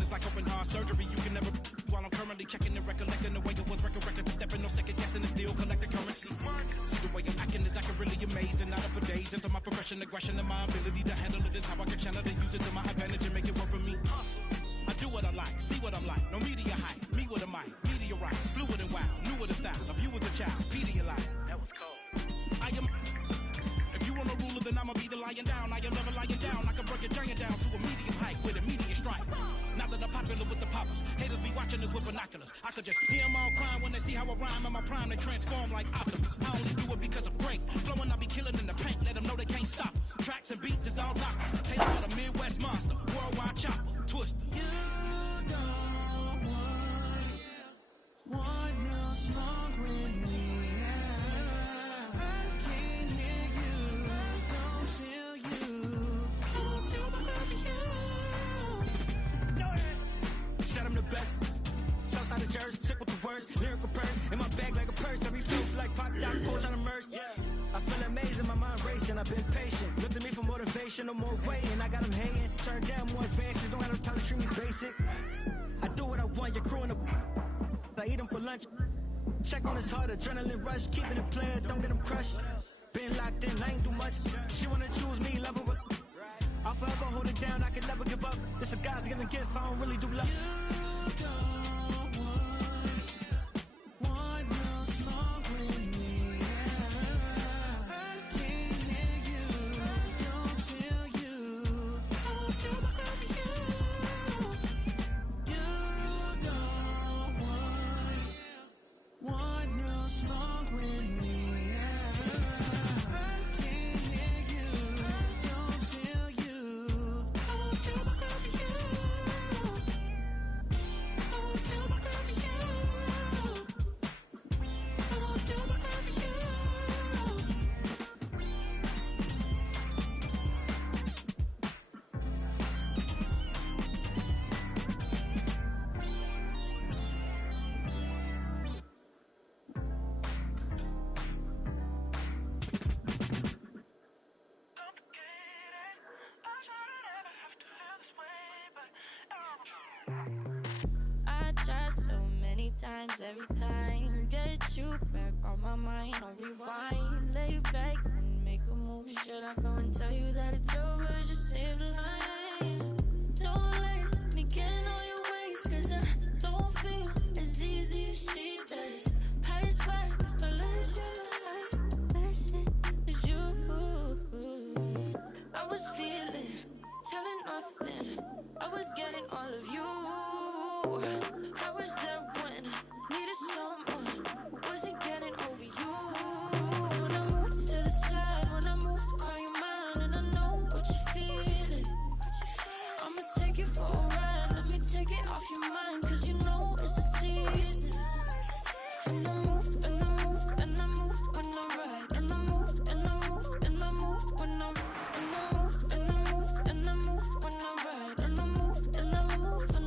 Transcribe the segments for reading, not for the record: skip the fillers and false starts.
feeling is like open heart surgery. You can never. While I'm currently checking and recollecting the way it was, records and stepping, no second guessing, and still collecting currency. See the way I'm acting is acting really amazing. Not up for days into my profession, aggression, and my ability to handle it is how I can channel and use it to my advantage and make it work for me. I do what I like, see what I'm like. No media hype, me with a mic, meteorite, fluid and wild, new with the style. Of you as a child, Pedialyte. That was cold. I am. If you want a ruler, then I'ma be the lying down. I am never lying down. I can break a giant down to a medium height with immediate strike. Now that I'm popular with the poppers, haters be watching us with binoculars. I could just hear them all crying when they see how I rhyme. In my prime, they transform like Optimus. I only do it because I'm great. Flowing, I be killing in the paint. Let them know they can't stop us. Tracks and beats is all knockers. Taylor for the Midwest monster. Worldwide chopper. Twister. You don't want no smoke with me. I can't hear you. I don't feel you. I won't tell my girl for you. Said I'm the best. Southside of Jersey, sick with the words. Lyrical bird in my bag like a purse. Every flow like pop, doc, pull, trying to merge. I feel amazing, my mind racing. I've been patient. Look to me for motivation, no more waiting. I got them hating. Turn down more advances. Don't have no time to treat me basic. I do what I want. You're crewing up. I eat them for lunch. Check on this hard adrenaline rush. Keeping it playing, don't get them crushed. Been locked in, I ain't do much. She wanna choose me, love her. I'll forever hold it down. I can never give up. This a God's given gift. I don't really do love. You don't want no smoke with me. I can't hear you. I don't feel you. I won't tell my girl for you. You don't want no smoke with me. I can't hear you. I don't feel you. I won't tell my girl for you. I won't tell my girl for you. I won't tell my girl for you. I try so many times, every time get you back on my mind. On rewind, lay back and make a move. Should I go and tell you that it's over? Just save the line. Don't let me get on your waist, 'cause I don't feel as easy as she does. Pass right, but let's you like listen, 'cause you I was feeling, telling nothing. I was getting all of you. I was there when I needed someone who wasn't getting over you. When I move to the side, when I move, call you mine, and I know what you're feeling. I'ma take you for a ride, let me take it off your mind, 'cause you know it's a season. And I move, and I move, and I move when I ride, and I move, and I move, and I move when I ride, and I move, and I move, and I move when I ride, and I move, and I move when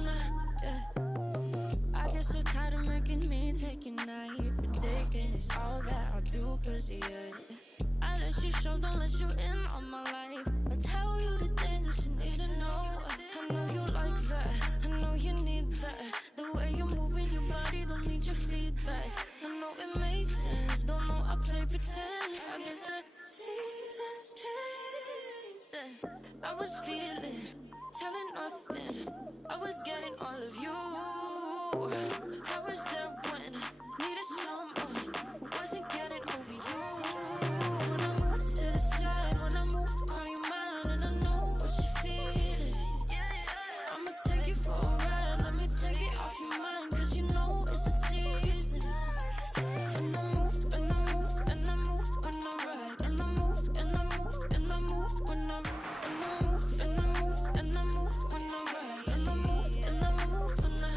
I get so tired of making me take your night, but thinking it's all that I'll do 'cause of you. I let you show, don't let you in on my life. I tell you the things that you need to know. I know you like that, I know you need that. The way you're moving your body, don't need your feedback. I know it makes sense, don't know I play pretend. I guess the seasons change. I was feeling, telling nothing. I was getting all of you. I was there when I needed someone who wasn't getting over you. When I move to the side, when I move, call you mine, and I know what you're feeling. I'ma take you for a ride, let me take it off your mind, 'cause you know it's a season. And I move, and I move, and I move when I ride, and I move, and I move, and I move when I ride, and I move, and I move, and I move when I ride, and I move, and I move when I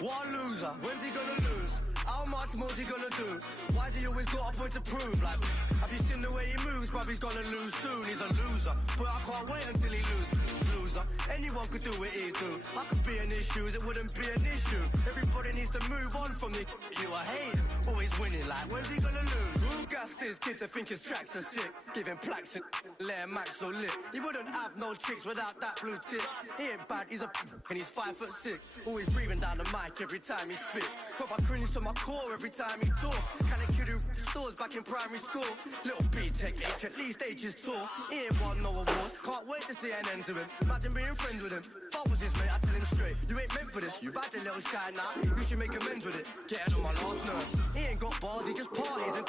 What a loser, when's he gonna lose? How much more's he gonna do? Why's he always got a point to prove? Like, have you seen the way he moves? Bruv, he's gonna lose soon. He's a loser, but I can't wait until he loses. Loser, anyone could do what he do. I could be in his shoes, it wouldn't be an issue. Everybody needs to move on from the you. I hate him, always winning. Like, when's he gonna lose? Who gassed this kid to think his tracks are sick? Giving plaques and let him act so lit. He wouldn't have no tricks without that blue tip. He ain't bad, he's a and he's 5'6". Always breathing down the mic every time he spits. Got my cringe to my core every time he talks. Kinda kid who stores back in primary school. Little B-Tech H, at least H is tall. He ain't won no awards, can't wait to see an end to him. Imagine being friends with him. If I was his mate, I'd tell him straight, you ain't meant for this. You've had a little shine now, you should make amends with it. Getting on my last nerve. He ain't got bars, he just parties and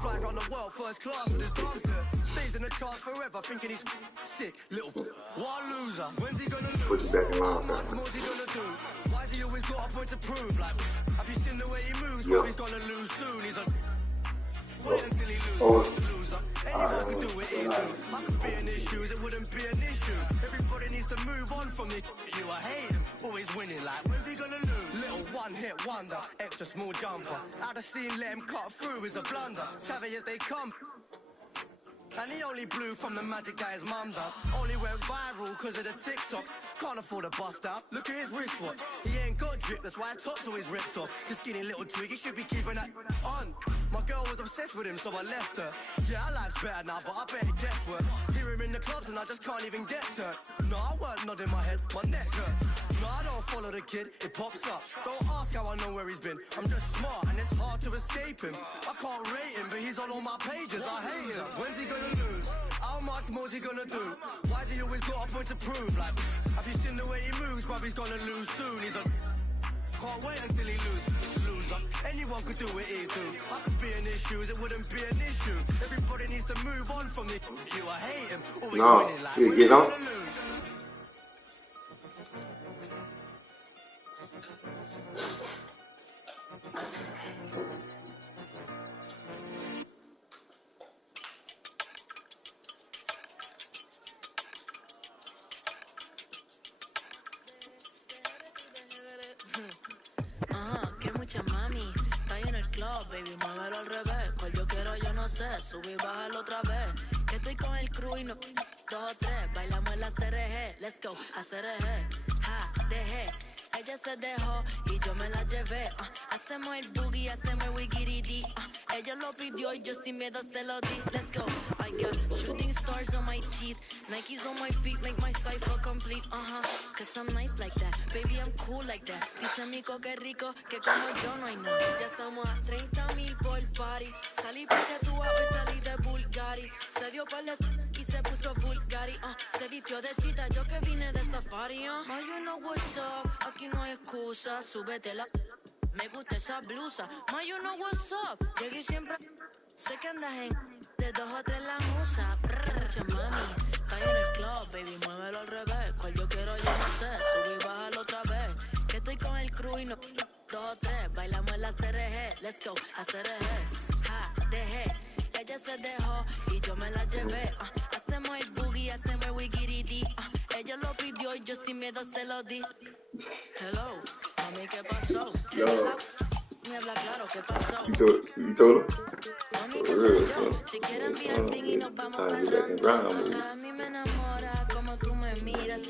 flies around the world first class with his dogs there. Stays in the charts forever, thinking he's sick. Little what a loser. When's he gonna lose? How much more's he gonna do? Why's he always got a point to prove? Like, have you seen the way he moves? Well, he's gonna lose soon. He's a wait until he loses. Loser. Anyone could do what he do. I could be in his shoes, it wouldn't be an issue. Everybody needs to move on from the you. I hate him, always winning. Like, when's he gonna lose? Little one-hit wonder, extra small jumper. Out of scene, let him cut through is a blunder. Savage as they come. And he only blew from the magic that his mum done. Only went viral cause of the TikToks. Can't afford a bust out, look at his wristwatch. He ain't got drip, that's why his top's always ripped off. The skinny little twig, he should be keeping that on. My girl was obsessed with him, so I left her. Yeah, our life's better now, but I bet it gets worse. Hear him in the clubs and I just can't even get to her. No, I weren't nodding my head, my neck hurts. No, I don't follow the kid, it pops up. Don't ask how I know where he's been, I'm just smart and it's hard to escape him. I can't rate him, but he's on all my pages, I hate him. When's he gonna lose? How much more's he gonna do? Why's he always got a point to prove? Like, have you seen the way he moves? Bruv, he's gonna lose soon. He's a can't wait until he loses. Loser, anyone could do what he do. I could be in his shoes, it wouldn't be an issue. Everybody needs to move on from the you. I hate him, always winning. Like, you get on. Que mucha mami, está ahí en el club, baby, muévelo al revés. Cual yo quiero, yo no sé, subir y bájalo otra vez. Que estoy con el crew y no, 2 o 3, bailamos en la CRG, let's go, a CRG, ja, dejé. Ella se dejó y yo me la llevé, hacemos el boogie, hacemos el wigiridi, ella lo pidió y yo sin miedo se lo di, let's go. I got shooting stars on my teeth, Nikes on my feet make my cipher complete, cause I'm nice like that, baby I'm cool like that. Dice Mico que rico, que como yo no hay nada. Ya estamos a 30,000 por party, salí porque tú y salí de Bulgari. Se dio para y se puso Bulgari, se vistió de chita, yo que vine de safari, Ma, you know what's up, aquí no hay excusa, súbetela. Me gusta esa blusa, ma, you know what's up. Llegué siempre, sé que andas en de 2 o 3 la musa. Mucha mami, está en el club, baby, muévelo al revés. Cual yo quiero, yo no sé, subí y bájalo otra vez. Que estoy con el crew y no, 2 o 3, bailamos en la CRG, let's go, a CRG, ja, dejé. Ella se dejó y yo me la llevé, hacemos el boogie, hacemos el wigiridi, ella lo pidió y yo sin miedo se lo di. Hello, mami, ¿qué pasó? Me habla claro, ¿qué pasó? You told him? Mami, ¿qué soy yo? Si quieres enviar ping y nos vamos para el round. A mí me enamora como tú me miras,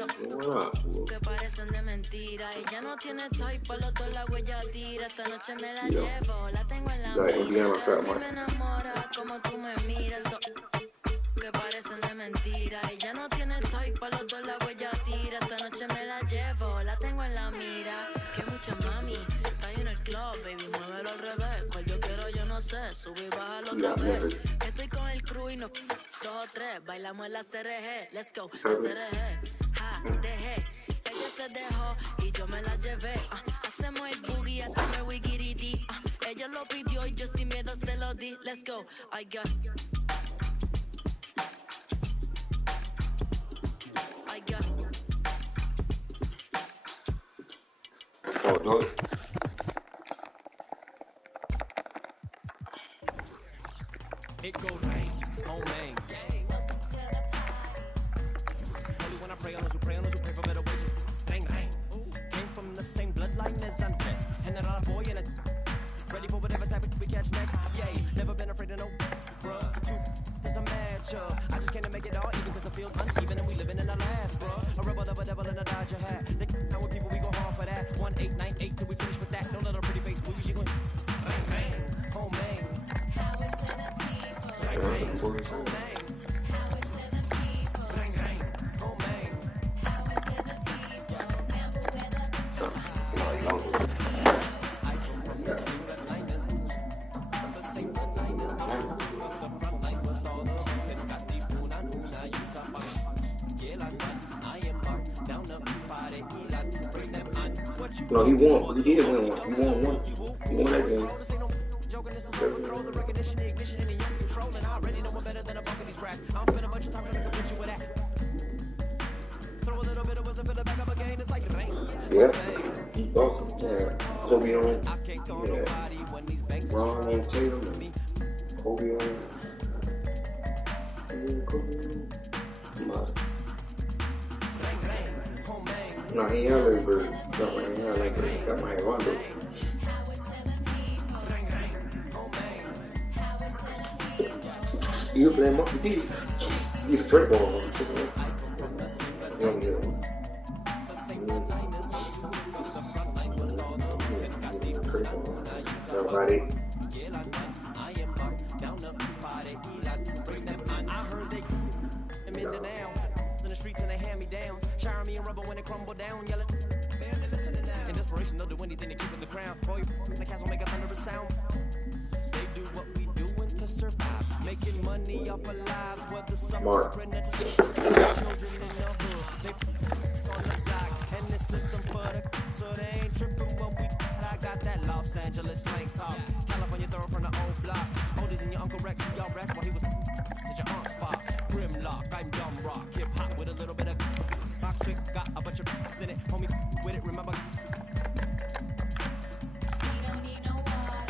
que parecen de mentira. Ella no tiene type, para los 2 la huella tira. Esta noche me la llevo, la tengo en la misa. A mí me enamora como tú me miras, que parecen de mentira. Ella no tiene type, para los 2 la huella tira. Esta noche me la llevo, la tengo en la mira. Que mucha mami, está ahí en el club, baby, muévelo al revés. Cual yo quiero, yo no sé, subí y bájalo otra vez. Estoy con el crew y no, 2 o 3, bailamos en la CRG, let's go, a CRG, ja, dejé. Ella se dejó y yo me la llevé, hacemos el boogie, hacemos el wigiridi, ella lo pidió y yo sin miedo se lo di, let's go, I got Oh, no. It goes rain, oh man. Only when I pray on those who pray for better ways. Bang, bang. Came from the same bloodline as Andres. And then a boy and a Ready for whatever type of we catch next. Yay, never been afraid of no bruh. Two is a matchup. I just can't make it all even cause the field's uneven and we living in the last, bruh. A rebel of a devil in a Dodger hat. They now with people, we go hard for that. 1898 till we finish with that. Don't let her pretty face fool you, she gon' bang, bang, home bang. Power to the people. Bang, bang, home bang. Power to the people. Bang, bang, home bang. Power to the people. Gamble with the I come from the scene that liners. The same that liners. The front line with all the boots and got the puna, you tap on. I am marked down the party. Bring them on. What you No, he won. He did win one. He won one. He won that game. joking, this is overthrow the recognition, the ignition, and the young control. And I already know I'm better than a buck of these rats. I'm spending a bunch of time trying to convince you with that. Throw a little bit of wisdom, fill it back up again. It's like rain. Yeah. He awesome. Yeah. Kobe on. Yeah. Ron on Tatum. Kobe on. Kobe on. I'm out. No, he ain't have Larry Bird. No, he ain't have Larry Bird. Got my Rondo. You play him up, he did. He the trade ball on the second one. You know, yeah. Everybody. In the streets and they hand me downs. Shower me in rubber when it crumble down. Yelling, in desperation, they'll do anything to keep in the crown. Boy, the cats will make a thunderous sound. They do what we doing to survive. Making money off of lives. Whether someone's pregnant, children in the hood. They on the block and the system for the so they ain't tripping when we. I got that Los Angeles slang talk. California throw from the old block. Oldies and your Uncle Rex, y'all wreck while he was at your aunt's spot. Grimlock, I'm dumb rock. Hip hop with a little bit of rock quick. Got a bunch of in it. Homie with it, remember. We don't need no water.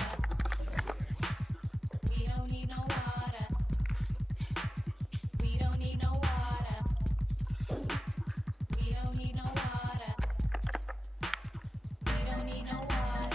We don't need no water. We don't need no water. We don't need no water. We don't need no water.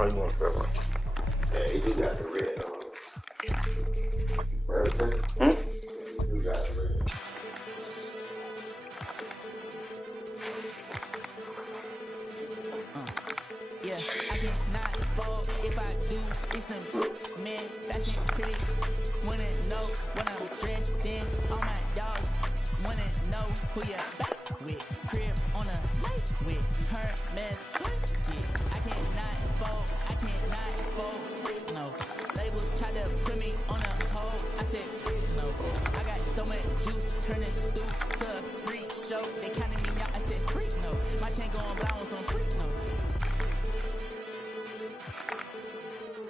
Oh, you want forever? Yeah, he do got the red on. Everything? He do got the red. Yeah, I cannot fall if I do. It's some man, fashion pretty. Wanna know when I'm dressed in. All my dogs wanna know who you back with. Crib on a light with her mess blankets. I cannot fall, no. Labels try to put me on a hold. I said no. I got so much juice, turn this stoop to a freak show. They counted me out. I said freak no. My chain going blind on some freak no.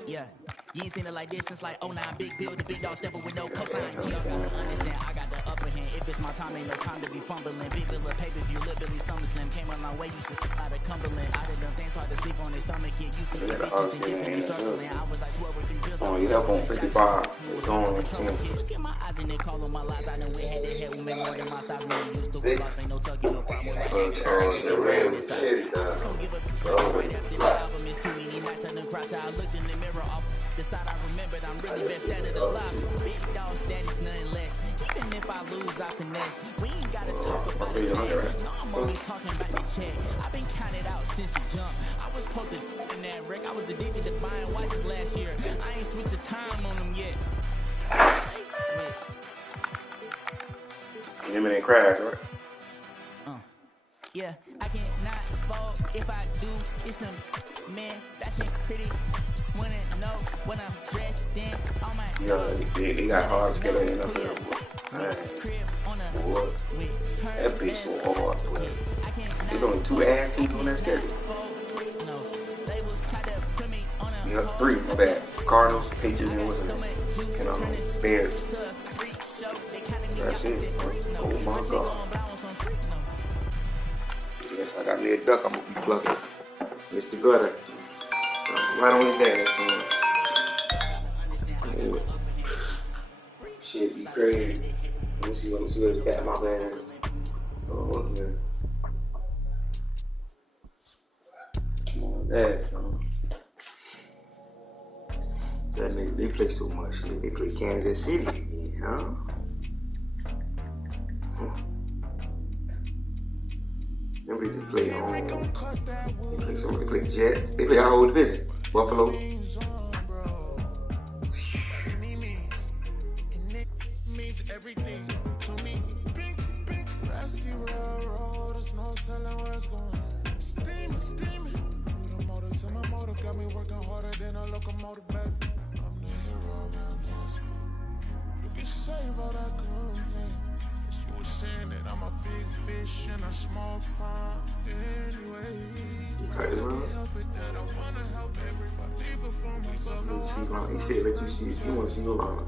Yeah, you ain't seen it like this since like 09. Big bill, the big dog stepping with no cosign. Y'all gotta understand, I got the upper hand. If it's my time, ain't no time to be fumbling. Big bill of pay-per-view, Lil Billy SummerSlam. Came a long way, you sit out of Cumberland. I done done things hard to sleep on their stomach. Get used to it, bitches and dipping and struggling. I was like 12 or 3 bills. Oh, yeah. up on 55. It's going on 10. Look at my eyes and they call on my lies. I done went head to head with me more than my size. When you used to relax, ain't no tucking, no problem with my hands. I was gonna give a right after the album. It's too many nights I done cried till I looked in the mirror. Off the side I remembered, I'm really best at it alive. Big dog status, nothing less. Even if I lose, I finesse. We ain't gotta talk about it. No, I'm only talking about the check. I've been counted out since the jump. I was supposed to in that wreck. I was addicted to buying watches last year. I ain't switched the time on them yet. Him and crash, right? Yeah, I cannot fold if I do. It's some man fashion pretty. Wanna know when I'm dressed in all my he got hard skeleton up there. Boy, that bitch so hard. There's only 2 ass teams on that schedule. Yeah, 3, my bad. Cardinals, Patriots, and what's it? And Bears. That's it. Oh my God. Yes, I got me a duck I'm gonna be plucking. Mr. Gutter. Right on his dad. Yeah. Shit be crazy. Let me see what he got in my bag. Oh, man. Come on, that, that nigga, they play so much. They play Kansas City again, huh? Them bitches play they play Jets. They play our whole division. Buffalo. Everything to me. Rusty railroad, there's no telling where it's going. Steaming. Put a motor to my motive, got me working harder than a locomotive, baby. I'm the hero around this. You can save all that complaint. You were saying that I'm a big fish in a small pond. Anyway, I can't help it that I wanna help everybody before myself. No, he said, let you see. You want to see your mama.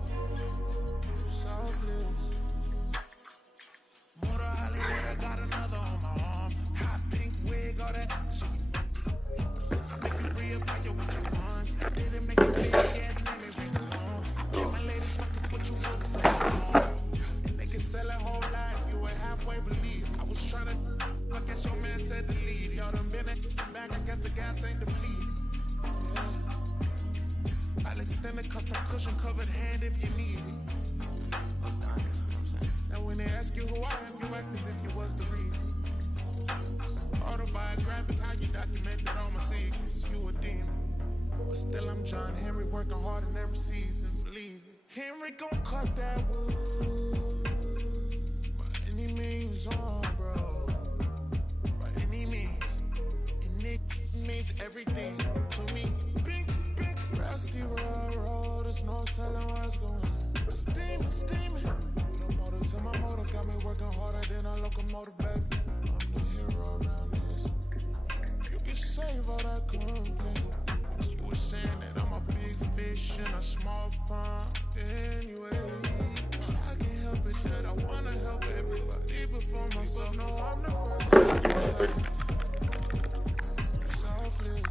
Motor Hollywood, I got another on my arm. Hot pink wig, all that shit. Make you reevaluate what you want. Didn't make you big, yeah, let me ring along. Get my ladies fucking what you wouldn't say along. And they can sell a whole lot, you would halfway believe. I was trying to, I guess your man said to leave. Y'all done been back, I guess the gas ain't depleted. Yeah. I'll extend a custom cushion covered hand if you need it. Now when they ask you who I am, you act as if you was the reason. Autobiographic, how you documented all my secrets. You a demon, but still I'm John Henry, working hard in every season. Believe it, Henry gon' cut that wood by any means on, bro. By any means, and it means everything to me. Big, rusty railroad, there's no telling what's going on. Steaming. To my motive, got me working harder than a locomotive, baby. I'm the hero around this. You can save all that complaint. You were saying that I'm a big fish in a small pond. Anyway, I can't help it that I wanna help everybody before myself. No, I'm the first. Selfless.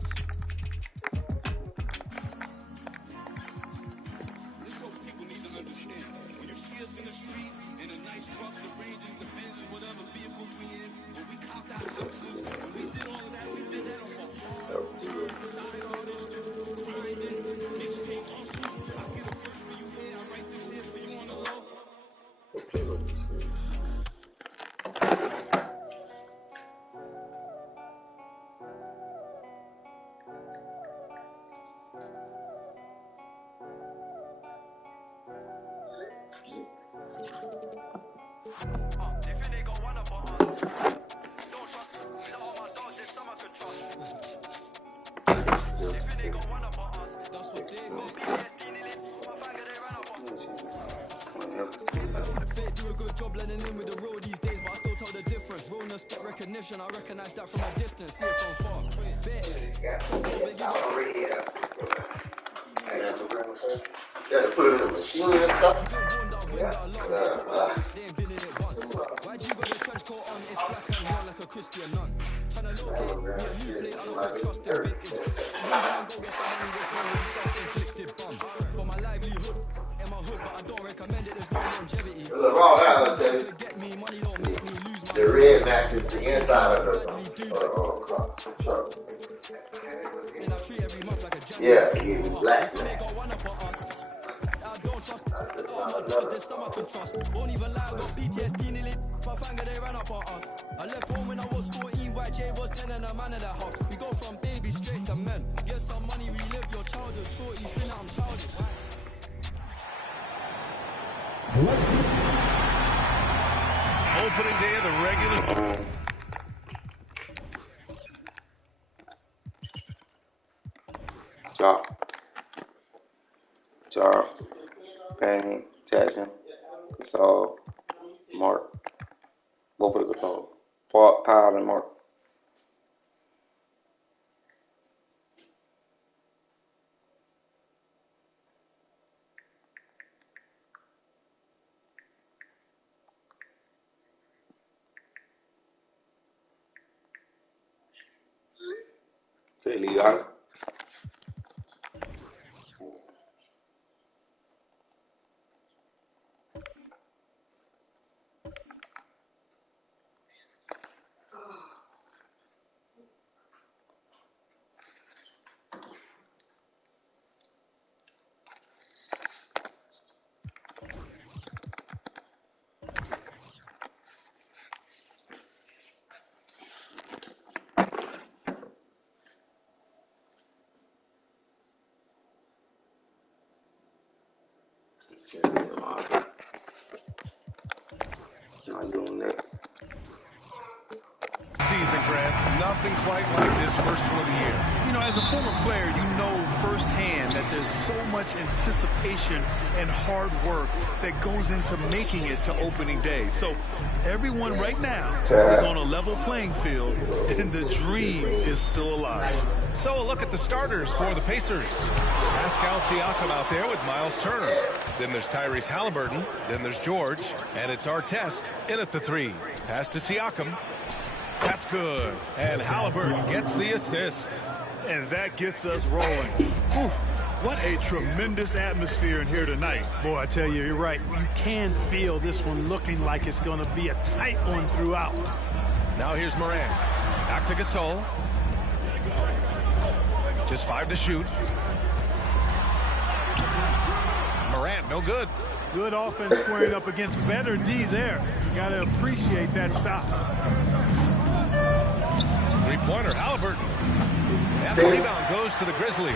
This is what people need to understand. When you see us in the street, in the nice trucks, the Rangers, the Benzes, whatever vehicles we in, when we copped our houses, when we did all of that, we did that off a hard side artist, grinding, mixtape hustle. I get a verse for you here, I write this here for you on the low. Let's play with this, man. Do a good job blending in with the road these days, but I still tell the difference. Realness get recognition, I recognize that from a distance, see it from far. Yeah, to put it in the machine and stuff. They ain't been in it once. Why'd you got your trench coat on? It's black and white like a Christian nun. Tryna locate me a new plate, I don't put trust in vintage. I'm moving and go get some money with self-inflicted bum. For my life of all that, I'll tell you. The red matches the inside of the truck. Yeah, the black man. Won't even lie, got PTSD nearly. My finger, they ran up on us. I left home when I was 14, YJ was 10 and a man in the house. We go from baby straight to men. Get some money, relive your childhood. Shorty, think I'm childish. Opening day of the regular. Jar, Payne, Jackson, Gasol, Mark. Both of the Gasol. Powell and Mark. Say Lee got it. Not doing that. Season, Grant. Nothing quite like this first one of the year. You know, as a former player, you know firsthand that there's so much anticipation and hard work that goes into making it to opening day. So everyone right now is on a level playing field, and the dream is still alive. So a look at the starters for the Pacers. Pascal Siakam out there with Miles Turner. Then there's Tyrese Halliburton. Then there's George. And it's Artest in at the 3. Pass to Siakam. That's good. And Halliburton gets the assist. And that gets us rolling. Whew. What a tremendous atmosphere in here tonight. Boy, I tell you, you're right. You can feel this one looking like it's going to be a tight one throughout. Now here's Morant. Back to Gasol. Just 5 to shoot. Morant, no good. Good offense squaring up against better D there. You got to appreciate that stop. Three-pointer, Halliburton. And the rebound goes to the Grizzlies.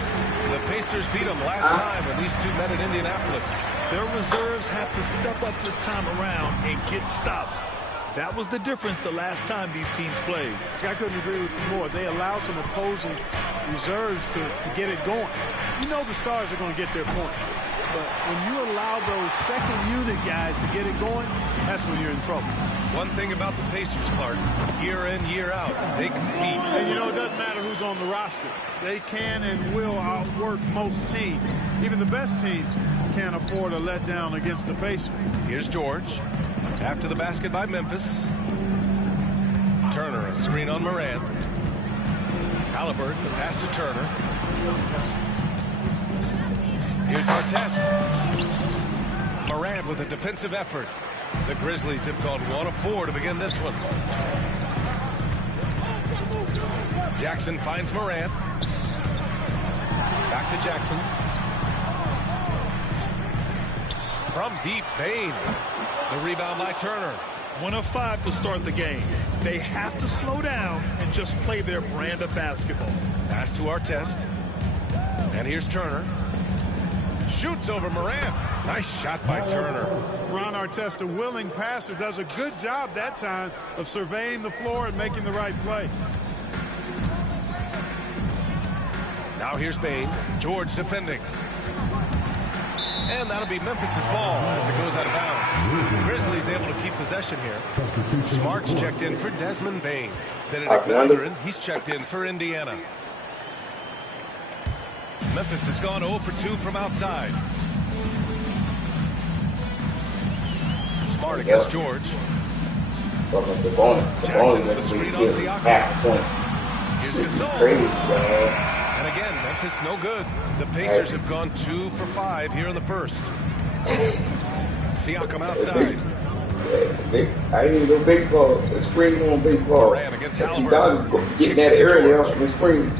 The Pacers beat them last time when these two met in Indianapolis. Their reserves have to step up this time around and get stops. That was the difference the last time these teams played. I couldn't agree with you more. They allowed some opposing reserves to get it going. You know the stars are going to get their point. But when you allow those second unit guys to get it going, that's when you're in trouble. One thing about the Pacers, Clark, year in, year out, they compete. And you know, it doesn't matter who's on the roster. They can and will outwork most teams. Even the best teams can't afford a letdown against the Pacers. Here's George. After the basket by Memphis. Turner, a screen on Morant. Halliburton, the pass to Turner. Here's Artest. Morant with a defensive effort. The Grizzlies have gone 1 of 4 to begin this one. Jackson finds Morant. Back to Jackson. From deep, Payne. The rebound by Turner. 1 of 5 to start the game. They have to slow down and just play their brand of basketball. Pass to Artest. And here's Turner. Shoots over Morant. Nice shot by Turner. Ron Artest, a willing passer, does a good job that time of surveying the floor and making the right play. Now here's Payne. George defending. And that'll be Memphis' ball as it goes out of bounds. Grizzlies able to keep possession here. Smart's checked in for Desmond Bain. Then at Brethren, he's checked in for Indiana. Memphis has gone 0 for 2 from outside. Smart against George. Jackson with a screen on Siakam. Here's Gasol. And again, Memphis no good. The Pacers have gone 2 for 5 here in the first. Siakam outside. I ain't even go baseball. The spring on baseball. Moran against See, Halliburton. Dodgers getting at it early in the spring.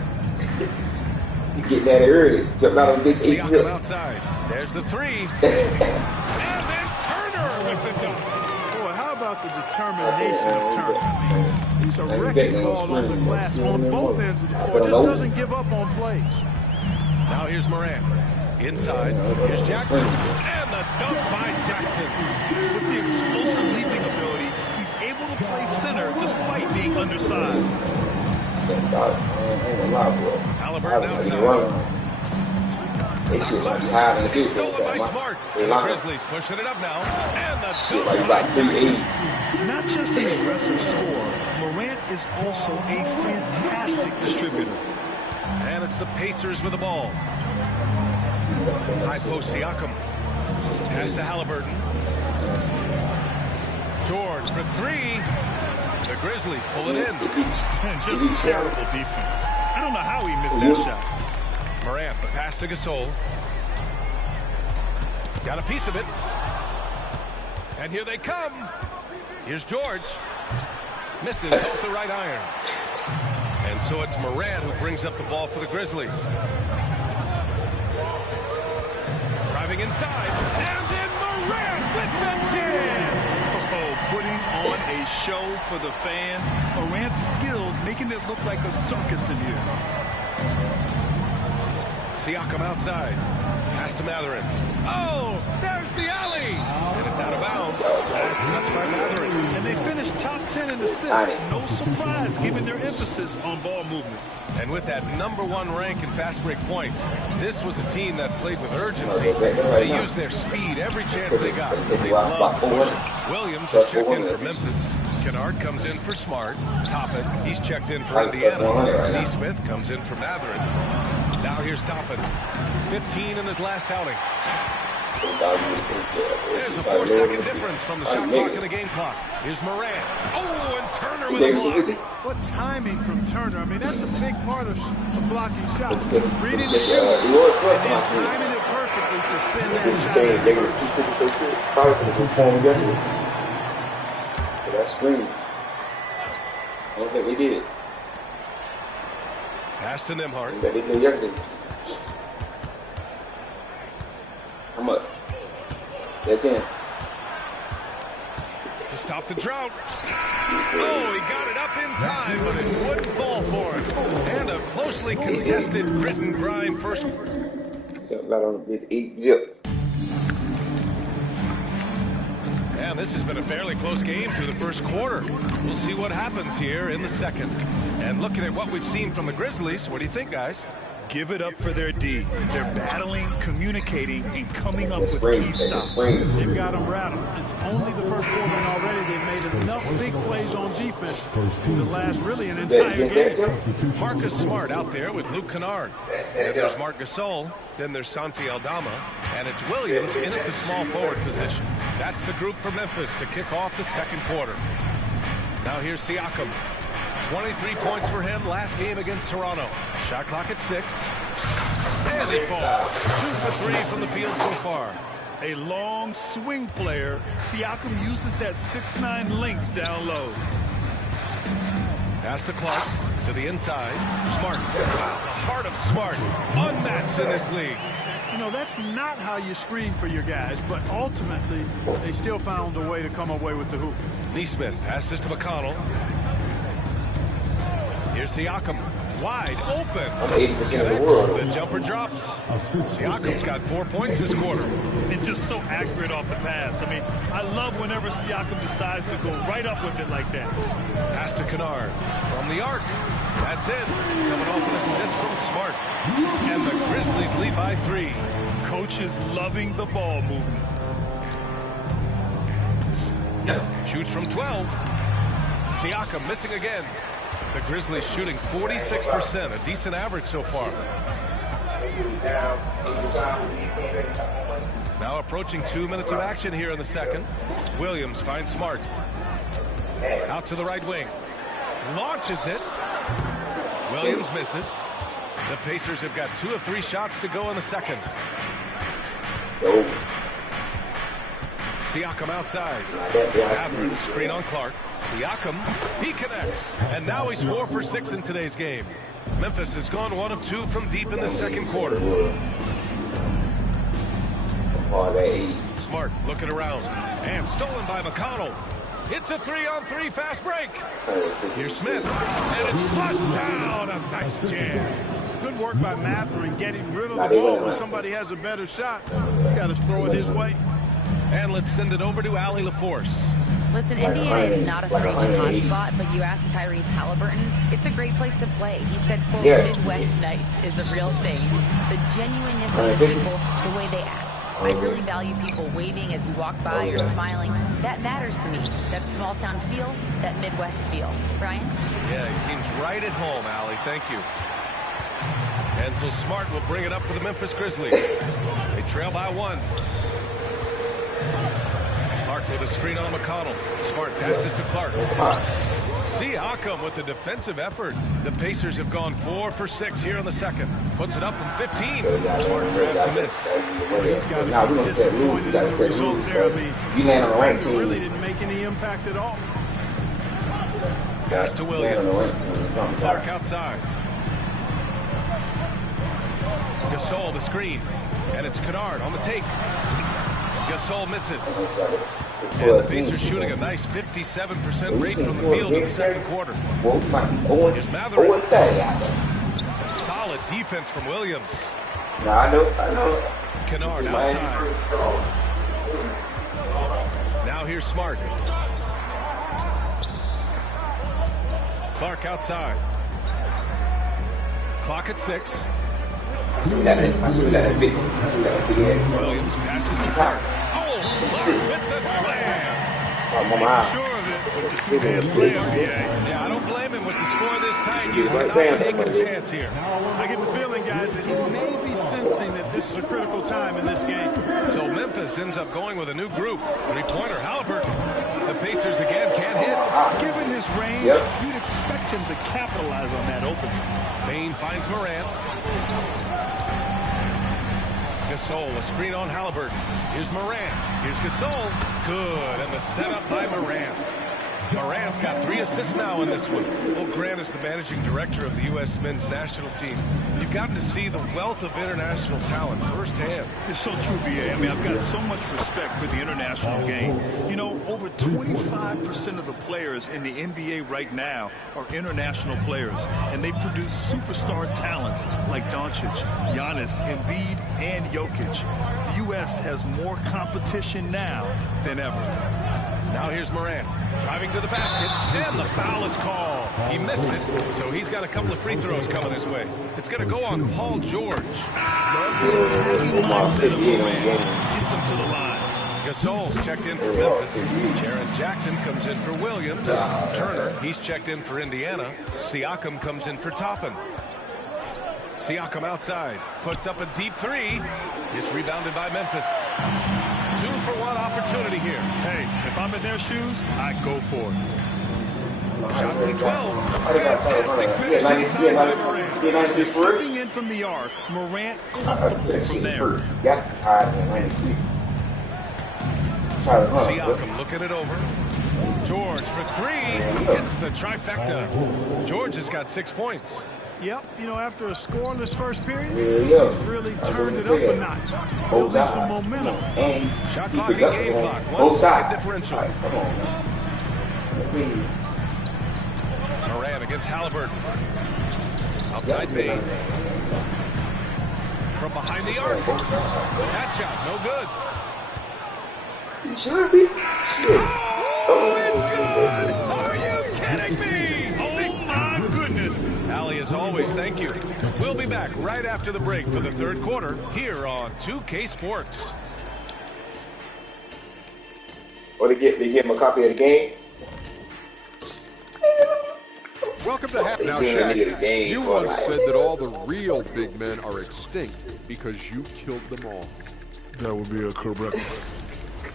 You getting at it early. Jump out of the bitch 8-zip. Outside. There's the three. And then Turner with the dunk. Boy, how about the determination of Turner? He's a wrecking ball on the glass on both ends of the floor. Just doesn't give up on plays. Now here's Moran. Inside. Here's Jackson. And the dunk by Jackson. With the explosive leaping ability, he's able to play center despite being undersized. Halliburton outside. They shit like high in the field. Stolen by Smart. And the Grizzlies pushing it up now. And the shit like about 380. Not just an aggressive scorer, Morant is also a fantastic distributor. And it's the Pacers with the ball. High post Siakam. Pass to Halliburton. George for three. The Grizzlies pull it in. Just terrible defense. I don't know how he missed that shot. Morant, the pass to Gasol. Got a piece of it. And here they come. Here's George. Misses off the right iron. And so it's Morant who brings up the ball for the Grizzlies. Driving inside. And then Morant with the jam. Putting on a show for the fans. Morant's skills making it look like a circus in here. Siakam outside. Pass to Matherin. Oh, there's the alley. And it's out of bounds. Last touch by Matherin. And they finished top 10 in assists. No surprise given their emphasis on ball movement. And with that #1 rank in fast break points, this was a team that played with urgency. They used their speed every chance they got. They loved pushing. Williams has checked in for Memphis. Kennard comes in for Smart. Toppin, he's checked in for Indiana. Nesmith comes in for Matherin. Now here's Toppin. 15 in his last outing. There's a 4-second difference from the shot clock and the game clock. Here's Morant. Oh, and Turner with a block. What timing from Turner. I mean, that's a big part of blocking shots. Reading the shoot and then timing it perfectly to send that shot. They were so good. Probably for the performance yesterday. But that screen. I don't think they did. Pass to Nembhard. They did yesterday. How much? That's in. To stop the drought. Oh, he got it up in time, but it wouldn't fall for him. And a closely contested grit and grind first. Something right on this 8-zip. And this has been a fairly close game through the first quarter. We'll see what happens here in the second. And looking at what we've seen from the Grizzlies, what do you think, guys? Give it up for their D. They're battling, communicating, and coming up with key stops. They've got them rattled. It's only the first quarter, and already they've made enough big plays on defense to last really an entire game. Marcus Smart out there with Luke Kennard. And there's Marc Gasol. Then there's Santi Aldama. And it's Williams in at the small forward position. That's the group for Memphis to kick off the second quarter. Now here's Siakam. 23 points for him last game against Toronto. Shot clock at 6. And it falls. 2 for 3 from the field so far. A long swing player. Siakam uses that 6'9" length down low. Pass to Clark to the inside. Smart. Wow, the heart of Smart. Unmatched in this league. You know, that's not how you screen for your guys, but ultimately, they still found a way to come away with the hoop. Nesmith passes to McConnell. Here's Siakam. Wide open. I'm 80% of the world. The jumper drops. Siakam's got 4 points this quarter. And just so accurate off the pass. I mean, I love whenever Siakam decides to go right up with it like that. Pass to Kennard from the arc. That's it. Coming off an assist from Smart. And the Grizzlies lead by 3. Coach is loving the ball movement. Shoots from 12. Siakam missing again. The Grizzlies shooting 46%, a decent average so far. Now approaching 2 minutes of action here in the second. Williams finds Smart. Out to the right wing. Launches it. Williams misses. The Pacers have got 2 of 3 shots to go in the second. Siakam outside. Mathurin, screen on Clark. Siakam, he connects. And now he's 4 for 6 in today's game. Memphis has gone 1 of 2 from deep in the second quarter. Smart looking around. And stolen by McConnell. It's a 3-on-3 fast break. Here's Smith. And it's flushed down. A nice jam. Good work by Mathurin getting rid of the ball when somebody has a better shot. You got to throw it his way. And let's send it over to Allie LaForce. Listen, Indiana is not a free agent hotspot, but you asked Tyrese Halliburton, it's a great place to play. He said, quote, Midwest nice is a real thing. The genuineness of the people, the way they act. I really value people waving as you walk by or smiling. That matters to me. That small town feel, that Midwest feel. Brian? Yeah, he seems right at home, Allie. Thank you. And so Smart will bring it up for the Memphis Grizzlies. They trail by 1. Clark with a screen on McConnell. Smart passes to Clark. Siakam with the defensive effort. The Pacers have gone 4 for 6 here in the second. Puts it up from 15. Smart grabs a miss. He's got to be disappointed in the result there. I mean, you land on the right team. Really didn't make any impact at all. Pass to Williams. Clark outside. Gasol the screen. And it's Kennard on the take. Gasol misses. And the Pacers shooting a nice 57% rate from the field in the second quarter. Here's Mathurin. Some solid defense from Williams. I know. Kennard outside. Now here's Smart. Clark outside. Clock at 6. Williams passes to Clark. With the slam. Sure of it with the two-hand slam. Yeah, I don't blame him with the score this tight. You cannot take a chance here. I get the feeling, guys, that he may be sensing that this is a critical time in this game. So Memphis ends up going with a new group. Three-pointer, Halliburton. The Pacers again can't hit. Given his range, you'd expect him to capitalize on that opening. Payne finds Morant. Gasol, a screen on Halliburton. Here's Morant. Here's Gasol. Good. And the setup by Morant. Morant's got 3 assists now in this one. Well, Grant is the managing director of the U.S. men's national team. You've gotten to see the wealth of international talent firsthand. It's so true, B.A. I mean, I've got so much respect for the international game. You know, over 25% of the players in the NBA right now are international players, and they produce superstar talents like Doncic, Giannis, Embiid, and Jokic. The U.S. has more competition now than ever. Now here's Morant, driving to the basket, and the foul is called. He missed it, so he's got a couple of free throws coming his way. It's going to go on Paul George. Mindset of Morant gets him to the line. Gasol's checked in for Memphis. Jaren Jackson comes in for Williams. Turner, he's checked in for Indiana. Siakam comes in for Toppin. Siakam outside, puts up a deep 3. It's rebounded by Memphis. 2-for-1 opportunity here. Hey, if I'm in their shoes, I go for it. Shot from 12. Fantastic finish inside by Morant. Stepping in from the arc, Morant comfortable from there. Siakam looking it over. George for 3. Hits the trifecta. George has got 6 points. Yep, you know, after a scoreless first period, he's really turned it up a notch. Building some momentum. Shot clock and game clock. 1 second differential. Morant against Halliburton. Outside Payne. From behind the arc. That shot, no good. It should be. Oh, it's good! Are you kidding me? Oh, my goodness. Allie, as always, thank you. We'll be back right after the break for the third quarter here on 2K Sports. Or they get him a copy of the game. Welcome to Half Now, Shaq. You once said that all the real big men are extinct because you killed them all. That would be a correct.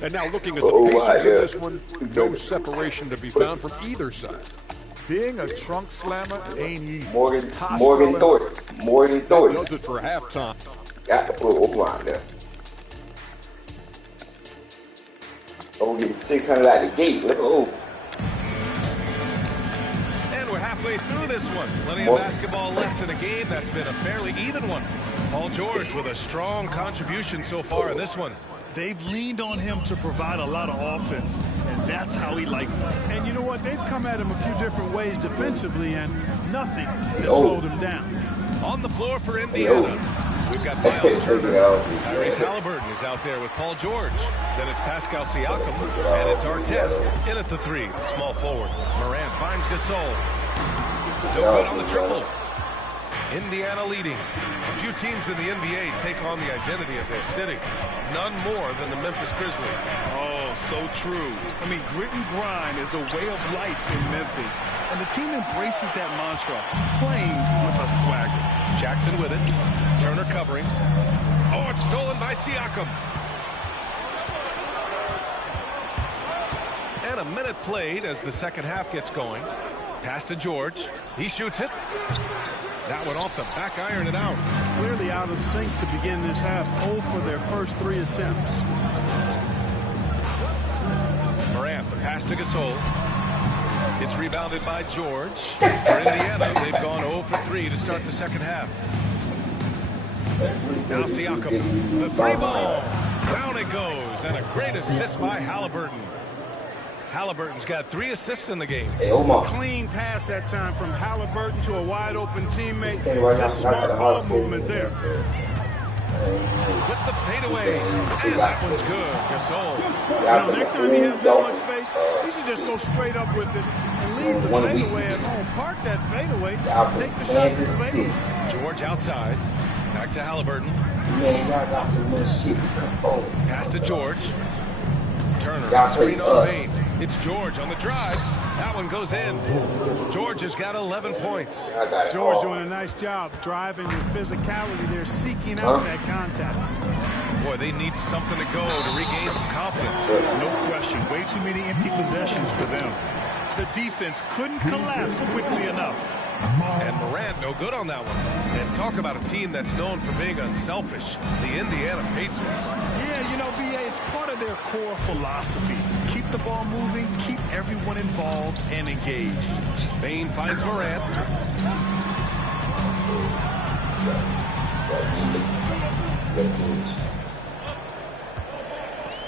And now looking at the pieces of this one, no separation to be found from either side. Being a trunk slammer ain't easy. Morgan Thornton. Does it for halftime. Got to put O line there. Oh, getting 600 out the gate. Look, oh. And we're halfway through this one. Plenty of basketball left in a game that's been a fairly even one. Paul George with a strong contribution so far in this one. They've leaned on him to provide a lot of offense, and that's how he likes it. And you know what? They've come at him a few different ways defensively, and nothing has slowed him down. On the floor for Indiana, we've got Miles Turner. Tyrese Halliburton is out there with Paul George. Then it's Pascal Siakam, and it's Artest in at the 3, small forward. Morant finds Gasol. No good on the triple. Indiana leading. A few teams in the NBA take on the identity of their city. None more than the Memphis Grizzlies. Oh, so true. I mean, grit and grind is a way of life in Memphis. And the team embraces that mantra, playing with a swagger. Jackson with it. Turner covering. Oh, it's stolen by Siakam. And a minute played as the second half gets going. Pass to George. He shoots it. That one off the back iron and out. Clearly out of sync to begin this half. 0 for their first 3 attempts. Morant, the pass to Gasol. It's rebounded by George. For Indiana, they've gone 0 for 3 to start the second half. Now Siakam, the 3 ball. Down it goes, and a great assist by Halliburton. Halliburton's got 3 assists in the game. Clean pass that time from Halliburton to a wide-open teammate. That's smart ball movement there. With the fadeaway, and that one's good. Gasol. Next time he has that much space, he should just go straight up with it and leave the fadeaway at home. Park that fadeaway, take the shot to the fadeaway. George outside. Back to Halliburton. Pass to George. Turner, screen on Bain. It's George on the drive. That one goes in. George has got 11 points. George doing a nice job driving with physicality. They're seeking out that contact. Boy, they need something to go to regain some confidence. No question. Way too many empty possessions for them. The defense couldn't collapse quickly enough. And Morant, no good on that one. And talk about a team that's known for being unselfish. The Indiana Pacers. Yeah, you know, B.A., it's part of their core philosophy. Keep the ball moving, keep everyone involved and engaged. Bain finds Morant.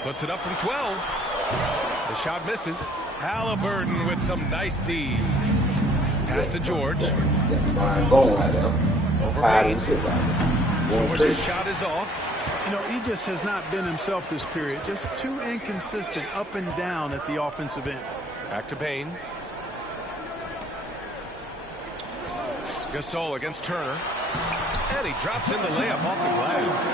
Puts it up from 12. The shot misses. Halliburton with some nice D. Pass to George. Over Bain. George's shot is off. You know, he just has not been himself this period. Just too inconsistent up and down at the offensive end. Back to Bain. Gasol against Turner. And he drops in the layup off the glass.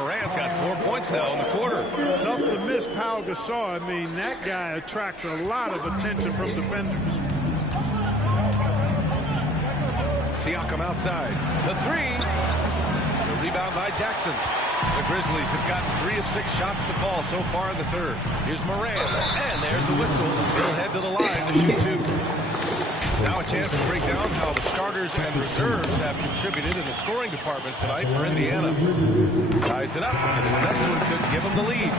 Morant's got 4 points now in the quarter. Tough to miss Pau Gasol. I mean, that guy attracts a lot of attention from defenders. Siakam outside. The 3. The rebound by Jackson. The Grizzlies have gotten 3 of 6 shots to fall so far in the third. Here's Morant. And there's a whistle. He'll head to the line to shoot 2. Now a chance to break down how the starters and reserves have contributed in the scoring department tonight for Indiana. Ties it up, and his next one could give him the lead.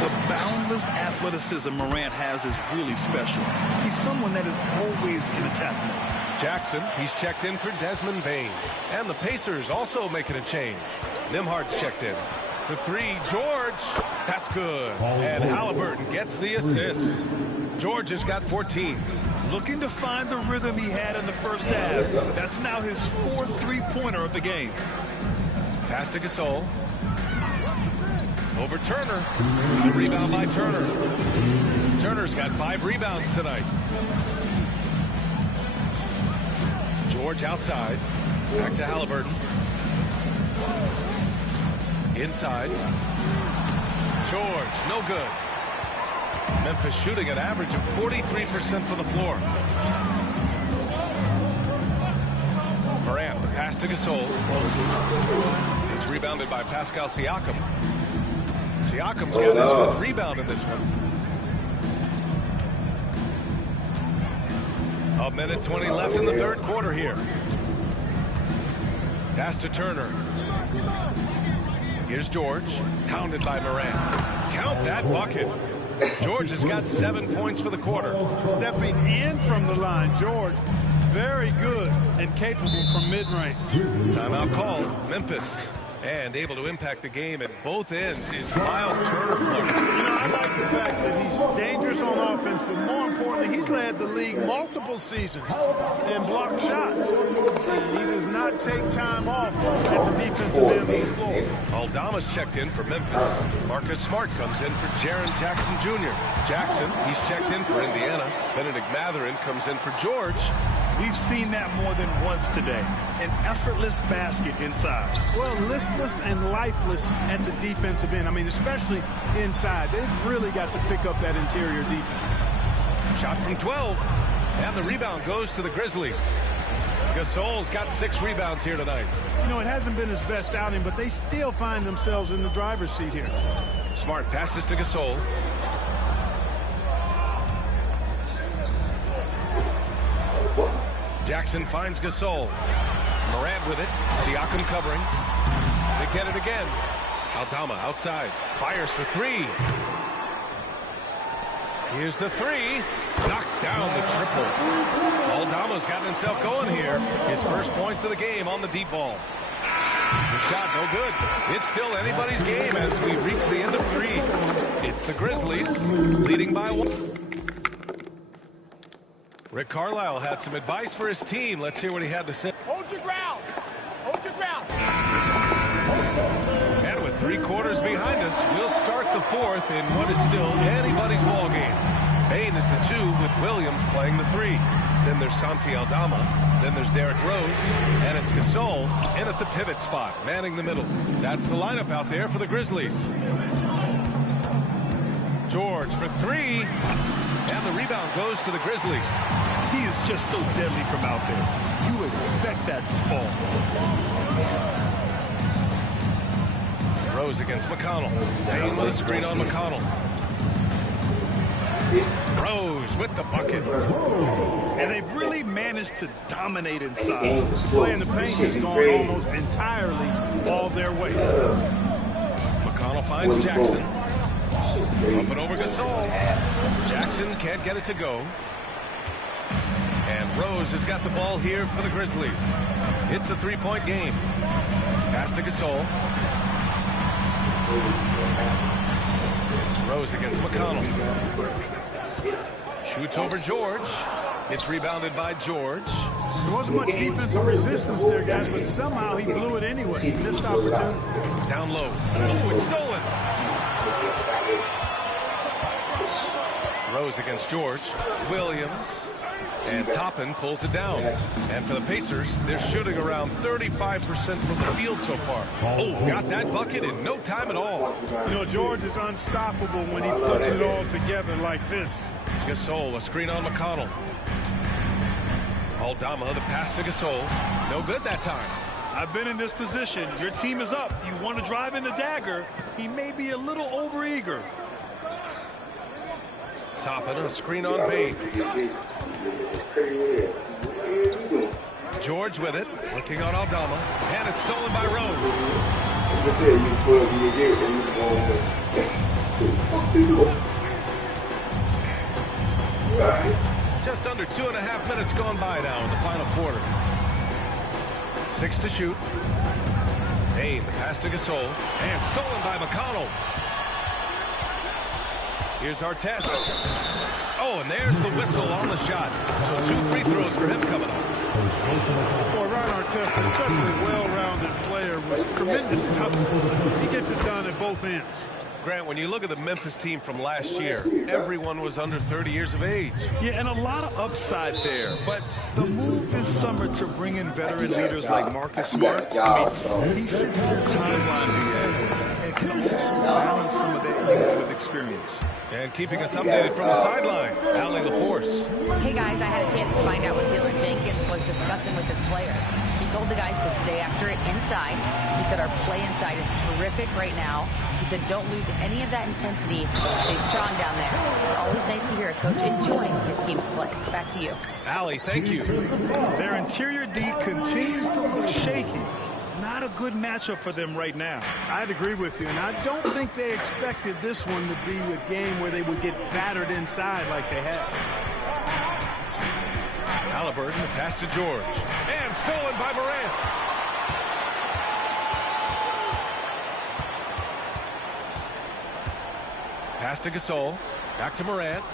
The boundless athleticism Morant has is really special. He's someone that is always in attack mode. Jackson, he's checked in for Desmond Bain. And the Pacers also making a change. Nimhard's checked in. For 3, George. That's good. And Halliburton gets the assist. George has got 14. Looking to find the rhythm he had in the first half. That's now his 4th three-pointer of the game. Pass to Gasol. Over Turner. The rebound by Turner. Turner's got 5 rebounds tonight. George outside. Back to Halliburton. Inside. George, no good. Memphis shooting an average of 43% from the floor. Morant, the pass to Gasol. It's rebounded by Pascal Siakam. Siakam's got his 5th rebound in this one. A minute 20 left in the third quarter here. Pass to Turner. Here's George, pounded by Morant. Count that bucket. George has got 7 points for the quarter. Stepping in from the line, George, very good and capable from mid-range. Timeout called, Memphis. And able to impact the game at both ends is Miles Turner. I like the fact that he's dangerous on offense, but more importantly, he's led the league multiple seasons and blocked shots. And he does not take time off at the defensive end of the floor. Aldama's checked in for Memphis. Marcus Smart comes in for Jaren Jackson Jr. Jackson, he's checked in for Indiana. Benedict Mathurin comes in for George. We've seen that more than once today. An effortless basket inside. Well, listless and lifeless at the defensive end. I mean, especially inside. They've really got to pick up that interior defense. Shot from 12. And the rebound goes to the Grizzlies. Gasol's got 6 rebounds here tonight. You know, it hasn't been his best outing, but they still find themselves in the driver's seat here. Smart passes to Gasol. Jackson finds Gasol. Morant with it. Siakam covering. They get it again. Aldama outside. Fires for 3. Here's the 3. Knocks down the triple. Aldama's gotten himself going here. His first points of the game on the deep ball. The shot no good. It's still anybody's game as we reach the end of 3. It's the Grizzlies leading by 1. Rick Carlisle had some advice for his team. Let's hear what he had to say. Hold your ground. Hold your ground. And with 3 quarters behind us, we'll start the 4th in what is still anybody's ball game. Bain is the 2 with Williams playing the 3. Then there's Santi Aldama. Then there's Derrick Rose. And it's Gasol in at the pivot spot, manning the middle. That's the lineup out there for the Grizzlies. George for 3. And the rebound goes to the Grizzlies. He is just so deadly from out there. You expect that to fall. Rose against McConnell. Bain with a screen on McConnell. Rose with the bucket. And they've really managed to dominate inside. Play in the paint has gone almost entirely all their way. McConnell finds Jackson. Up and over Gasol. Jackson can't get it to go. And Rose has got the ball here for the Grizzlies. It's a 3-point game. Pass to Gasol. Rose against McConnell. Shoots over George. It's rebounded by George. There wasn't much defensive resistance there, guys, but somehow he blew it anyway. Missed opportunity. Down low. Oh, it's stolen. Rose against George. Williams. And Toppin pulls it down. And for the Pacers, they're shooting around 35% from the field so far. Oh, got that bucket in no time at all. You know, George is unstoppable when he puts it all together like this. Gasol, a screen on McConnell. Aldama, the pass to Gasol. No good that time. I've been in this position. Your team is up. You want to drive in the dagger. He may be a little overeager. Toppin, a screen on Bain. George with it, working on Aldama, and it's stolen by Rose. Just under 2.5 minutes gone by now in the final quarter. 6 to shoot. Bain, the pass to Gasol, and stolen by McConnell. Here's Artest. Oh, and there's the whistle on the shot. So 2 free throws for him coming up. Boy, Ron Artest is such a well-rounded player with tremendous toughness. He gets it done at both ends. Grant, when you look at the Memphis team from last year, everyone was under 30 years of age. Yeah, and a lot of upside there. But the move this summer to bring in veteran leaders like Marcus Smart, he fits their timeline and can also balance some of that youth with experience. And keeping us updated from the sideline, Allie LaForce. Hey guys, I had a chance to find out what Taylor Jenkins was discussing with his players. He told the guys to stay after it inside. He said our play inside is terrific right now. He said don't lose any of that intensity. Stay strong down there. It's always nice to hear a coach enjoying his team's play. Back to you. Allie, thank you. Their interior D continues to look shaky. not a good matchup for them right now. I'd agree with you, and I don't think they expected this one to be a game where they would get battered inside like they have. Halliburton, pass to George. And stolen by Morant. Pass to Gasol. Back to Morant.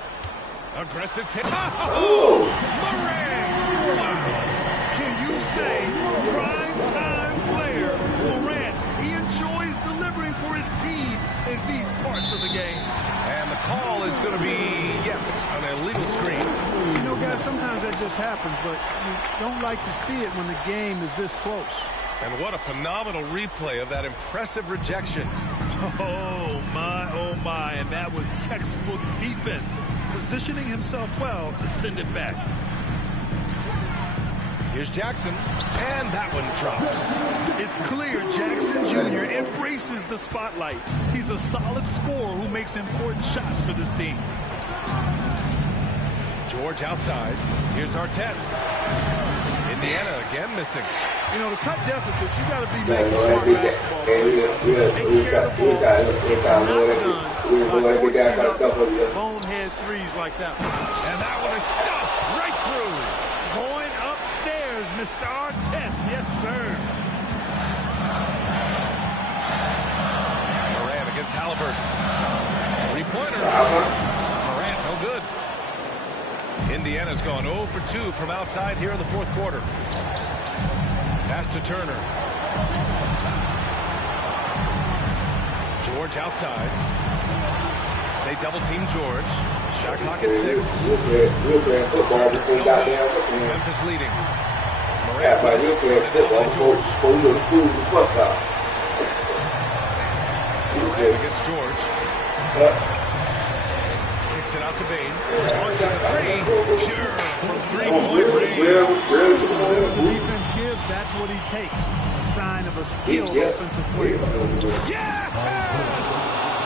Aggressive take. Oh! Morant! Wow. Can you say prime time player Morant? He enjoys delivering for his team in these parts of the game. And the call is going to be, yes, an illegal screen. You know, guys, sometimes that just happens, but you don't like to see it when the game is this close. And what a phenomenal replay of that impressive rejection. Oh, my, and that was textbook defense, positioning himself well to send it back. Here's Jackson, and that one drops. It's clear Jackson Jr. embraces the spotlight. He's a solid scorer who makes important shots for this team. George outside. Here's Artest. Indiana again missing. You know, to cut deficits, you got to be making smart basketball plays. Take care of the ball. Not done. Bonehead threes like that one. And that one is stuffed right through. Going upstairs, Mr. Artest. Yes, sir. Morant against Halliburton. Three-pointer. Morant, no good. Indiana's gone 0 for 2 from outside here in the fourth quarter. Pass to Turner. George outside. They double-team George. Shot clock at 6. Memphis leading. Morant against George. Kicks it out to Bain. Launches a three. Pure from three-point range. Whatever the defense gives, that's what he takes. A sign of a skilled offensive player. Yeah!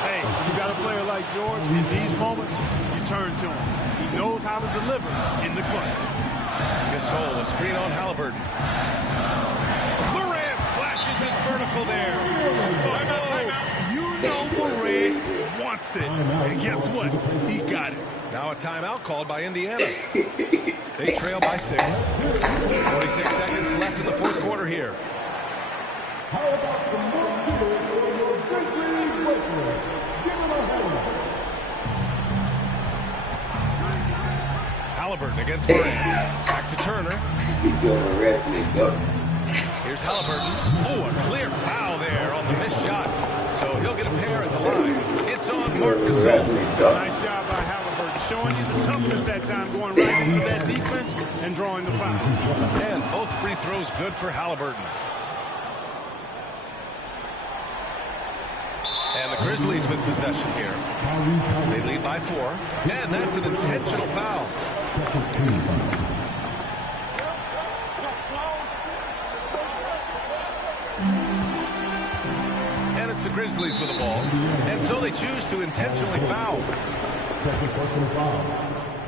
Hey, you got a player like George, in these moments, you turn to him. He knows how to deliver in the clutch. Gasol, a screen on Halliburton. Morant flashes his vertical there. You know Morant wants it. And guess what? He got it. Now a timeout called by Indiana. They trail by 6. 46 seconds left in the fourth quarter here. Halliburton against Morant. Back to Turner. Here's Halliburton. Oh, a clear foul there on the missed shot. So he'll get a pair at the line. It's on Mark Gasol. Nice job by Halliburton, showing you the toughness that time, going right into that defense and drawing the foul. And both free throws good for Halliburton. And the Grizzlies with possession here. They lead by 4. And that's an intentional foul. Second team foul. And it's the Grizzlies with the ball. And so they choose to intentionally foul. Second personal foul.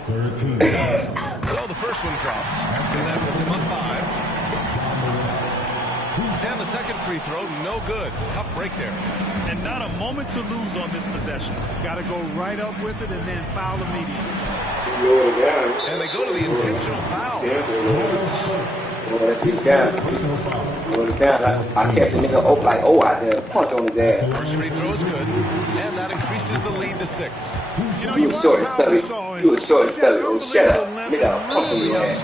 Third team. So the first one drops. And that puts him on 5. And the second free throw, no good. Tough break there. And not a moment to lose on this possession. Got to go right up with it and then foul immediately. And they go to the intentional foul. I catch a nigga out there, punch on his ass. First free throw is good, and that increases the lead to 6. You was short and stubby. You was short and stubby. Oh, shut up. Nigga, punch on your ass.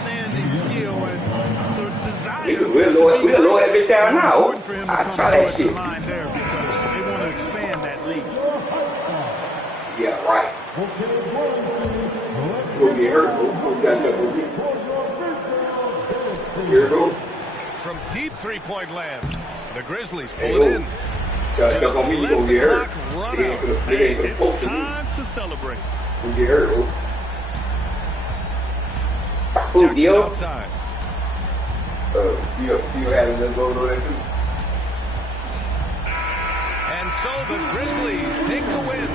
We'll lower that bitch down now. I'll try that shit. They want to expand that lead. Yeah, right. Go get hurt. Here go. From deep three-point land, the Grizzlies pull it in. Just let the clock run out. It's time to celebrate. Go get hurt. Jackson outside. You having them go there too? And so the Grizzlies take the win.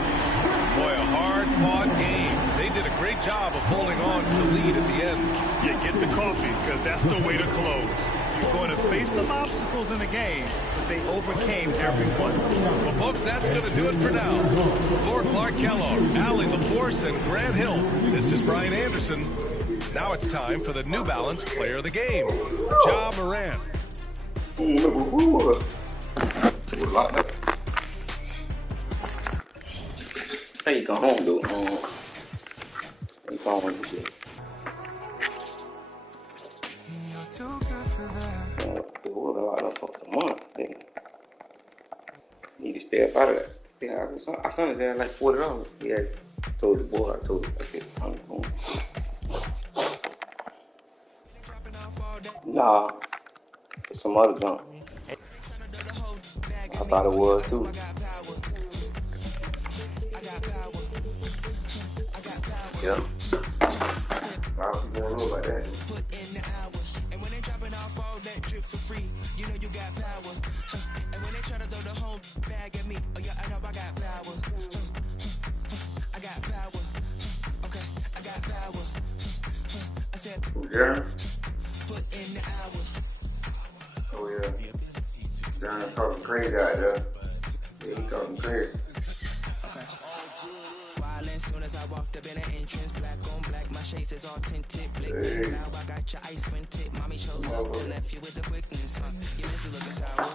Boy, a hard-fought game. They did a great job of holding on to the lead at the end. Yeah, get the coffee, because that's the way to close. You're going to face some obstacles in the game, but they overcame every one. Well, folks, that's going to do it for now. For Clark Kellogg, Allie LaForce, and Grant Hill, this is Brian Anderson. Now it's time for the New Balance Player of the Game, Ja Morant. Hey, you go home, dude. You go home and shit. What a lot of folks a month, nigga. Need to stay up out of that. Stay out of that. I sent it there like $40. Yeah, told the boy, I told him, I get something for him. Nah, it's some other junk. I thought it was too. Yeah. I was going to like that. And when they dropping off all that drip for free, you know you got power. And when they try to throw the whole bag at me, oh yeah, I know I got power. I got power. Okay, I got power. I said, yeah. Put in the hours. Oh yeah. John's talking crazy out there. Yeah, he talking crazy. As soon as I walked up in the entrance, black on black, my shades is all tinted. Blick, now I got your ice squinted. Mommy chose up and left you with the quickness, huh? Your missy looking sour,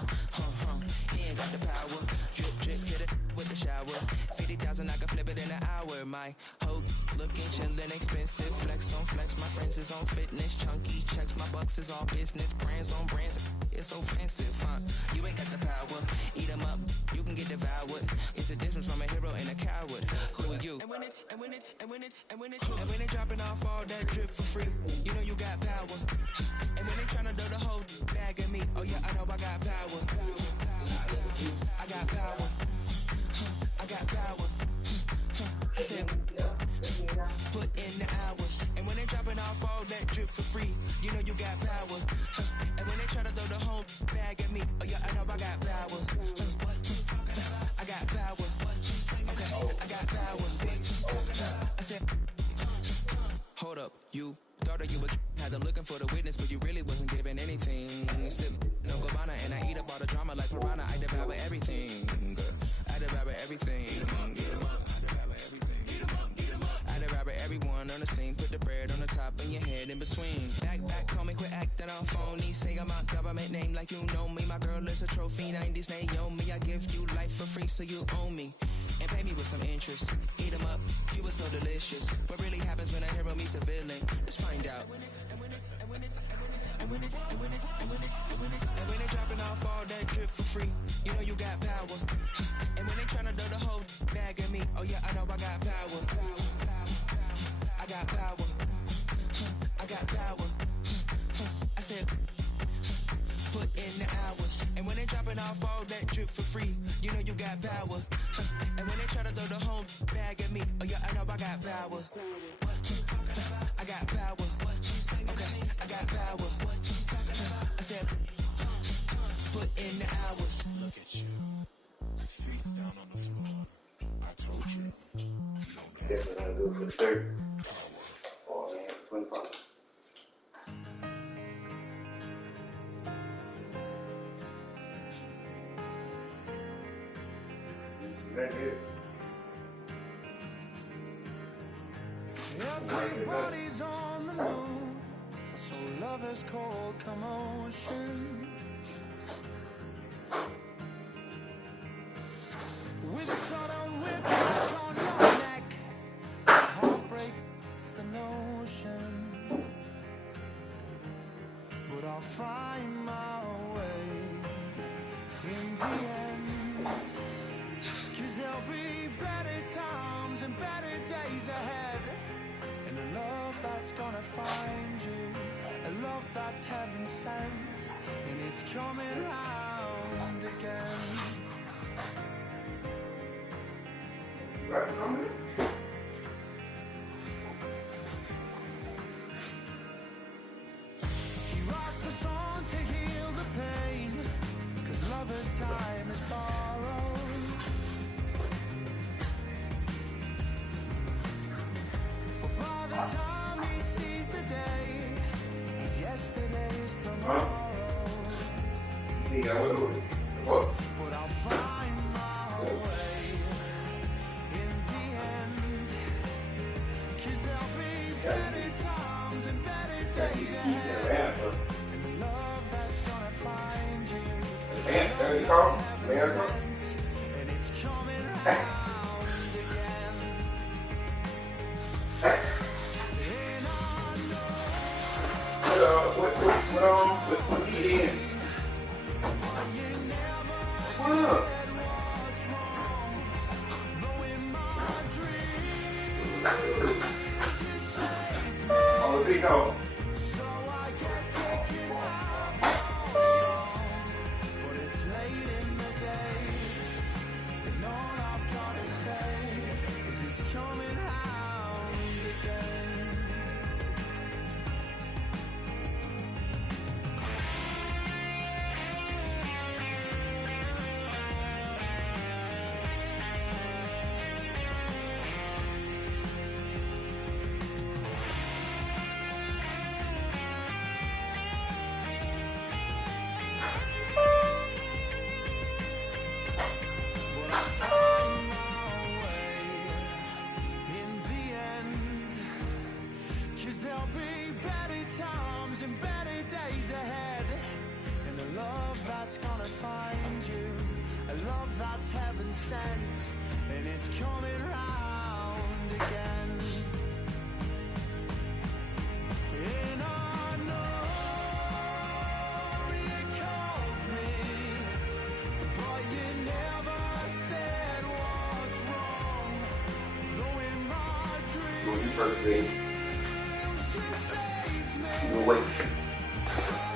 He ain't got the power. Drip, drip, hit it with the shower. 50,000, I can flip it in an hour. My hoe looking chillin', expensive. Flex on flex, my friends is on fitness. Chunky checks, my bucks is all business. Brands on brands, it's offensive, huh? You ain't got the power. Eat 'em up, you can get devoured. It's a difference from a hero and a coward. Who are you? And when they dropping off all that drip for free, you know you got power. And when they tryna throw the whole bag at me, oh yeah, I know I got power. I got power. I got power. I said, put in the hours. And when they dropping off all that drip for free, you know you got power. And when they tryna throw the whole bag at me, oh yeah, I know I got power. I got power. Okay, I got power. I said, hold up, you thought that you would had them looking for the witness, but you really wasn't giving anything. Sip no Gabbana and I eat up all the drama like piranha. I devour everything. I devour everything. I devour everyone on the scene. Put the bread on the top and your head in between. Back, call me, quit acting on phony. Say I'm a government name like you know me. My girl is a trophy, 90s Naomi. I give you life for free, so you own me. And pay me with some interest. Eat 'em up, you were so delicious. What really happens when a hero meets a villain? Let's find out. And when they dropping off all that drip for free, you know you got power. And when they tryna throw the whole bag at me, oh yeah, I know I got power. I got power. I got power. I said, put in the hours. And when they dropping off all that drip for free, you know you got power. And when they try to throw the whole bag at me, oh yeah, I know I got power. I got power. Okay, I got power. I said, put in the hours. Look at you, face down on the floor. I told you. Guess we're gonna do it for the third. Oh man, 25. Everybody's on the move, so lovers call commotion. With a sudden whip back on your neck, heartbreak the notion. But I'll find my way in the end. 'Cause there'll be better times and better days ahead. And a love that's gonna find you, a love that's heaven sent, and it's coming round again. He writes the song to heal the pain, 'cause lover's time is borrowed. time he sees the day is yesterday's tomorrow. But I'll find my way in the end, 'cause there'll be better times and better days ahead, and the love that's gonna find you, and it's coming round again. What he did? What up? Oh, big dog. But it's late in the day, and all I've gotta say is it's coming round again. But I'll find my way in the end, 'cause there'll be better times and better days ahead, and a love that's gonna find you, a love that's heaven sent, and it's coming round again. And I know you called me, but you never said what's wrong. Though in my When you first dreams did, you saved me. you wait.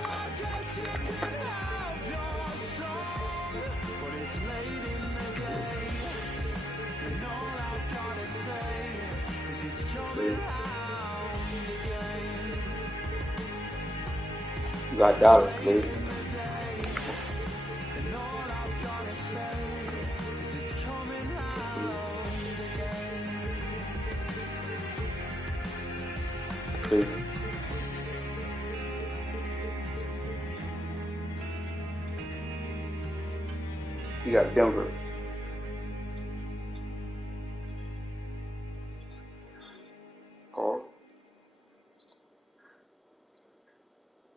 I guess you could have your song, but it's late in the day, and all I've gotta say is it's coming round again. You got dollars, please. And all I've gotta say is it's coming round again. Please. You got Denver. Call.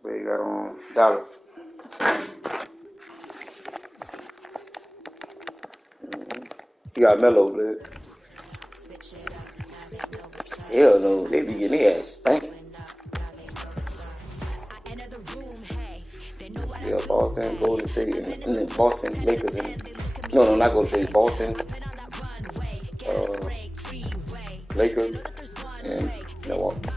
But you got Dallas. You got Melo, man. Hell no, they be getting their ass spanked. Yeah, Boston, Golden State, and then Boston, Lakers, and no, not Golden State, Boston, Lakers, and Milwaukee.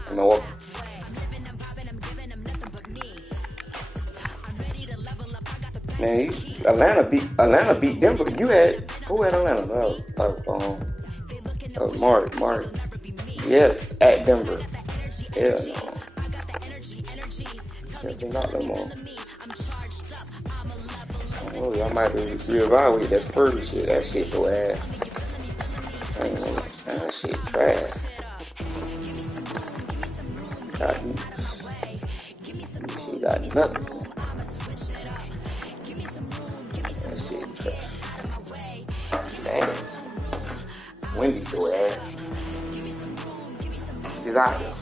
Man, Atlanta beat Denver. Who had Atlanta? Mark. Yes, at Denver. Yeah, no. They're not no more. Oh, I might have to reevaluate that Spurs shit. That shit so ass. That shit trash. She got nothing. That shit trash. Damn. Wendy so ass. She's out here.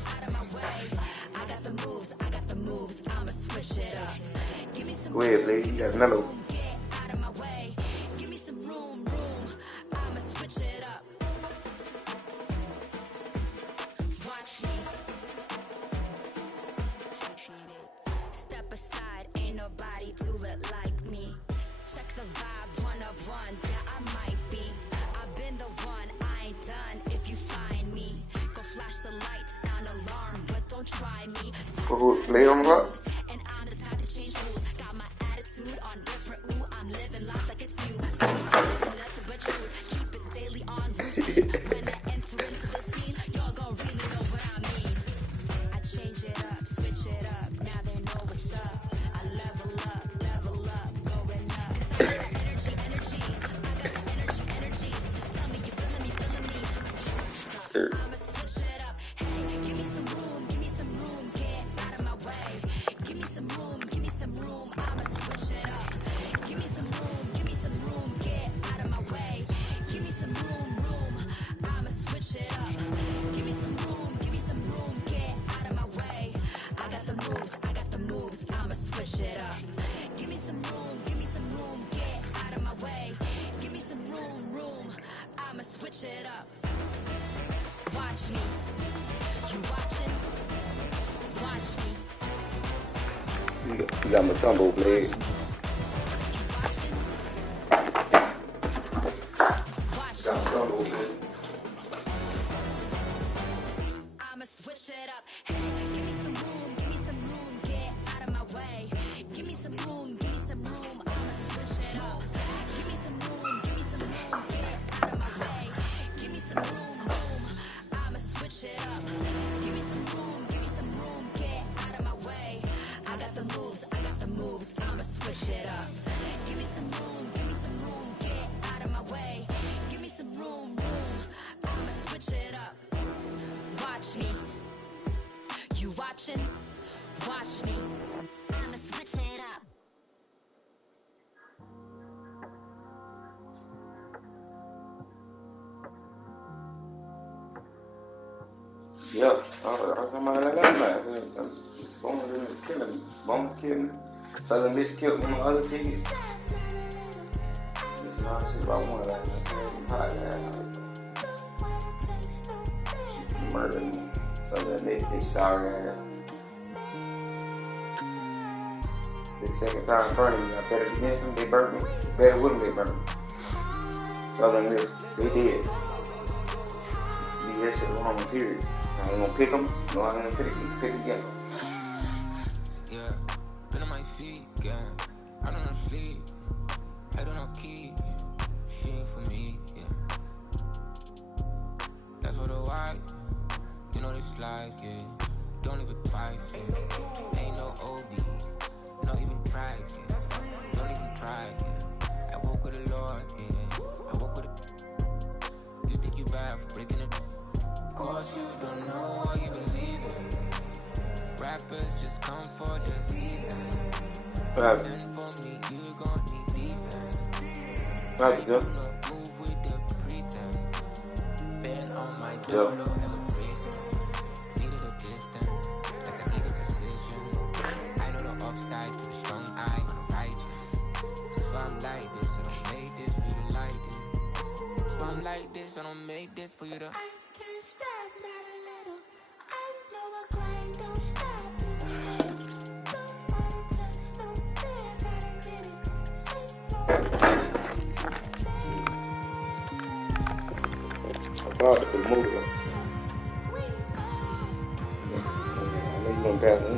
Go ahead, please. You got Melo. Step aside, ain't nobody do it like me. Check the vibe, 1 of 1, yeah, I might be. I've been the one, I ain't done if you find me. Go flash the lights, sound alarm, but don't try me. Lay on the rock. And I'm the type to change rules. Got my attitude on different, ooh, I'm living life like it's new. So I'm living nothing but truth. Keep it daily on routine. When I enter into the scene, y'all gon' really know what I mean. I change it up, switch it up, now they know what's up. I level up, going up. 'Cause I got the energy. I got the energy. Tell me you feeling me. I'ma switch it up. Hey, give me Watch me. You watching? Watch me. You got my tumble blade. I'ma switch it up. Hey, give me some room, get out of my way. Give me some room, I'ma switch it up. Give me some room, get out of my way. Give me some room, I'ma switch it up. Give me some room, get out of my way. I got the moves, I'ma switch it up. Give me some room, get out of my way. Give me some room, I'ma switch it up. Watch me. You watching? Watch me. I'ma switch it up. Yeah, I was somebody like that, man. Spoon is killing me. Spoon killing me. Southern Miss killed me on the other tickets. This is all shit about one like that. Hot ass. Murdered me. Southern Miss, they sorry ass. The second time burning me. I bet it against them, they burned me. Bet it with them, they burned me. Southern Miss, they did. Leave that shit alone, period. I ain't gonna pick them. No, I ain't gonna pick again. Yeah, been on my feet, yeah. I don't know sleep. I don't know keep. She ain't for me, yeah. That's what a wife. You know this life, yeah. Don't live it twice, yeah. Ain't no OB. Not even tries, yeah. Don't even try, yeah. I walk with the Lord, yeah. I walk with the. You think you bad for breaking it? Of course you don't know what you believe in. Rappers just come for the season. Send for me, you gon' need defense. I do not move with the pretend. Been on my dolo as a freezer. Needed a distance, like I needed precision. I know the upside to the strong eye on the righteous. That's why I'm like this, I don't make this for you to like this. That's why I'm like this, I don't make this for you to. Can't stop, not a little. I know the grind don't stop. Don't wanna touch no fear, gotta get it. Say no. I thought it was moving. I know you gonna pass me.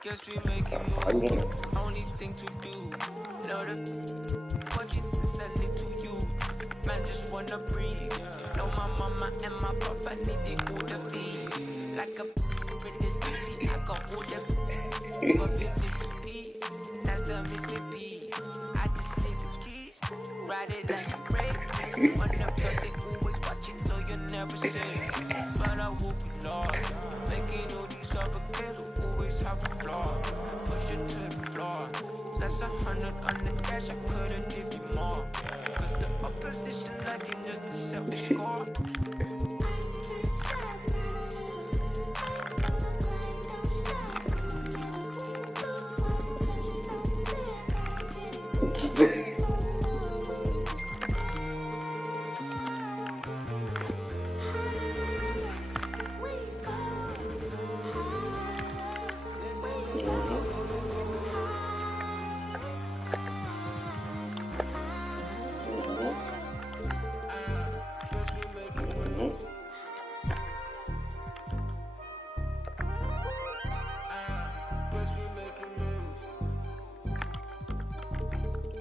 Guess we making moves. Only thing to do. Know the watching since I live to you. Man just wanna breathe. Know my mama and my papa need they all the feed. Like a in this city, I got all the Mississippi. That's the Mississippi. I just need the keys. Ride it like a brake. On the block they always watch it, so you never say. But I will be lost. Making all these other kids who always have a flaw. Push it to the floor. That's 100 on the dash, I could've give you more. Cause the opposition lacking just to set the score.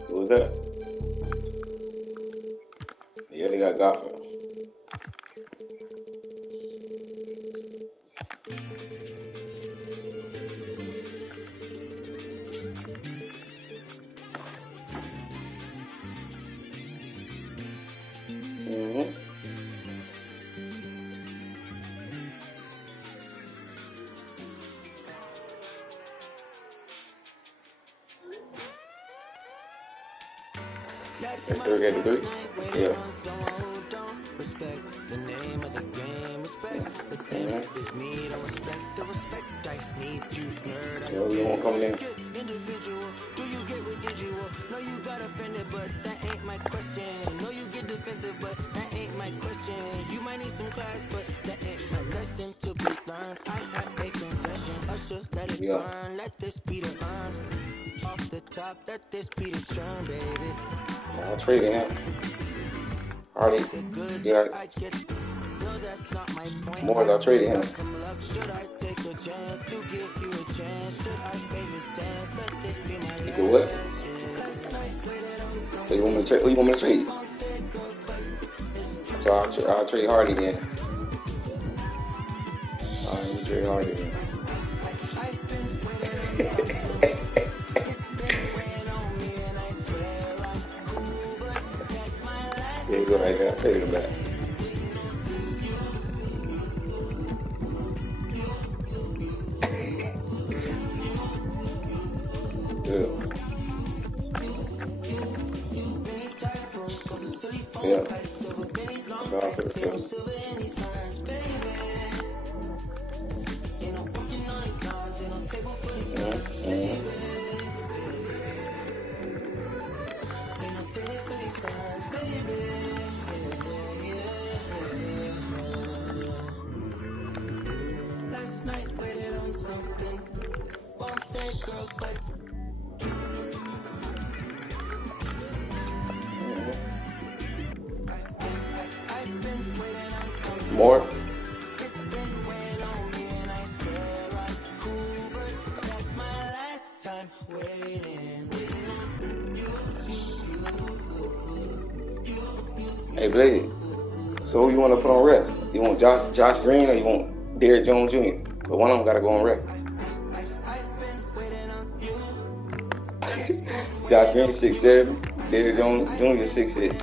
What was that? Yeah, they got golfer. That's 3 Yeah. Respect the name of the game. Respect the same is me. Don't respect the respect. I need you, nerd. You won't come in. Individual. Do you get Yeah. Let this be the off the top, let this be the churn, baby. I'll trade him. Already, yeah. More as I traded him. You could what? So you want me to trade? Who you want me to trade? So I'll trade Hardy then. Alright, you trade Hardy then. There you go right there. I'll trade him back. Yeah. Last night waited on something. Won't say girl, but Morris. Hey, Blade. So who you want to put on rest? You want Josh Green or you want Derrick Jones Jr.? But one of them got to go on rest. Josh Green 6'7", Derrick Jones Jr. 6'8".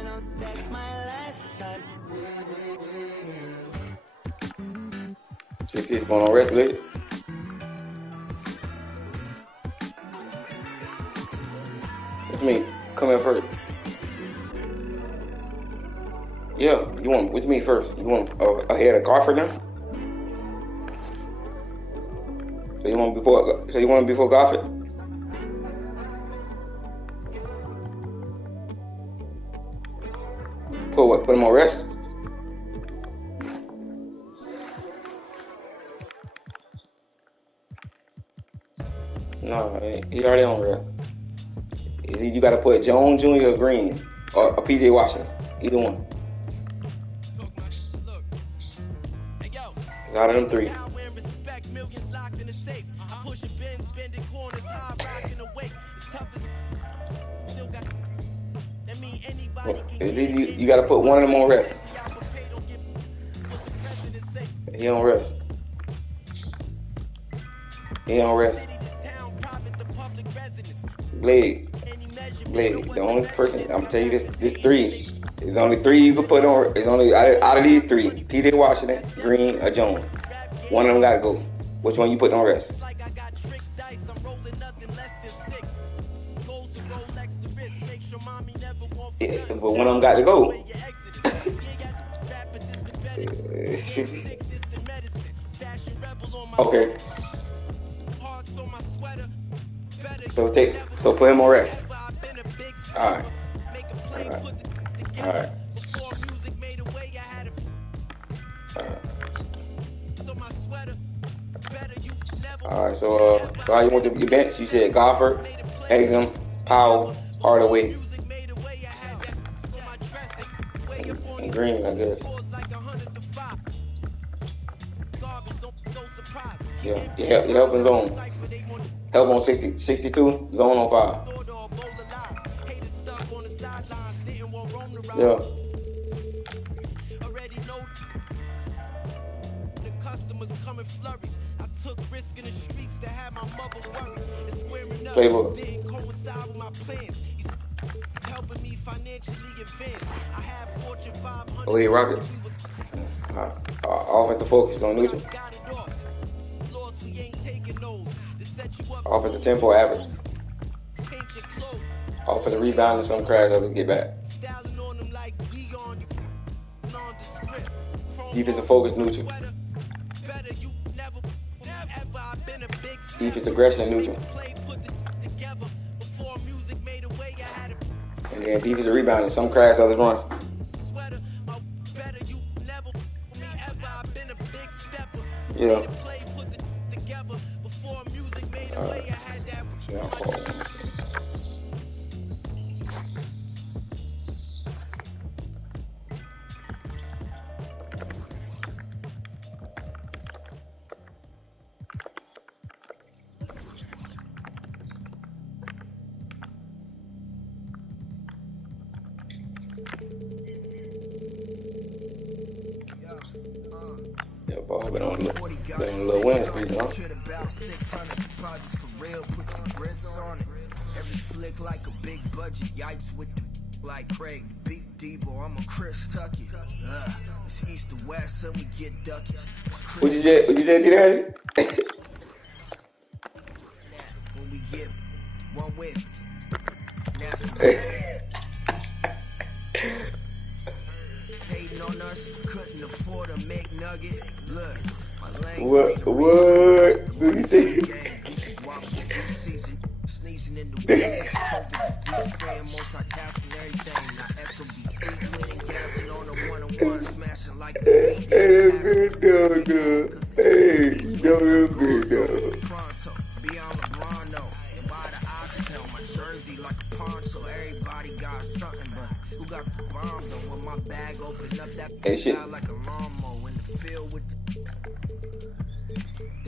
Six going on rest, Blade. What you mean? Come in first. Yeah, you want? What you mean first? You want ahead of Garford now? So you want before? So you want him before Garford? Put what? Put him on rest? No, he already on rest. You got to put Jones Jr. or Green or PJ Washington. Either one. Out of them three. You got to put one of them on rest. He on rest. He on rest. Blade. The only person, I'm telling you this three. There's only three you can put on. It's only out of these three: PJ Washington, Green, or Jones. One of them gotta go. Which one you put on rest? Yeah, but one of them got to go. Okay. So put him on rest. Alright. Alright, so how you want your bench? You said Gofford, Exum, Powell, Hardaway, and Green, I guess. Yeah, your help in zone. Help on 62, zone on 5. Yeah. Playbook. Oh, yeah, Rockets. Offensive focus on neutral. Offensive tempo average. Offensive rebound and some crash others get back. Defensive focus neutral. Defensive aggression and neutral. And then defensive rebounding, some crash others run. Yeah. Down 4. Yeah, ball been on a little winning streak, huh? Every flick like a big budget, yikes with the like Craig, the beat Debo, I'm a Chris Tucky. It's east to west, so we get duckies. What you say, T-Daddy? When we get one with, hating on us, couldn't afford a McNugget. Look, my lane What do you think? Sneezing in the weed, COVID disease, fan, multitasking, everything. Now SOBC, cleaning, gassing on a one-on-one, smashing like a speed. Hey, that big dog. Hey, you know that big dog. Pronto, beyond LeBron, no. And by the oxtail, my jersey like a poncho. Everybody got something, but who got the bomb though? When my bag opened up, that got like a lawnmower in the field with the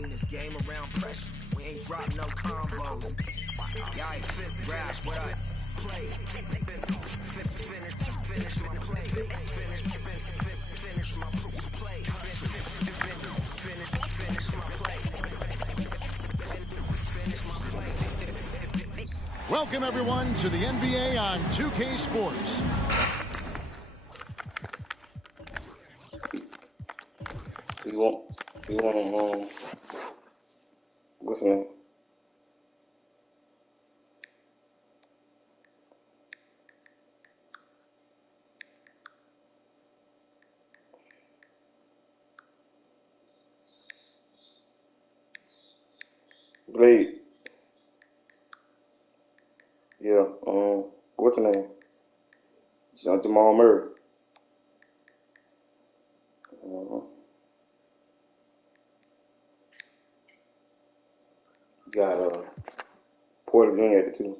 in this game around pressure. We ain't drop no combos. Yikes, rap, what I play. Finish my play. Finish my play. Finish my play. Welcome, everyone, to the NBA on 2K Sports. You want what's the name? Blade. Yeah, what's the name? Jamal Murray. Got Porter Jr. at the 2.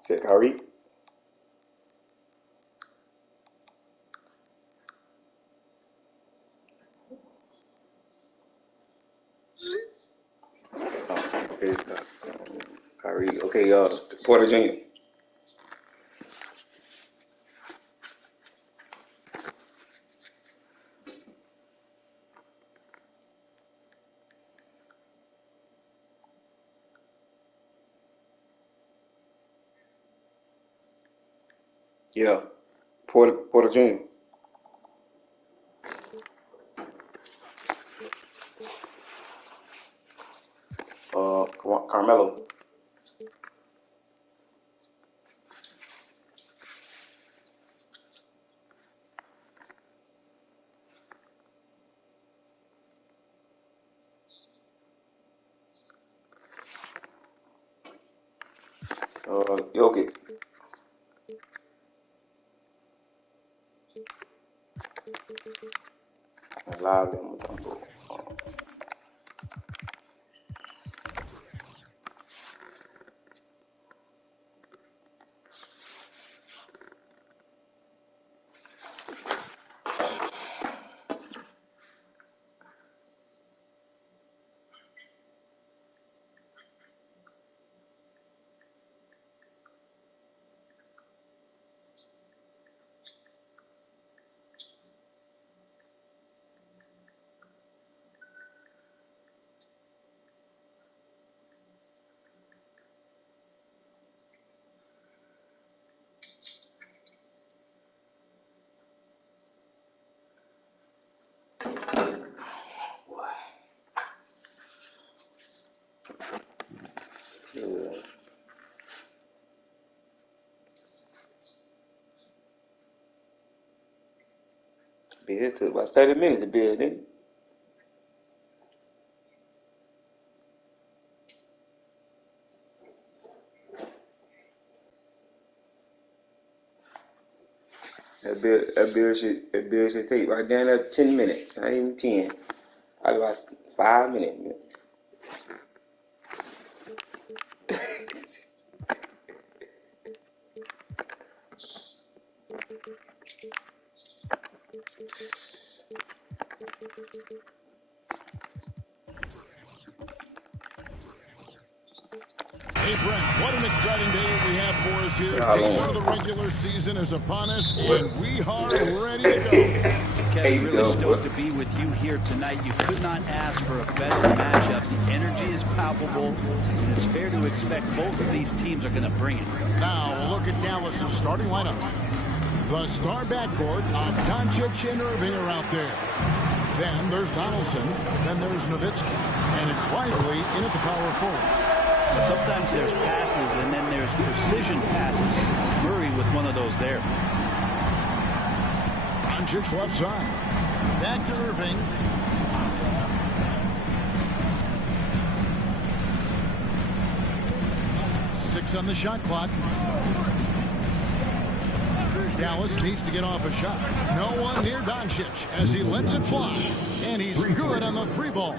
Said Kyrie. Okay, Kyrie. Okay, Porter Jr. Yeah, Porter Jr. Carmelo. Jokic. Allow them to go. Be here took about 30 minutes to build, didn't it? A bill should take right down there 10 minutes, not even 10. I got 5 minutes. Hey, Brent, what an exciting day we have for us here. Day one of the regular season is upon us, and we are ready to go. Kevin, really stoked to be with you here tonight. You could not ask for a better matchup. The energy is palpable, and it's fair to expect both of these teams are going to bring it. Now, we'll look at Dallas' starting lineup. The star backcourt of Doncic and Irving are out there. Then there's Donaldson. Then there's Nowitzki. And it's Lively in at the power forward. Sometimes there's passes, and then there's precision passes. Murray with one of those there. Doncic left side. Back to Irving. Six on the shot clock. Dallas needs to get off a shot. No one near Doncic as he lets it fly. And he's good on the three ball.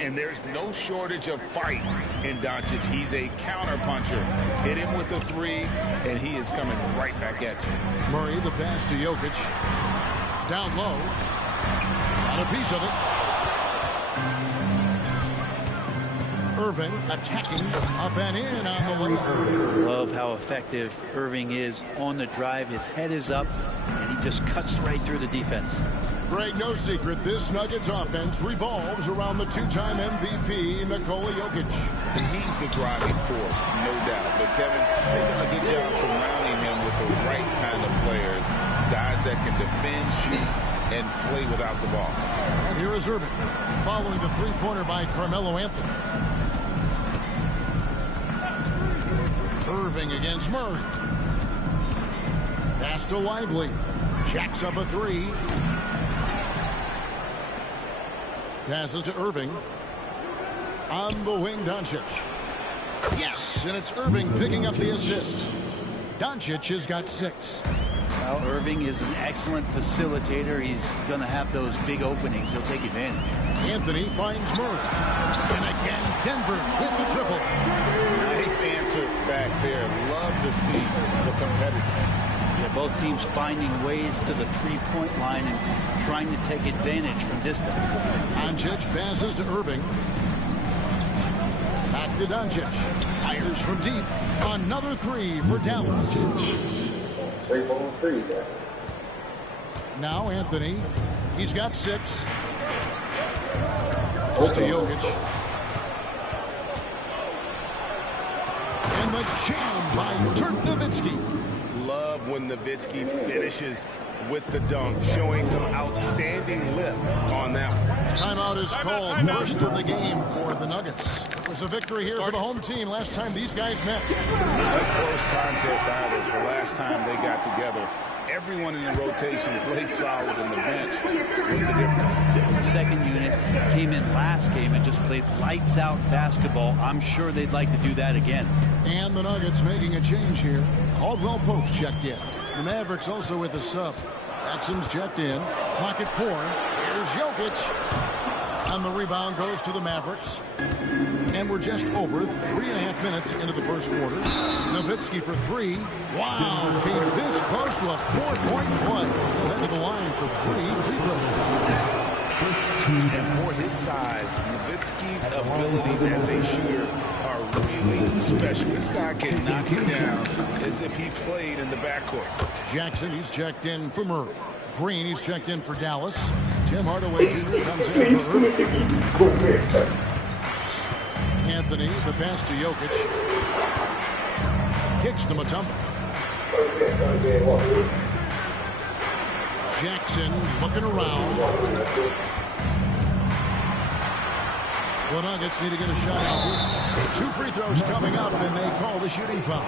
And there's no shortage of fight in Doncic. He's a counter-puncher. Hit him with a three, and he is coming right back at you. Murray, the pass to Jokic. Down low. Got a piece of it. Irving attacking up and in on the layup. Love how effective Irving is on the drive. His head is up, and he just cuts right through the defense. Greg, no secret, this Nuggets offense revolves around the two-time MVP, Nikola Jokic. He's the driving force, no doubt. But, Kevin, they've done a good job surrounding him with the right kind of players, guys that can defend, shoot, and play without the ball. And here is Irving, following the three-pointer by Carmelo Anthony. Irving against Murray. Pass to Lively. Jacks up a three. Passes to Irving. On the wing, Doncic. Yes, and it's Irving picking up the assist. Doncic has got 6. Well, Irving is an excellent facilitator. He's going to have those big openings. He'll take advantage. Anthony finds Murray. And again, Denver hit the triple. Nice answer back there. Love to see the competitiveness. Yeah, both teams finding ways to the three-point line and trying to take advantage from distance. Doncic passes to Irving. Back to Doncic. Fires from deep. Another three for Dallas. Now Anthony. He's got 6. Goes to Jokic. And the jam by Dirk Nowitzki. Love when Nowitzki finishes with the dunk, showing some outstanding lift on that one. Timeout is called. First of the game for the Nuggets. It was a victory here for the home team last time these guys met. Not a close contest either. The last time they got together, everyone in the rotation played solid, and the bench was the difference. The second unit came in last game and just played lights out basketball. I'm sure they'd like to do that again. And the Nuggets making a change here. Caldwell Pope's checked in. The Mavericks also with a sub. Exum's checked in. Clock at 4. Here's Jokic. And the rebound goes to the Mavericks. And we're just over 3.5 minutes into the first quarter. Nowitzki for 3. Wow, came this close to a 4-point play. Led to the line for 3 free throws. And for his size, Nowitzki's abilities as a shooter are really special. This guy can knock it down as if he played in the backcourt. Jackson, he's checked in for Murray. Green, he's checked in for Dallas. Tim Hardaway Jr. comes in for Irving. Anthony, the pass to Jokic. Kicks to Mutombo. Jackson looking around. The Nuggets need to get a shot out here. 2 free throws coming up, and they call the shooting foul.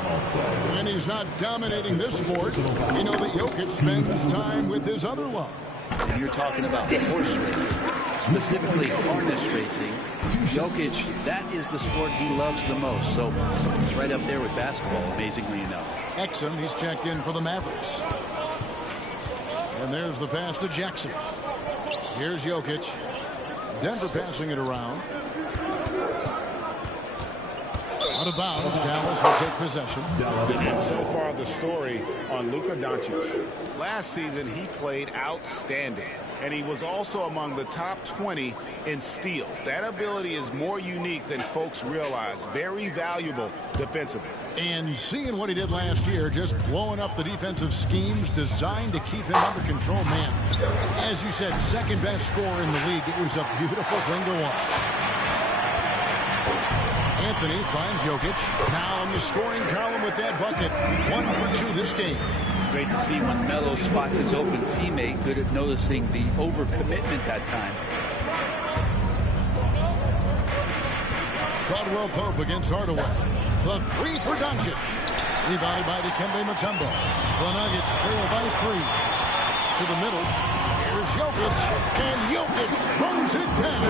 And he's not dominating this sport. You know that Jokic spends time with his other love. And you're talking about horse racing, specifically harness racing. Jokic, that is the sport he loves the most. So it's right up there with basketball, amazingly enough. Exum, he's checked in for the Mavericks. And there's the pass to Jackson. Here's Jokic. Denver passing it around. Out of bounds. Dallas will take possession. And so far the story on Luka Doncic. Last season he played outstanding. And he was also among the top 20 in steals. That ability is more unique than folks realize. Very valuable defensively. And seeing what he did last year, just blowing up the defensive schemes designed to keep him under control, man. As you said, second best scorer in the league. It was a beautiful thing to watch. Anthony finds Jokic. Now in the scoring column with that bucket. 1 for 2 this game. Great to see when Melo spots his open teammate. Good at noticing the overcommitment that time. Caldwell Pope against Hardaway. The 3 for Doncic. Rebounded by Dikembe Mutombo. The Nuggets trail by 3. To the middle. Here's Jokic. And Jokic throws it down.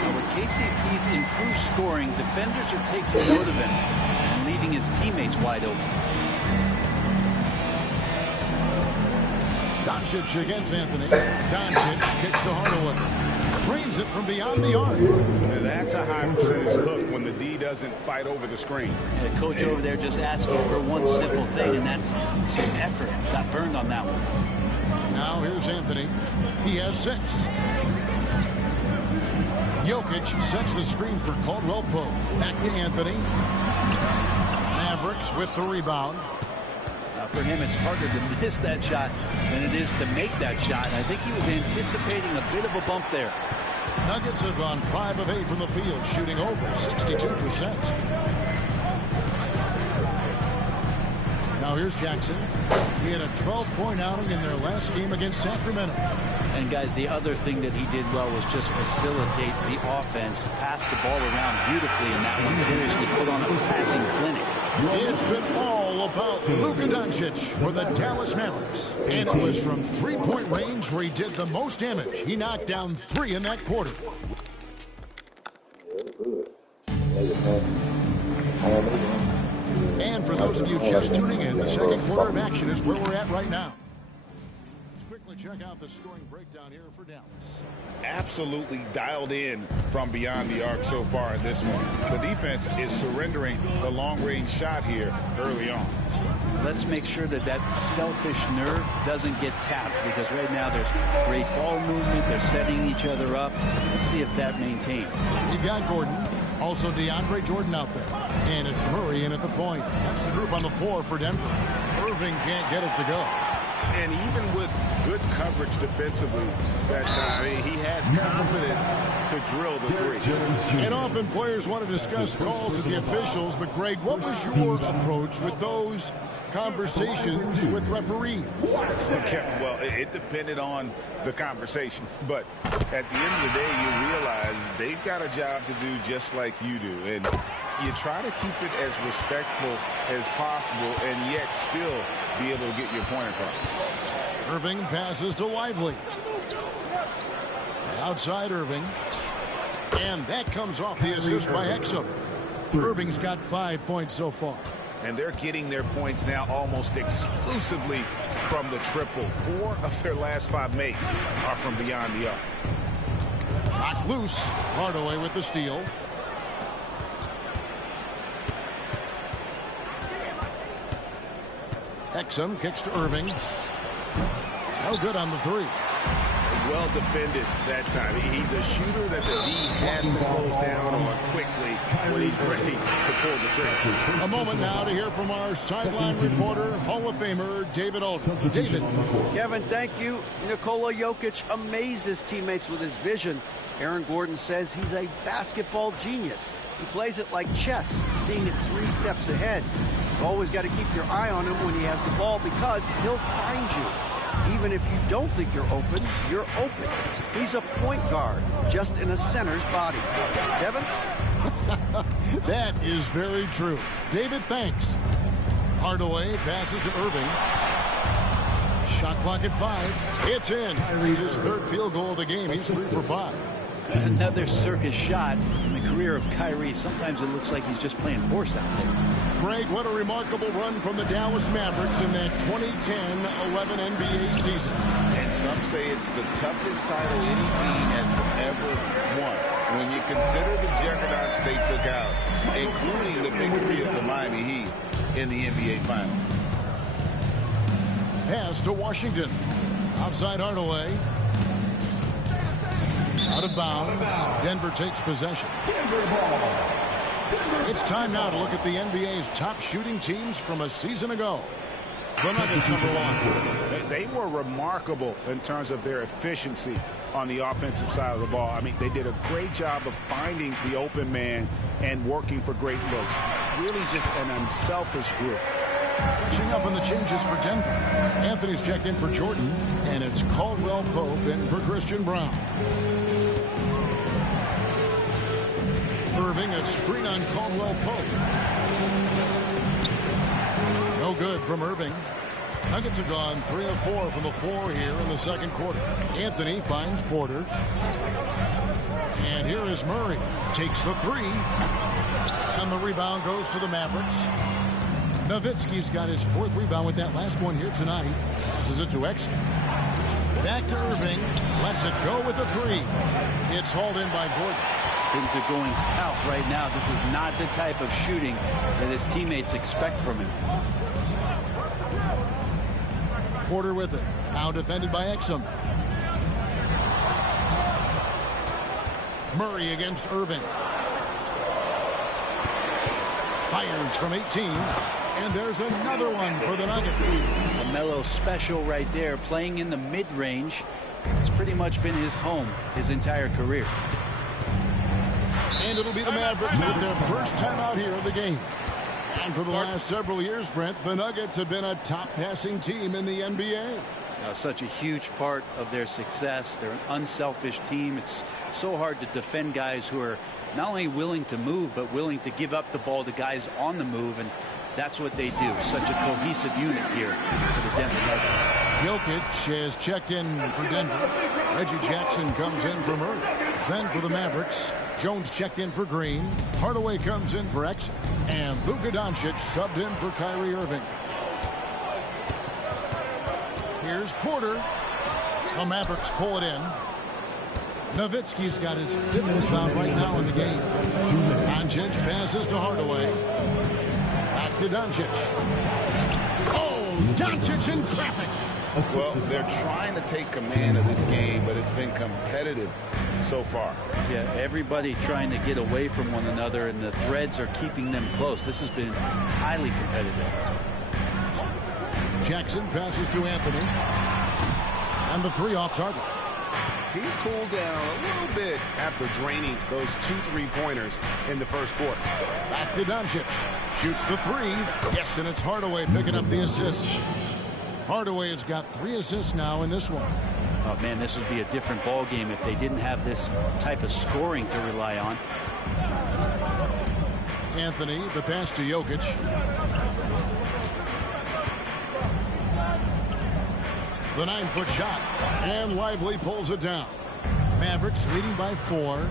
Now with KCP's improved scoring, defenders are taking note of him and leaving his teammates wide open. Doncic against Anthony. Doncic kicks to Hardaway. Drains it from beyond the arc. And that's a high percentage hook when the D doesn't fight over the screen. The coach over there just asking for one simple thing, and that's some effort. Got burned on that one. Now here's Anthony. He has 6. Jokic sets the screen for Caldwell Pope. Back to Anthony. Mavericks with the rebound. For him, it's harder to miss that shot than it is to make that shot. I think he was anticipating a bit of a bump there. Nuggets have gone 5 of 8 from the field, shooting over 62%. Now here's Jackson. He had a 12-point outing in their last game against Sacramento. And guys, the other thing that he did well was just facilitate the offense, pass the ball around beautifully in that one. Seriously put on a passing clinic. It's been all about Luka Doncic for the Dallas Mavericks. And it was from 3-point range where he did the most damage. He knocked down 3 in that quarter. And for those of you just tuning in, the second quarter of action is where we're at right now. Let's quickly check out the scoring breakdown here for Dallas. Absolutely dialed in from beyond the arc so far in this one. The defense is surrendering the long-range shot here early on. Let's make sure that that selfish nerve doesn't get tapped, because right now there's great ball movement. They're setting each other up. Let's see if that maintains. You've got Gordon. Also DeAndre Jordan out there. And it's Murray in at the point. That's the group on the floor for Denver. Irving can't get it to go. And even with good coverage defensively that time, he has confidence to drill the 3. And often players want to discuss calls with the officials, but Greg, what was your approach with those conversations with referees? Okay, well, it depended on the conversation, but at the end of the day, you realize they've got a job to do just like you do, and you try to keep it as respectful as possible and yet still be able to get your point across. Irving passes to Lively. Outside Irving. And that comes off the assist by Exum. Irving's got 5 points so far. And they're getting their points now almost exclusively from the triple. 4 of their last 5 makes are from beyond the arc. Knocked loose. Hardaway with the steal. Exum kicks to Irving. No good on the 3. Well defended that time. He's a shooter that the D has to close down on quickly when he's ready to pull the trigger. A moment now to hear from our sideline reporter, Hall of Famer David Aldridge. David. Kevin, thank you. Nikola Jokic amazes teammates with his vision. Aaron Gordon says he's a basketball genius. He plays it like chess, seeing it 3 steps ahead. You've always got to keep your eye on him when he has the ball, because he'll find you. Even if you don't think you're open, you're open. He's a point guard, just in a center's body. Kevin? That is very true. David, thanks. Hardaway passes to Irving. Shot clock at 5. It's in. It's his 3rd field goal of the game. He's 3 for 5. Another circus shot in the career of Kyrie. Sometimes it looks like he's just playing horse out there. Greg, what a remarkable run from the Dallas Mavericks in that 2010-11 NBA season. Some say it's the toughest title any team has ever won. When you consider the juggernauts they took out, including the big three of the Miami Heat in the NBA Finals. Pass to Washington. Outside Hardaway. Out of bounds. Denver takes possession. It's time now to look at the NBA's top shooting teams from a season ago. The Nuggets #1. They were remarkable in terms of their efficiency on the offensive side of the ball. I mean, they did a great job of finding the open man and working for great looks. Really just an unselfish group. Catching up on the changes for Denver. Anthony's checked in for Jordan, and it's Caldwell Pope in for Christian Brown. Irving, a screen on Caldwell Pope. No good from Irving. Nuggets have gone 3 of 4 from the floor here in the second quarter. Anthony finds Porter. And here is Murray. Takes the three. And the rebound goes to the Mavericks. Nowitzki's got his 4th rebound with that last one here tonight. Passes it to Exum. Back to Irving. Lets it go with the three. It's hauled in by Gordon. Things are going south right now. This is not the type of shooting that his teammates expect from him. Porter with it. Now defended by Exum. Murray against Irving. Fires from 18. And there's another one for the Nuggets. A Melo special right there, playing in the mid-range. It's pretty much been his home his entire career. And it'll be the Mavericks with their first time out here in the game. And for the last several years, Brent, the Nuggets have been a top passing team in the NBA. Such a huge part of their success. They're an unselfish team. It's so hard to defend guys who are not only willing to move, but willing to give up the ball to guys on the move. And that's what they do. Such a cohesive unit here for the Denver Nuggets. Jokic has checked in for Denver. Reggie Jackson comes in for Murray. Then for the Mavericks, Jones checked in for Green. Hardaway comes in for Exum. And Luka Doncic subbed in for Kyrie Irving. Here's Porter. The Mavericks pull it in. Nowitzki's got his 5th rebound right now in the game. Doncic passes to Hardaway. Back to Doncic. Oh, Doncic in traffic. Well, they're trying to take command of this game, but it's been competitive so far. Yeah, everybody trying to get away from one another, and the threads are keeping them close. This has been highly competitive. Jackson passes to Anthony. And the three off target. He's cooled down a little bit after draining those 2 3-pointers in the first quarter. Back to Doncic. Shoots the three. Yes, and it's Hardaway picking up the assist. Hardaway has got 3 assists now in this one. Oh, man, this would be a different ball game if they didn't have this type of scoring to rely on. Anthony, the pass to Jokic. The 9-foot shot. And Lively pulls it down. Mavericks leading by 4.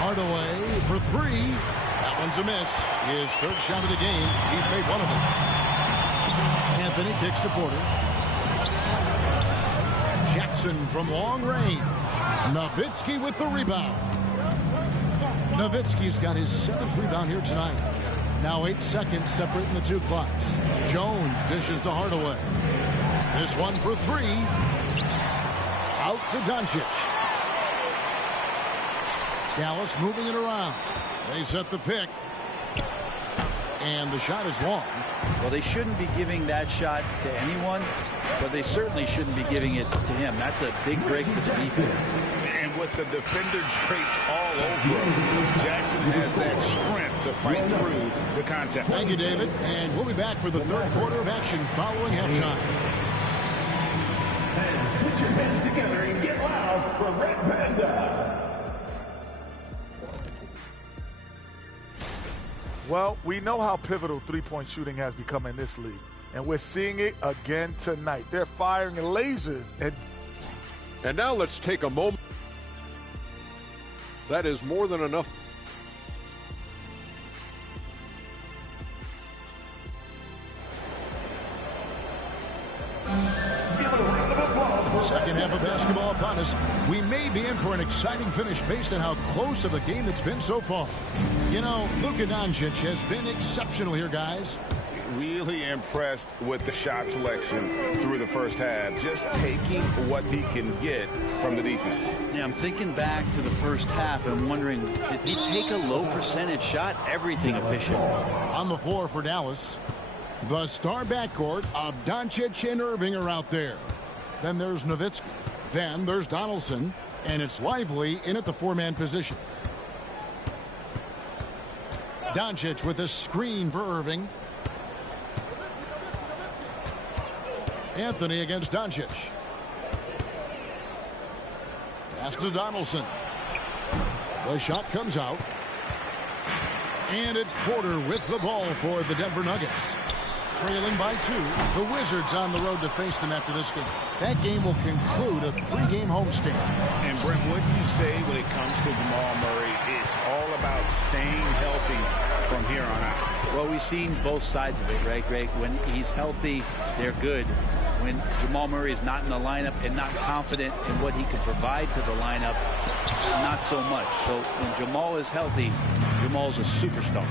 Hardaway for 3. That one's a miss. His 3rd shot of the game. He's made one of them. Anthony kicks to Porter. Jackson from long range. Nowitzki with the rebound. Nowitzki's got his 7th rebound here tonight. Now 8 seconds separating the 2 clocks. Jones dishes to Hardaway. This one for 3. Out to Doncic. Dallas moving it around. They set the pick. And the shot is long. Well, they shouldn't be giving that shot to anyone, but they certainly shouldn't be giving it to him. That's a big break for the defense. And with the defender draped all over him, Jackson has that strength to fight through the contact. Thank you, David. And we'll be back for the 3rd quarter of action following halftime. And put your hands together and get loud for Red Panda. Well, we know how pivotal three-point shooting has become in this league, and we're seeing it again tonight. They're firing lasers. And now let's take a moment. That is more than enough. Second half of basketball upon us. We may be in for an exciting finish based on how close of a game it's been so far. You know, Luka Doncic has been exceptional here, guys. Really impressed with the shot selection through the first half. Just taking what he can get from the defense. Yeah, I'm thinking back to the first half and wondering, did he take a low percentage shot? Everything efficient. On the floor for Dallas, the star backcourt of Doncic and Irving are out there. Then there's Nowitzki. Then there's Donaldson. And it's Lively in at the four-man position. Doncic with a screen for Irving. Anthony against Doncic. Pass to Donaldson. The shot comes out. And it's Porter with the ball for the Denver Nuggets. Trailing by 2. The Wizards on the road to face them after this game. That game will conclude a 3-game homestand. And Brent, what do you say when it comes to Jamal Murray? It's all about staying healthy from here on out. Well, we've seen both sides of it, right, Greg? When he's healthy, they're good. When Jamal Murray is not in the lineup and not confident in what he can provide to the lineup, not so much. So when Jamal is healthy, Jamal's a superstar.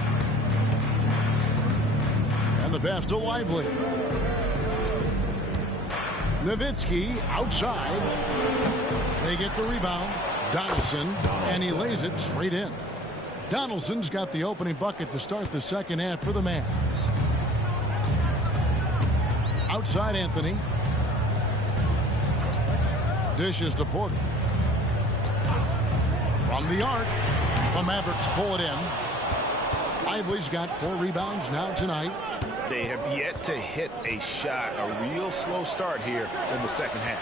And the pass to Lively. Nowitzki outside. They get the rebound. Donaldson, and he lays it straight in. Donaldson's got the opening bucket to start the second half for the Mavs. Outside Anthony. Dishes to Porter. From the arc, the Mavericks pull it in. Lively's got 4 rebounds now tonight. They have yet to hit a shot. A real slow start here in the second half.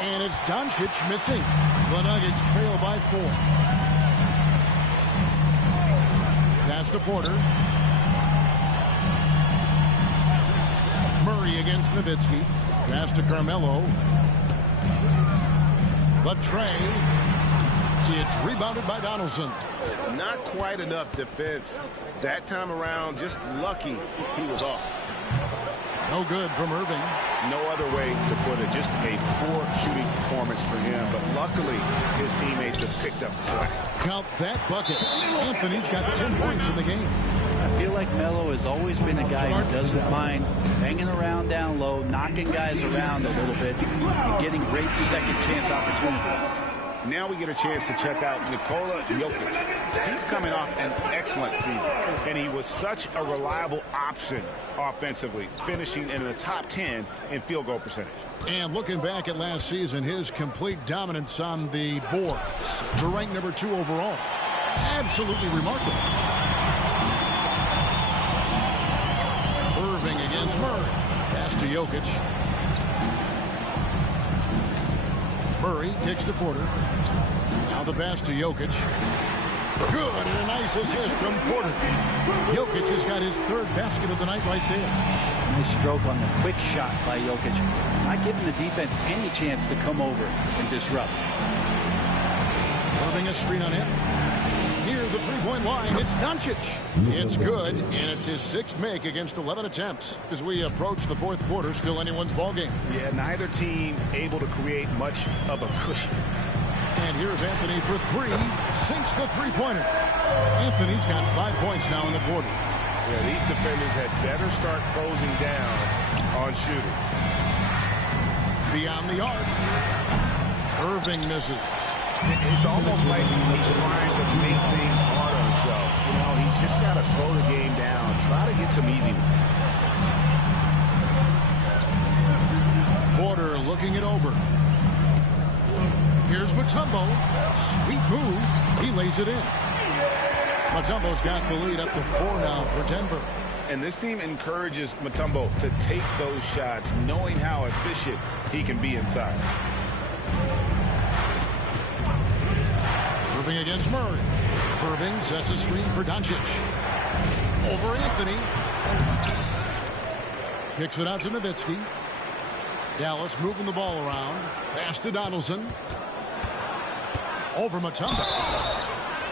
And it's Doncic missing. The Nuggets trail by 4. Pass to Porter. Murray against Nowitzki. Pass to Carmelo. The tray. It's rebounded by Donaldson. Not quite enough defense that time around. Just lucky he was off. No good from Irving. No other way to put it. Just a poor shooting performance for him. But luckily, his teammates have picked up the slack. Count that bucket. Anthony's got 10 points in the game. I feel like Melo has always been a guy who doesn't mind hanging around down low, knocking guys around a little bit, and getting great second chance opportunities. Now we get a chance to check out Nikola Jokic. He's coming off an excellent season, and he was such a reliable option offensively, finishing in the top 10 in field goal percentage. And looking back at last season, his complete dominance on the boards to rank number 2 overall. Absolutely remarkable. Irving against Murray. Pass to Jokic. Murray kicks to Porter. Now the pass to Jokic. Good, and a nice assist from Porter. Jokic has got his 3rd basket of the night right there. Nice stroke on the quick shot by Jokic. Not giving the defense any chance to come over and disrupt. Irving a screen on him. Near the 3-point line, it's Doncic. It's good, and it's his 6th make against 11 attempts. As we approach the 4th quarter, still anyone's ballgame. Yeah, neither team able to create much of a cushion. And here's Anthony for 3. Sinks the 3-pointer. Anthony's got 5 points now in the quarter. Yeah, these defenders had better start closing down on shooting. Beyond the arc. Irving misses. It's almost like he's trying to make things hard on himself. You know, he's just got to slow the game down, try to get some easy ones. Porter looking it over. Here's Mutombo. Sweet move. He lays it in. Mutombo's got the lead up to 4 now for Denver. And this team encourages Mutombo to take those shots, knowing how efficient he can be inside. Irving against Murray. Irving sets a screen for Doncic. Over Anthony. Kicks it out to Nowitzki. Dallas moving the ball around. Pass to Donaldson. Over Mutombo.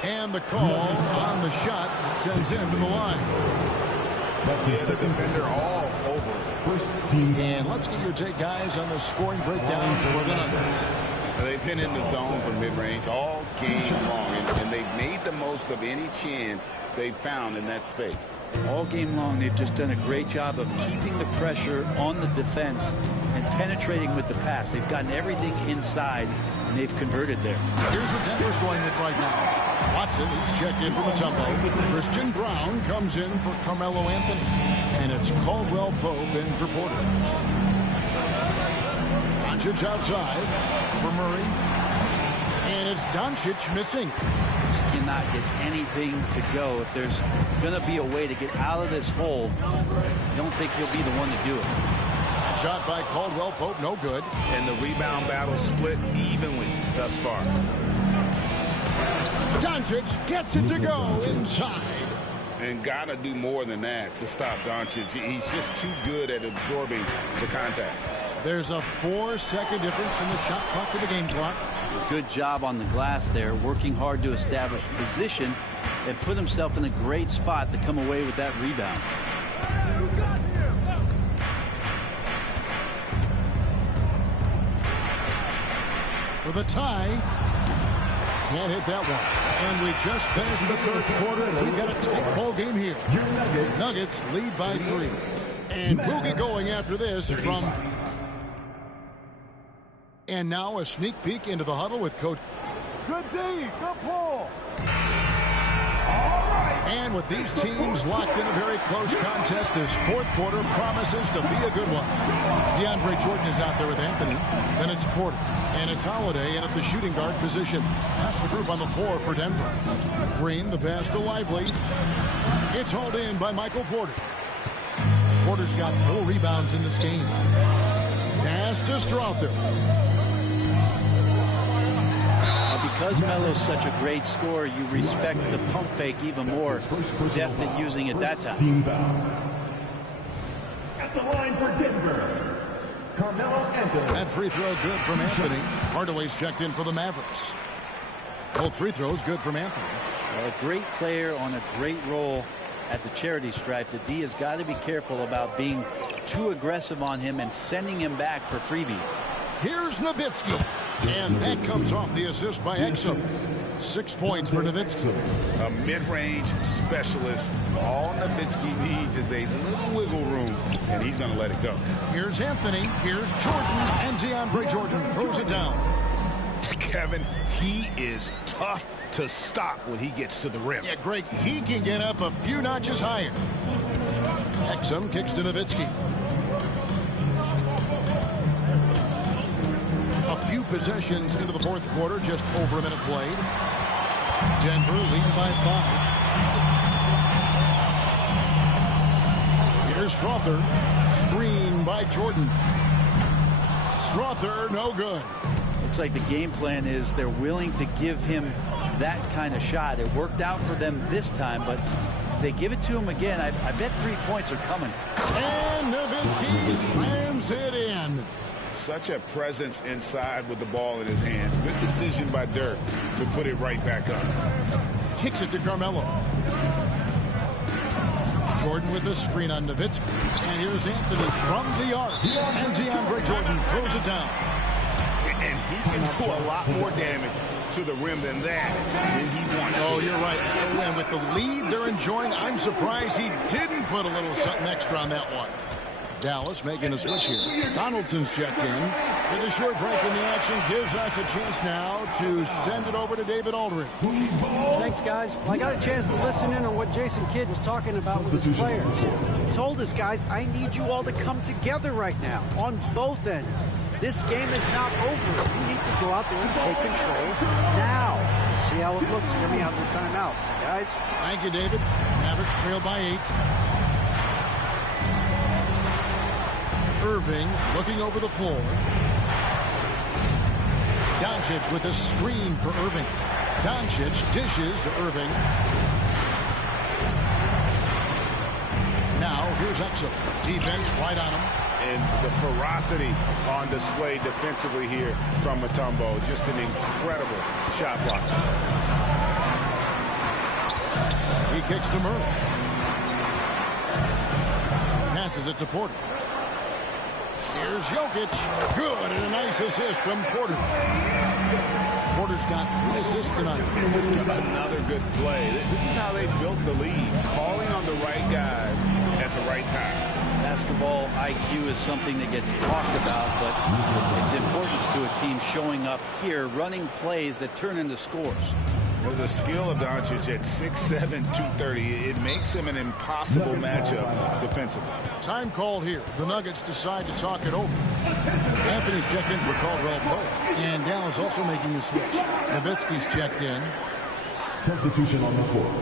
And the call on the shot that sends him to the line. The defender all over And let's get your take, guys, on the scoring breakdown for the Nuggets. They've been in the zone from mid-range all game long, and they've made the most of any chance they've found in that space. All game long, they've just done a great job of keeping the pressure on the defense and penetrating with the pass. They've gotten everything inside, and they've converted there. Here's what Denver's going with right now. Watson, he's checked in for Mutombo. Christian Brown comes in for Carmelo Anthony. And it's Caldwell Pope in for Porter. Doncic outside for Murray. And it's Doncic missing. Just cannot get anything to go. If there's going to be a way to get out of this hole, I don't think he'll be the one to do it. That shot by Caldwell Pope, no good. And the rebound battle split evenly thus far. Doncic gets it to go inside. And got to do more than that to stop Doncic. He's just too good at absorbing the contact. There's a 4-second difference in the shot clock to the game clock. Good job on the glass there, working hard to establish position and put himself in a great spot to come away with that rebound. For the tie. Can't hit that one. And we just finished the third quarter, and we've got a tight ball game here. Nuggets lead by 3. And Boogie going after this from... And now a sneak peek into the huddle with Coach. Good D, good pull. And with these teams locked in a very close contest, this fourth quarter promises to be a good one. DeAndre Jordan is out there with Anthony. Then it's Porter. And it's Holiday in at the shooting guard position. That's the group on the floor for Denver. Green, the pass to Lively. It's hauled in by Michael Porter. Porter's got 4 rebounds in this game. Pass to Strother. Because Melo's such a great scorer, you respect the pump fake even more. Deft at using it that time. At the line for Denver, Carmelo Anthony. That free throw good from Anthony. Hardaway's checked in for the Mavericks. Both free throws good from Anthony. Well, a great player on a great role at the charity stripe. The D has got to be careful about being too aggressive on him and sending him back for freebies. Here's Nowitzki. And that comes off the assist by Exum. 6 points for Nowitzki. A mid-range specialist. All Nowitzki needs is a little wiggle room, and he's going to let it go. Here's Anthony. Here's Jordan. And DeAndre Jordan throws it down. Kevin, he is tough to stop when he gets to the rim. Yeah, Greg, he can get up a few notches higher. Exum kicks to Nowitzki. A few possessions into the fourth quarter, just over a minute played. Denver leading by 5. Here's Strother. Screen by Jordan. Strother, no good. Looks like the game plan is they're willing to give him that kind of shot. It worked out for them this time, but if they give it to him again, I bet 3 points are coming. And Nowitzki slams it in. Such a presence inside with the ball in his hands. Good decision by Dirk to put it right back up. Kicks it to Carmelo. Jordan with the screen on Nowitzki. And here's Anthony from the arc. And DeAndre Jordan throws it down. And he can do a lot more damage to the rim than that when he wants to. Oh, you're right. And with the lead they're enjoying, I'm surprised he didn't put a little something extra on that one. Dallas making a switch here. Donaldson's checked in. With a short break in the action, gives us a chance now to send it over to David Aldridge. Thanks, guys. Well, I got a chance to listen in on what Jason Kidd was talking about with his players. He told us, guys, I need you all to come together right now on both ends. This game is not over. You need to go out there and take control now. See how it looks coming out of the timeout, guys. Thank you, David. Mavericks trail by 8. Irving looking over the floor. Doncic with a screen for Irving. Doncic dishes to Irving. Now here's Exum. Defense right on him. And the ferocity on display defensively here from Mutombo. Just an incredible shot block. He kicks to Murray. Passes it to Porter. Here's Jokic. Good, and a nice assist from Porter. Porter's got 3 assists tonight. Another good play. This is how they built the lead, calling on the right guys at the right time. Basketball IQ is something that gets talked about, but its importance to a team showing up here, running plays that turn into scores. Well, the skill of Doncic at 6'7", 230, it makes him an impossible matchup defensively. Time called here. The Nuggets decide to talk it over. Anthony's checked in for Caldwell Pope. And Dallas also making a switch. Nowitzki's checked in. Substitution on the court.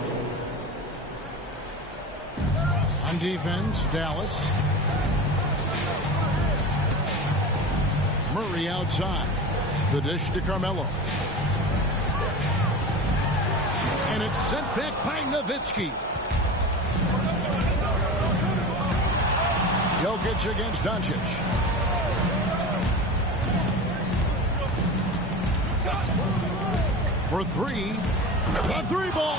On defense, Dallas. Murray outside. The dish to Carmelo. And it's sent back by Nowitzki. Jokic against Doncic. For 3. The 3 ball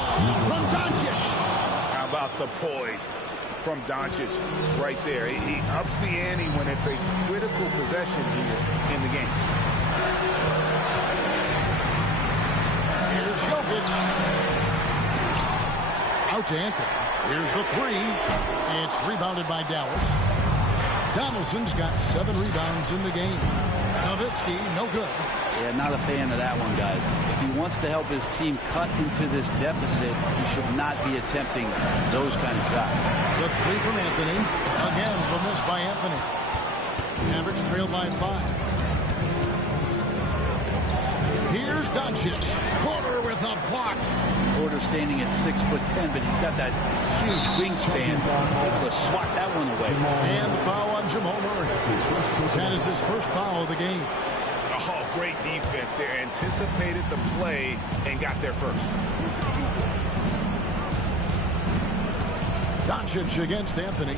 from Doncic. How about the poise from Doncic right there? He ups the ante when it's a critical possession here in the game. Here's Jokic. Out to Anthony. Here's the 3. It's rebounded by Dallas. Donaldson's got 7 rebounds in the game. Nowitzki, no good. Yeah, not a fan of that one, guys. If he wants to help his team cut into this deficit, he should not be attempting those kind of shots. The 3 from Anthony. Again, the miss by Anthony. Mavericks trailed by 5. Here's Doncic. Porter with a block. Porter standing at 6'10", but he's got that huge wingspan, able to swat that one away. And the foul on Jamal Murray. That is his first foul of the game. Oh, great defense there. Anticipated the play and got there first. Doncic against Anthony.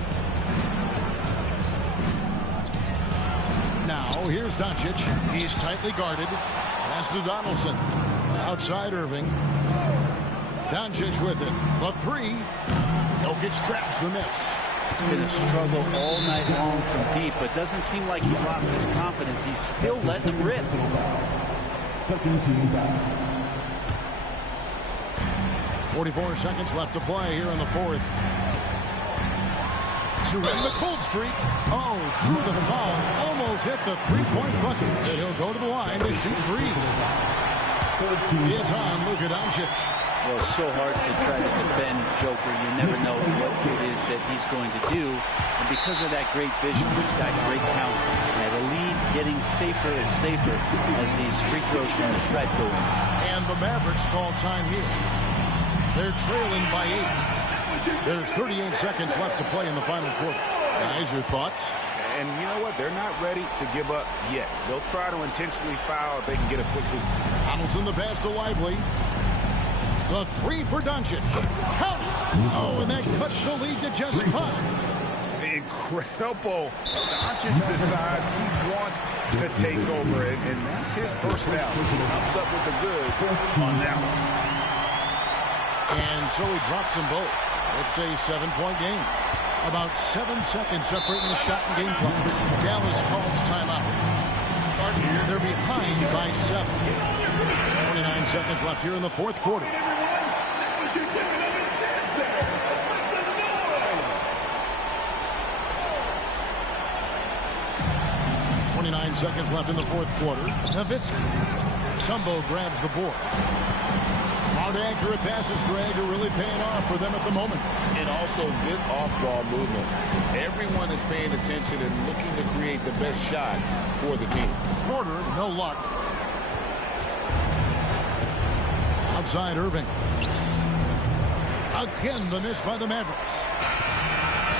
Now, here's Doncic. He's tightly guarded. Pass to Donaldson. Outside Irving. Doncic with it. The 3. Jokic grabs the miss. It's been a struggle all night long from deep, but doesn't seem like he's lost his confidence. He's still letting them rip. Second team foul. 44 seconds left to play here in the 4th. To end the cold streak. Oh, drew the foul. Almost hit the 3-point bucket. And he'll go to the line to shoot 3. It's on Luka Doncic. Well, it's so hard to try to defend Joker. You never know what it is that he's going to do. And because of that great vision, he's got great count. And the lead getting safer and safer as these free throws from the stripe go in. And the Mavericks call time here. They're trailing by 8. There's 38 seconds left to play in the final quarter. Guys, your thoughts? And you know what? They're not ready to give up yet. They'll try to intentionally foul if they can get a quick lead. Donaldson the pass to Lively. The 3 for Doncic. Count it! Oh, and that cuts the lead to just 5. Incredible. Doncic decides he wants to take over it, and that's his personality. He comes up with the goods on that one. And so he drops them both. It's a 7-point game. About 7 seconds separating the shot and game clocks. Dallas calls timeout. They're behind by 7. 29 seconds left here in the 4th quarter. 29 seconds left in the 4th quarter. Nowitzki. Tumbo grabs the board. Smart, accurate passes, Greg, are really paying off for them at the moment. And also good off-ball movement. Everyone is paying attention and looking to create the best shot for the team. Porter, no luck. Outside Irving. Again, the miss by the Mavericks.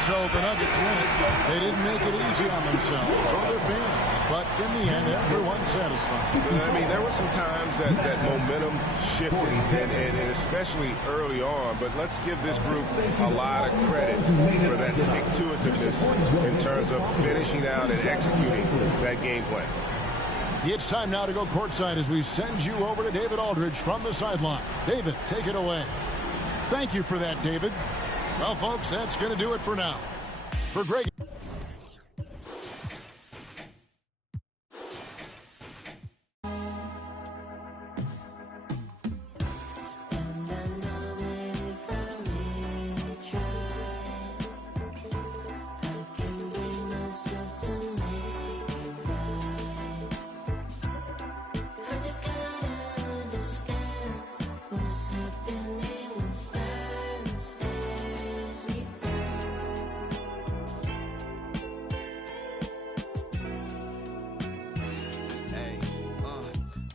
So the Nuggets win it. They didn't make it easy on themselves or their fans. But in the end, everyone's satisfied. I mean, there were some times that momentum shifted, and especially early on. But let's give this group a lot of credit for that stick-to-itiveness in terms of finishing out and executing that game plan. It's time now to go courtside as we send you over to David Aldridge from the sideline. David, take it away. Thank you for that, David. Well, folks, that's going to do it for now. For Greg.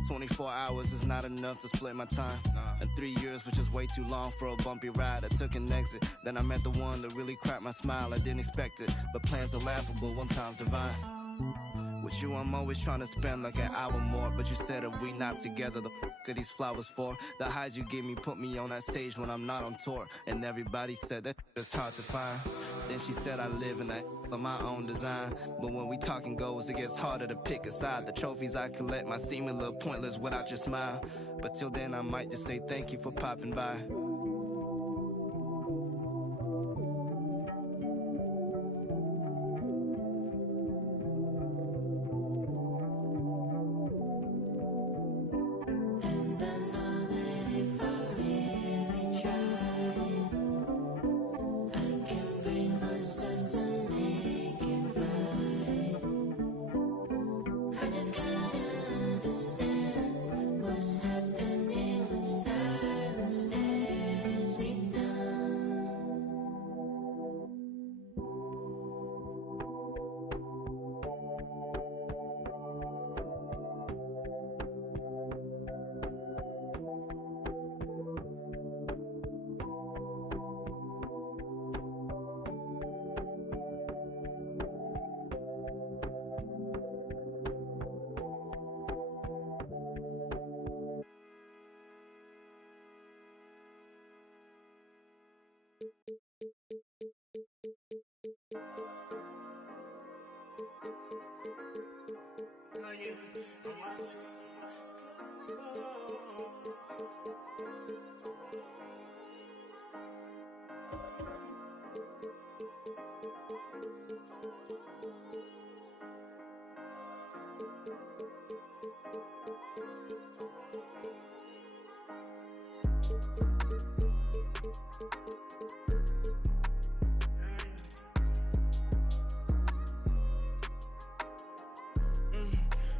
24 hours is not enough to split my time. And 3 years was just way too long for a bumpy ride. I took an exit, then I met the one that really cracked my smile. I didn't expect it, but plans are laughable, one time's divine. With you, I'm always trying to spend like an hour more. But you said if we not together, the f*** are these flowers for? The highs you give me put me on that stage when I'm not on tour. And everybody said that it's hard to find. Then she said I live in that of my own design. But when we talking goals, it gets harder to pick a side. The trophies I collect might seem a little pointless without your smile. But till then, I might just say thank you for popping by.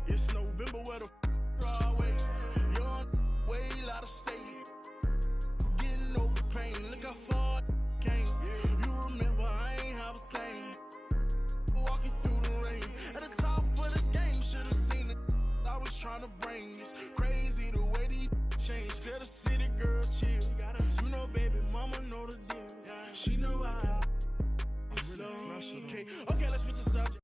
It's November where the Broadway. Young, way out of state. Getting over pain. Look how far I came. You remember I ain't have a plane. Walking through the rain. At the top of the game, should've seen it. I was trying to bring. It's crazy the way these change. Tell the city girl chill. You know, baby, mama know the deal. She know I. Okay, let's switch the subject.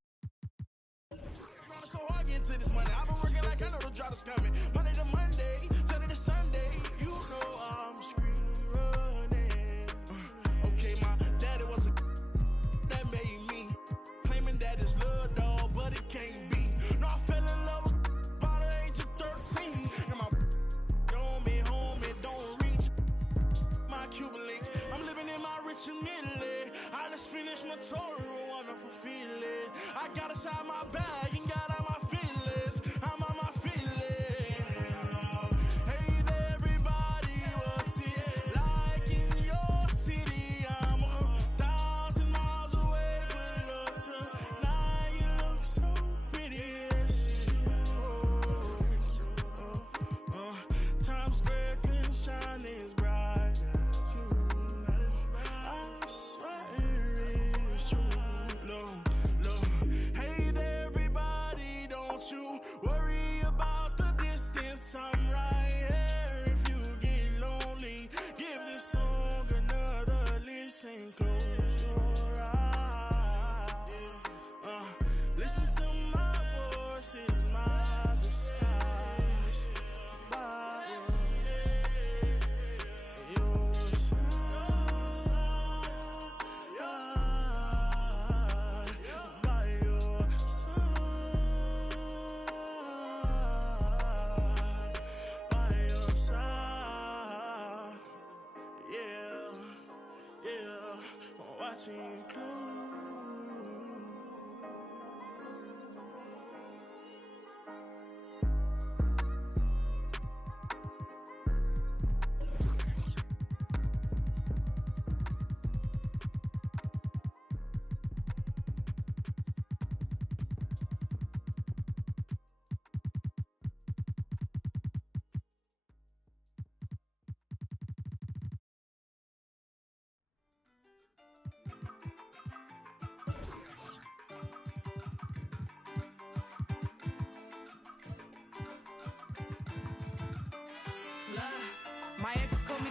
So hard getting to this money. I've been working like I know the drop is coming. Monday to Monday, Sunday to Sunday. You know I'm screen running. Okay, my daddy was a that made me. Claiming that it's love, dog, but it can't be. No, I fell in love with by the age of 13. And my don't be home, it don't reach my Cuban link. I'm living in my rich and middle. I just finished my tour, a wonderful feeling. I got inside my bag and got out my feelings. I'm on my feelings. Hey there, everybody, what's it like in your city? I'm 1,000 miles away, but look tonight, you look so pretty. Times Square can shine as bright as you. I swear it's true. Hey there, everybody.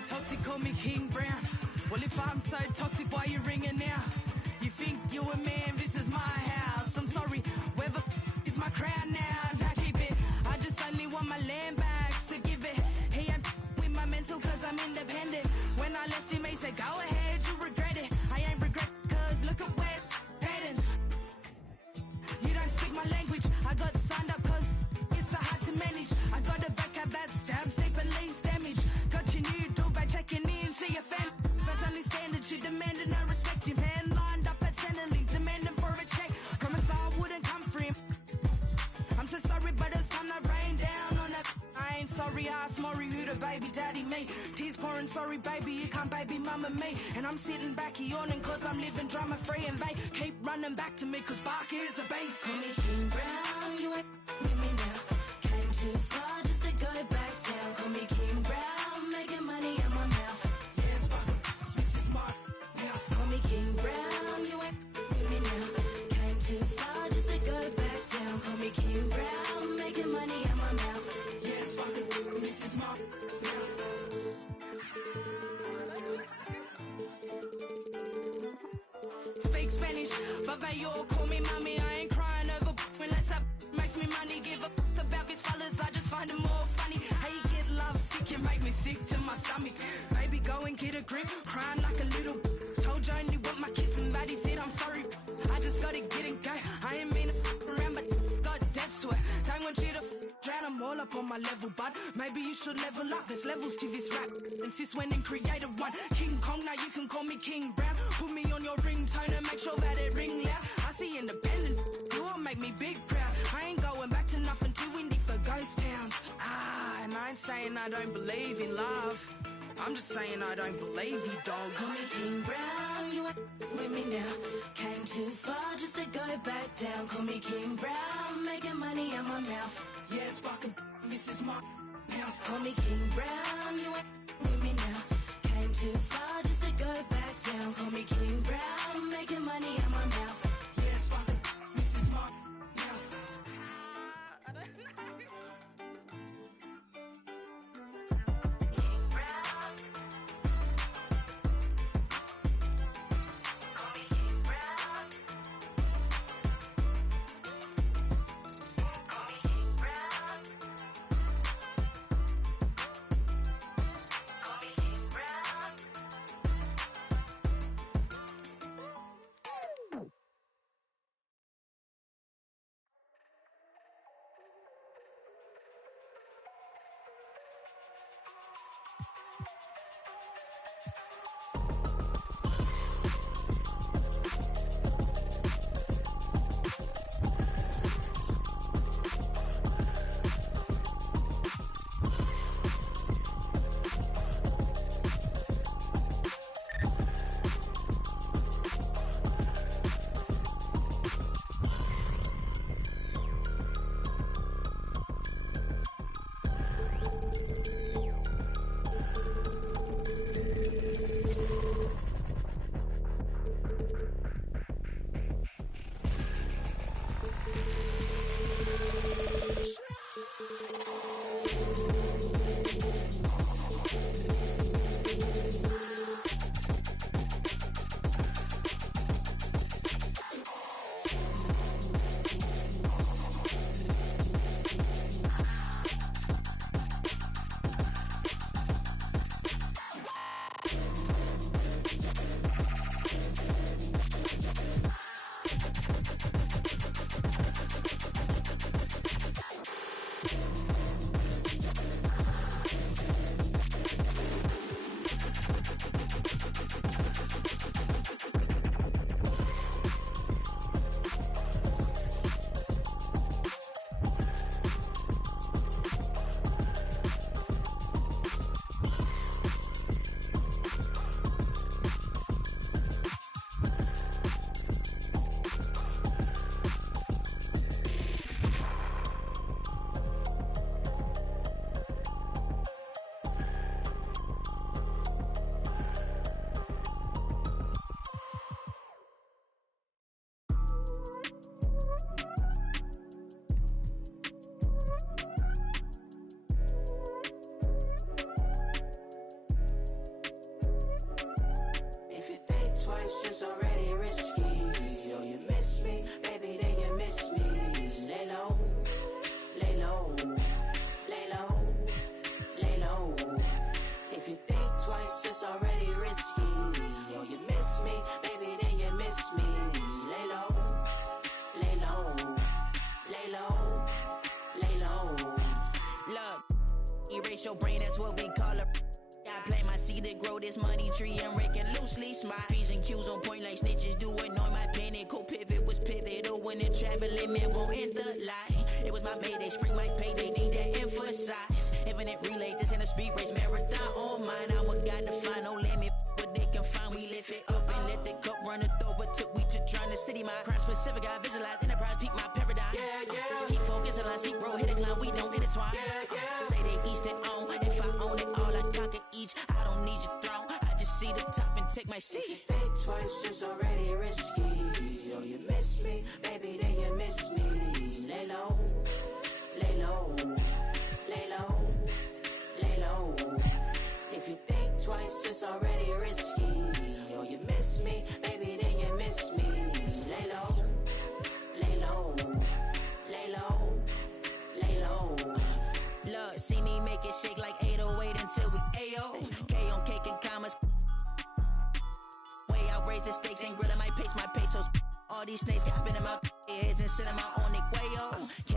toxic, call me King Brown. Well, if I'm so toxic, why you ringing now? You think you a man, this is my house. I'm sorry, whether is my crown now. I keep it, I just only want my land back, so give it. He ain't with my mental cause I'm independent. When I left him, he said, go ahead, you regret it. I ain't regret cause look at where it's heading. You don't speak my language, I got signed up cause it's so hard to manage. I got a vocab bad stab, sleep and leaves damage. Got your new do by checking in, she a fan. That's only standard, she demanded no respect. Your man lined up at Centrelink, demanding for a check. Promise I wouldn't come for him. I'm so sorry, but it's time to rain down on that. I ain't sorry, ass Maury, who the baby daddy me. Tears pouring, sorry baby, you can't baby mama me. And I'm sitting back yawning cause I'm living drama free. And they keep running back to me cause Barker is a base. Call me King Brown, you ain't with me now. Came too far just to go back down. Call me King Brown, making money in my mouth. Yes, Barker, this is my house. Call me King Brown, you ain't with me now. Came too far just to go back down. Call me King Brown, making money in my mouth. Yes, Barker, this is my house. Speak Spanish, but they all call me mommy. I ain't crying over unless that makes me money. Give a about these fellas, I just find them more funny. How you get love sick, you make me sick to my stomach. Baby, go and get a grip, crying like a little. Told you I only want my kids and Maddie said I'm sorry. I just gotta get and go. I ain't mean to around, but got depths to it. Don't want you to drown them all up on my level, bud. Maybe you should level up. There's levels to this rap. And sis went and created one. King Kong, now you can call me King Brown. Put me on your ringtone and make sure that it ring loud. I see independent, you all make me big proud. I ain't going back to nothing too windy for ghost towns. And I ain't saying I don't believe in love. I'm just saying I don't believe you, dogs. Call me King Brown, you ain't with me now. Came too far just to go back down. Call me King Brown, making money in my mouth. Yes, Barker, this is my house. Call me King Brown, you ain't with me now. Came too far just to go back down. Call me King Brown, making money in my mouth. Yes, Barker, this is my house. I don't know. twice, it's already risky. Yo, you miss me, baby, then you miss me. Lay low, lay low, lay low, lay low. If you think twice, it's already risky. Yo, you miss me, baby, then you miss me. Lay low, lay low, lay low, lay low. Look, erase your brain, that's what we call it. I play my seed to grow this money tree and rake it loosely. Smile P's and Q's on point like snitches do annoy my panic. Cool pivot was pivotal when the traveling man won't in the line. It was my mayday, spring my payday, need that emphasize. Infinite relay, this ain't a speed race, marathon on mine. I would got to find no limit, what they can find. We lift it up and let the cup run it over. Took we to trying to city, my crime specific. I visualize enterprise, peak my paradigm. Yeah, yeah. Keep focusing on seek, bro, hit a climb, we don't intertwine. Yeah, yeah. Say they each their own, if I own it all, I conquer each. I don't need your throne, I just see the top and take my seat. If you think twice, it's already risky. Yo, you miss me, baby, then you miss me. Lay low, lay low, lay low, lay low. If you think twice, it's already risky. Yo, you miss me, baby, then you miss me. Lay low, lay low, lay low, lay low. Look, see me make it shake like 808 until we AO. K on cake and commas. Way I raise the stakes, then grilling my pesos. All these snakes got venom out their heads and send them out on their way, oh. K,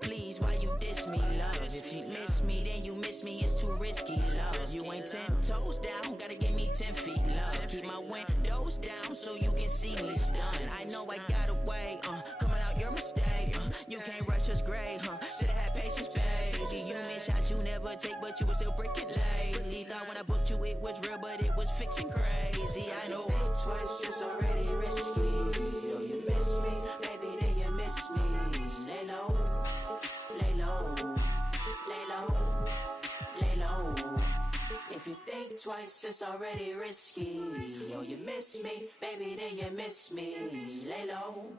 please, why you diss me, love? If you miss me, then you miss me, it's too risky, love. You ain't 10 toes down, gotta give me 10 feet, love. Keep my windows down so you can see me stunned. I know I got away, coming out your mistake. You can't rush us great, should've had patience, baby. You miss shots you never take, but you were still breaking lately. Thought when I booked you it was real, but it was fiction crazy. I know. Think twice, it's already risky. Yo, you miss me, baby, then you miss me. Lay low, lay low, lay low, lay low. If you think twice, it's already risky. Yo, you miss me, baby, then you miss me. Lay low,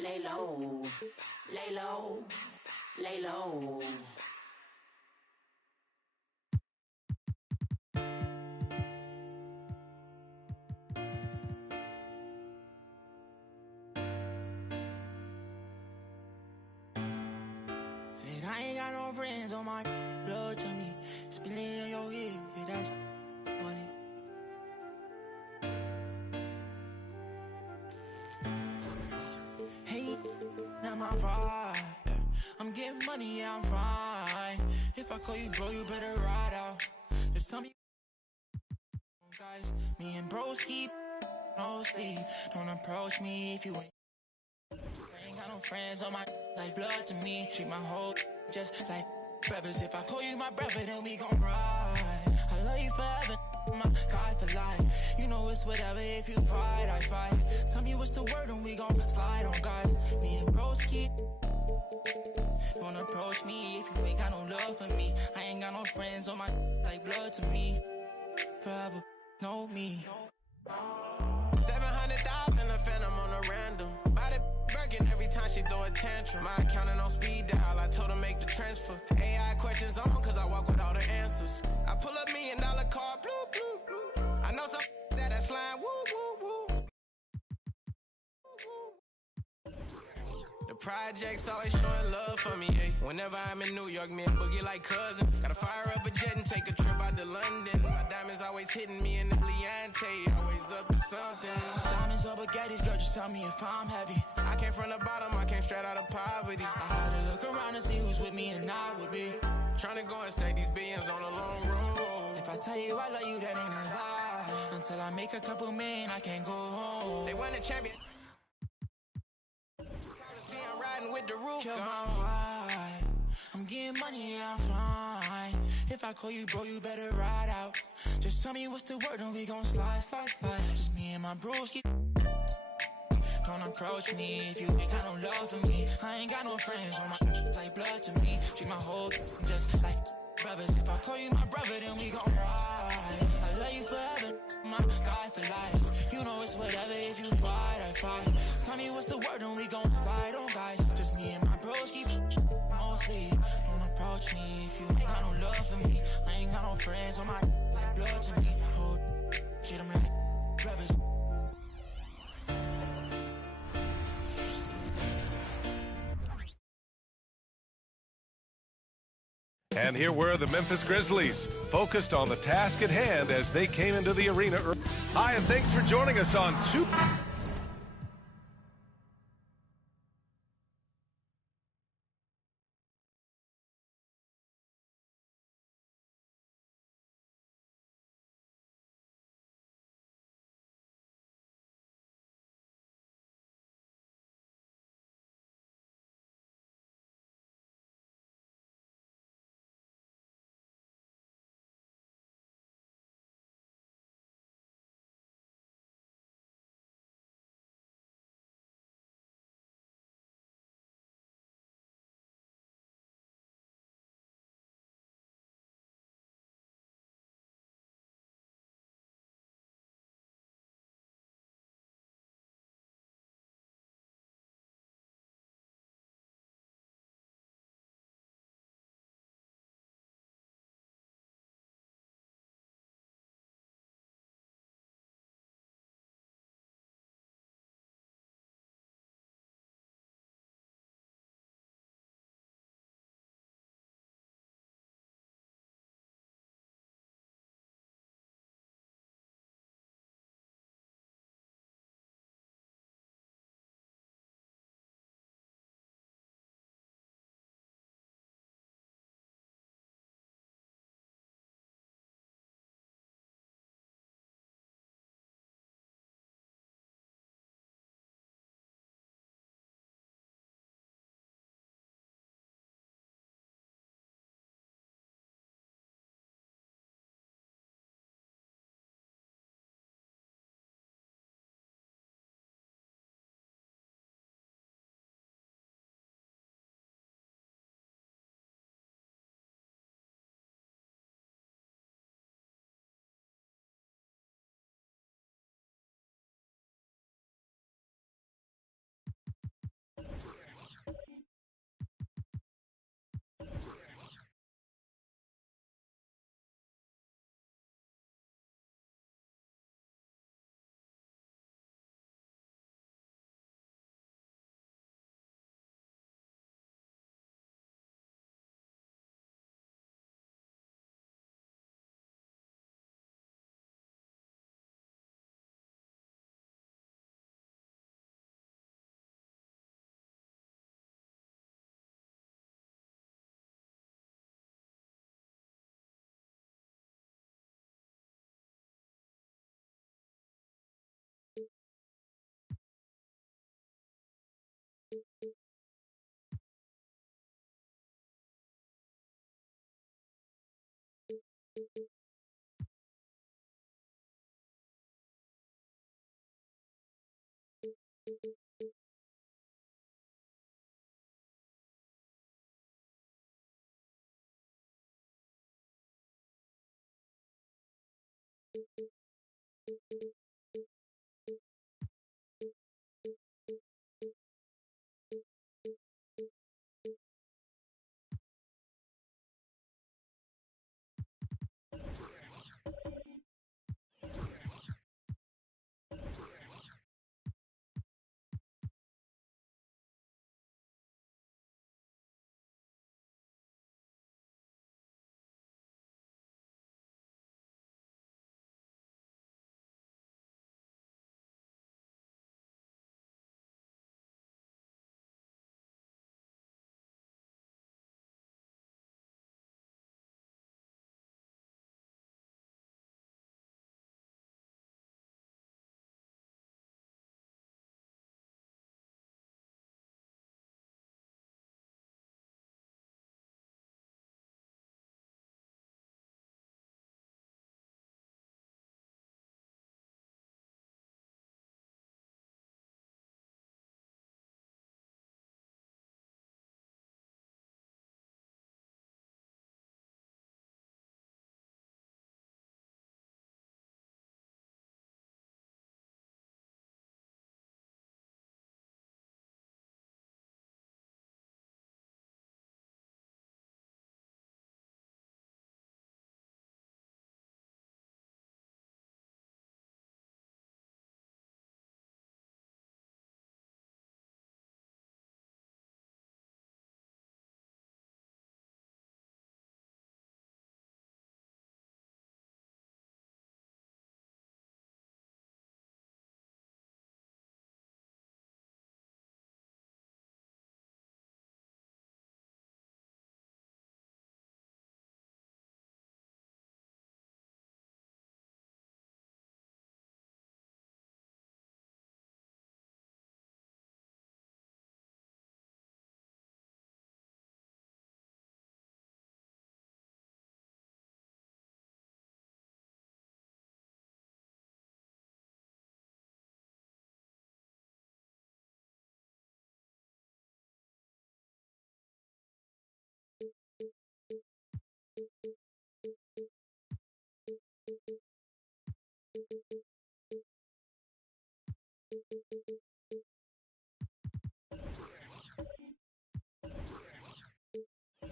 lay low, lay low, lay low. Said I ain't got no friends on my blood to me. Spilling in your ear, that's funny. Hey, not my vibe. I'm getting money, yeah, I'm fine. If I call you bro, you better ride out. Just tell me, guys, me and bros keep no sleep. Don't approach me if you ain't. Got no friends on my like blood to me. Treat my whole just like brothers. If I call you my brother, then we gon' ride. I love you forever, my guy for life. You know it's whatever. If you fight, I fight. Tell me what's the word and we gon' slide on, guys. Me and bros keep. Don't approach me if you ain't got no love for me. I ain't got no friends on my like blood to me. Forever, know me. 700,000 a phantom on a random. Buy the Birkin every time she throw a tantrum. My accountant on speed dial, I told her make the transfer. AI questions on cause I walk with all the answers. I pull up $1 million car, blue, blue, blue. I know some that I slime, woo, woo, woo. The projects always showing love for me, ayy. Whenever I'm in New York, me and Boogie like cousins. Gotta fire up a jet and take a trip out to London. My diamonds always hitting me in the Bliante, always up to something. Diamonds or baguettes, girl, just tell me if I'm heavy. I came from the bottom, I came straight out of poverty. I had to look around and see who's with me and not with me. Tryna go and stake these billions on a long road. If I tell you I love you, that ain't a lie. Until I make a couple million, I can't go home. They won the champion. See, I'm riding with the roof Kill gone. my vibe. I'm getting money, yeah, I'm fine. If I call you bro, you better ride out. Just tell me what's the word and we gon' slide, slide, slide. Just me and my broski. Don't approach me if you ain't got no love for me. I ain't got no friends on my like blood to me. Treat my whole just like brothers. If I call you my brother, then we gon' ride. I love you forever, my guy for life. You know it's whatever, if you fight, I fight. Tell me what's the word and we gon' slide on, guys. Just me and my bros keep no sleep. Don't approach me if you ain't got no love for me. I ain't got no friends on my like blood to me. Hold shit, I'm like brothers. And here were the Memphis Grizzlies, focused on the task at hand as they came into the arena. Hi, and thanks for joining us on Two.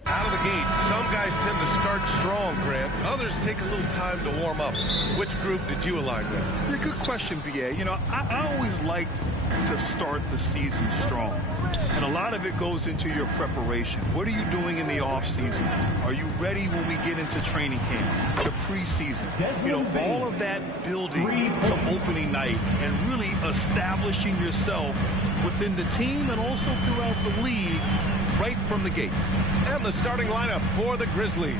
Out of the gates, some guys tend to start strong, Grant. Others take a little time to warm up. Which group did you align with? Yeah, good question, BA. You know, I always liked to start the season strong. And a lot of it goes into your preparation. What are you doing in the offseason? Are you ready when we get into training camp, the preseason? You know, all of that building to opening night and really establishing yourself within the team and also throughout the league right from the gates. And the starting lineup for the Grizzlies.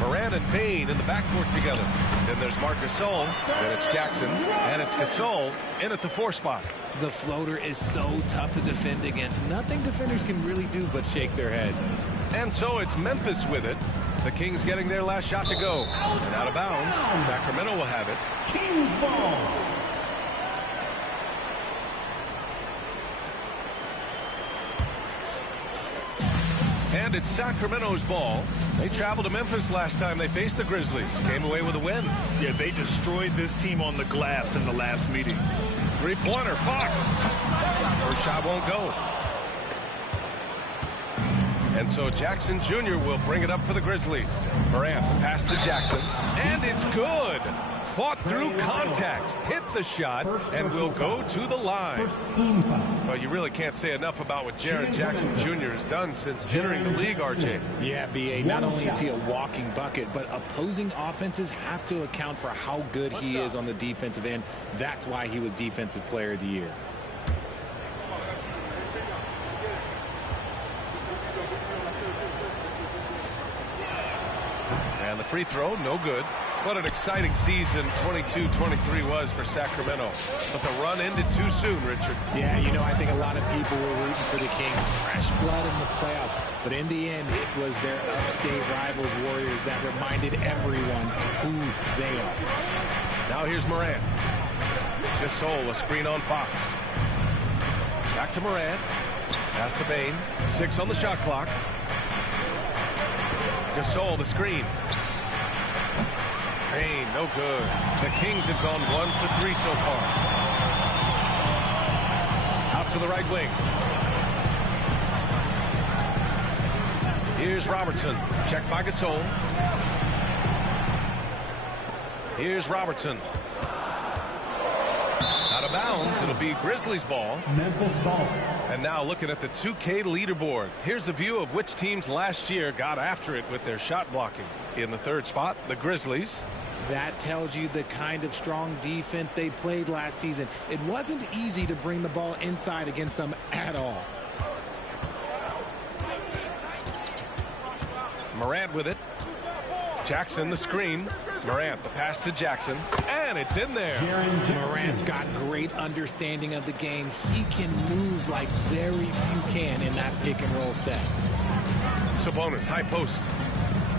Moran and Payne in the backcourt together. Then there's Marc Gasol. Then it's Jackson. And it's Gasol in at the 4 spot. The floater is so tough to defend against. Nothing defenders can really do but shake their heads. And so it's Memphis with it. The Kings getting their last shot to go. And out of bounds. Sacramento will have it. Kings ball. And it's Sacramento's ball. They traveled to Memphis last time they faced the Grizzlies. Came away with a win. Yeah, they destroyed this team on the glass in the last meeting. Three-pointer, Fox. First shot won't go. And so Jackson Jr. will bring it up for the Grizzlies. Morant, the pass to Jackson. And it's good. Fought through contact, hit the shot, and will go to the line. Well, you really can't say enough about what Jaren Jackson Jr. has done since entering the league, RJ. Yeah, BA, not only is he a walking bucket, but opposing offenses have to account for how good he is on the defensive end. That's why he was Defensive Player of the Year. And the free throw, no good. What an exciting season 22-23 was for Sacramento. But the run ended too soon, Richard. Yeah, you know, I think a lot of people were rooting for the Kings. Fresh blood in the playoffs. But in the end, it was their upstate rivals, Warriors, that reminded everyone who they are. Now here's Morant. Gasol, a screen on Fox. Back to Morant. Pass to Payne. 6 on the shot clock. Gasol, the screen. Payne, no good. The Kings have gone 1 for 3 so far. Out to the right wing. Here's Robertson. Checked by Gasol. Here's Robertson. Out of bounds. It'll be Grizzlies ball. Memphis ball. And now looking at the 2K leaderboard. Here's a view of which teams last year got after it with their shot blocking. In the 3rd spot, the Grizzlies. That tells you the kind of strong defense they played last season. It wasn't easy to bring the ball inside against them at all. Morant with it. Jackson, the screen. Morant, the pass to Jackson. And it's in there. Morant's got great understanding of the game. He can move like very few can in that pick and roll set. Sabonis, high post.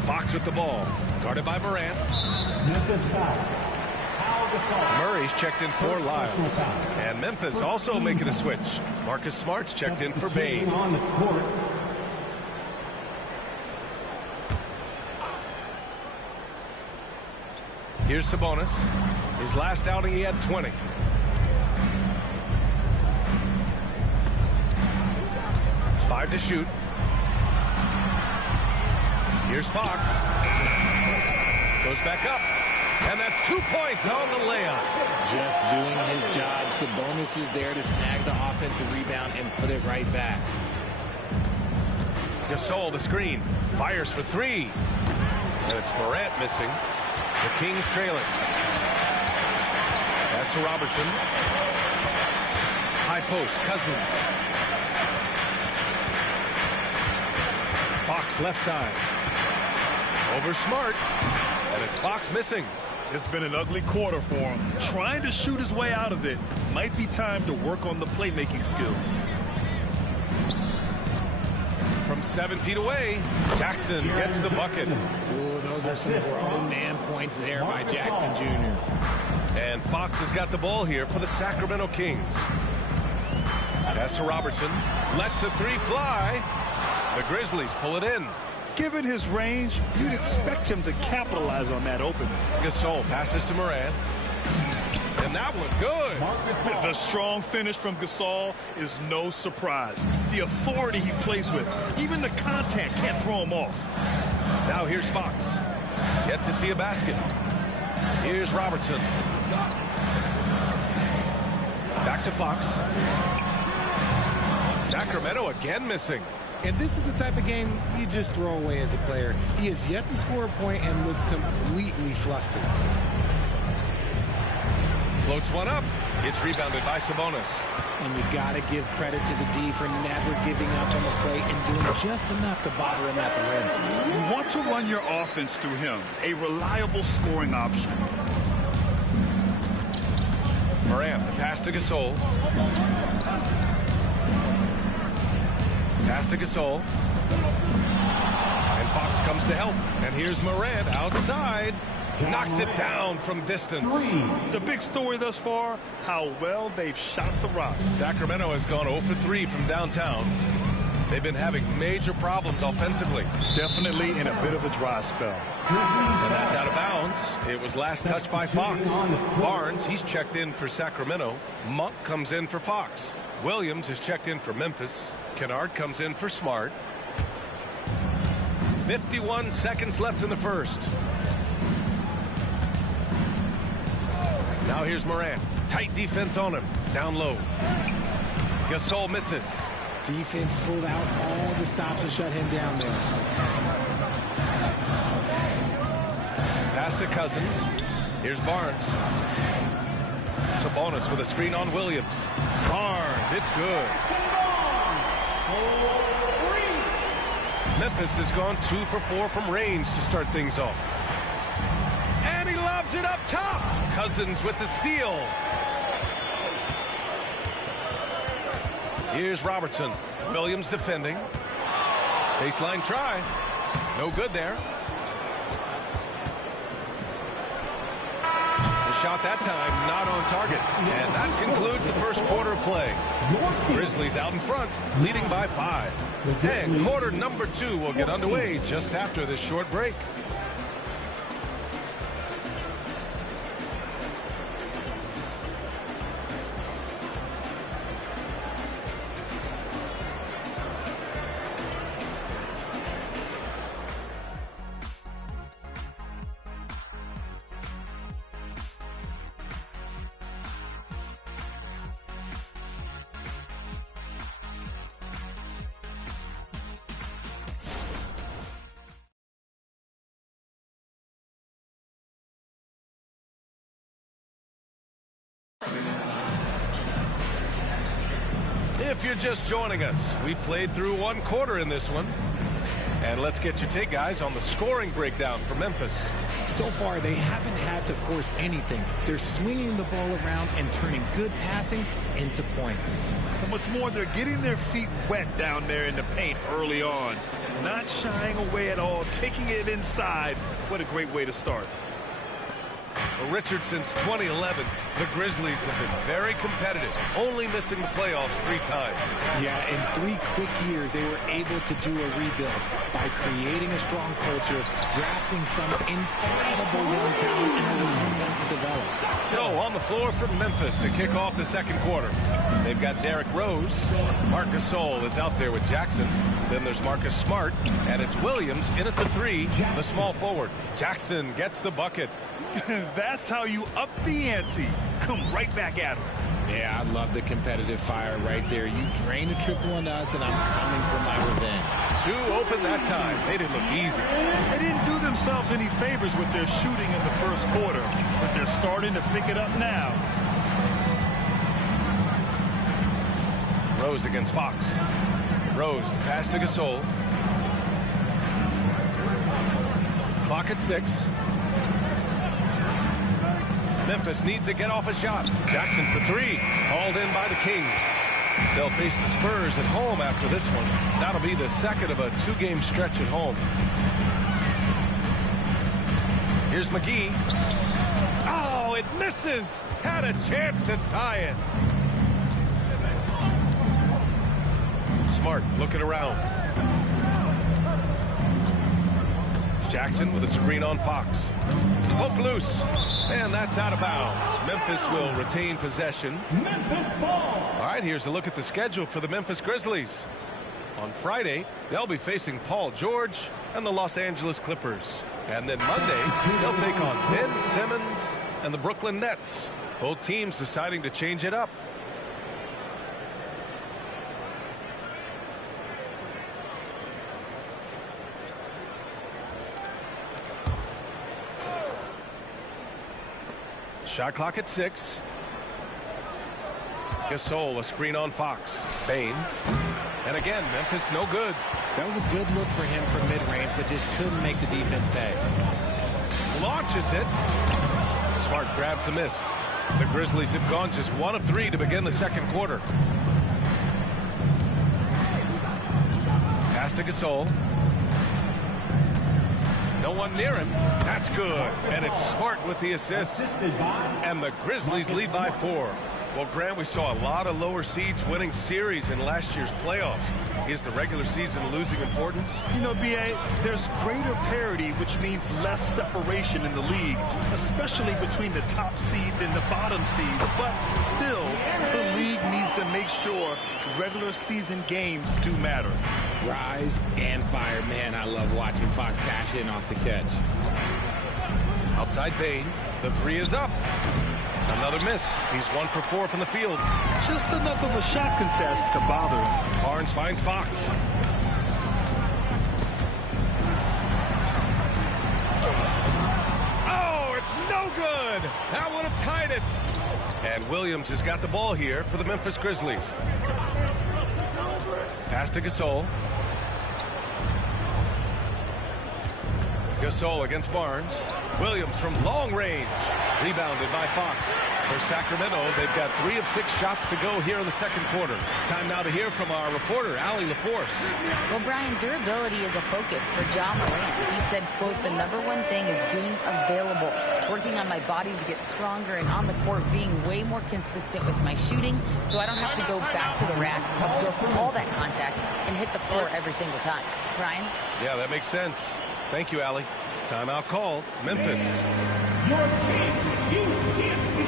Fox with the ball. Guarded by Morant. Memphis foul. Murray's checked in for Lyles. And Memphis also making a switch. Marcus Smart's checked in for Payne. On the court. Here's Sabonis. His last outing, he had 20. Five to shoot. Here's Fox. Goes back up. And that's 2 points on the layup. Just doing his job. Sabonis is there to snag the offensive rebound and put it right back. Gasol, the screen. Fires for 3. And it's Morant missing. The Kings trailing. Pass to Robertson. High post, Cousins. Fox left side. Over Smart. And it's Fox missing. It's been an ugly quarter for him. Trying to shoot his way out of it. Might be time to work on the playmaking skills. From 7 feet away, Jackson gets the bucket. Ooh, those are some grown man points there by Jackson Jr. And Fox has got the ball here for the Sacramento Kings. Pass to Robertson. Lets the 3 fly. The Grizzlies pull it in. Given his range, you'd expect him to capitalize on that opening. Gasol passes to Morant. And that one good. The strong finish from Gasol is no surprise. The authority he plays with, even the contact can't throw him off. Now here's Fox. Yet to see a basket. Here's Robertson. Back to Fox. Sacramento again missing. And this is the type of game you just throw away as a player. He has yet to score a point and looks completely flustered. Floats one up. It's rebounded by Sabonis. And you got to give credit to the D for never giving up on the plate and doing just enough to bother him at the rim. You want to run your offense through him, a reliable scoring option. Morant, the pass to Gasol. Pass to Gasol. And Fox comes to help. And here's Morant outside. Knocks it down from distance. The big story thus far, how well they've shot the rock. Sacramento has gone 0 for 3 from downtown. They've been having major problems offensively. Definitely in a bit of a dry spell. And that's out of bounds. It was last touched by Fox. Barnes, he's checked in for Sacramento. Monk comes in for Fox. Williams is checked in for Memphis. Kennard comes in for Smart. 51 seconds left in the first. Now here's Morant. Tight defense on him. Down low. Gasol misses. Defense pulled out all the stops to shut him down there. Pass to Cousins. Here's Barnes. Sabonis with a screen on Williams. Barnes, it's good. Memphis has gone 2 for 4 from range to start things off. And he lobs it up top. Cousins with the steal. Here's Robertson. Williams defending. Baseline try. No good there. The shot that time not on target. And that concludes the first quarter of play. Grizzlies out in front, leading by 5. And quarter number 2 will get underway just after this short break. If you're just joining us, we played through 1 quarter in this one. And let's get your take, guys, on the scoring breakdown for Memphis. So far, they haven't had to force anything. They're swinging the ball around and turning good passing into points. And what's more, they're getting their feet wet down there in the paint early on. Not shying away at all, taking it inside. What a great way to start. For Richard, since 2011, the Grizzlies have been very competitive, only missing the playoffs 3 times. Yeah, in 3 quick years, they were able to do a rebuild by creating a strong culture, drafting some incredible young talent, and allowing them to develop. So, on the floor for Memphis to kick off the second quarter, they've got Derrick Rose. Marc Gasol is out there with Jackson. Then there's Marcus Smart, and it's Williams in at the 3, the small forward. Jackson gets the bucket. That's how you up the ante. Come right back at him. Yeah, I love the competitive fire right there. You drain a triple on us, and I'm coming for my revenge. 2 open that time. Made it look easy. They didn't do themselves any favors with their shooting in the first quarter, but they're starting to pick it up now. Rose against Fox. Rose, pass to Gasol. Clock at 6. Memphis needs to get off a shot. Jackson for 3. Hauled in by the Kings. They'll face the Spurs at home after this one. That'll be the second of a 2-game stretch at home. Here's McGee. Oh, it misses. Had a chance to tie it. Smart looking around. Jackson with a screen on Fox. Poke loose. And that's out of bounds. Memphis will retain possession. Memphis ball. All right, here's a look at the schedule for the Memphis Grizzlies. On Friday, they'll be facing Paul George and the Los Angeles Clippers. And then Monday, they'll take on Ben Simmons and the Brooklyn Nets. Both teams deciding to change it up. Shot clock at 6. Gasol, a screen on Fox. Bain. And again, Memphis no good. That was a good look for him from mid-range, but just couldn't make the defense pay. Launches it. Smart grabs a miss. The Grizzlies have gone just 1 of 3 to begin the second quarter. Pass to Gasol. No one near him. That's good. And it's Smart with the assist. And the Grizzlies lead by 4. Well, Grant, we saw a lot of lower seeds winning series in last year's playoffs. Is the regular season losing importance? You know, B.A., there's greater parity, which means less separation in the league, especially between the top seeds and the bottom seeds. But still, the league needs to make sure regular season games do matter. Rise and fire. Man, I love watching Fox cash in off the catch. Outside Bain. The 3 is up. Another miss. He's 1 for 4 from the field. Just enough of a shot contest to bother him. Barnes finds Fox. Oh, it's no good. That would have tied it. And Williams has got the ball here for the Memphis Grizzlies. Pass to Gasol. Gasol against Barnes. Williams from long range. Rebounded by Fox. For Sacramento, they've got 3 of 6 shots to go here in the second quarter. Time now to hear from our reporter, Allie LaForce. Well, Brian, durability is a focus for Ja Morant. He said, quote, the #1 thing is being available, working on my body to get stronger, and on the court being way more consistent with my shooting, so I don't have to go back to the rack, absorb all that contact, and hit the floor every single time. Brian? Yeah, that makes sense. Thank you, Allie. Timeout called. Memphis. Your team, you can't see.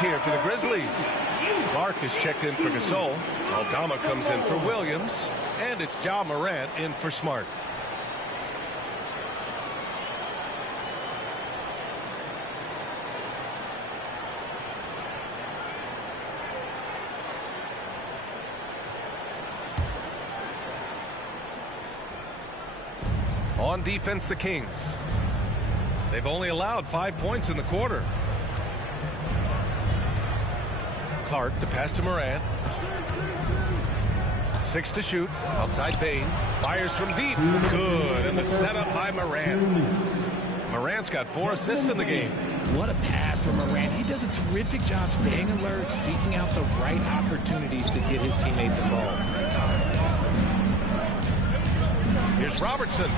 Here for the Grizzlies. Clark is checked in for Gasol. Aldama comes in for Williams. And it's Ja Morant in for Smart. On defense, the Kings. They've only allowed 5 points in the quarter. Clark to pass to Morant. 6 to shoot. Outside Bain. Fires from deep. Good. And the setup by Morant. Morant's got 4 assists in the game. What a pass from Morant. He does a terrific job staying alert, seeking out the right opportunities to get his teammates involved. Here's Robertson.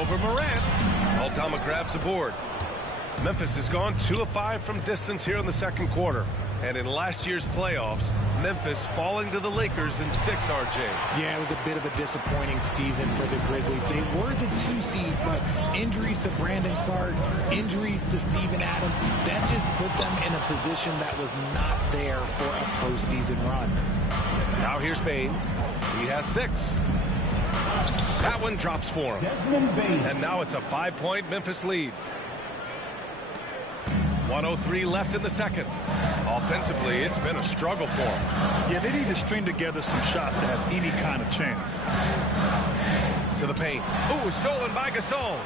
Over Morant. Aldama grabs the board. Memphis has gone 2 of 5 from distance here in the second quarter. And in last year's playoffs, Memphis falling to the Lakers in 6, RJ. Yeah, it was a bit of a disappointing season for the Grizzlies. They were the 2 seed, but injuries to Brandon Clark, injuries to Steven Adams, that just put them in a position that was not there for a postseason run. Now here's Bane. He has 6. That one drops for him. And now it's a 5-point Memphis lead. 1:03 left in the second. Offensively, it's been a struggle for them. Yeah, they need to string together some shots to have any kind of chance. To the paint. Ooh, stolen by Gasol.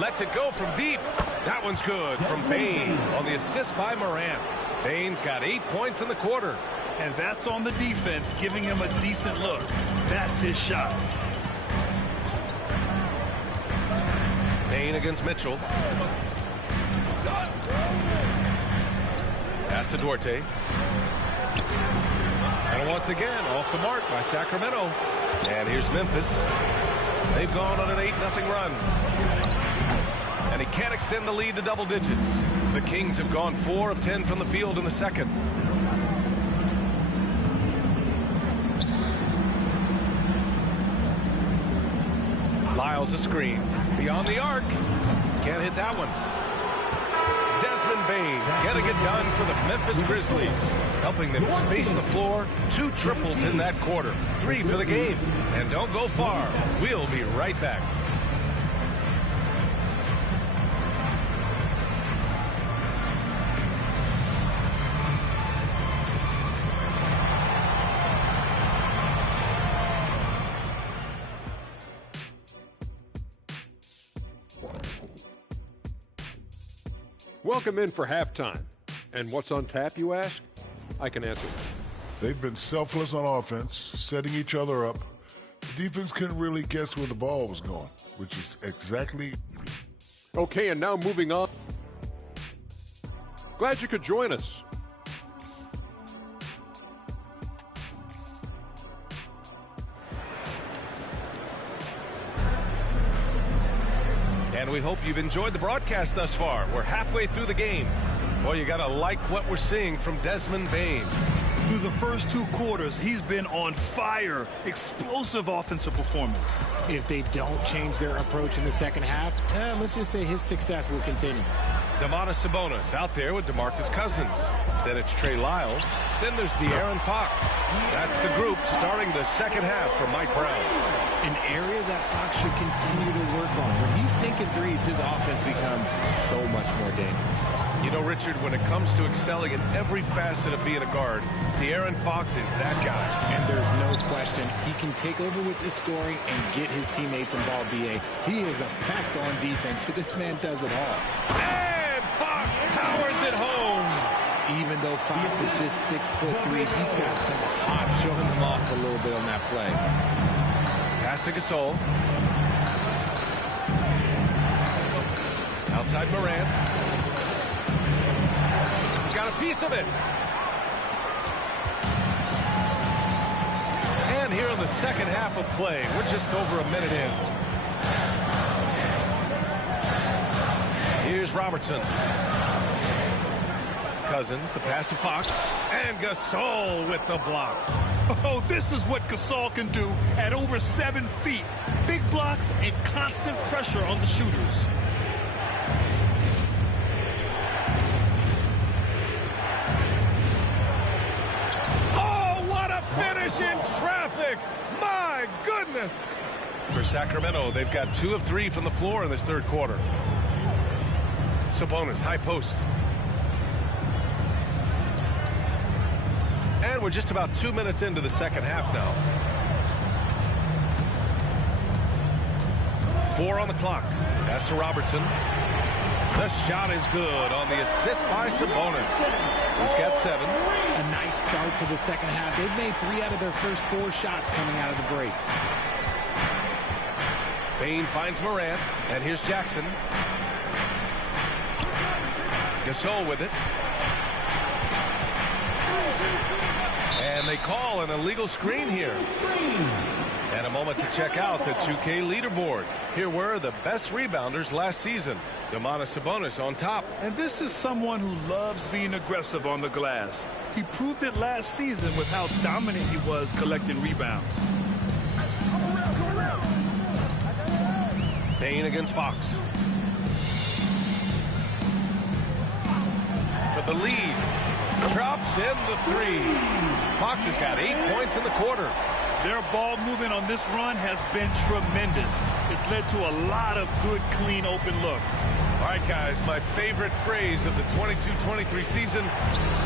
Lets it go from deep. That one's good from Bane on the assist by Morant. Bane's got 8 points in the quarter. And that's on the defense, giving him a decent look. That's his shot. Bane against Mitchell. Pass to Duarte. And once again, off the mark by Sacramento. And here's Memphis. They've gone on an 8-0 run. And he can't extend the lead to double digits. The Kings have gone 4 of 10 from the field in the second. Lyles a screen. Beyond the arc. Can't hit that one. Desmond Bane getting it done for the Memphis Grizzlies. Helping them space the floor. 2 triples in that quarter. 3 for the game. And don't go far. We'll be right back. Welcome in for halftime. And what's on tap, you ask? I can answer that. They've been selfless on offense, setting each other up. The defense couldn't really guess where the ball was going, which is exactly... Okay, and now moving on. Glad you could join us. And we hope you've enjoyed the broadcast thus far. We're halfway through the game. Well, you got to like what we're seeing from Desmond Bane. Through the first 2 quarters, he's been on fire. Explosive offensive performance. If they don't change their approach in the second half, let's just say his success will continue. Domantas Sabonis out there with DeMarcus Cousins. Then it's Trey Lyles. Then there's De'Aaron Fox. That's the group starting the second half for Mike Brown. An area that Fox should continue to work on. When he's sinking threes, his offense becomes so much more dangerous. You know, Richard, when it comes to excelling in every facet of being a guard, De'Aaron Fox is that guy. And there's no question he can take over with his scoring and get his teammates involved, B.A. He is a pest on defense. This man does it all. And Fox powers it home. Even though Fox is just 6'3", he's got some pop, showing them off a little bit on that play. Pass to Gasol. Outside Morant. Got a piece of it. And here in the second half of play, we're just over a minute in. Here's Robertson. Cousins, the pass to Fox. And Gasol with the block. Oh, this is what Gasol can do at over 7 feet. Big blocks and constant pressure on the shooters. Oh, what a finish in traffic! My goodness! For Sacramento, they've got 2 of 3 from the floor in this third quarter. Sabonis, high post. And we're just about 2 minutes into the second half now. 4 on the clock. Pass to Robertson. The shot is good on the assist by Sabonis. He's got 7. A nice start to the second half. They've made 3 out of their first 4 shots coming out of the break. Bane finds Morant. And here's Jackson. Gasol with it. And they call an illegal screen here. And a moment to check out the 2K leaderboard. Here were the best rebounders last season. Domantas Sabonis on top. And this is someone who loves being aggressive on the glass. He proved it last season with how dominant he was collecting rebounds. Bane against Fox. For the lead. Drops in the three. Fox has got 8 points in the quarter. Their ball movement on this run has been tremendous. It's led to a lot of good, clean, open looks. All right, guys, my favorite phrase of the 22-23 season,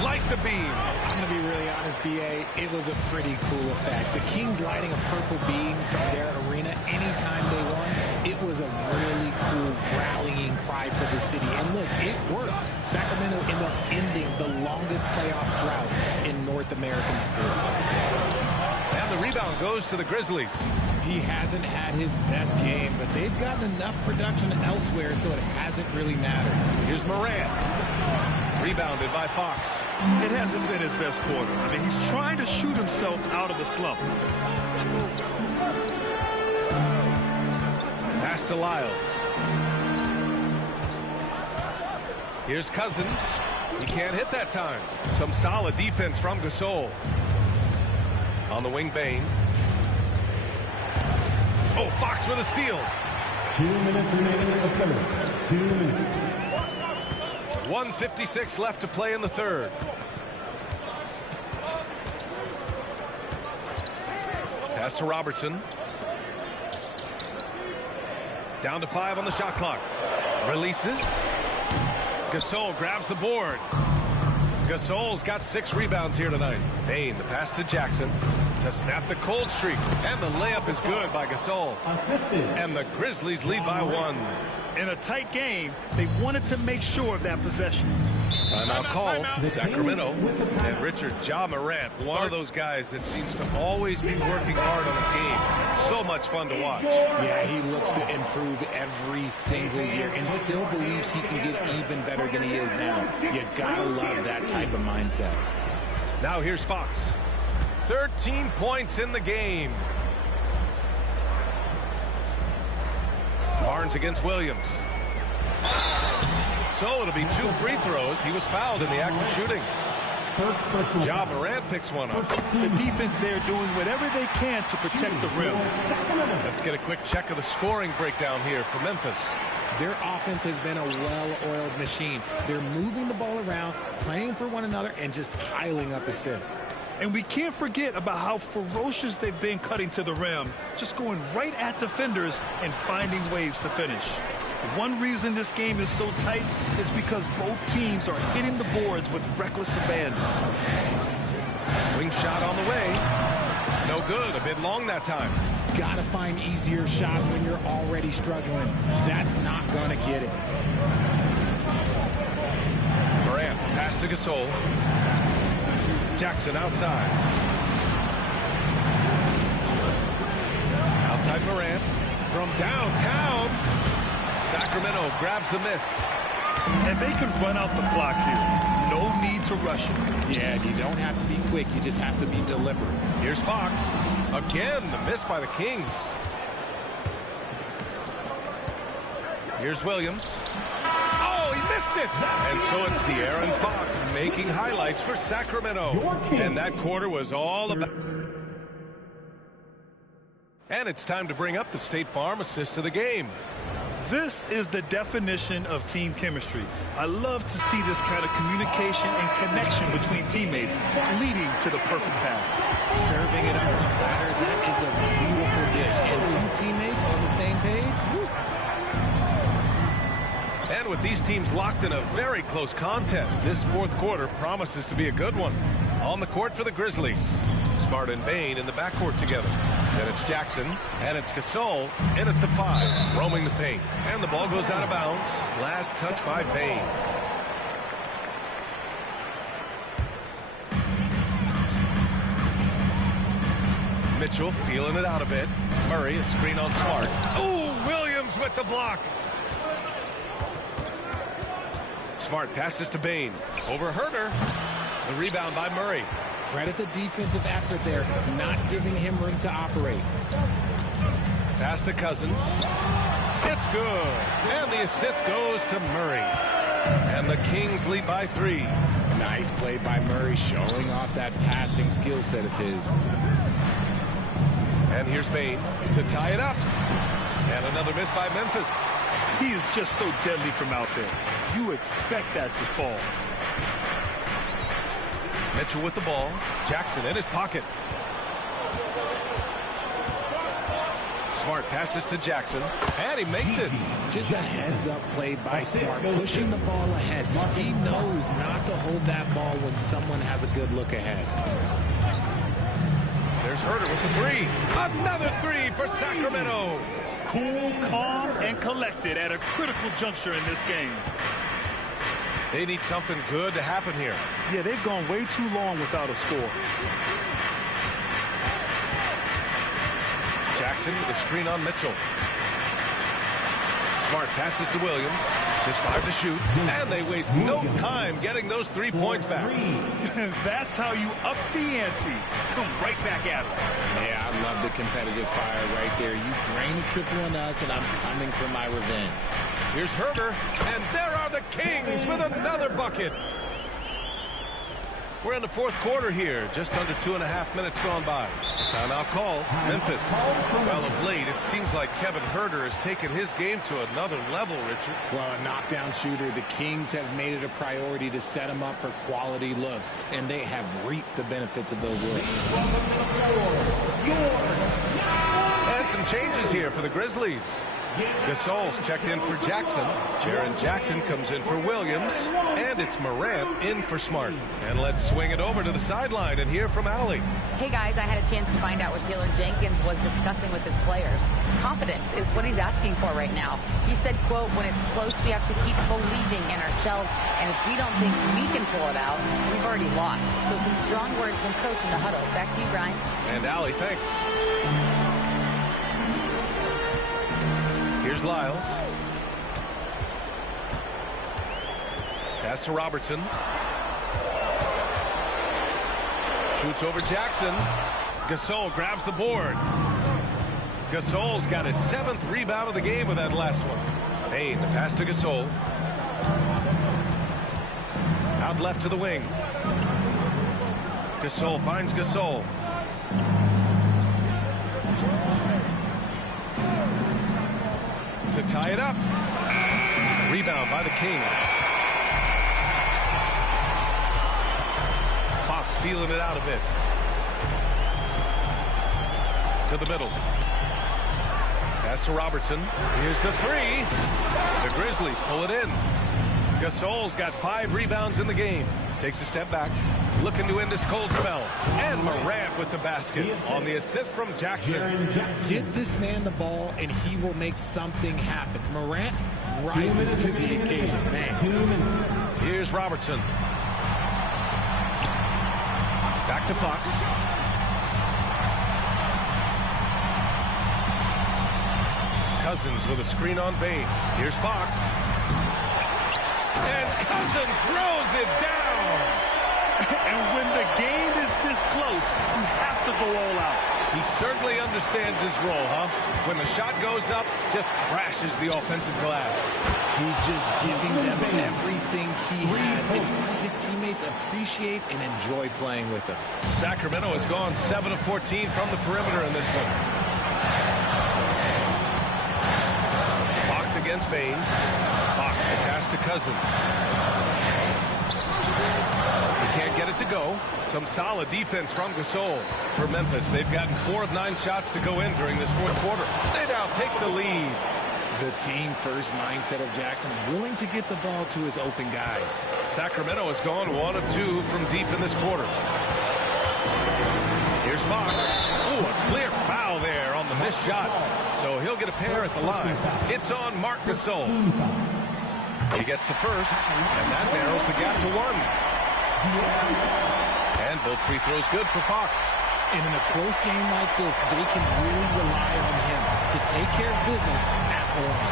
light the beam. I'm going to be really honest, B.A., it was a pretty cool effect. The Kings lighting a purple beam from their arena anytime they won, it was a really cool rallying cry for the city. And look, it worked. Sacramento ended up ending the longest playoff drought in North American sports. And the rebound goes to the Grizzlies. He hasn't had his best game, but they've gotten enough production elsewhere, so it hasn't really mattered. Here's Morant. Rebounded by Fox. It hasn't been his best quarter. I mean, he's trying to shoot himself out of the slump. Pass to Lyles. Here's Cousins. He can't hit that time. Some solid defense from Gasol. On the wing, Bane. Oh, Fox with a steal. 2 minutes remaining in the third. 2 minutes. 1:56 left to play in the third. Pass to Robertson. Down to 5 on the shot clock. Releases. Gasol grabs the board. Gasol's got 6 rebounds here tonight. Bane, the pass to Jackson to snap the cold streak. And the layup is good by Gasol. And the Grizzlies lead by 1. In a tight game, they wanted to make sure of that possession. Timeout call. Sacramento. And Richard, Ja Morant, one of those guys that seems to always be working hard on his game. So much fun to watch. Yeah, he looks to improve every single year and still believes he can get even better than he is now. You gotta love that type of mindset. Now here's Fox. 13 points in the game. Barnes against Williams. So it'll be 2 free throws. He was fouled in the act of shooting. Ja Morant picks one up. The defense there doing whatever they can to protect the rim. Let's get a quick check of the scoring breakdown here for Memphis. Their offense has been a well-oiled machine. They're moving the ball around, playing for one another, and just piling up assists. And we can't forget about how ferocious they've been cutting to the rim, just going right at defenders and finding ways to finish. One reason this game is so tight is because both teams are hitting the boards with reckless abandon. Wing shot on the way. No good. A bit long that time. Gotta find easier shots when you're already struggling. That's not gonna get it. Morant, pass to Gasol. Jackson outside. Outside Morant. From downtown. Sacramento grabs the miss. And they can run out the clock here. No need to rush it. Yeah, you don't have to be quick. You just have to be deliberate. Here's Fox. Again, the miss by the Kings. Here's Williams. Oh, he missed it. And so it's De'Aaron Fox making highlights for Sacramento. And that quarter was all about... And it's time to bring up the State Farm assist of the game. This is the definition of team chemistry. I love to see this kind of communication and connection between teammates leading to the perfect pass. Serving it up on a platter, that is a beautiful dish. And 2 teammates on the same page. Woo. And with these teams locked in a very close contest, this 4th quarter promises to be a good one. On the court for the Grizzlies. Smart and Bane in the backcourt together. Then it's Jackson, and it's Gasol in at the 5, roaming the paint. And the ball goes out of bounds. Last touch by Bane. Mitchell feeling it out a bit. Murray, a screen on Smart. Ooh, Williams with the block. Smart passes to Bane. Over Herter. The rebound by Murray. Credit the defensive effort there, not giving him room to operate. Pass to Cousins. It's good. And the assist goes to Murray. And the Kings lead by 3. Nice play by Murray, showing off that passing skill set of his. And here's Bain to tie it up. And another miss by Memphis. He is just so deadly from out there. You expect that to fall. Mitchell with the ball. Jackson in his pocket. Smart passes to Jackson, and he makes it. Just a heads-up play by Smart, pushing the ball ahead. He knows not to hold that ball when someone has a good look ahead. There's Herter with the 3. Another 3 for Sacramento. Cool, calm, and collected at a critical juncture in this game. They need something good to happen here. Yeah, they've gone way too long without a score. Jackson with a screen on Mitchell. Smart passes to Williams. Just 5 to shoot. And they waste no time getting those 3 points back. That's how you up the ante. Come right back at it. Yeah, I love the competitive fire right there. You drain a triple on us, and I'm coming for my revenge. Here's Herter, and there are the Kings with another bucket. We're in the 4th quarter here, just under 2.5 minutes gone by. Timeout called. Memphis. Well, of late, it seems like Kevin Herter has taken his game to another level, Richard. Well, a knockdown shooter, the Kings have made it a priority to set him up for quality looks, and they have reaped the benefits of those looks. And some changes here for the Grizzlies. Gasol's checked in for Jackson. Jaren Jackson comes in for Williams. And it's Morant in for Smart. And let's swing it over to the sideline and hear from Allie. Hey guys, I had a chance to find out what Taylor Jenkins was discussing with his players. Confidence is what he's asking for right now. He said, quote, when it's close, we have to keep believing in ourselves. And if we don't think we can pull it out, we've already lost. So some strong words from coach in the huddle. Back to you, Brian. And Allie, thanks. Here's Lyles. Pass to Robertson. Shoots over Jackson. Gasol grabs the board. Gasol's got his 7th rebound of the game with that last one. Payne, the pass to Gasol. Out left to the wing. Gasol finds Gasol. To tie it up. Rebound by the Kings. Fox feeling it out a bit. To the middle. Pass to Robertson. Here's the 3. The Grizzlies pull it in. Gasol's got 5 rebounds in the game. Takes a step back. Looking to end this cold spell. And Morant with the basket on the assist from Jackson. Get this man the ball, and he will make something happen. Morant rises to the occasion. Man. Here's Robertson. Back to Fox. Cousins with a screen on Bain. Here's Fox. And Cousins throws it down. And when the game is this close, you have to go all out. He certainly understands his role, huh? When the shot goes up, just crashes the offensive glass. He's just giving them everything he has. It's why his teammates appreciate and enjoy playing with him. Sacramento has gone 7 of 14 from the perimeter in this one. Fox against Bain. Fox, the pass to Cousins. Can't get it to go. Some solid defense from Gasol. For Memphis, they've gotten 4 of 9 shots to go in during this 4th quarter. They now take the lead. The team-first mindset of Jackson, willing to get the ball to his open guys. Sacramento has gone 1 of 2 from deep in this quarter. Here's Fox. Ooh, a clear foul there on the missed shot. So he'll get a pair at the line. It's on Marc Gasol. He gets the first, and that narrows the gap to 1. And both free throws good for Fox. And in a close game like this, they can really rely on him to take care of business at home.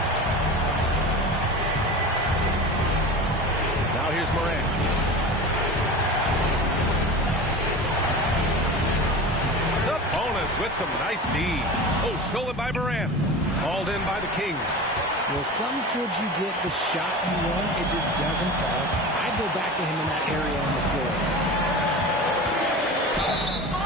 Now here's Morant. with some nice D. Oh, stolen by Morant. Called in by the Kings. Well, sometimes you get the shot you want, it just doesn't fall. I'd go back to him in that area on the floor.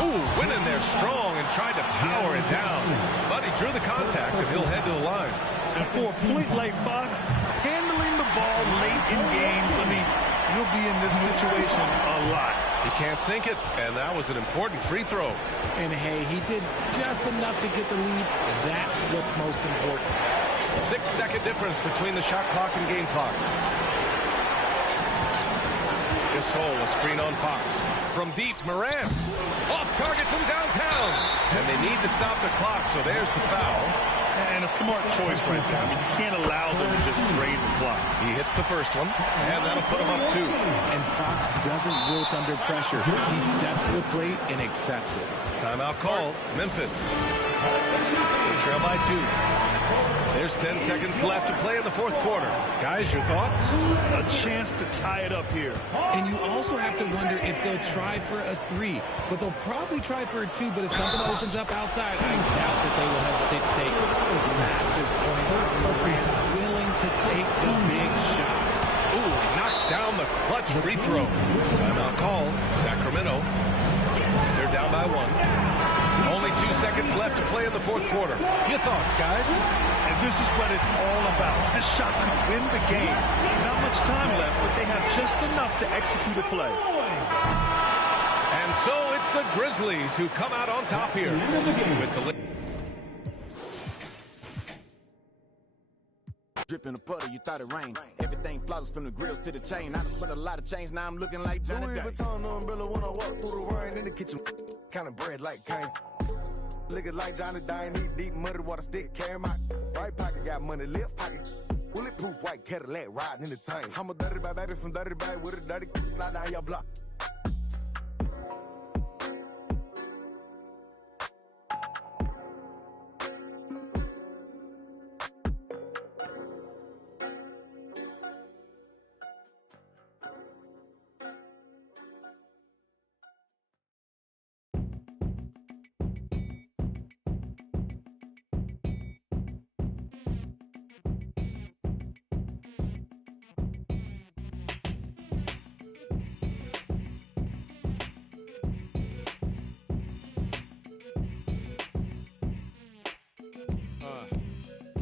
Ooh, went in there strong and tried to power it down. But he drew the contact, and he'll head to the line. And for a point like Fox, handling the ball late in games, I mean, you'll be in this situation a lot. He can't sink it, and that was an important free throw. And, hey, he did just enough to get the lead. That's what's most important. 6-second difference between the shot clock and game clock. Gasol, a screen on Fox. From deep, Morant. Off target from downtown. And they need to stop the clock, so there's the foul. And a smart choice right there. I mean, you can't allow them to just drain the clock. He hits the first one, and that'll put him up 2. And Fox doesn't wilt under pressure. He steps to the plate and accepts it. Timeout call, Memphis. They trail by 2. There's 10 seconds left to play in the fourth quarter. Guys, your thoughts? A chance to tie it up here. And you also have to wonder if they'll try for a 3. But they'll probably try for a 2. But if something opens up outside, I doubt that they will hesitate to take it. Massive points from Morant, willing to take the big shot. Ooh, he knocks down the clutch free throw. Timeout call, Sacramento. They're down by 1. Only 2 seconds left to play in the fourth quarter. Your thoughts, guys? And this is what it's all about. This shot could win the game. Not much time left, but they have just enough to execute a play. And so it's the Grizzlies who come out on top here with the Dripping a puddle, you thought it rained. Everything flawless from the grills to the chain. I done spent a lot of change, now I'm looking like Johnny Louis Vuitton umbrella when I walk through the rain. In the kitchen, kind of bread like Kane. Looking like Johnny Dine, eat deep muddy water stick, carry my right pocket, got money, left pocket. Bulletproof white Cadillac, riding in the tank. I'm a dirty bad baby from dirty bag with a dirty slide down your block.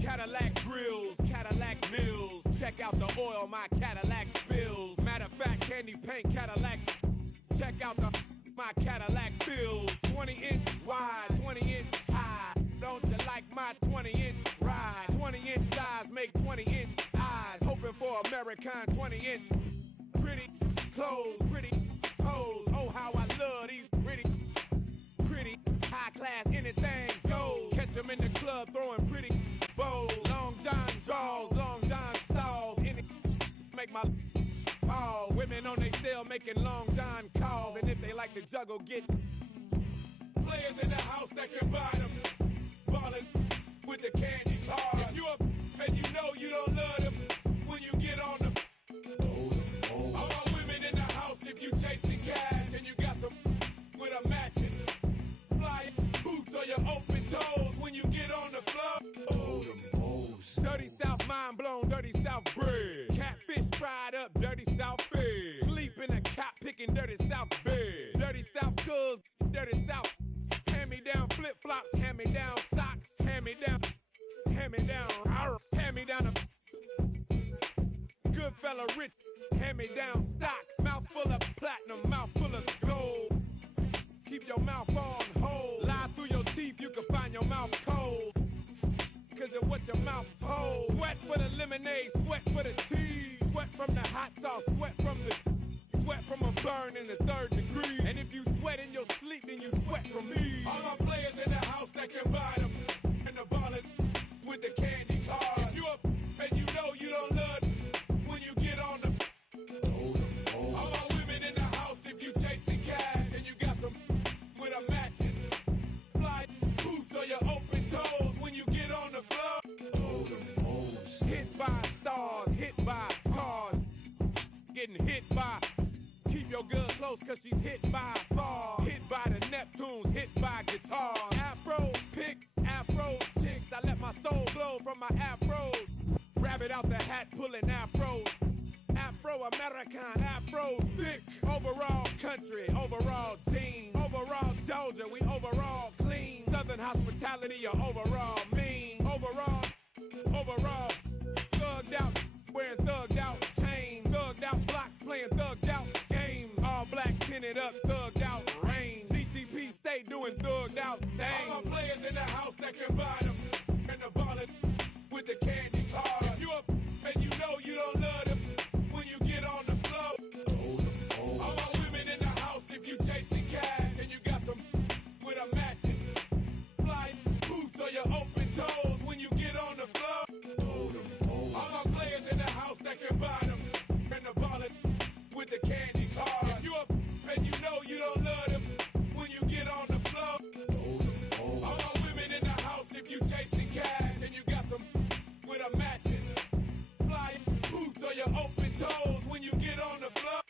Cadillac grills, Cadillac mills. Check out the oil my Cadillac spills. Matter of fact, candy paint Cadillac. Check out my Cadillac bills. 20-inch wide, 20-inch high. Don't you like my 20-inch ride? 20-inch thighs make 20-inch eyes. Hoping for American 20-inch. Pretty clothes, pretty toes. Oh, how I love these pretty high class, anything goes. Catch them in the club throwing pretty bows. Long John draws, Long John stalls. Any make my pause. Women on they cell making Long John calls. And if they like to juggle, get players in the house that can buy them. Ballin' with the candy cars. If you up and you know you don't love them, when you get on the all my women in the house, if you chasing cash and you got some with a matching fly boots or your open toes, when you get on the floor. Dirty South mind blown, dirty South bread. Catfish fried up, dirty South fed. Sleep in a cop picking dirty South bed. Dirty South goods, dirty South. Hand me down flip flops, hand me down socks, hand me down, hand me down a good fella rich, hand me down stocks. Mouth full of platinum, mouth full of gold. Keep your mouth on hold. Lie through your teeth, you can find your mouth cold. Cause of what your mouth told. Sweat for the lemonade, sweat for the tea. Sweat from the hot sauce, sweat from a burn in the 3rd degree. And if you sweat in your sleep, then you sweat from me. All my players in the house that can buy them. And the ballin' with the candy cars. If you up and you know you don't love them, when you get on the all my women in the house, if you chasing cash and you got some with a matching fly boots or your open toes, when you get on the floor. Hit by stars, hit by cars, getting hit by. Keep your girl close cause she's hit by a fall. Hit by the Neptunes, hit by guitars. Afro picks, afro chicks. I let my soul glow from my afro. Rabbit out the hat, pulling afros. Afro-American, Afro thick. Overall country, overall team. Overall Doja, we overall clean. Southern hospitality, or overall mean. Overall, thugged out, wearing thugged out chains. Thugged out blocks, playing thugged out games. All black, tinted up, thugged out range. DTP stay doing thugged out things. All my players in the house that can buy them. And the ballin' with the candy cars. If you up and you know you don't love them, when you get on the floor. All my women in the house, if you chasing cash and you got some with a matching fly boots or your open toes, when you get on the floor. All my players in the house that can buy them and the ballin' with the candy cars. If you up and you know you don't love them, when you get on the floor. All my women in the house, if you chasing cash and you got some with a matching fly boots or your open toes, when you get on the floor.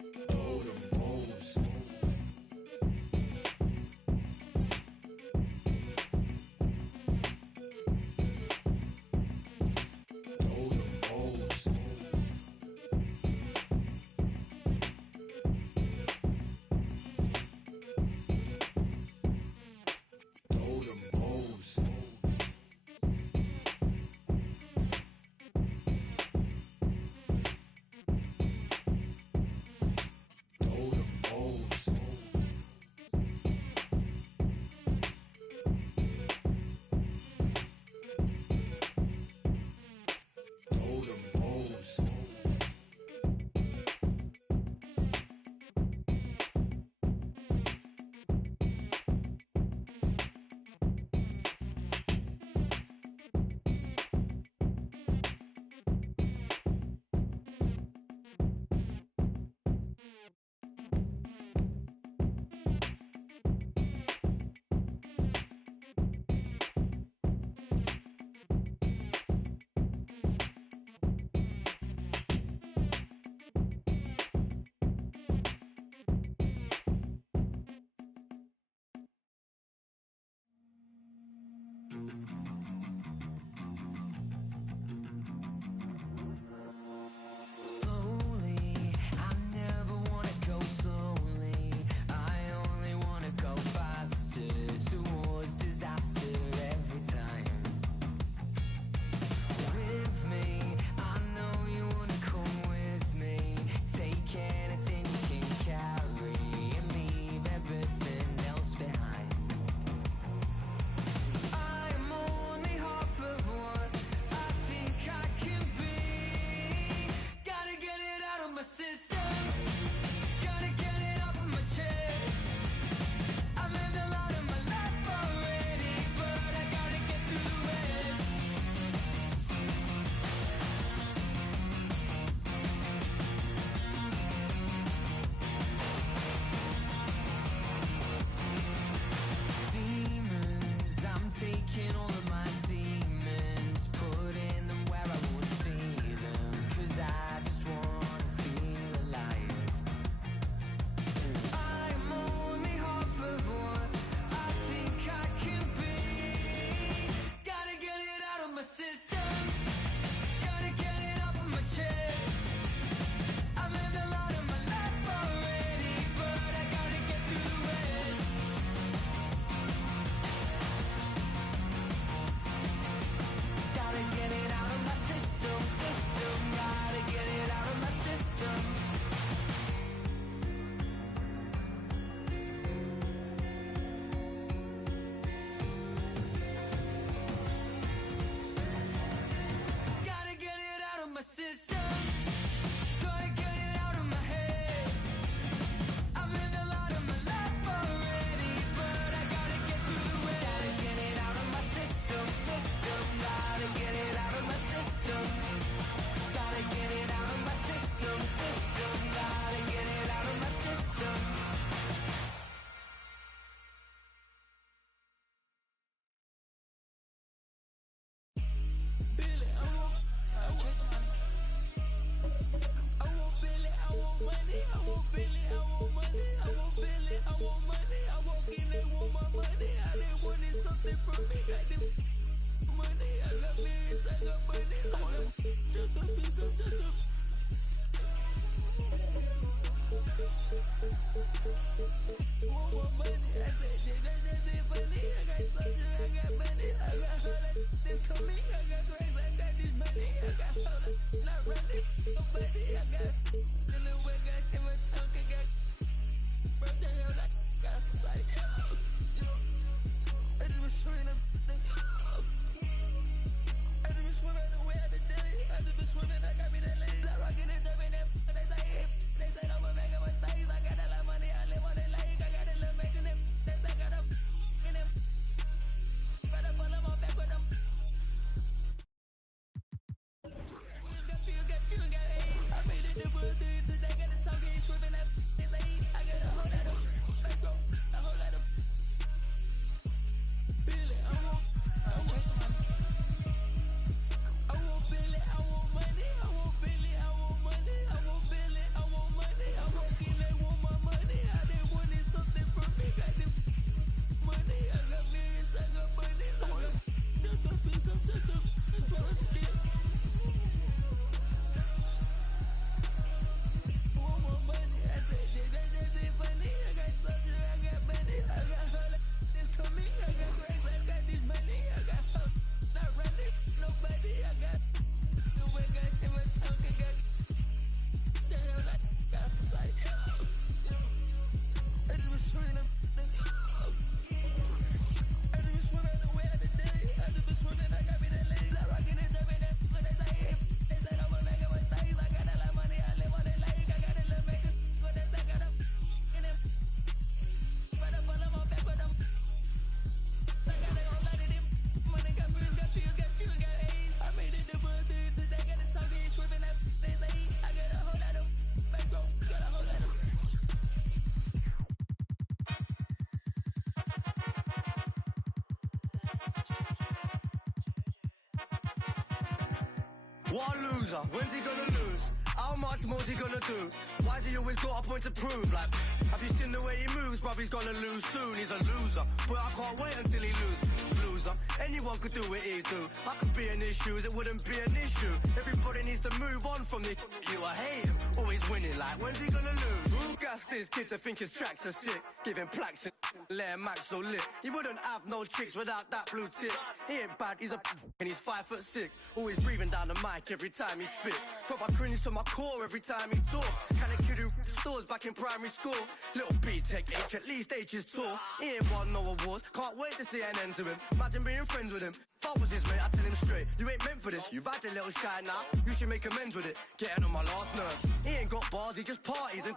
What a loser, when's he gonna lose? How much more's he gonna do? Why's he always got a point to prove? Like, have you seen the way he moves, bruv? He's gonna lose soon, he's a loser. But I can't wait until he loses. Loser, anyone could do what he do. I could be in his shoes, it wouldn't be an issue. Everybody needs to move on from this. You, I hate him, always winning. Like, when's he gonna lose? Who gassed this kid to think his tracks are sick? Giving plaques and let him act so lit. He wouldn't have no tricks without that blue tip. He ain't bad, he's a and he's 5'6". Always breathing down the mic every time he spits. Proper cringe to my core every time he talks. Kind of kid who stores back in primary school. Little B-Tech H, at least H is tall. He ain't won no awards, can't wait to see an end to him. Imagine being friends with him. If I was his mate, I'd tell him straight, you ain't meant for this. You've had a little shine now, you should make amends with it. Getting on my last nerve. He ain't got bars, he just parties and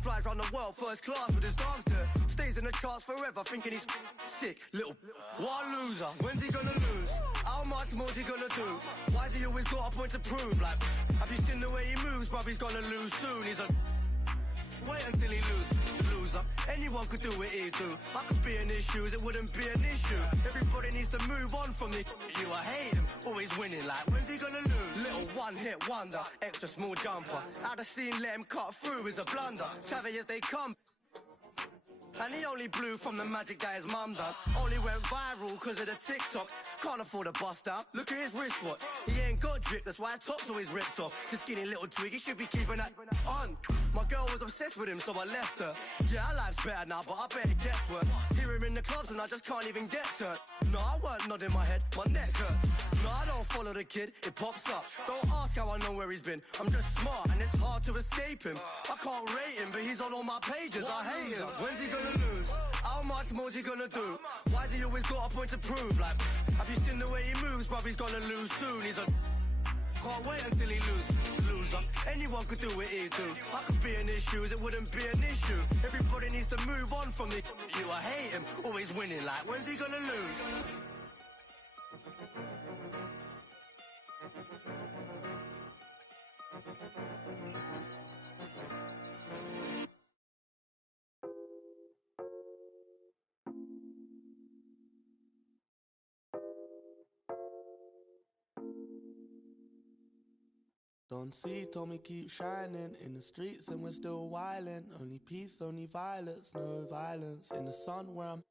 flies around the world first class with his dogs there. Stays in the charts forever, thinking he's sick. Little, what a loser. When's he gonna lose? How much more's he gonna do? Why's he always got a point to prove? Like, have you seen the way he moves, bruv? He's gonna lose soon. He's a wait until he loses. Loser, anyone could do what he do. I could be in his shoes, it wouldn't be an issue. Everybody needs to move on from this. You, I hate him, always winning. Like, when's he gonna lose? Little one-hit wonder, extra small jumper. Out of scene, let him cut through is a blunder. Savage as they come. And he only blew from the magic that his mum done. Only went viral cause of the TikToks. Can't afford a bust out, look at his wristwatch. He ain't got drip, that's why his top's always ripped off. The skinny little twig, he should be keeping that on. My girl was obsessed with him, so I left her. Yeah, our life's better now, but I bet it gets worse. Hear him in the clubs and I just can't even get turned. No, I weren't nodding my head, my neck hurts. No, I don't follow the kid, it pops up. Don't ask how I know where he's been, I'm just smart and it's hard to escape him. I can't rate him, but he's on all my pages, I hate him. When's he gonna lose? How much more's he gonna do? Why's he always got a point to prove? Like, have you seen the way he moves, bruv? He's gonna lose soon, he's a can't wait until he loses. Loser, anyone could do what he do. I could be in his shoes, it wouldn't be an issue. Everybody needs to move on from this. You, I hate him, always winning. Like, when's he gonna lose? Don't see, told me keep shining in the streets and we're still wildin'. Only peace, only violence, no violence. In the sun where I'm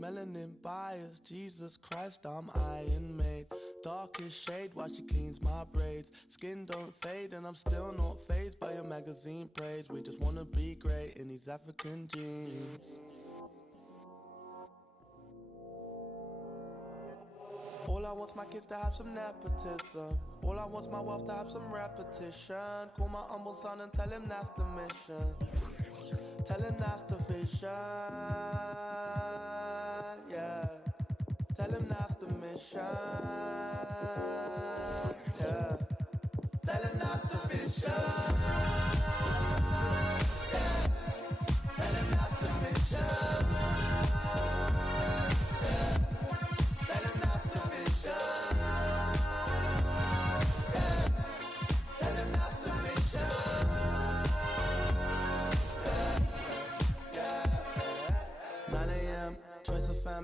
melanin biased. Jesus Christ, I'm iron made. Darkest shade while she cleans my braids. Skin don't fade and I'm still not fazed by your magazine praise. We just wanna be great in these African jeans. All I want's my kids to have some nepotism. All I want's my wealth to have some repetition. Call my humble son and tell him that's the mission. Tell him that's the vision. Yeah. Tell him that's the mission. Yeah. Tell him that's the vision.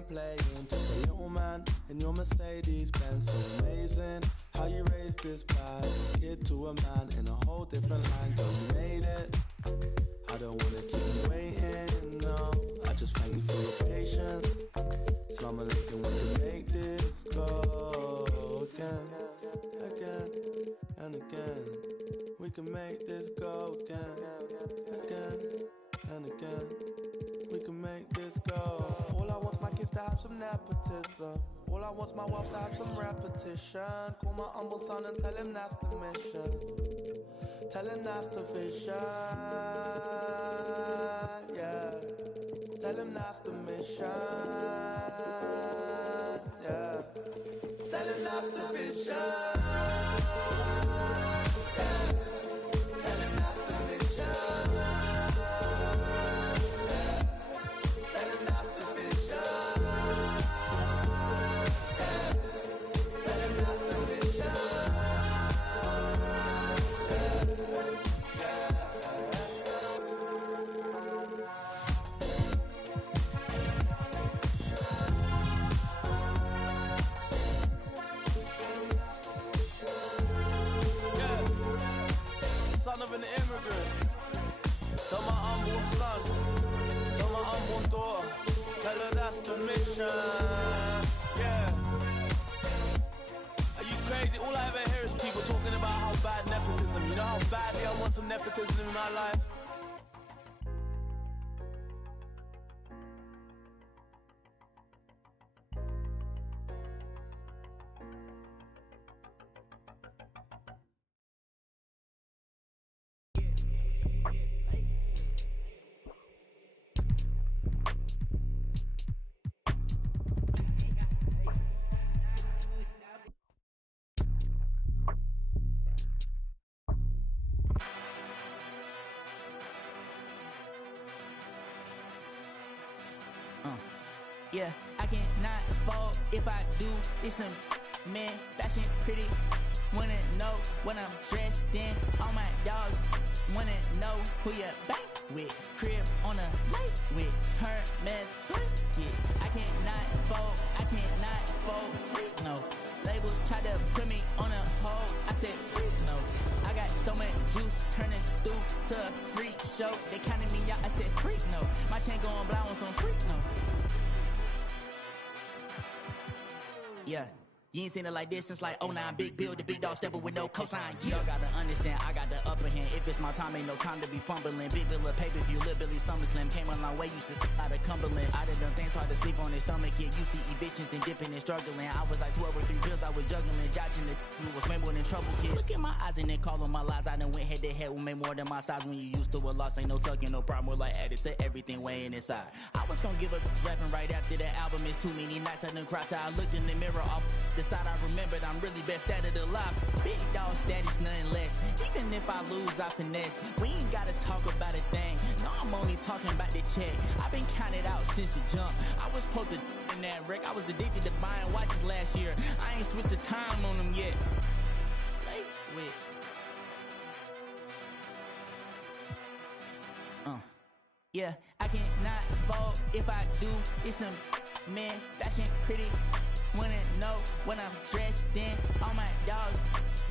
Playing just a little man in your Mercedes Benz. So amazing how you raised this bad kid to a man in a whole different line. Girl, you made it. I don't wanna keep you waiting, no. I just thank you for your patience. Slum alaikum, we can make this go again, again and again. We can make this go again, again and again. We can make this go. All I want's my kids to have some nepotism. All I want's my wealth to have some repetition. Call my humble son and tell him that's the mission. Tell him that's the vision. Yeah. Tell him that's the mission. Yeah. Tell him that's the vision. submission. Yeah. Are you crazy? All I ever hear is people talking about how bad nepotism. You know how badly I want some nepotism in my life? Yeah, I cannot fall if I do. It's some man, fashion pretty. Wanna know what I'm dressed in. All my dogs wanna know who you bank with. Crib on a lake with Hermes blankets. I cannot fold free, no. Labels tried to put me on a hold. I said free, no. I got so much juice, turning stew to a freak show. They counted me out, I said freak, no. My chain going blind on some freak, no. Yeah. You ain't seen it like this since like 09. Big build, the big dog stepper with no cosign. Yeah. Y'all gotta understand, I got the upper hand. If it's my time, ain't no time to be fumbling. Big bill of pay-per-view, Lil Billy SummerSlam. Came a long way, used to out of Cumberland. I done done things hard to sleep on his stomach. Get used to evictions and dipping and struggling. I was like 12 or 3 bills, I was juggling. Dodging the who was way more than trouble kids. Look at my eyes and then call on my lies. I done went head to head with me more than my size. When you used to a loss, ain't no tucking, no problem. We're like added to everything weighing inside. I was gonna give up rapping right after the album. It's too many nights I done cried till I looked in the mirror off the side I remembered. I'm really best at it alive. Big dog status, nothing less. Even if I lose, I finesse. We ain't gotta talk about a thing. No, I'm only talking about the check. I've been counted out since the jump. I was supposed to in that wreck. I was addicted to buying watches last year. I ain't switched the time on them yet. Late with. Yeah, I cannot fold if I do. It's some man, fashion pretty. Wanna know what I'm dressed in. All my dogs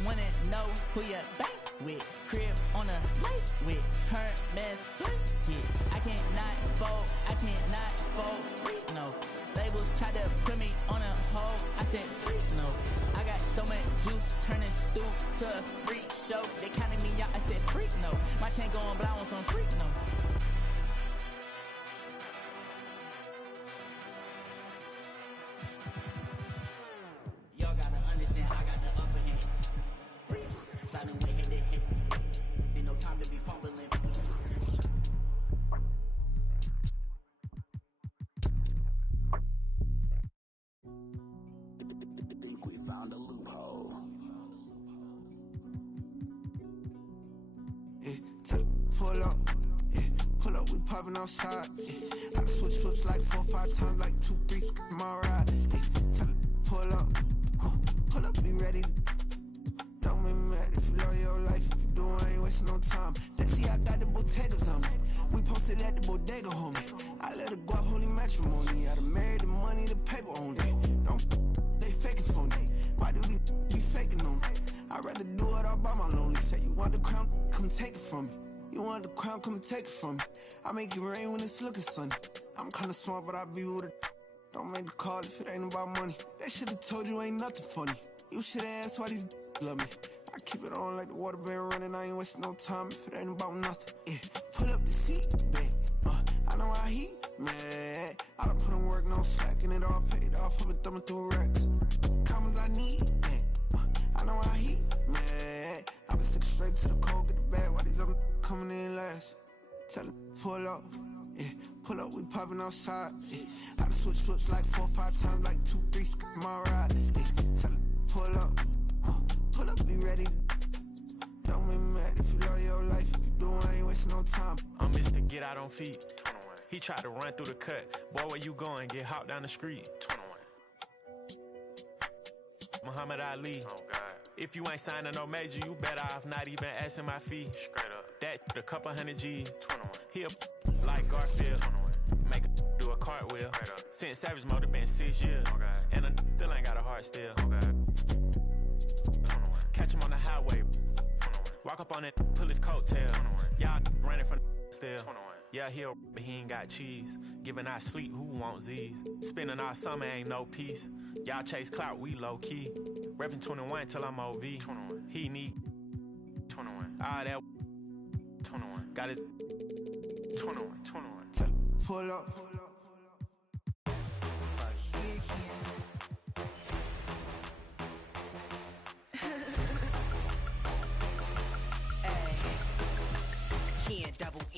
wanna know who you bank with. Crib on a lake with Hermes blankets. I cannot fold free, no. Labels try to put me on a hold. I said free, no. I got so much juice, turning stew to a freak show. They counted me out, I said freak, no. My chain going blind on some freak, no. Y'all gotta understand, I got the upper hand. Free, I done went head to head. Ain't no time to be fumbling. Think we found a loophole. Yeah, pull up, we poppin' outside. Yeah, I done switch like 4 or 5 times, like 2, 3, my ride. Yeah, pull up, be ready. Don't be mad if you love your life. If you do, I ain't wasting no time. Let's see, I got the bodegas on me. We posted at the bodega, homie. I let her go out, holy matrimony. I done married the money, the paper on it. Don't they faking for me. Why do these be faking on me? I'd rather do it all by my lonely. Say you want the crown, come take it from me. You want the crown, come take it from me. I make it rain when it's looking sunny. I'm kinda smart, but I be with it. Don't make the call if it ain't about money. They should've told you ain't nothing funny. You should've asked why these love me. I keep it on like the water been running. I ain't wasting no time if it ain't about nothing. Yeah, pull up the seat, babe. I know how he mad. I done put in work, no slacking it all paid off. I've been thumbing through racks. Commas I need, I know how he mad. I been sticking straight to the cold, get the bag while these other coming in last. Tell him, pull up, yeah, pull up, we poppin' outside. Yeah. I done switch like 4 or 5 times, like 2, 3, my ride. Yeah. Tell him, pull up, be ready. Don't be mad if you love your life. If you do, I ain't wasting no time. I'm Mr. Get Out on feet. He tried to run through the cut. Boy, where you going? Get hopped down the street. 21. Muhammad Ali. Oh, God. If you ain't signing no major, you better off not even asking my fee. Straight up. That a couple hundred G's. 21. He a like Garfield. 21. Make a do a cartwheel. Since Savage Mode, it been 6 years. Oh, God. And I still ain't got a heart still. Oh, God. 21. Catch him on the highway. 21. Walk up on it, pull his coattail. 21. Y'all running from still. 21. Yeah, but he ain't got cheese. Giving our sleep, who wants these? Spending our summer ain't no peace. Y'all chase clout, we low-key. Reppin' 21 till I'm OV. 21. He need 21. Ah, that 21. Got it 21. Pull up.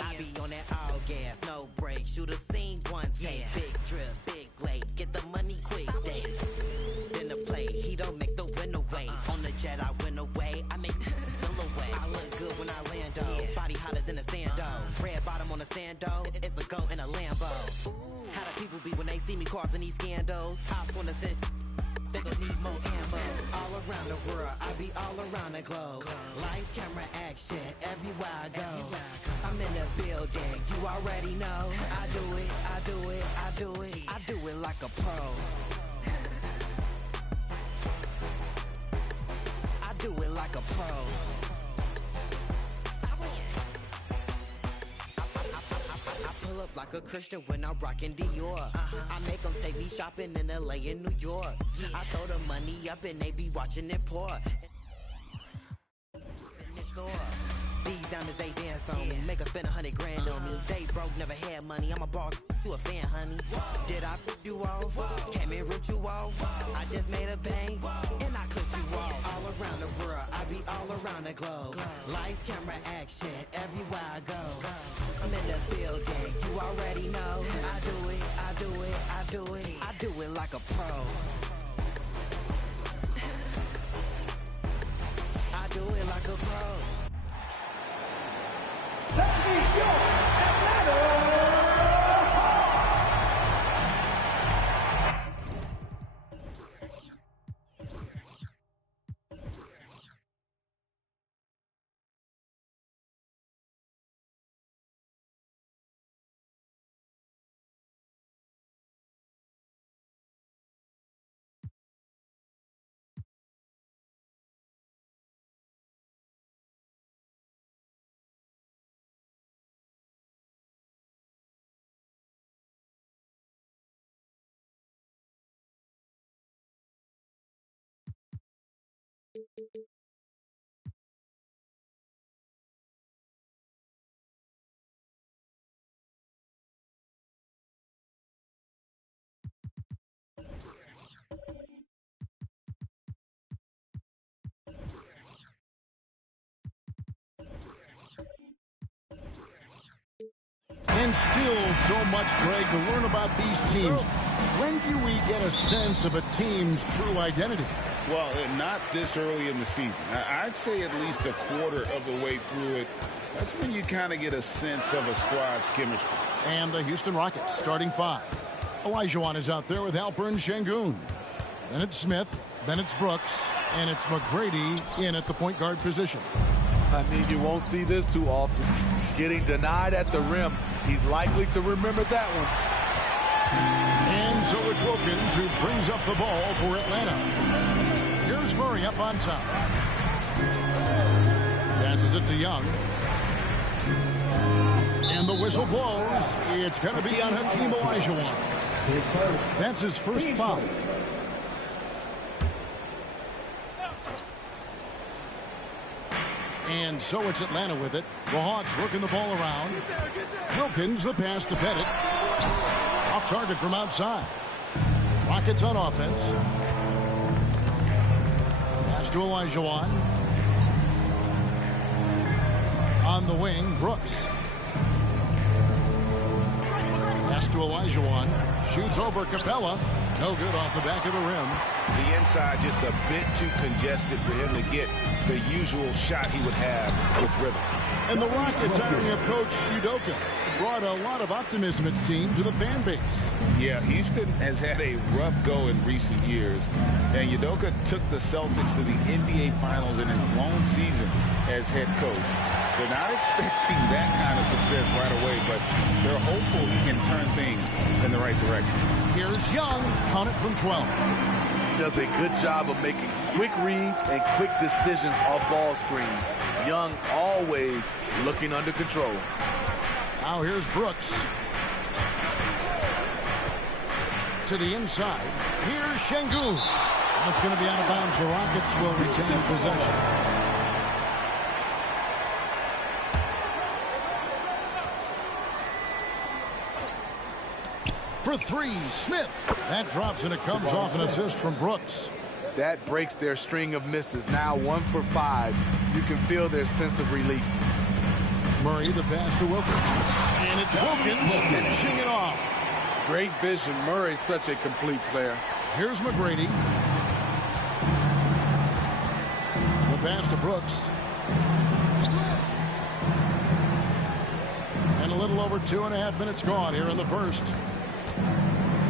I be on that all gas, no brakes. Shoot a scene, one take. Big drip, big blade. Get the money quick, day. Then the play, he don't make the win away. On the jet, I win away. I make feel away. I look good when I land, though. Body hotter than a sand, though. Red bottom on a stand, though. It's a go in a Lambo. How the people be when they see me causing these scandals? Hops wanna sit. They gon' need more ammo. All around the world, I be all around the globe. Lights, camera, action, everywhere I go. I'm in the building, you already know. I do it, I do it, I do it. I do it like a pro. I do it like a pro. I pull up like a Christian when I'm rockin' Dior. I make them take me shopping in LA and New York. I throw the money up and they be watching it pour. These diamonds they dance on me, make her spend 100 grand on me. They broke, never had money. I'm a boss, you a fan, honey. Did I put you off? Came and ripped you off. I just made a bang and I clipped you off. All around the world, I be all around the globe. Lights, camera, action, everywhere I go. I'm in the building, you already know. I do it, I do it, I do it. I do it like a pro. I do it like a pro. Let's meet your Atlanta And still so much, Greg, to learn about these teams. When do we get a sense of a team's true identity? Well, not this early in the season. I'd say at least a quarter of the way through it. That's when you kind of get a sense of a squad's chemistry. And the Houston Rockets starting five. Olajuwon is out there with Alperen Şengün. Then it's Smith, then it's Brooks, and it's McGrady in at the point guard position. I mean, you won't see this too often. Getting denied at the rim. He's likely to remember that one. And so it's Wilkins who brings up the ball for Atlanta. Here's Murray up on top. Passes it to Young. And the whistle blows. It's going to be on Hakeem Olajuwon. That's his first foul. And so it's Atlanta with it. The Hawks working the ball around. Wilkins, the pass to Pettit. Off target from outside. Rockets on offense. Pass to Olajuwon. On the wing, Brooks. Pass to Olajuwon. Shoots over Capella. No good off the back of the rim. The inside just a bit too congested for him to get the usual shot he would have with rhythm. And the Rockets hiring of Coach Udoka brought a lot of optimism, it seemed, to the fan base. Yeah, Houston has had a rough go in recent years, and Udoka took the Celtics to the NBA Finals in his lone season as head coach. They're not expecting that kind of success right away, but they're hopeful he can turn things in the right direction. Here's Young, count it from 12. Does a good job of making quick reads and quick decisions off ball screens. Young always looking under control. Now here's Brooks. To the inside. Here's Şengün. It's going to be out of bounds. The Rockets will retain the possession. For three, Smith. That drops and it comes off an assist from Brooks. That breaks their string of misses. Now 1 for 5. You can feel their sense of relief. Murray, the pass to Wilkins. And it's Wilkins finishing it off. Great vision. Murray's such a complete player. Here's McGrady. The pass to Brooks. And a little over 2.5 minutes gone here in the first.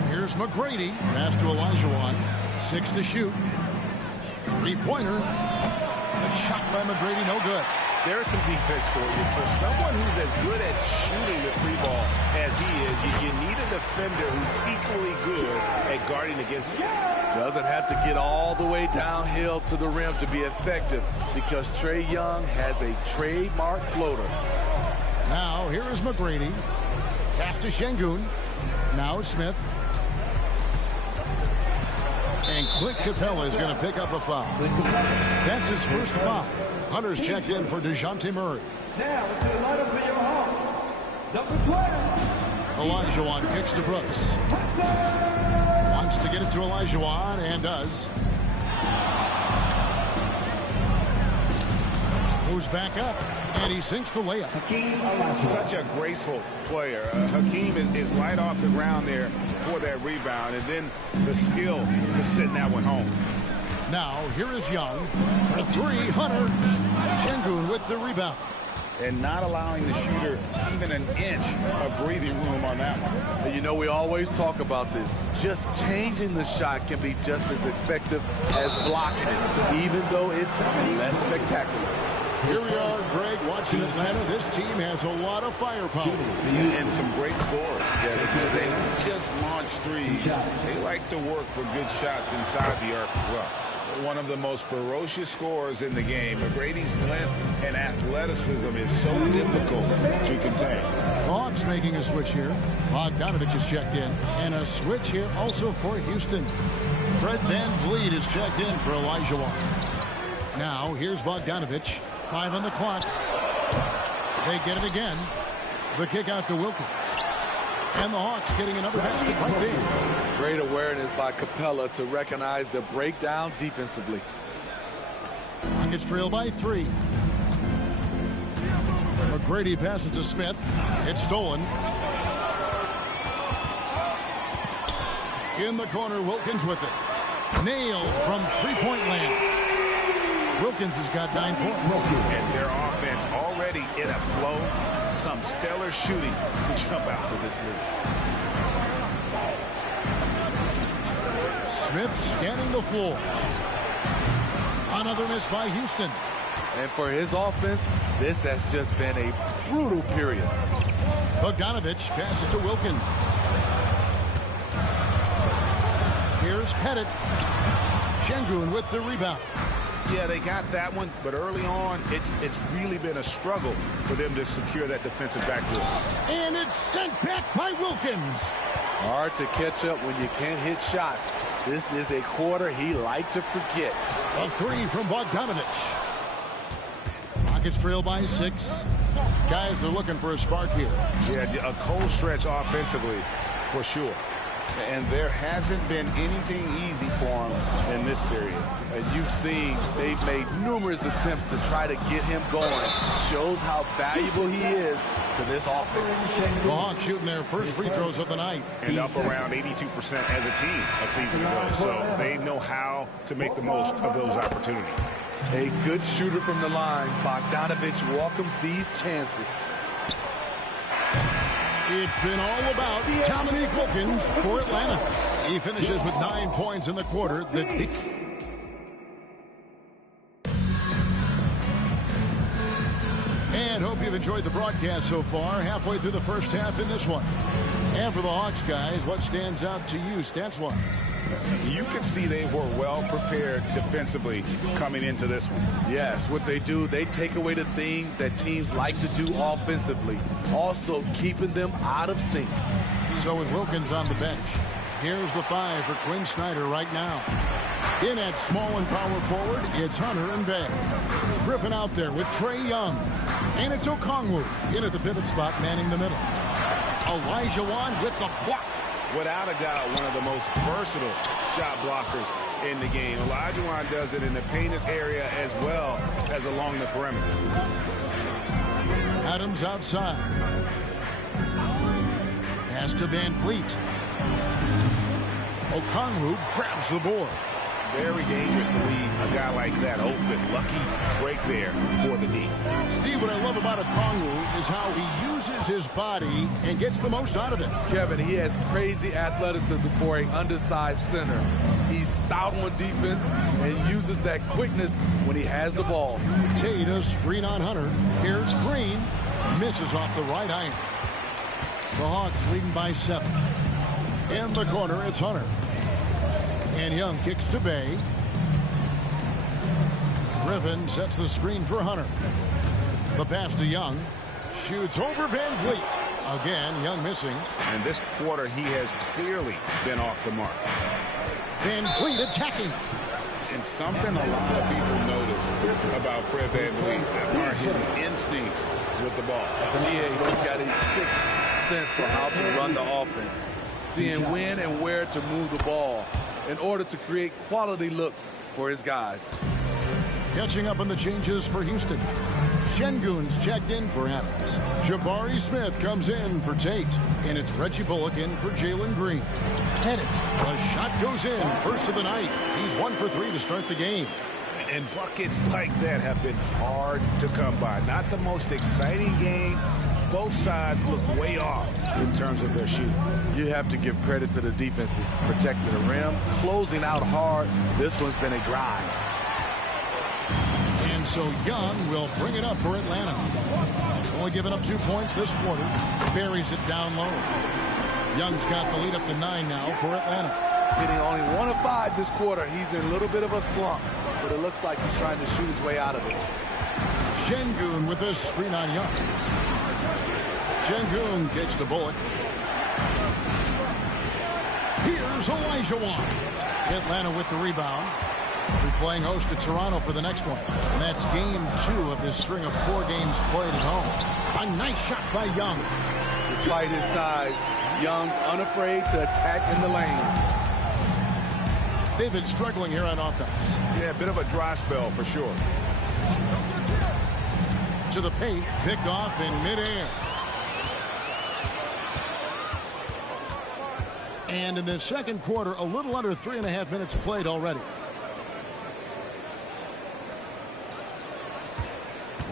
Here's McGrady. Pass to Olajuwon. 6 to shoot. Three-pointer. The shot by McGrady, no good. There's some defense for you. For someone who's as good at shooting the three ball as he is, you need a defender who's equally good at guarding against him. Doesn't have to get all the way downhill to the rim to be effective because Trae Young has a trademark floater. Now, here is McGrady. Pass to Şengün. Now Smith. And Clint Capella is going to pick up a foul. That's his first foul. Hunter's checked in for DeJounte Murray. Now, to the lineup for your Hawks, number 12. Olajuwon kicks to Brooks. Wants to get it to Olajuwon and does. Moves back up, and he sinks the layup. Such a graceful player. Hakeem is light off the ground there for that rebound, and then the skill to send that one home. Now, here is Young. For three, Hunter. Şengün with the rebound. And not allowing the shooter even an inch of breathing room on that one. And you know, we always talk about this. Just changing the shot can be just as effective as blocking it, even though it's less spectacular. Here we are, Greg, watching Atlanta. This team has a lot of firepower. And some great scores. Yeah, because they don't just launch threes. They like to work for good shots inside the arc as well. One of the most ferocious scorers in the game. McGrady's length and athleticism is so difficult to contain. Hawks making a switch here. Bogdanovich is checked in. And a switch here also for Houston. Fred VanVleet is checked in for Olajuwon. Now, here's Bogdanovich. 5 on the clock. They get it again. The kick out to Wilkins. And the Hawks getting another basket right there. Great awareness by Capella to recognize the breakdown defensively. Rockets trail by 3. McGrady passes to Smith. It's stolen. In the corner, Wilkins with it. Nailed from three-point land. Wilkins has got 9 points. And their offense already in a flow. Some stellar shooting to jump out to this lead. Smith scanning the floor. Another miss by Houston. And for his offense, this has just been a brutal period. Bogdanovich passes to Wilkins. Here's Pettit. Şengün with the rebound. Yeah, they got that one, but early on, it's really been a struggle for them to secure that defensive backdoor. And it's sent back by Wilkins. Hard to catch up when you can't hit shots. This is a quarter he liked to forget. A 3 from Bogdanovich. Rockets trail by 6. Guys are looking for a spark here. Yeah, a cold stretch offensively, for sure. And there hasn't been anything easy for him in this period. And you've seen they've made numerous attempts to try to get him going. Shows how valuable he is to this offense. The Hawks shooting their first free throws of the night. And up around 82% as a team a season ago. So they know how to make the most of those opportunities. A good shooter from the line. Bogdanovich welcomes these chances. It's been all about Dominique Wilkins for Atlanta. He finishes with 9 points in the quarter. And hope you've enjoyed the broadcast so far. Halfway through the first half in this one. And for the Hawks, guys, what stands out to you stats-wise? You could see they were well prepared defensively coming into this one. Yes, what they do, they take away the things that teams like to do offensively, also keeping them out of sync. So with Wilkins on the bench, here's the 5 for Quinn Snyder right now. In at small and power forward, it's Hunter and Bay. Griffin out there with Trae Young. And it's Okongwu in at the pivot spot, manning the middle. Olajuwon with the block. Without a doubt, one of the most versatile shot blockers in the game. Olajuwon does it in the painted area as well as along the perimeter. Adams outside. Pass to Van Fleet. Okongwu grabs the board. Very dangerous to leave a guy like that open. Lucky break there for the D. Steve, what I love about Okongwu is how he uses his body and gets the most out of it. Kevin, he has crazy athleticism for an undersized center. He's stout on defense and uses that quickness when he has the ball. Tate a screen on Hunter. Here's Green. Misses off the right iron. The Hawks leading by 7. In the corner, it's Hunter. And Young kicks to Bay. Griffin sets the screen for Hunter. The pass to Young. Shoots over Van Fleet. Again, Young missing. And this quarter, he has clearly been off the mark. Van Fleet attacking. And something a lot of people notice about Fred VanVleet are his instincts with the ball. He's got a sixth sense for how to run the offense, seeing when and where to move the ball in order to create quality looks for his guys. Catching up on the changes for Houston. Şengün's checked in for Adams. Jabari Smith comes in for Tate. And it's Reggie Bullock in for Jalen Green. Headed. The shot goes in. First of the night. He's 1 for 3 to start the game. And buckets like that have been hard to come by. Not the most exciting game. Both sides look way off in terms of their shooting. You have to give credit to the defenses. Protecting the rim, closing out hard. This one's been a grind. And so Young will bring it up for Atlanta. Only giving up 2 points this quarter. Buries it down low. Young's got the lead up to 9 now for Atlanta. Hitting only 1 of 5 this quarter. He's in a little bit of a slump, but it looks like he's trying to shoot his way out of it. Şengün with a screen on Young. Şengün gets to Bullock. Here's Olajuwon. Atlanta with the rebound. We're playing host to Toronto for the next one. And that's game 2 of this string of 4 games played at home. A nice shot by Young. Despite his size, Young's unafraid to attack in the lane. They've been struggling here on offense. Yeah, a bit of a dry spell for sure. To the paint, picked off in midair. And in the second quarter, a little under 3.5 minutes played already.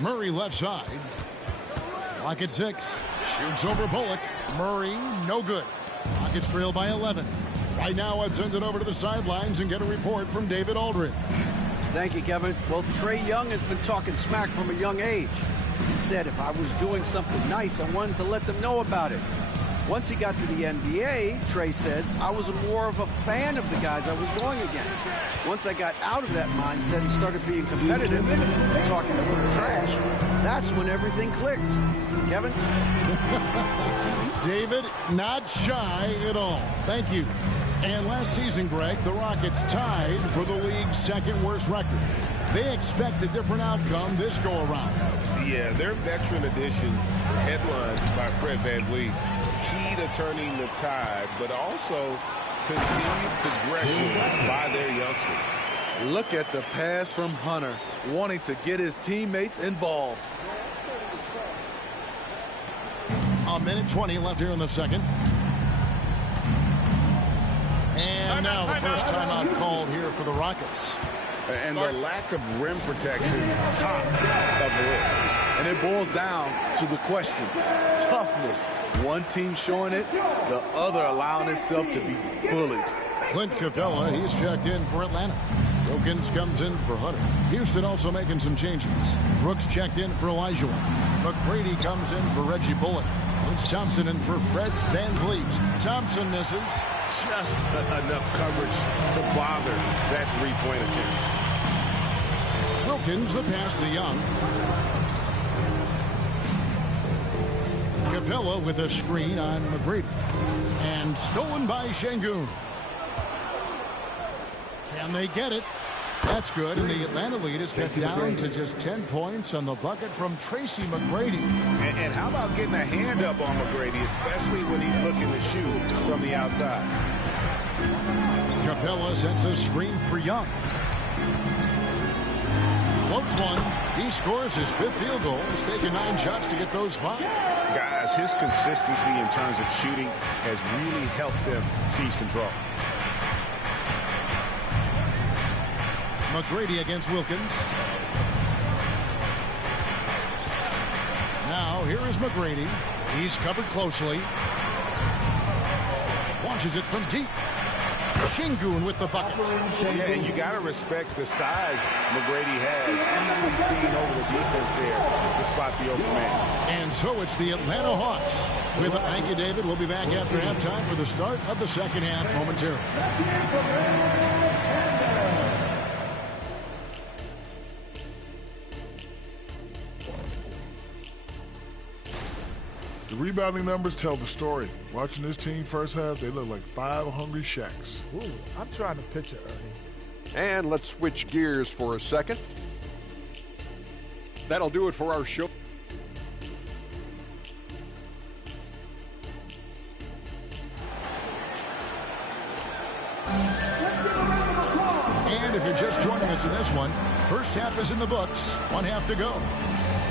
Murray left side. Clock at 6. Shoots over Bullock. Murray, no good. Rockets trail by 11. Right now, let's send it over to the sidelines and get a report from David Aldridge. Thank you, Kevin. Well, Trae Young has been talking smack from a young age. He said if I was doing something nice, I wanted to let them know about it. Once he got to the NBA, Trae says, I was more of a fan of the guys I was going against. Once I got out of that mindset and started being competitive and talking a little trash, that's when everything clicked. Kevin? David, not shy at all. Thank you. And last season, Greg, the Rockets tied for the league's second worst record. They expect a different outcome this go-around. Yeah, their veteran additions, headlined by Fred VanVleet, key to turning the tide, but also continued progression by their youngsters. Look at the pass from Hunter, wanting to get his teammates involved. A minute 20 left here in the second. And now the first timeout called here for the Rockets. And the lack of rim protection, top of the list. And it boils down to the question, toughness. One team showing it, the other allowing itself to be bullied. Clint Capella, he's checked in for Atlanta. Wilkins comes in for Hunter. Houston also making some changes. Brooks checked in for Olajuwon. McCready comes in for Reggie Bullock. It's Thompson in for Fred Van Vliet. Thompson misses. Just enough coverage to bother that three-point attempt. Wilkins, the pass to Young. Capella with a screen on McGrady. And stolen by Şengün. Can they get it? That's good, and the Atlanta lead is cut down to just 10 points on the bucket from Tracy McGrady. And how about getting a hand up on McGrady, especially when he's looking to shoot from the outside? Capella sends a screen for Young. Floats one. He scores his 5th field goal. He's taken 9 shots to get those 5. Guys, his consistency in terms of shooting has really helped them seize control. McGrady against Wilkins. Now, here is McGrady. He's covered closely. Launches it from deep. Şengün with the bucket. Yeah, and you got to respect the size McGrady has. Easily seen over the defense there to spot the open man. And so it's the Atlanta Hawks. Thank you, David. We'll be back after halftime for the start of the second half momentarily. The rebounding numbers tell the story. Watching this team first half, they look like 5 hungry Shaqs. Ooh, I'm trying to picture Ernie. And let's switch gears for a second. That'll do it for our show. And if you're just joining us in this one, first half is in the books. 1 half to go.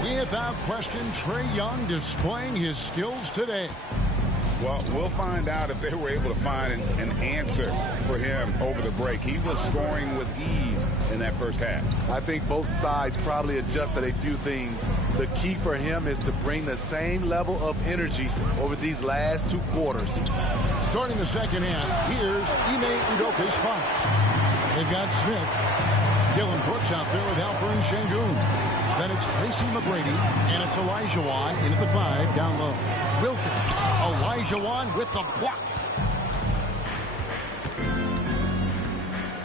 Without question, Trae Young displaying his skills today. Well, we'll find out if they were able to find an answer for him over the break. He was scoring with ease in that first half. I think both sides probably adjusted a few things. The key for him is to bring the same level of energy over these last 2 quarters. Starting the second half, here's Ime Udoka's foul. They've got Smith. Dylan Brooks out there with Alperen Şengün. Then it's Tracy McGrady, and it's Elijah Wan in at the 5 down low. Wilkins, Elijah Wan with the block.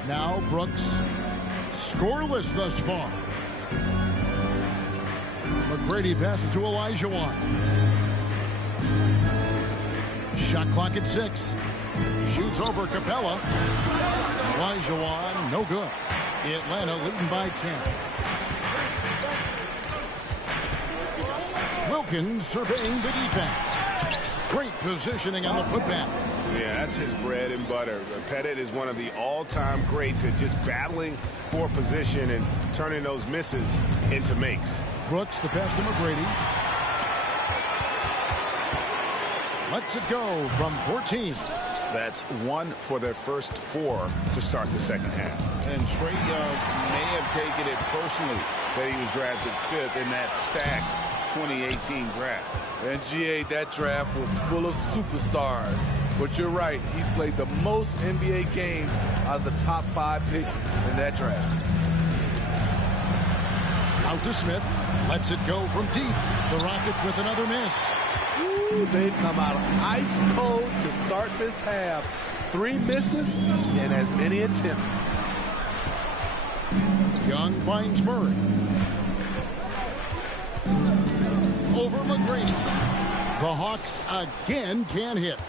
Now Brooks, scoreless thus far. McGrady passes to Elijah Wan. Shot clock at 6. Shoots over Capella. Elijah Wan, no good. Atlanta leading by 10. Wilkins surveying the defense. Great positioning on the putback. Yeah, that's his bread and butter. Pettit is one of the all-time greats at just battling for position and turning those misses into makes. Brooks, the pass to McGrady. Lets it go from 14. That's 1 for their first 4 to start the second half. And Trae Young may have taken it personally that he was drafted 5th in that stacked 2018 draft. And GA, that draft was full of superstars. But you're right, he's played the most NBA games out of the top 5 picks in that draft. Out to Smith. Lets it go from deep. The Rockets with another miss. Ooh, they've come out ice cold to start this half. 3 misses and as many attempts. Young finds Murray. Over McGrady. The Hawks again can't hit.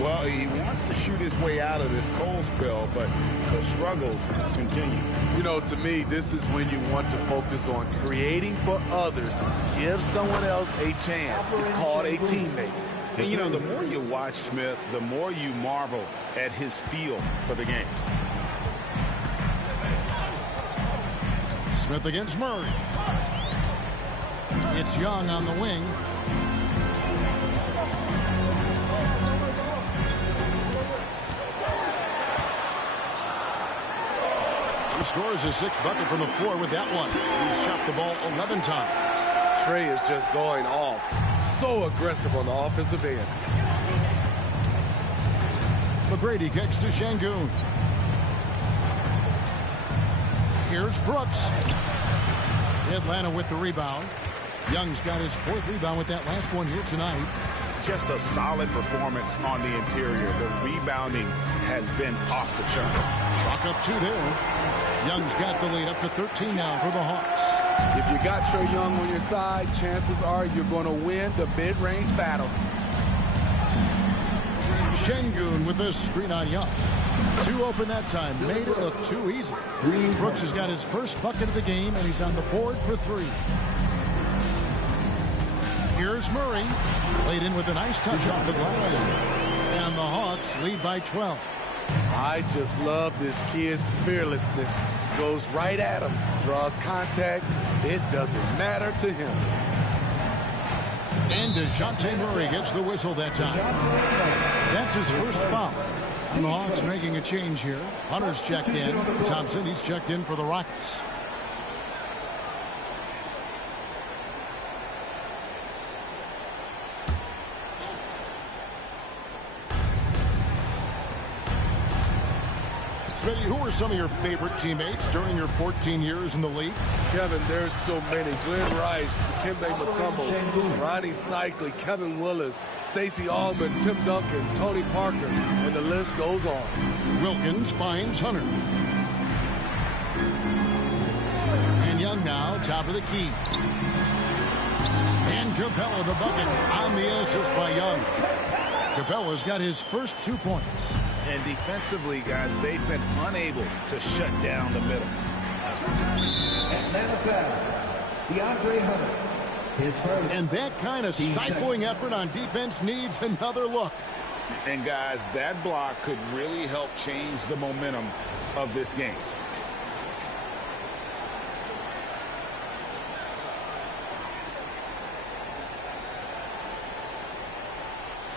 Well, he wants to shoot his way out of this cold spell, but the struggles continue. You know, to me, this is when you want to focus on creating for others. Give someone else a chance. It's called a teammate. And, you know, the more you watch Smith, the more you marvel at his feel for the game. Smith against Murray. It's Young on the wing. He scores his 6th bucket from the floor with that one. He's shot the ball 11 times. Trae is just going off. So aggressive on the offensive end. McGrady kicks to Şengün. Here's Brooks. Atlanta with the rebound. Young's got his 4th rebound with that last one here tonight. just a solid performance on the interior. The rebounding has been off the charts. Chalk up 2 there. Young's got the lead up to 13 now for the Hawks. If you got Trae Young on your side, chances are you're going to win the mid-range battle. Şengün with this screen on Young. 2 open that time. Made it look too easy. Brooks has got his first bucket of the game, and he's on the board for 3. Here's Murray. Played in with a nice touch off the glass. And the Hawks lead by 12. I just love this kid's fearlessness. Goes right at him, draws contact. It doesn't matter to him. And DeJounte Murray gets the whistle that time. That's his first foul. And the Hawks making a change here. Hunter's checked in. Thompson, he's checked in for the Rockets. Smitty, who are some of your favorite teammates during your 14 years in the league? Kevin, there's so many. Glenn Rice, Dikembe Mutombo, Ronnie Cycli, Kevin Willis, Stacey Allman, Tim Duncan, Tony Parker, and the list goes on. Wilkins finds Hunter. And Young now, top of the key. And Capella the bucket on the assist by Young. Capella's got his first 2 points. And defensively, guys, they've been unable to shut down the middle. Atlanta foul. DeAndre Hunter. His first. And that kind of stifling effort on defense needs another look. And guys, that block could really help change the momentum of this game.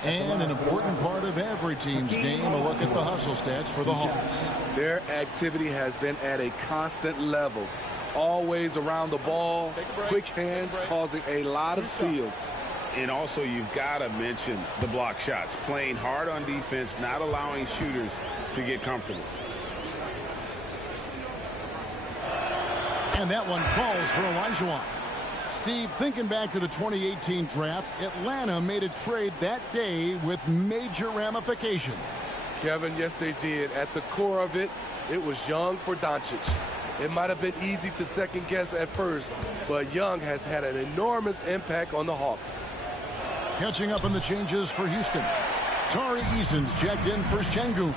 And an important part of every team's game, a look at the hustle stats for the Hawks. Their activity has been at a constant level. Always around the ball, quick hands, causing a lot of steals. And also, you've got to mention the block shots. Playing hard on defense, not allowing shooters to get comfortable. And that one falls for Olajuwon. Steve, thinking back to the 2018 draft, Atlanta made a trade that day with major ramifications. Kevin, yes, they did. At the core of it, it was Young for Doncic. It might have been easy to second guess at first, but Young has had an enormous impact on the Hawks. Catching up on the changes for Houston. Tari Eason's checked in for Şengün.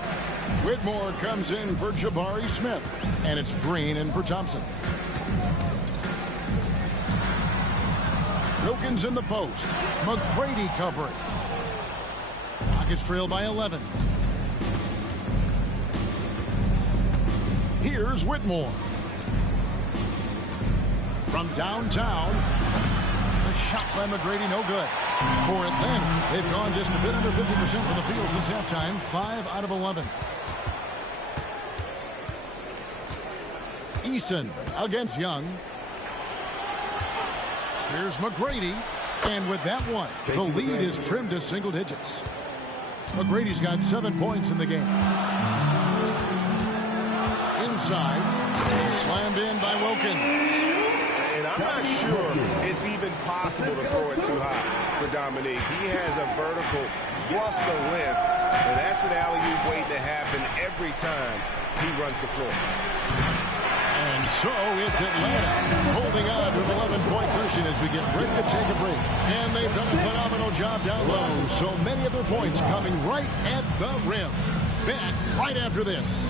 Whitmore comes in for Jabari Smith. And it's Green in for Thompson. Wilkins in the post. McGrady covering. Rockets trail by 11. Here's Whitmore. From downtown. The shot by McGrady, no good. For Atlanta, they've gone just a bit under 50% from the field since halftime. 5 out of 11. Eason against Young. Here's McGrady. And with that one, the lead is trimmed to single digits. McGrady's got 7 points in the game. Inside. Slammed in by Wilkins. And I'm not sure it's even possible to throw it too high for Dominique. He has a vertical plus the length. And that's an alley-oop waiting to happen every time he runs the floor. And so it's Atlanta holding on to an 11-point cushion as we get ready to take a break. And they've done a phenomenal job down low. So many of their points coming right at the rim. Back right after this.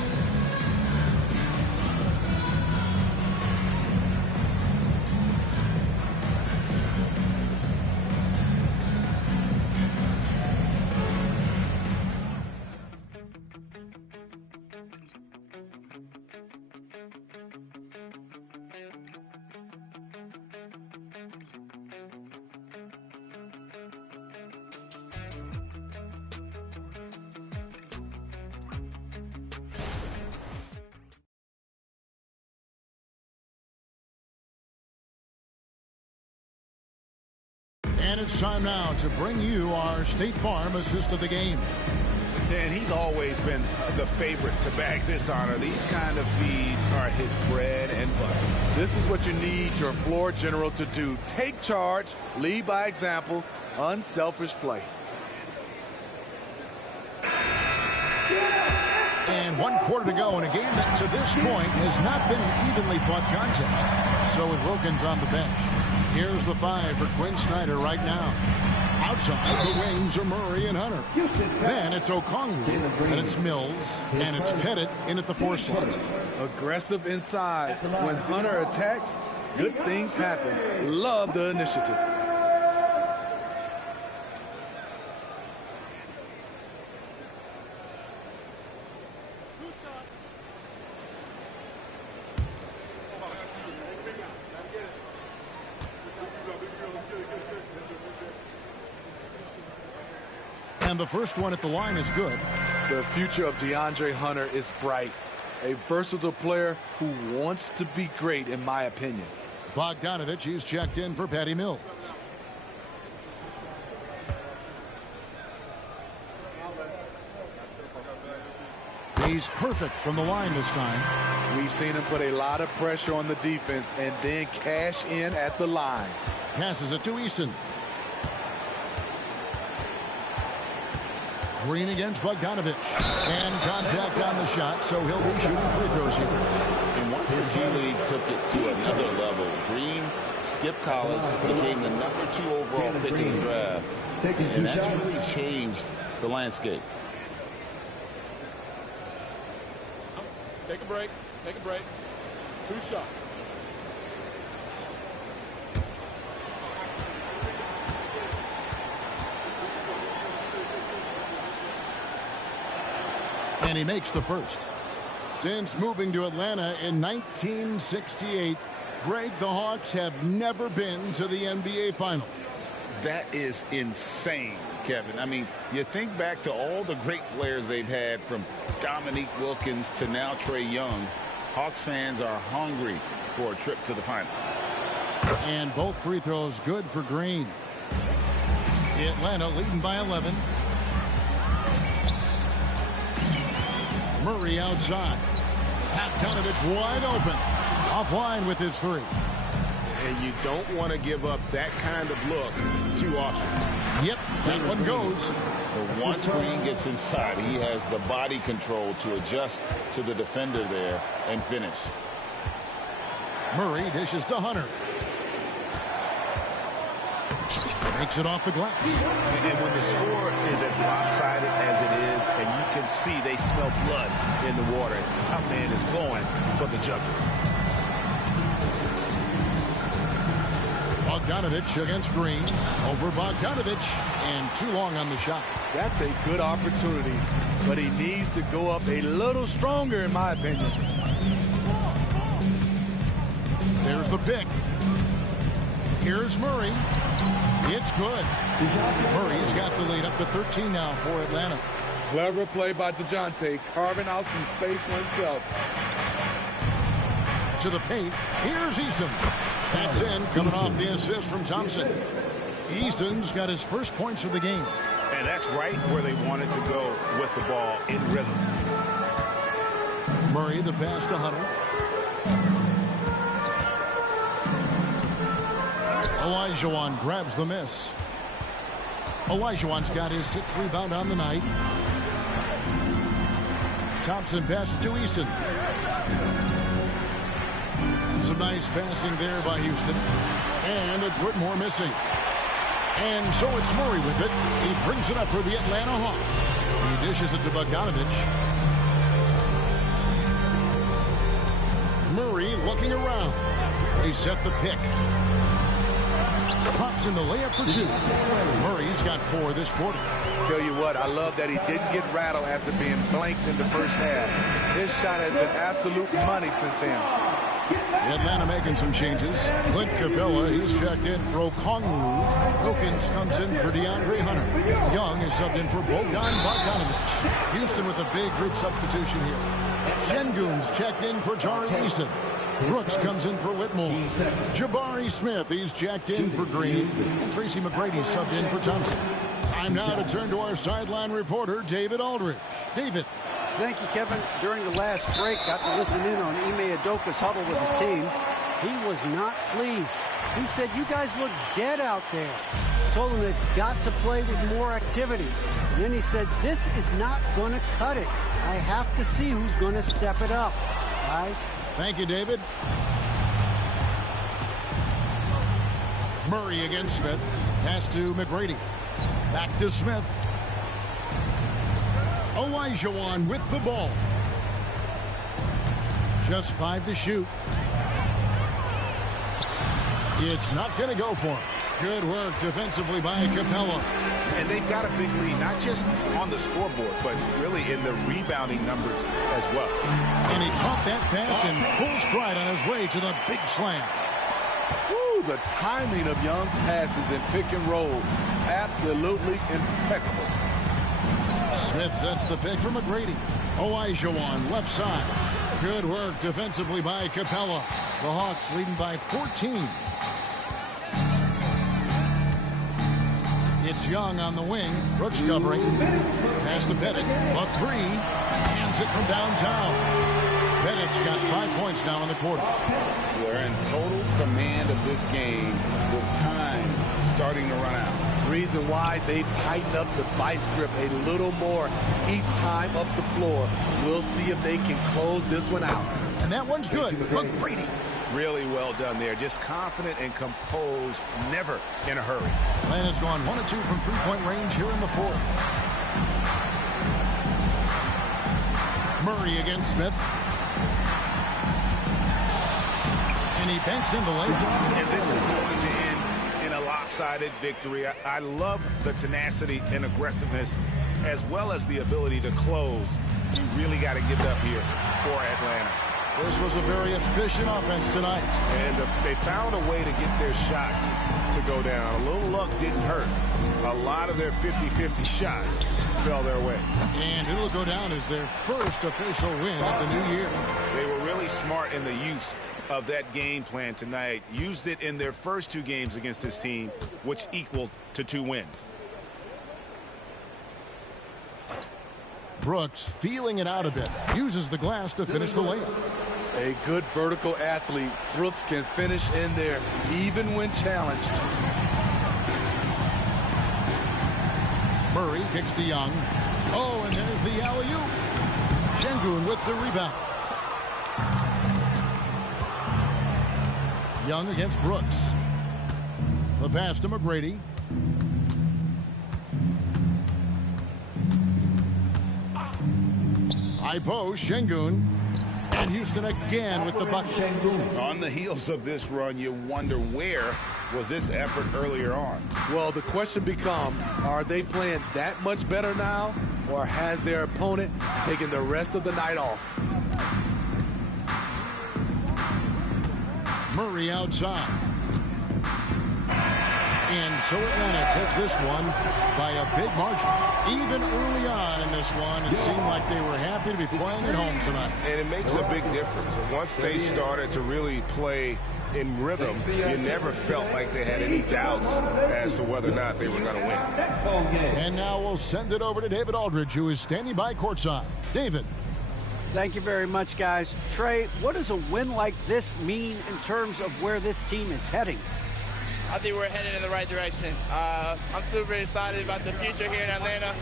And it's time now to bring you our State Farm assist of the game. Dan, he's always been the favorite to bag this honor. These kind of feeds are his bread and butter. This is what you need your floor general to do. Take charge, lead by example, unselfish play. And 1 quarter to go in a game that to this point has not been an evenly fought contest. So with Wilkins on the bench, here's the 5 for Quinn Snyder right now. Outside, the wings are Murray and Hunter. Then it's Okongwu, and it's Mills, and it's Pettit in at the 4 slot. Aggressive inside. When Hunter attacks, good things happen. Love the initiative. And the first one at the line is good. The future of DeAndre Hunter is bright. A versatile player who wants to be great, in my opinion. Bogdanovich, he's checked in for Patty Mills. He's perfect from the line this time. We've seen him put a lot of pressure on the defense and then cash in at the line. Passes it to Easton. Green against Bogdanovich. And contact on the shot, so he'll be shooting free throws here. And once the G League took it to another level, Green skipped college, became the #2 overall pick in the draft. And that's really changed the landscape. Take a break. Take a break. 2 shots. And he makes the first. Since moving to Atlanta in 1968, Greg, the Hawks have never been to the NBA Finals. That is insane, Kevin. I mean, you think back to all the great players they've had, from Dominique Wilkins to now Trae Young. Hawks fans are hungry for a trip to the finals. And both free throws good for Green. Atlanta leading by 11. Murray outside. Bogdanovich wide open. Offline with his 3. And you don't want to give up that kind of look too often. Yep, that one goes. But once Green gets inside, he has the body control to adjust to the defender there and finish. Murray dishes to Hunter. Makes it off the glass. And when the score is as lopsided as it is, and you can see they smell blood in the water, our man is going for the jugular. Bogdanovich against Green. Over Bogdanovich, and too long on the shot. That's a good opportunity, but he needs to go up a little stronger, in my opinion. There's the pick. Here's Murray. It's good. Murray's got the lead up to 13 now for Atlanta. Clever play by DeJounte, carving out some space for himself. To the paint. Here's Easton. That's in, coming off the assist from Thompson. Easton's got his first points of the game. And that's right where they wanted to go with the ball, in rhythm. Murray, the pass to Hunter. Olajuwon grabs the miss. Olajuwon's got his 6th rebound on the night. Thompson passes to Easton. And some nice passing there by Houston. And it's Whitmore missing. And so it's Murray with it. He brings it up for the Atlanta Hawks. He dishes it to Bogdanovich. Murray looking around. They set the pick. Pops in the layup for 2. Murray's got 4 this quarter. Tell you what, I love that he didn't get rattled after being blanked in the first half. His shot has been absolute money since then. Atlanta making some changes. Clint Capella, he's checked in for Okongwu. Wilkins comes in for DeAndre Hunter. Young is subbed in for Bogdanovich. Houston with a big group substitution here. Şengün's checked in for Tari Easton. Brooks comes in for Whitmore. Jabari Smith, he's checked in for Green. Tracy McGrady subbed in for Thompson. Time now to turn to our sideline reporter, David Aldridge. David. Thank you, Kevin. During the last break, got to listen in on Ime Udoka's huddle with his team. He was not pleased. He said, "You guys look dead out there." told them they've got to play with more activity. And then he said, this is not going to cut it. I have to see who's going to step it up. Guys. Thank you, David. Murray against Smith. Pass to McGrady. Back to Smith. Olajuwon with the ball. Just 5 to shoot. It's not going to go for him. Good work defensively by Capella. And they've got a big lead, not just on the scoreboard, but really in the rebounding numbers as well. And he caught that pass in full stride on his way to the big slam. Woo, the timing of Young's passes in pick and roll, absolutely impeccable. Smith sets the pick for McGrady. Olajuwon left side. Good work defensively by Capella. The Hawks leading by 14. It's Young on the wing. Brooks covering. Pass to Bennett. A three. Hands it from downtown. Bennett's got 5 points now in the quarter. They're in total command of this game with time starting to run out. Reason why they've tightened up the vice grip a little more each time up the floor. We'll see if they can close this one out. And that one's good. McGrady. Really well done there. Just confident and composed, never in a hurry. Atlanta's gone 1 of 2 from three-point range here in the fourth. Murray against Smith. And he banks in the layup. And this is going to end in a lopsided victory. I love the tenacity and aggressiveness as well as the ability to close. You really got to give it up here for Atlanta. This was a very efficient offense tonight. And they found a way to get their shots to go down. A little luck didn't hurt. A lot of their 50-50 shots fell their way. And it'll go down as their first official win of the new year. They were really smart in the use of that game plan tonight. Used it in their first 2 games against this team, which equaled to 2 wins. Brooks feeling it out a bit. Uses the glass to finish the layup. A good vertical athlete. Brooks can finish in there even when challenged. Murray kicks to Young. Oh, and there's the alley-oop. Şengün with the rebound. Young against Brooks. The pass to McGrady. High post, Şengün. And Houston again with the bucket. On the heels of this run, you wonder where was this effort earlier on? Well, the question becomes, are they playing that much better now, or has their opponent taken the rest of the night off? Murray outside. And so Atlanta takes this one by a big margin. Even early on in this one, it seemed like they were happy to be playing at home tonight. And it makes a big difference. Once they started to really play in rhythm, you never felt like they had any doubts as to whether or not they were going to win. And now we'll send it over to David Aldridge, who is standing by courtside. David. Thank you very much, guys. Trey, what does a win like this mean in terms of where this team is heading? I think we're headed in the right direction. I'm super excited about the future here in Atlanta,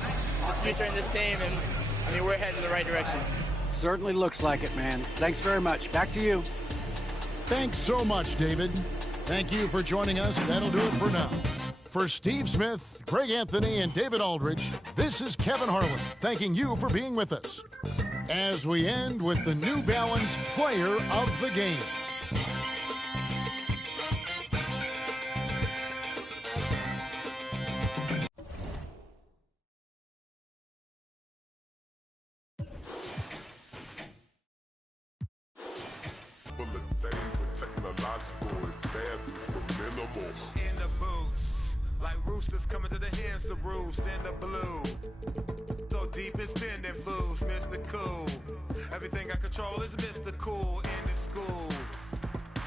the future in this team, and I mean, we're headed in the right direction. Certainly looks like it, man. Thanks very much. Back to you. Thanks so much, David. Thank you for joining us. That'll do it for now. For Steve Smith, Greg Anthony, and David Aldridge, this is Kevin Harlan thanking you for being with us. As we end with the New Balance Player of the Game. In the boots, like roosters coming to the hens to roost in the blue. So deep in spending fools, Mr. Cool. Everything I control is Mr. Cool in the school.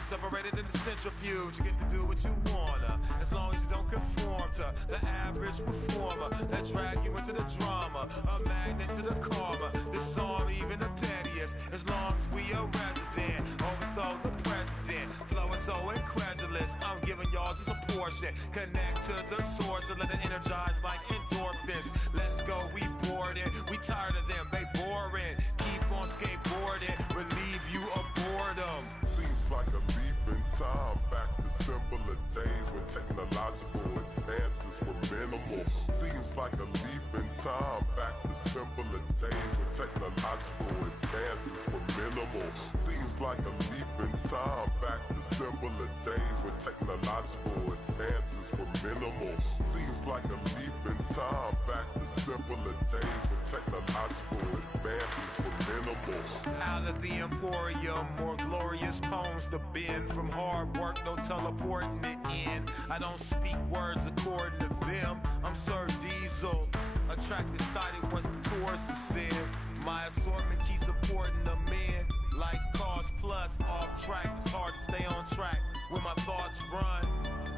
Separated in the centrifuge, you get to do what you wanna, as long as you don't conform to the average performer that drag you into the drama, a magnet to the karma, disarm even the pettiest, as long as we are resident, overthrow the president, flowing so incredulous, I'm giving y'all just a pour portion. Connect to the source and let it energize like endorphins. Let's go, we bored it. We tired of them, they boring. Keep on skateboarding, relieve you of boredom. Seems like a leap in time, back to simpler days when technological advances were minimal. Seems like a leap in time, back to simpler days when technological advances were minimal. Seems like a leap in time, back to simpler days when technological advances were minimal. Seems like a leap in time, back to simpler days when technological advances were minimal. Out of the emporium, more glorious poems to bend. From hard work, no teleporting it in. I don't speak words according to them. I'm Sir Diesel, attracted sighted once the tourists are in. My assortment keeps supporting the men. Like Cars Plus, off track, it's hard to stay on track when my thoughts run.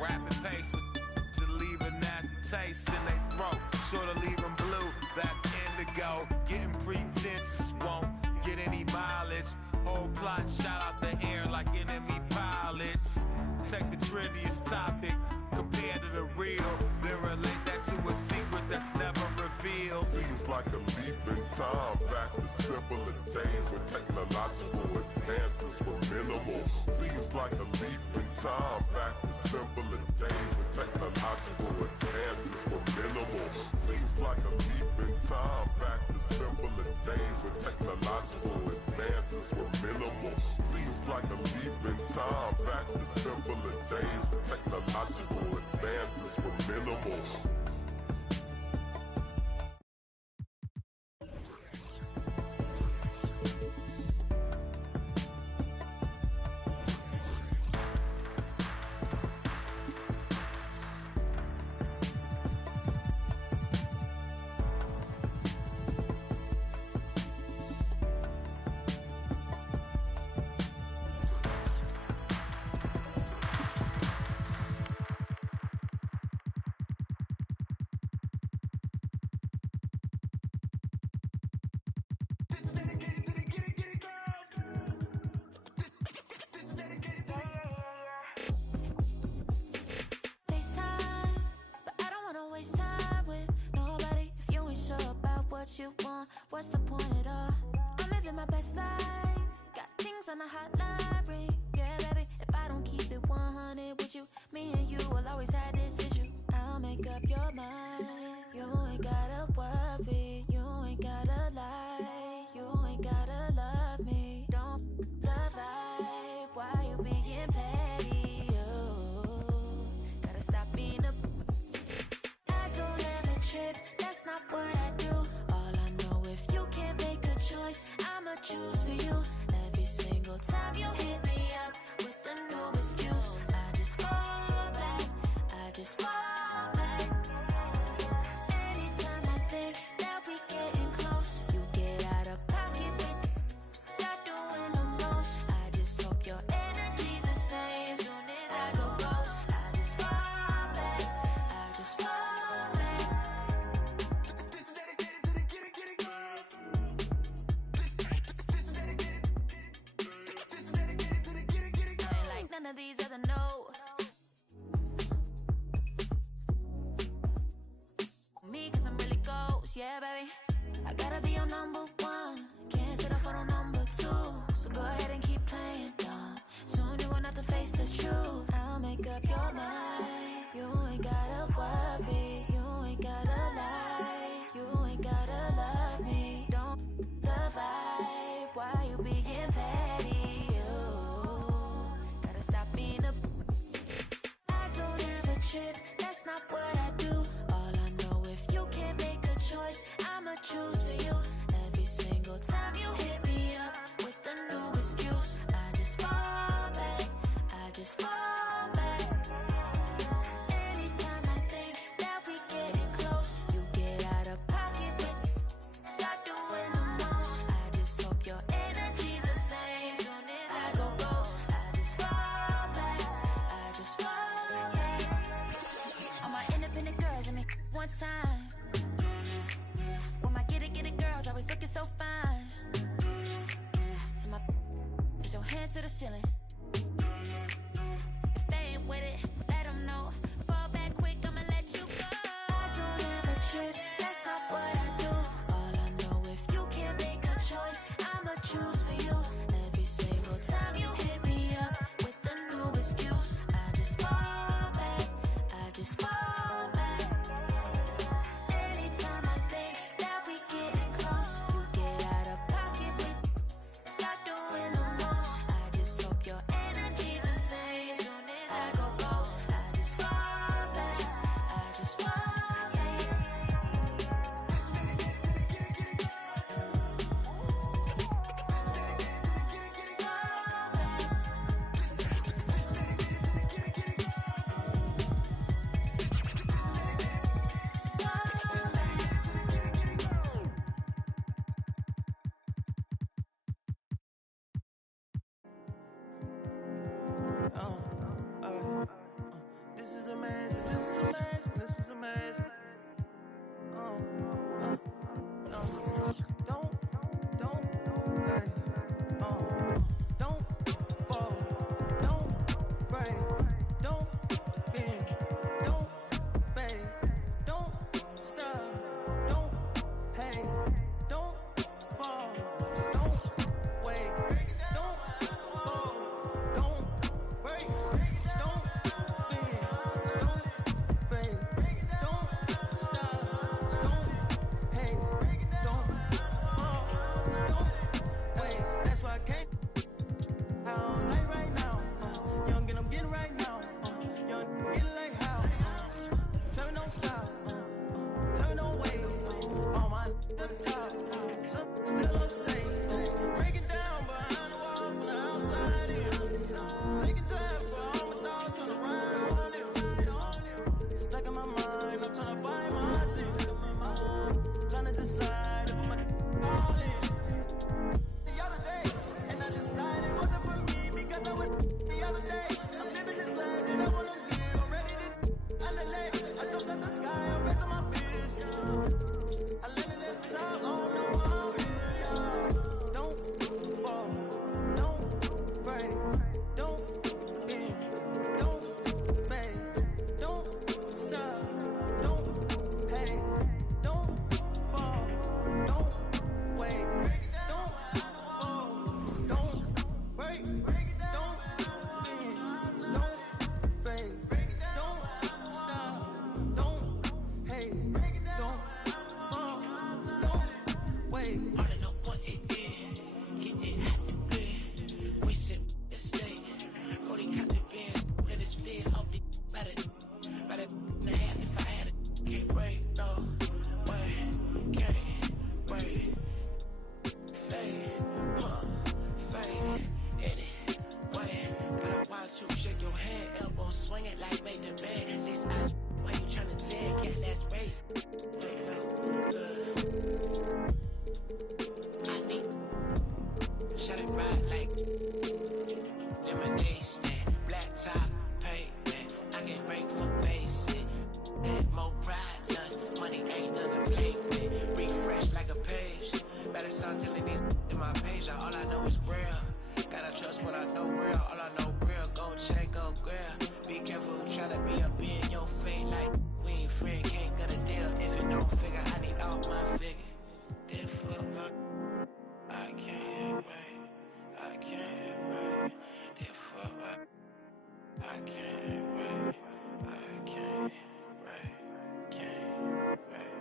Rapid pace to leave a nasty taste in their throat. Sure to leave them blue, that's indigo. Getting pretentious won't get any mileage. Whole plot shot out the air like enemy pilots. Take the trendiest topic, compared to the real, then relate that to a secret that's never revealed. Seems like a leap in time, back to simpler days when technological advances were minimal. Seems like a leap in time, back to simpler days when technological advances were minimal. Seems like a leap in time, back to simpler days when technological advances were minimal. Seems like a leap in time, back to simpler days when technological advances were minimal. You want, what's the point at all? I'm living my best life, got things on the hotline. Yeah, baby, if I don't keep it 100 with you, me and you will always have this issue. I'll make up your mind. You ain't gotta worry, you ain't gotta lie, you ain't gotta love me. Don't the vibe, why you being petty? You gotta stop being a. I don't ever trip, that's not what I do. If you can't make a choice, I'ma choose for you. Every single time you hit me up with a new excuse, I just fall back, I just fall back. Anytime I think that we getting close, you get out of pocket with, start doing the most. I just hope your energy's the same. Soon as I go close, I just fall back, I just fall back. None of these other no. Me, cause I'm really ghost, yeah, baby. I gotta be your number one. Can't settle for no number two. So go ahead and keep playing dumb. Soon you gonna have to face the truth. I'll make up your mind. You ain't gotta worry. You ain't gotta lie. You ain't gotta love me. Don't the vibe. Why you being petty? That's not what I do. All I know, if you can't make a choice, I'ma choose for you. Every single time you hit me up with a new excuse, I just fall back, I just fall back. Anytime I think that we getting close, you get out of pocket with, start doing the most. I just hope your energy's the same. Soon as I go ghost, I just fall back, I just fall back. All my independent girls, I mean, one time. When my get it girls, always looking so fine. So my put your hands to the ceiling. If they ain't with it, let them know. fall back. Anytime I think that we getting close, you get out of pocket with stop doing the most. I just hope your energy's the same. Soon as I go ghost, I just fall back. I just fall back. This is amazing, this is amazing, this is amazing. Don't fall, don't break, don't bend, don't fade, don't stop, don't hate, don't fall, don't wait, don't fall, don't break, don't bend, don't fade, don't stop, don't hate, don't fall, don't wait. That's why I can't. I don't like right now. Young and I'm getting right now. Young getting like how. Tell me don't stop. Tell me don't wait. On my the top. Some still upstate. Break it down behind the wall from the outside in. Taking time for all my dogs trying to ride on it. Stuck in my mind. I'm trying to buy my seat. Trying to decide if I'm all in. The other day, and I decided it wasn't for me because I was the other day. I'm living this life that I wanna live. I'm ready to on the lake. I jumped out the sky, I'm back to my biz. I landed at the top, oh no, I'm here. Don't fall, don't break, don't bend, don't fade, don't stop, don't hate, don't fall, don't wait, don't fall, don't break, don't bend, don't fade, don't stop, don't hate, don't fall, don't wait. All I know what it is, get it hot and big. We sit the state, Cody got the bands, let it slid off the about it and a half if I had it. Can't break, no way, can't break. Fade, anyway. Gotta watch you shake your hand, elbow swing it like make the band. This eyes, why you tryna take it? Let's race. Wait, no, I need shut it right like lemonade stand, black top pavement. I can break for basic. More pride, lunch, money ain't nothing to play with. Refresh like a page. Better start telling these in my page. All I know is real. Gotta trust what I know real. All I know real. Go check, go grab. Be careful who try to be up in your face like we ain't friend. Can't cut a deal if it don't figure. I need all my figure. Therefore, I can't wait. I can't wait. Therefore, I can't wait. I can't wait. Can't wait.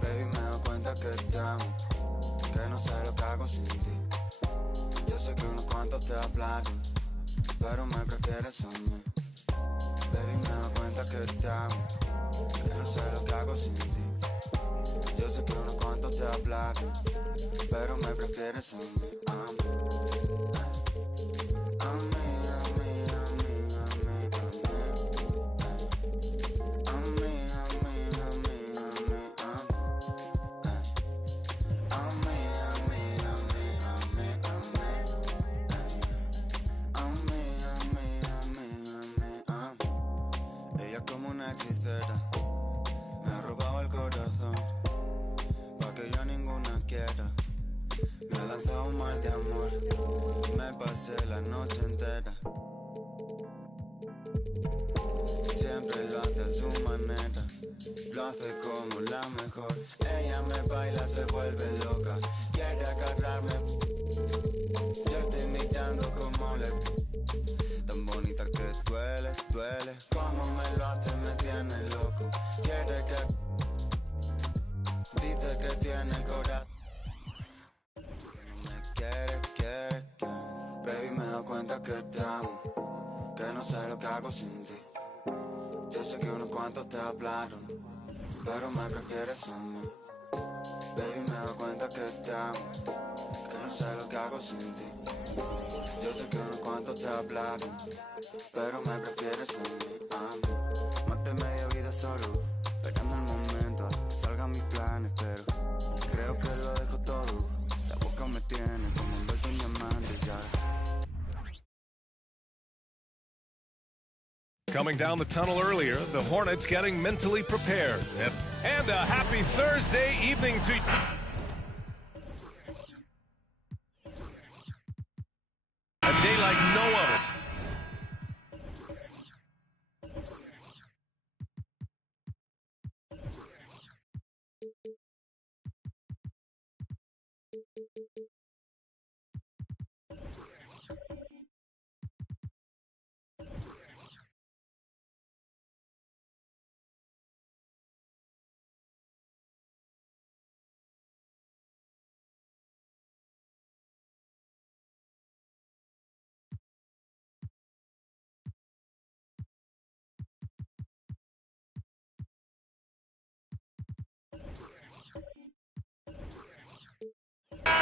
Baby, me doy cuenta que te amo, que no sé lo que hago sin ti. Yo sé que unos cuantos te hablan, pero me prefieres a mí. Baby, me doy cuenta que te amo, que no sé lo que hago sin ti. Yo sé que unos cuantos te hablan, pero me prefieres a mí. A mí, a mí, a mí, a mí, a mí, a mí, a mí, a mí, a mí, a mí, a mí, a mí, a mí, a mí, a mí, a mí, a mí, a mí. Ella es como una hechicera, me ha robado el corazón, pa' que yo ninguna quiera. Me ha lanzado un mal de amor, hace la noche entera. Siempre lo hace a su manera, lo hace como la mejor. Ella me baila, se vuelve loca, quiere agarrarme. Yo estoy mirando como le... Tan bonita que duele, duele. Como me lo hace, me tiene loco. Quiere que... Dice que tiene corazón. Me quiere, quiere, quiere. Baby, me doy cuenta que te amo, que no sé lo que hago sin ti. Yo sé que unos cuantos te hablaron, pero me prefieres a mí. Baby, me doy cuenta que te amo, que no sé lo que hago sin ti. Yo sé que unos cuantos te hablaron, pero me prefieres a mí. Más de media vida solo, esperando el momento a que salgan mis planes, pero creo que lo dejo todo. Esa boca me tiene como envuelto en diamantes ya. Coming down the tunnel earlier, the Hornets getting mentally prepared. And a happy Thursday evening to you. A day like no other.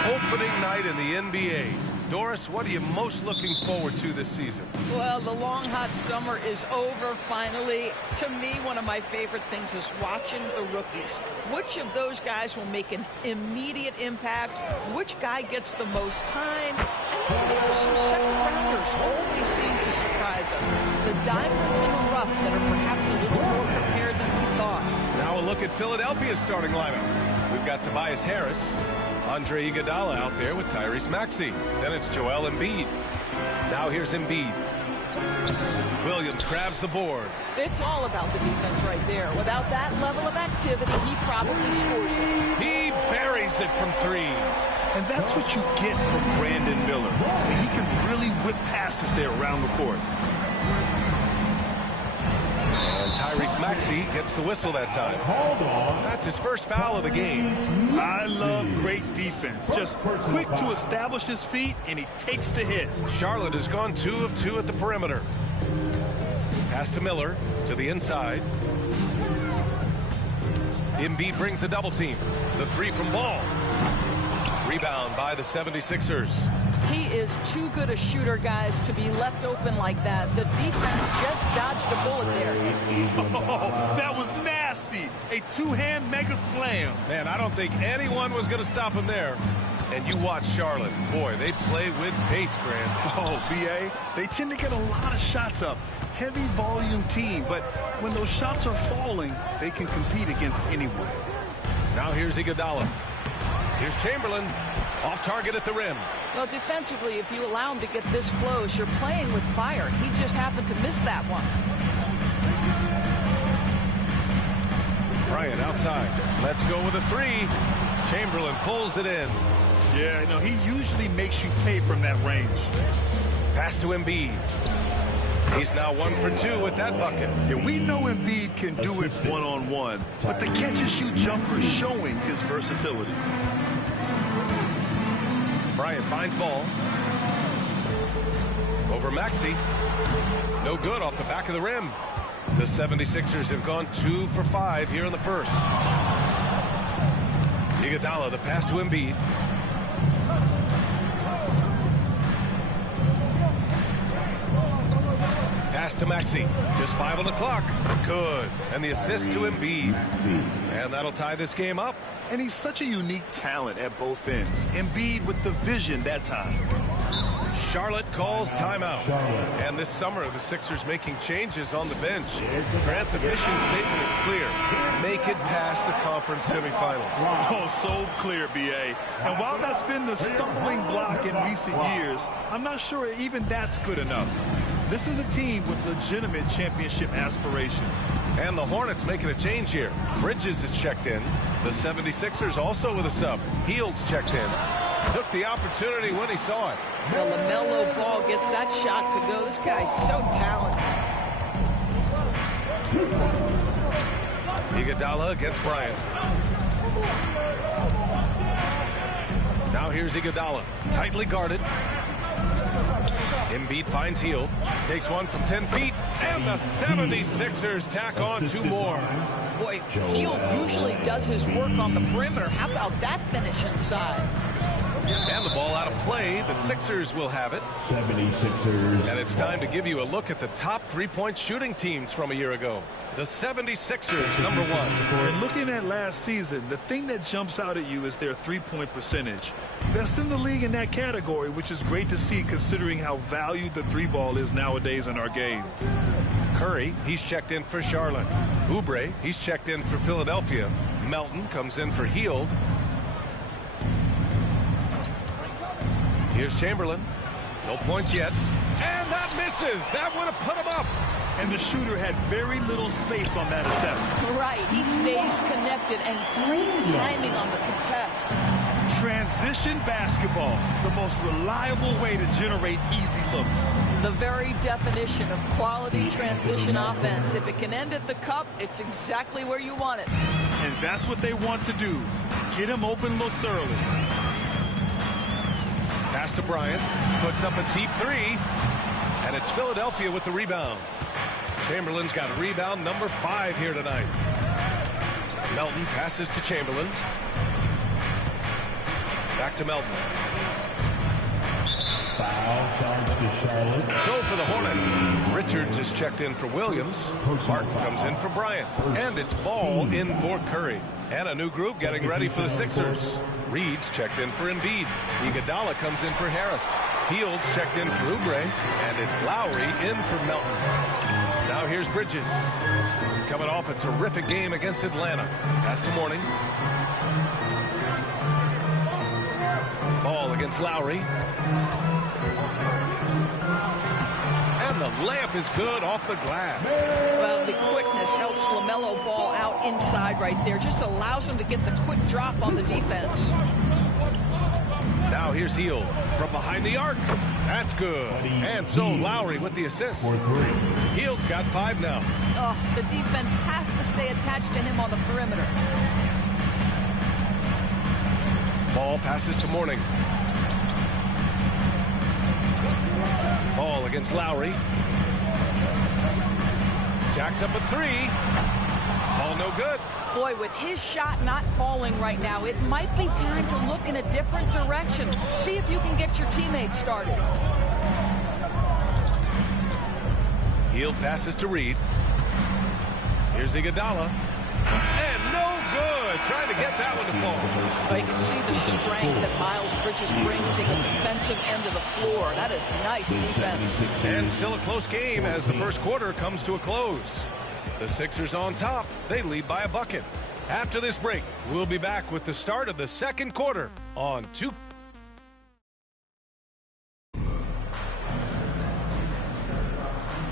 Opening night in the NBA. Doris, what are you most looking forward to this season? Well, the long, hot summer is over finally. To me, one of my favorite things is watching the rookies. Which of those guys will make an immediate impact? Which guy gets the most time? And then some second-rounders always seem to surprise us. The diamonds in the rough that are perhaps a little more prepared than we thought. Now a look at Philadelphia's starting lineup. We've got Tobias Harris, Andre Iguodala out there with Tyrese Maxey. Then it's Joel Embiid. Now here's Embiid. Williams grabs the board. It's all about the defense right there. Without that level of activity, he probably scores it. He buries it from three. And that's what you get from Brandon Miller. I mean, he can really whip passes there around the court. And Tyrese Maxey gets the whistle that time. That's his first foul of the game. I love great defense. Just quick to establish his feet, and he takes the hit. Charlotte has gone 2 of 2 at the perimeter. Pass to Miller, to the inside. Embiid brings a double team. The three from Ball. Rebound by the 76ers. He is too good a shooter, guys, to be left open like that. The defense just dodged a bullet there. Oh, that was nasty. A two-hand mega slam. Man, I don't think anyone was going to stop him there. And you watch Charlotte. Boy, they play with pace, Grant. Oh, B.A., they tend to get a lot of shots up. Heavy volume team, but when those shots are falling, they can compete against anyone. Now here's Iguodala. Here's Chamberlain, off target at the rim. Well, defensively, if you allow him to get this close, you're playing with fire. He just happened to miss that one. Bryant outside. Let's go with a three. Chamberlain pulls it in. Yeah, no, he usually makes you pay from that range. Pass to Embiid. He's now 1 for 2 with that bucket. Yeah, we know Embiid can do it one-on-one, but the catch-and-shoot jumper is showing his versatility. Bryant finds Ball. Over Maxey. No good off the back of the rim. The 76ers have gone 2 for 5 here in the first. Iguodala, the pass to Embiid. Pass to Maxey. Just 5 on the clock. Good. And the assist to Embiid. And that'll tie this game up. And he's such a unique talent at both ends. Embiid with the vision that time. Charlotte calls timeout. And this summer, the Sixers making changes on the bench. Grant, the mission statement is clear. Make it past the conference semifinals. Oh, so clear, B.A. And while that's been the stumbling block in recent years, I'm not sure even that's good enough. This is a team with legitimate championship aspirations. And the Hornets making a change here. Bridges is checked in. The 76ers also with a sub. Heald's checked in. Took the opportunity when he saw it. Well, LaMelo Ball gets that shot to go. This guy's so talented. Iguodala against Bryant. Now here's Iguodala. Tightly guarded. Embiid finds Hield. Takes one from 10 feet. And the 76ers tack on two more. Boy, Hield usually does his work on the perimeter. How about that finish inside? And the ball out of play. The Sixers will have it. 76ers. And it's time to give you a look at the top three-point shooting teams from a year ago. The 76ers, number one. And looking at last season, the thing that jumps out at you is their three-point percentage. Best in the league in that category, which is great to see considering how valued the three ball is nowadays in our game. Curry, he's checked in for Charlotte. Oubre, he's checked in for Philadelphia. Melton comes in for Hield. Here's Chamberlain. No points yet. And that misses. That would have put him up. And the shooter had very little space on that attempt. Right. He stays connected and great timing on the contest. Transition basketball, the most reliable way to generate easy looks. The very definition of quality transition offense. If it can end at the cup, it's exactly where you want it. And that's what they want to do. Get him open looks early. Pass to Bryant. Puts up a deep three. And it's Philadelphia with the rebound. Chamberlain's got rebound number 5 here tonight. Melton passes to Chamberlain. Back to Melton. Foul charge to Charlotte. So for the Hornets, Richards is checked in for Williams. Martin comes in for Bryant. And it's Ball in for Curry. And a new group getting ready for the Sixers. Reed's checked in for Embiid. Iguodala comes in for Harris. Heald's checked in for Oubre. And it's Lowry in for Melton. Now here's Bridges. Coming off a terrific game against Atlanta. Pass to Mourning. Ball against Lowry. And the layup is good off the glass. Well, the quickness helps LaMelo Ball out inside right there. Just allows him to get the quick drop on the defense. Now here's Hield from behind the arc. That's good. And so Lowry with the assist. Hield's got 5 now. Oh, the defense has to stay attached to him on the perimeter. Ball passes to Mourning. Ball against Lowry. Jacks up a 3. Ball no good. Boy, with his shot not falling right now, it might be time to look in a different direction. See if you can get your teammates started. Hield passes to Reed. Here's Iguodala. And no good. Trying to get that one to fall. Well, you can see the strength that Miles Bridges brings to the defensive end of the floor. That is nice defense. And still a close game as the first quarter comes to a close. The Sixers on top. They lead by a bucket. After this break, we'll be back with the start of the second quarter on 2.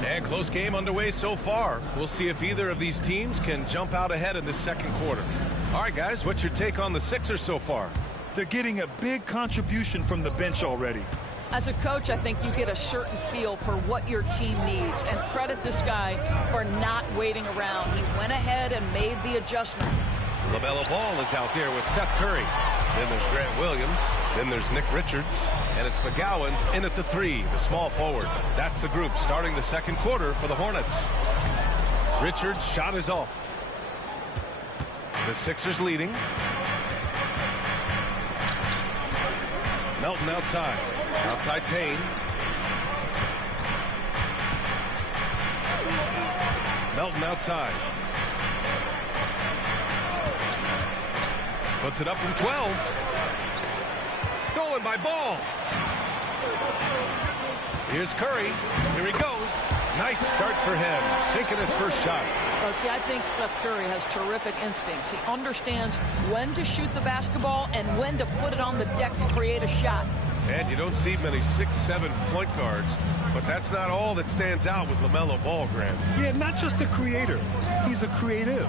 And close game underway so far. We'll see if either of these teams can jump out ahead in this second quarter. All right, guys, what's your take on the Sixers so far? They're getting a big contribution from the bench already. As a coach, I think you get a certain feel for what your team needs, and credit this guy for not waiting around. He went ahead and made the adjustment. LaMelo Ball is out there with Seth Curry. Then there's Grant Williams. Then there's Nick Richards. And it's McGowan's in at the 3, the small forward. That's the group starting the second quarter for the Hornets. Richards' shot is off. The Sixers leading. Melton outside. Outside Payne. Melton outside. Puts it up from 12. Stolen by Ball. Here's Curry. Here he goes. Nice start for him. Sinking his first shot. Well, see, I think Steph Curry has terrific instincts. He understands when to shoot the basketball and when to put it on the deck to create a shot. And you don't see many 6'7" point guards, but that's not all that stands out with LaMelo Ball, Grant. Yeah, not just a creator. He's a creative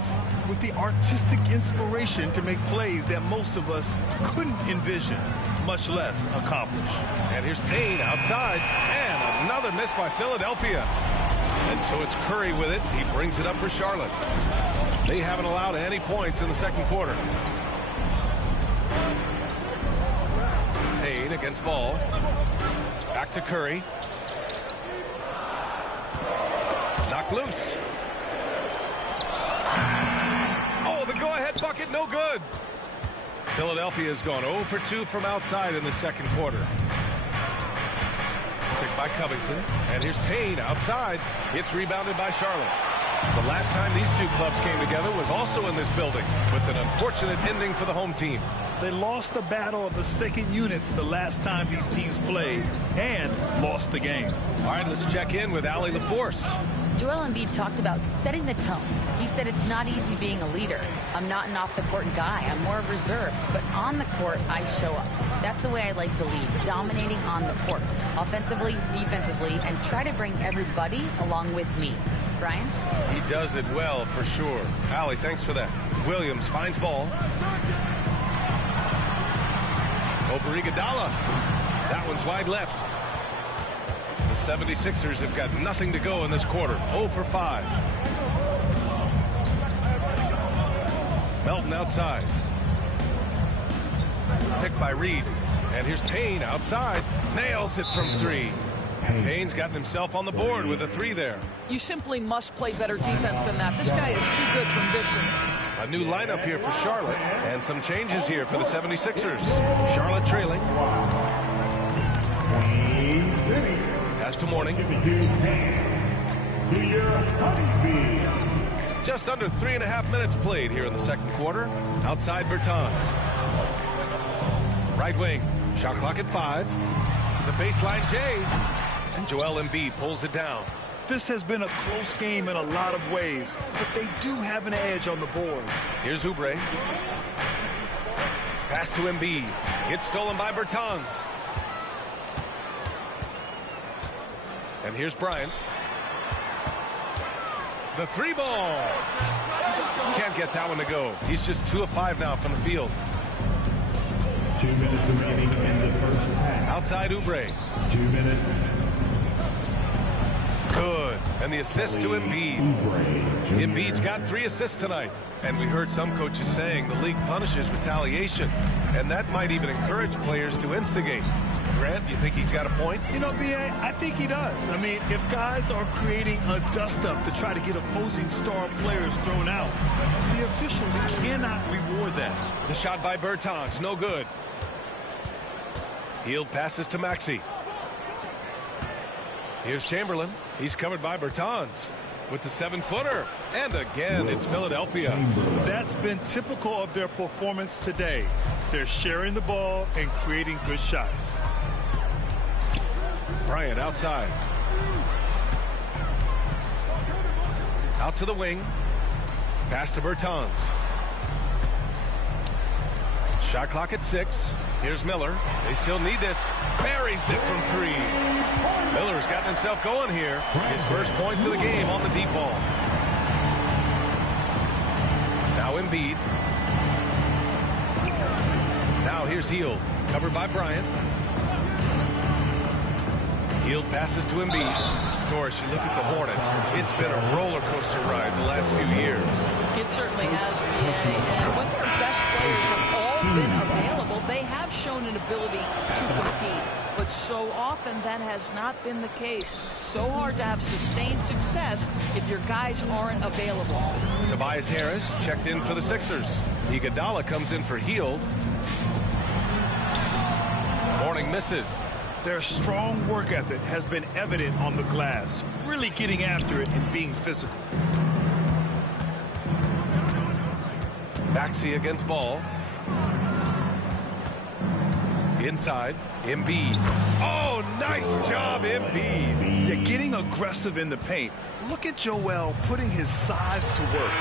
with the artistic inspiration to make plays that most of us couldn't envision, much less accomplish. And here's Payne outside, and another miss by Philadelphia. And so it's Curry with it. He brings it up for Charlotte. They haven't allowed any points in the second quarter. Payne against Ball. Back to Curry. Knocked loose. Oh, the go-ahead bucket, no good. Philadelphia's gone 0 for 2 from outside in the second quarter. Picked by Covington. And here's Payne outside. It's rebounded by Charlotte. The last time these two clubs came together was also in this building, with an unfortunate ending for the home team. They lost the battle of the second units the last time these teams played and lost the game. All right, let's check in with Allie LaForce. Joel Embiid talked about setting the tone. He said it's not easy being a leader. I'm not an off-the-court guy. I'm more reserved. But on the court, I show up. That's the way I like to lead, dominating on the court, offensively, defensively, and try to bring everybody along with me. Brian? He does it well, for sure. Allie, thanks for that. Williams finds Ball. Over Iguodala. That one's wide left. The 76ers have got nothing to go in this quarter. 0 for 5. Melton outside. Picked by Reed. And here's Payne outside. Nails it from 3. Payne's gotten himself on the board with a 3 there. You simply must play better defense than that. This guy is too good from distance. A new lineup here for Charlotte, and some changes here for the 76ers. Charlotte trailing. Pass to Mourning. Just under 3.5 minutes played here in the second quarter. Outside Bertans. Right wing. Shot clock at 5. The baseline J. And Joel Embiid pulls it down. This has been a close game in a lot of ways, but they do have an edge on the board. Here's Oubre. Pass to Embiid. It's stolen by Bertans. And here's Bryant. The 3 ball. Can't get that one to go. He's just 2 of 5 now from the field. 2 minutes remaining in the first half. Outside Oubre. 2 minutes. Good. And the assist to Embiid. Embiid's got 3 assists tonight. And we heard some coaches saying the league punishes retaliation. And that might even encourage players to instigate. Grant, you think he's got a point? You know, B.A., I think he does. I mean, if guys are creating a dust-up to try to get opposing star players thrown out, the officials cannot reward that. The shot by Bertans, no good. Hield passes to Maxey. Here's Chamberlain. He's covered by Bertans with the 7-footer. And again, it's Philadelphia. That's been typical of their performance today. They're sharing the ball and creating good shots. Bryant outside. Out to the wing. Pass to Bertans. Shot clock at 6. Here's Miller. They still need this. Buries it from 3. Miller's gotten himself going here. His first points of the game on the deep ball. Now Embiid. Now here's Hield. Covered by Bryant. Hield passes to Embiid. Doris, you look at the Hornets. It's been a roller coaster ride the last few years. It certainly has been. And when their best players have all been available, they have shown an ability to compete. But so often that has not been the case. So hard to have sustained success if your guys aren't available. Tobias Harris checked in for the Sixers. Iguodala comes in for Hield. Mourning misses. Their strong work ethic has been evident on the glass, really getting after it and being physical. Maxey against Ball. Inside, Embiid. Oh, nice job, Embiid. Yeah, getting aggressive in the paint. Look at Joel putting his size to work.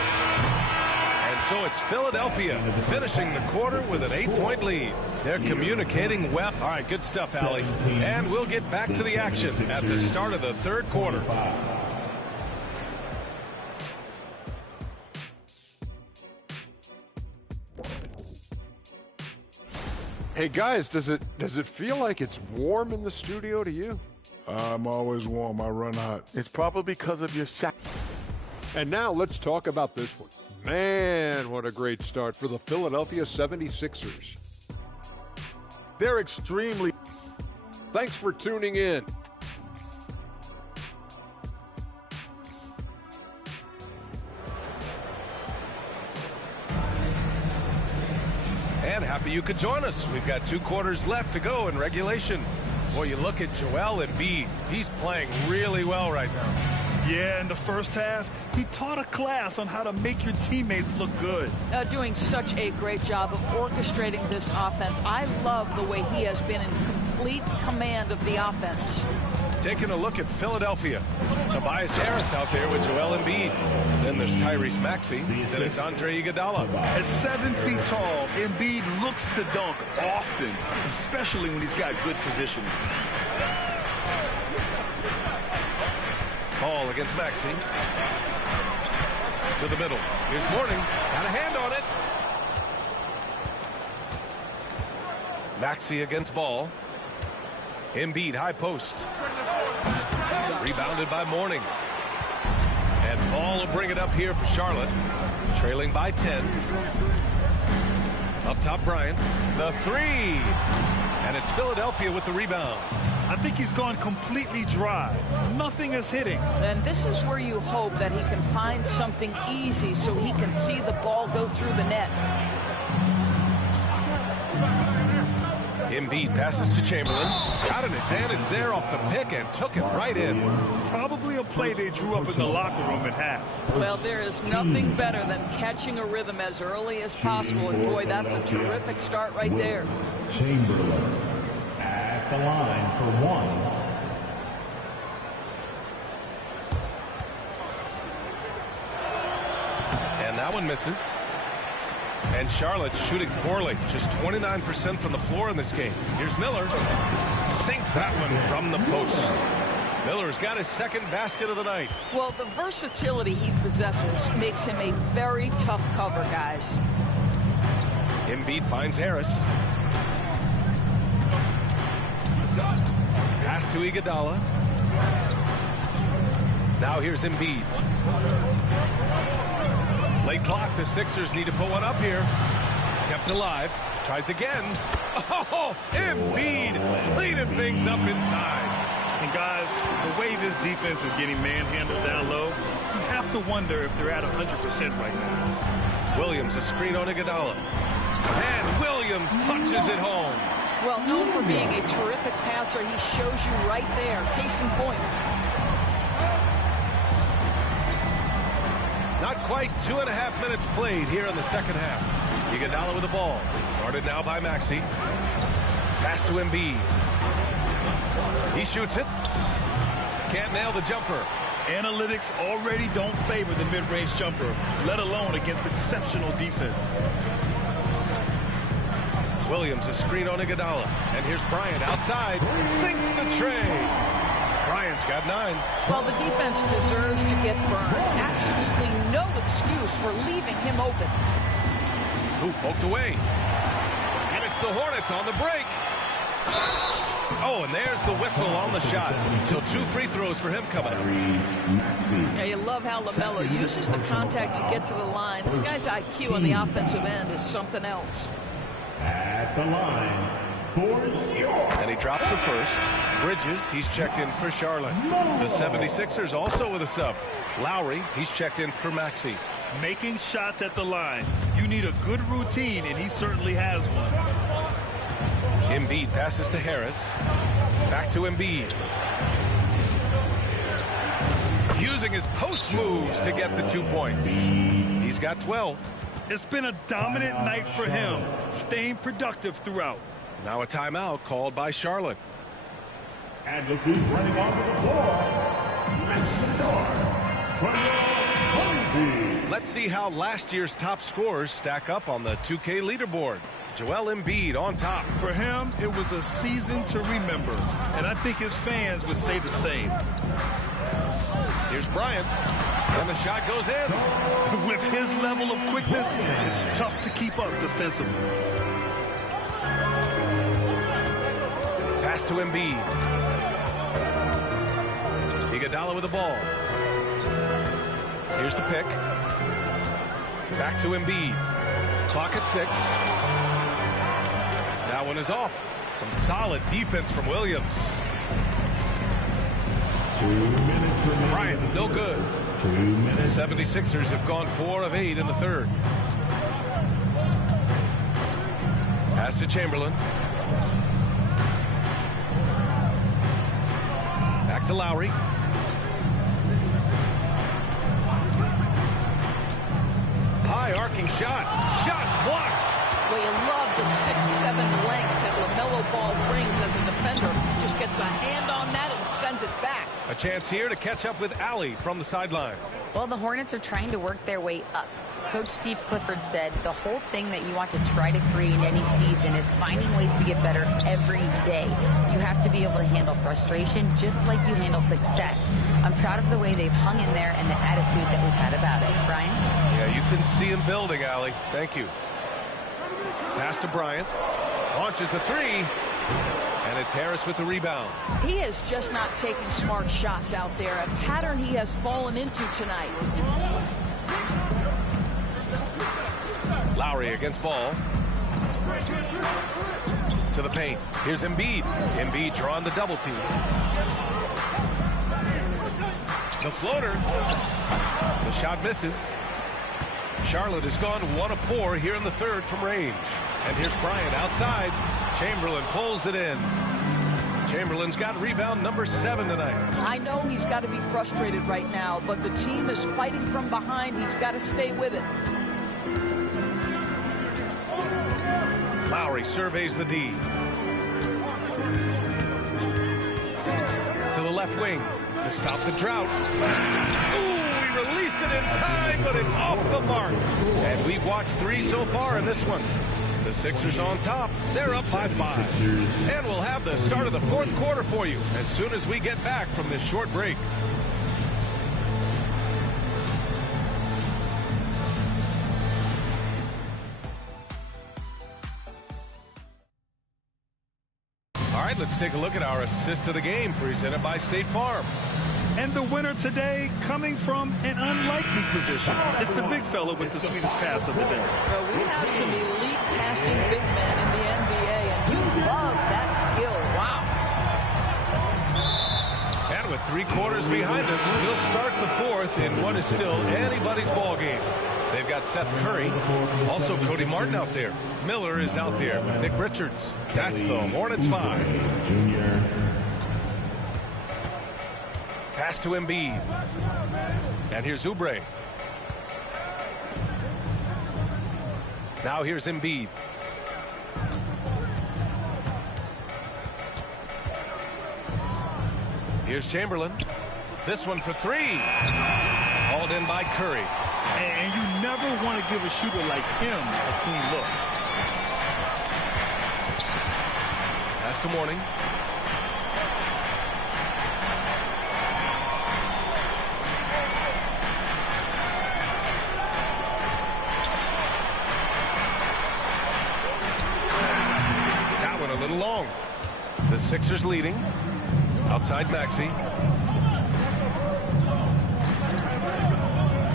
And so it's Philadelphia finishing the quarter with an 8-point lead. They're communicating well. All right, good stuff, Allie. And we'll get back to the action at the start of the third quarter. Hey guys, does it feel like it's warm in the studio to you? I'm always warm. I run hot. It's probably because of your shot. And now let's talk about this one. Man, what a great start for the Philadelphia 76ers. They're extremely... Thanks for tuning in. And happy you could join us. We've got 2 quarters left to go in regulation. Boy, you look at Joel Embiid. He's playing really well right now. Yeah, in the first half, he taught a class on how to make your teammates look good. Doing such a great job of orchestrating this offense. I love the way he has been in complete command of the offense. Taking a look at Philadelphia. Tobias Harris out there with Joel Embiid. Then there's Tyrese Maxey. Then it's Andre Iguodala. At 7 feet tall, Embiid looks to dunk often, especially when he's got good positioning. Ball against Maxey. To the middle. Here's Mourning. Got a hand on it. Maxey against Ball. Embiid high post. Rebounded by Mourning. And Ball will bring it up here for Charlotte. Trailing by 10. Up top Bryant. The 3. And it's Philadelphia with the rebound. I think he's gone completely dry. Nothing is hitting. And this is where you hope that he can find something easy so he can see the ball go through the net. Embiid passes to Chamberlain. Got an advantage there off the pick and took it right in. Probably a play they drew up in the locker room at half. Well, there is nothing better than catching a rhythm as early as possible. And boy, that's a terrific start right there. Chamberlain at the line for 1. And that one misses. And Charlotte shooting poorly. Just 29% from the floor in this game. Here's Miller. Sinks that one from the post. Miller's got his second basket of the night. Well, the versatility he possesses makes him a very tough cover, guys. Embiid finds Harris. Pass to Iguodala. Now here's Embiid. Late clock, the Sixers need to put one up here. Kept alive, tries again. Oh, Embiid cleaning things up inside. And guys, the way this defense is getting manhandled down low, you have to wonder if they're at 100% right now. Williams, a screen on Iguodala. And Williams punches it home. Well, known for being a terrific passer, he shows you right there. Case in point. Not quite 2.5 minutes played here in the second half. Iguodala with the ball. Guarded now by Maxey. Pass to Embiid. He shoots it. Can't nail the jumper. Analytics already don't favor the mid-range jumper, let alone against exceptional defense. Williams, a screen on Iguodala. And here's Bryant outside. Sinks the tray. Bryant's got 9. Well, the defense deserves to get burned. Absolutely no excuse for leaving him open. Who poked away. And it's the Hornets on the break. Oh, and there's the whistle on the shot. So 2 free throws for him coming up. Yeah, you love how LaMelo uses the contact to get to the line. This guy's IQ on the offensive end is something else. At the line for York. And he drops the first. Bridges, he's checked in for Charlotte. The 76ers also with a sub. Lowry, he's checked in for Maxey. Making shots at the line. You need a good routine, and he certainly has one. Embiid passes to Harris. Back to Embiid. Using his post moves to get the 2 points. He's got 12. It's been a dominant night for him, staying productive throughout. Now a timeout called by Charlotte. And look who's running onto the floor. Let's see how last year's top scorers stack up on the 2K leaderboard. Joel Embiid on top. For him, it was a season to remember, and I think his fans would say the same. Here's Bryant, and the shot goes in. With his level of quickness, it's tough to keep up defensively. Pass to Embiid. Iguodala with the ball. Here's the pick. Back to Embiid. Clock at 6. That one is off. Some solid defense from Williams. 2 minutes remaining. Bryant, no good. 2 minutes. 76ers have gone 4 of 8 in the third. Pass to Chamberlain. Back to Lowry. High arcing shot. Shots blocked. Well, you love the 6'7" length that LaMelo Ball brings as a defender. Just gets a hand on that and sends it back. A chance here to catch up with Allie from the sideline. Well, the Hornets are trying to work their way up. Coach Steve Clifford said the whole thing that you want to try to create in any season is finding ways to get better every day. You have to be able to handle frustration just like you handle success. I'm proud of the way they've hung in there and the attitude that we've had about it. Brian? Yeah, you can see him building, Allie. Thank you. Pass to Bryant. Launches a 3. And it's Harris with the rebound. He is just not taking smart shots out there, a pattern he has fallen into tonight. Lowry against Ball. To the paint. Here's Embiid. Embiid drawing the double team. The floater. The shot misses. Charlotte has gone 1 of 4 here in the third from range. And here's Bryant outside. Chamberlain pulls it in. Chamberlain's got rebound number 7 tonight. I know he's got to be frustrated right now, but the team is fighting from behind. He's got to stay with it. Lowry surveys the D. To the left wing to stop the drought. Ooh, he released it in time, but it's off the mark. And we've watched 3 so far in this one. The Sixers on top. They're up by 5. And we'll have the start of the 4th quarter for you as soon as we get back from this short break. All right, let's take a look at our assist of the game presented by State Farm. And the winner today coming from an unlikely position. It's the big fella with the sweetest pass of the day. Well, we have some elite passing big men in the NBA, and you love that skill. Wow. And with 3 quarters behind us, we'll start the 4th in what is still anybody's ball game. They've got Seth Curry, also Cody Martin out there. Miller is out there. Nick Richards. That's the Hornets 5. Junior. Pass to Embiid. And here's Oubre. Now here's Embiid. Here's Chamberlain. This one for 3. Hauled in by Curry. And you never want to give a shooter like him a clean look. Pass to Mourning. That one a little long. The Sixers leading. Outside Maxey.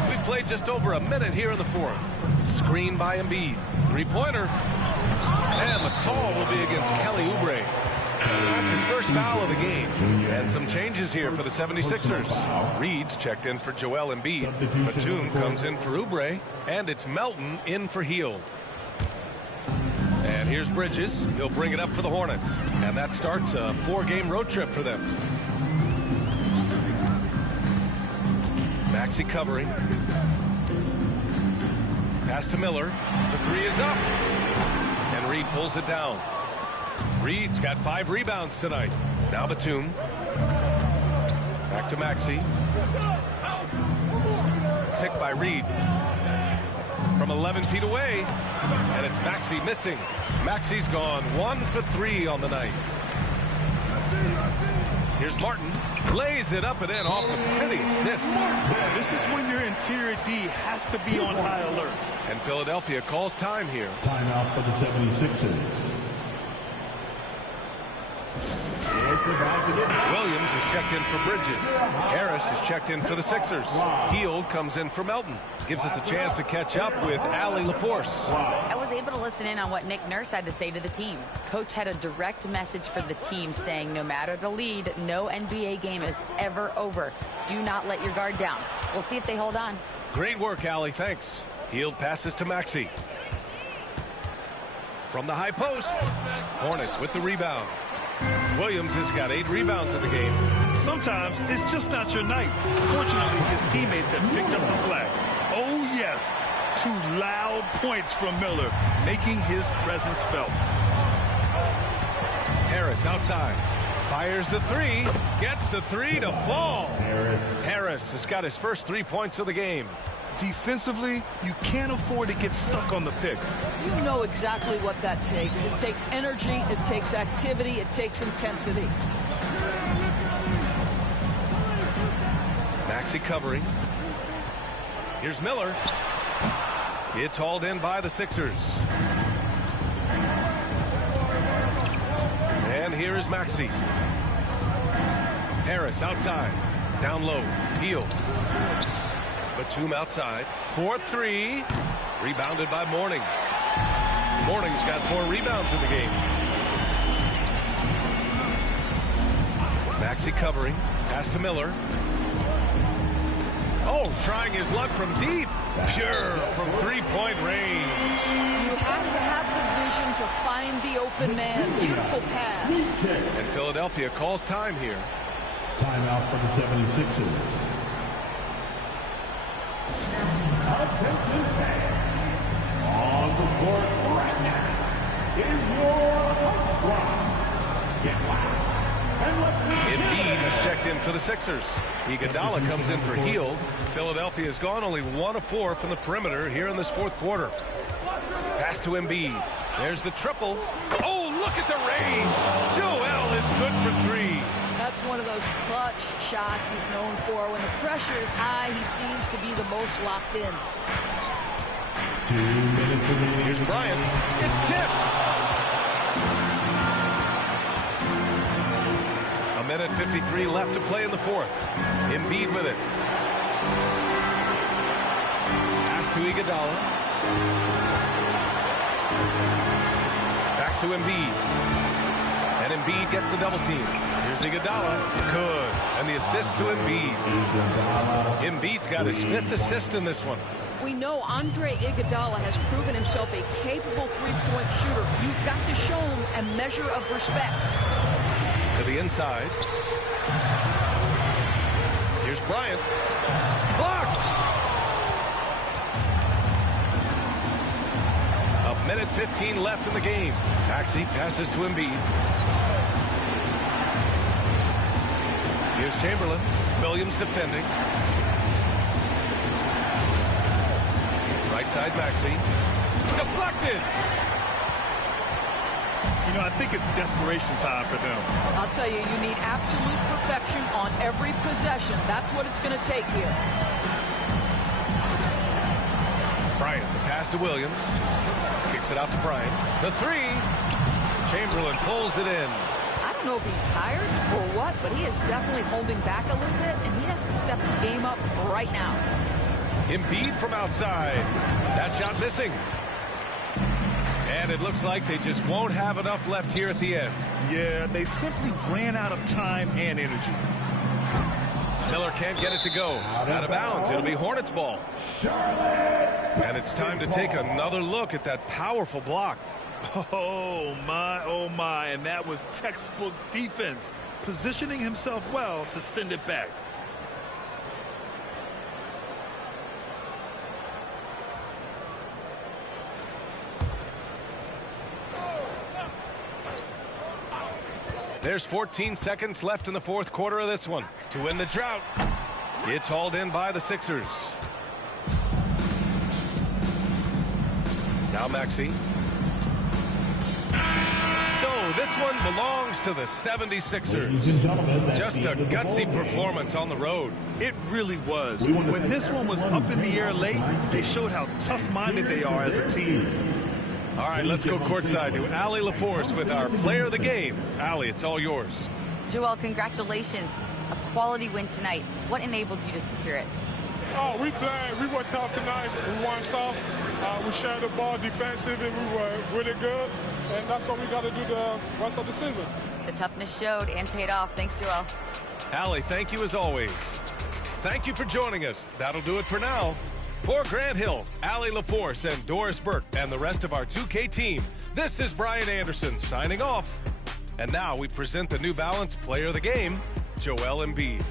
We've played just over a minute here in the 4th. Screen by Embiid. 3-pointer. And the call will be against Kelly Oubre. That's his first foul of the game. And some changes here for the 76ers. Reed's checked in for Joel Embiid. Batum comes in for Oubre. And it's Melton in for Hield. And here's Bridges. He'll bring it up for the Hornets. And that starts a 4-game road trip for them. Maxey covering. Pass to Miller. The 3 is up. And Reed pulls it down. Reed's got 5 rebounds tonight. Now Batum. Back to Maxey. Picked by Reed. From 11 feet away. And it's Maxey missing. Maxey's gone 1 for 3 on the night. Here's Martin. Lays it up and in off the pretty assist. This is when your interior D has to be on high alert. And Philadelphia calls time here. Timeout for the 76ers. Williams is checked in for Bridges. Harris is checked in for the Sixers. Hield comes in for Melton. Gives us a chance to catch up with Allie LaForce. I was able to listen in on what Nick Nurse had to say to the team. Coach had a direct message for the team saying no matter the lead, no NBA game is ever over. Do not let your guard down. We'll see if they hold on. Great work, Allie. Thanks. Hield passes to Maxey. From the high post. Hornets with the rebound. Williams has got 8 rebounds in the game. Sometimes it's just not your night. Fortunately, his teammates have picked up the slack. Oh, yes. 2 loud points from Miller, making his presence felt. Harris outside. Fires the 3. Gets the 3 to fall. Harris has got his first 3 points of the game. Defensively, you can't afford to get stuck on the pick. You know exactly what that takes. It takes energy, it takes activity, it takes intensity. Maxey covering. Here's Miller. It's hauled in by the Sixers. And here is Maxey. Harris outside. Down low. Hield. Batum outside. 4-3. Rebounded by Mourning. Mourning's got 4 rebounds in the game. Maxey covering. Pass to Miller. Oh, trying his luck from deep. Pure from 3-point range. You have to have the vision to find the open man. Beautiful pass. And Philadelphia calls time here. Timeout for the 76ers. Attention fans. On the court right now is your home squad. Get loud and let's Embiid is checked in for the Sixers. Iguodala comes in for Hield. Philadelphia has gone only 1 of 4 from the perimeter here in this 4th quarter. Pass to Embiid. There's the triple. Oh, look at the range. Joel is good for 3. That's one of those clutch shots he's known for. When the pressure is high, he seems to be the most locked in. 2 minutes remaining. Here's Bryant. It's tipped. 1:53 left to play in the 4th. Embiid with it. Pass to Iguodala. Back to Embiid. And Embiid gets the double team. Here's Iguodala. Good. And the assist to Embiid. Embiid's got his 5th assist in this one. We know Andre Iguodala has proven himself a capable 3-point shooter. You've got to show him a measure of respect. To the inside. Here's Bryant. Blocked! 1:15 left in the game. Maxey passes to Embiid. Here's Chamberlain. Williams defending. Right side Maxey. Deflected! You know, I think it's desperation time for them. I'll tell you, you need absolute perfection on every possession. That's what it's going to take here. Bryant, the pass to Williams. Kicks it out to Bryant. The 3. Chamberlain pulls it in. I don't know if he's tired or what, but he is definitely holding back a little bit, and he has to step his game up right now. Embiid from outside. That shot missing. And it looks like they just won't have enough left here at the end. Yeah, they simply ran out of time and energy. Miller can't get it to go. Out of bounds. It'll be Hornets ball. And it's time to take another look at that powerful block. Oh, my. And that was textbook defense. Positioning himself well to send it back. There's 14 seconds left in the fourth quarter of this one to win the drought. It's hauled in by the Sixers. Now Maxey. So this one belongs to the 76ers. Just a gutsy performance on the road. It really was. When this one was up in the air late, they showed how tough-minded they are as a team. All right, let's go courtside to Allie LaForce with our player of the game. Allie, it's all yours. Joel, congratulations. A quality win tonight. What enabled you to secure it? Oh, we played. We were tough tonight. We weren't soft. We shared the ball defensively. We were really good. And that's what we got to do the rest of the season. The toughness showed and paid off. Thanks, Joel. Allie, thank you as always. Thank you for joining us. That'll do it for now. For Grant Hill, Allie LaForce, and Doris Burke, and the rest of our 2K team, this is Brian Anderson signing off. And now we present the New Balance Player of the Game, Joel Embiid.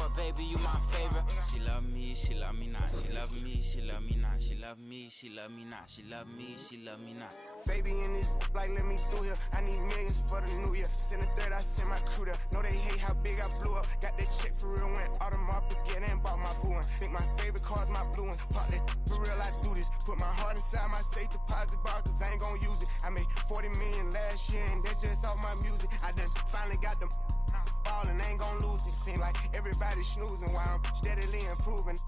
over, baby, you my favorite. She love me not. She love me, she love me not. She love me, she love me not. She love me, she love me not. Baby in this, like, let me through here. I need millions for the new year. Send a third, I send my crew there. Know they hate how big I blew up. Got that check for real, went Audemars Piguet and bought my boo one. Think my favorite car's my blue one. Pop that for real, I do this. Put my heart inside my safe deposit box, cause I ain't gon' use it. I made 40 million last year, and that's just off my music. I done finally got them ballin', ain't gon' lose it. Seem like everybody snoozing while I'm steadily improving.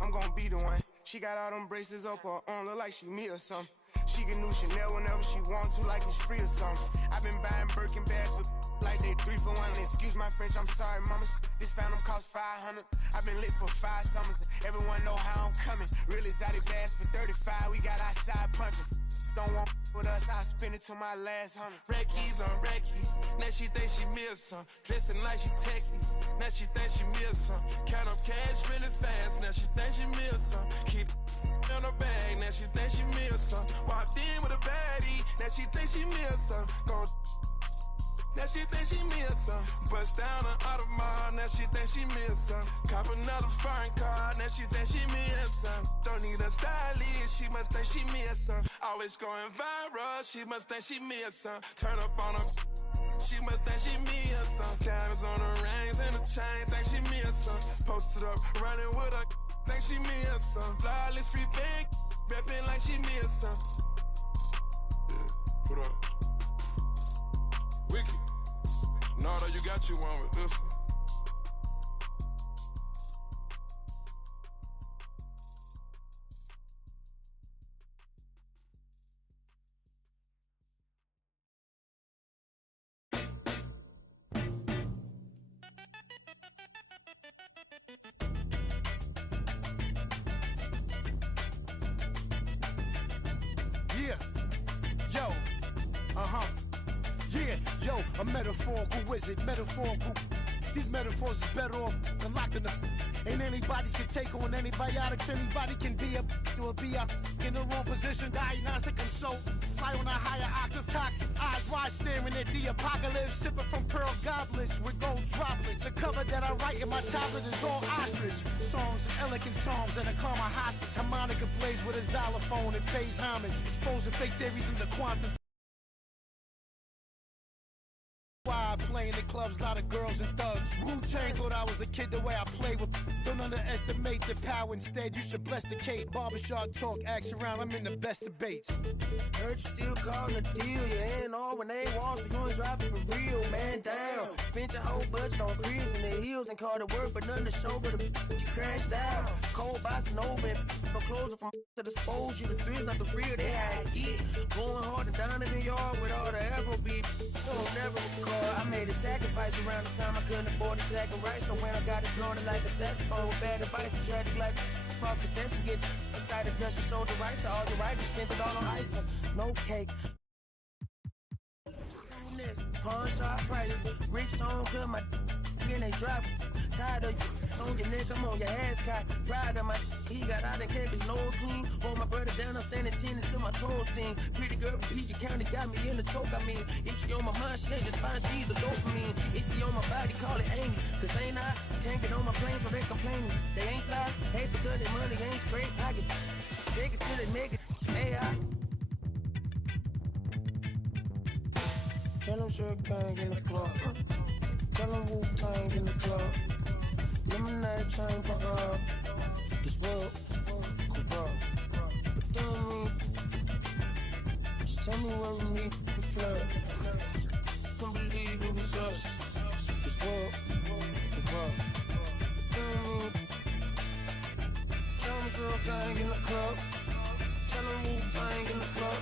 I'm gon' be the one. She got all them braces up her arm, look like she me or something. She can do Chanel whenever she wants to, like it's free or something. I've been buying Birkin bags with like they 3 for 1. Excuse my French, I'm sorry, mamas. This Phantom cost 500. I've been lit for 5 summers. Everyone know how I'm coming. Real exotic bags for 35. We got outside pumping. Don't want with us, I'll spend it till my last 100. Reckies on Reckies. Now she think she miss some. Dressing like she techie. Now she think she miss some. Count up cash really fast. Now she think she miss some. Keep in her bag. Now she think she miss some. Walked in with a baddie. Now she think she miss some. Now she think she miss some. Bust down an Audemars. Now she think she miss some. Cop another foreign car. Now she think she miss some. Don't need a stylist. She must think she miss some. Always going viral. She must think she miss some. Turn up on her. She must think she miss some. Diamonds on her rings and a chain. Think she miss some. Posted up running with her. Think she miss some. Flawless free bag. Reppin' like she miss some. Yeah, put up. Wicked. Nardo, you got you one with this one. Yeah, yo, yeah, yo, a metaphorical wizard, metaphorical. These metaphors is better off than locking them. Ain't anybody's can take on antibiotics. Anybody can be a or be a in the wrong position. Diagnostic consult. Fly on a higher octave. Toxic eyes wide staring at the apocalypse. Sipping from pearl goblets with gold droplets. The cover that I write in my tablet is all ostrich. Songs and elegant songs and a karma hostage. Harmonica plays with a xylophone. It pays homage. Exposing fake theories in the quantum. Playing in clubs, lot of girls and thugs. Wu-Tang thought I was a kid the way I play with. Don't underestimate the power, instead you should bless the Kate. Barbershop talk, axe around, I'm in the best debates. Heard you still calling a deal, you ain't on when they want, so you ain't driving for real, man down. Spent your whole budget on cribs in the hills and called it work, but nothing to show but you crashed out. Cold bossing over and no closing from to dispose you. The thrill, not the real, they had to get. Going hard and down in the yard with all the Afrobeat. Don't never recall, I made a sacrifice around the time I couldn't afford a sack of rice. So when I got it thrown like a saxophone with bad advice and tragic life, false perception, get decided plus you sold the rice to all the writers, spent it all on ice and no cake. Pawn shop price, rich song, cut my and they drop. Tired of you, on your neck, I'm on your ass cock. Pride of my, he got out and kept his nose clean. Hold my brother down, I'm standing 10 until my toes sting. Pretty girl from PG County got me in the choke, I mean. If she on my mind, she ain't just fine, she the dopamine. If she on my body, call it Amy. Cause ain't I can't get on my plane, so they complaining. They ain't fly, hate because their money ain't straight pockets. Take it to the nigga, AI. Tell them Sugar Gang in the club. Tell them Wu-Tang in the club. Lemonade chain for up. This world corrupt. But tell me, just tell me where we meet the flood. Can't believe it was us. This world corrupt. Tell me Sugar Gang in the club. Tell them Wu-Tang in the club.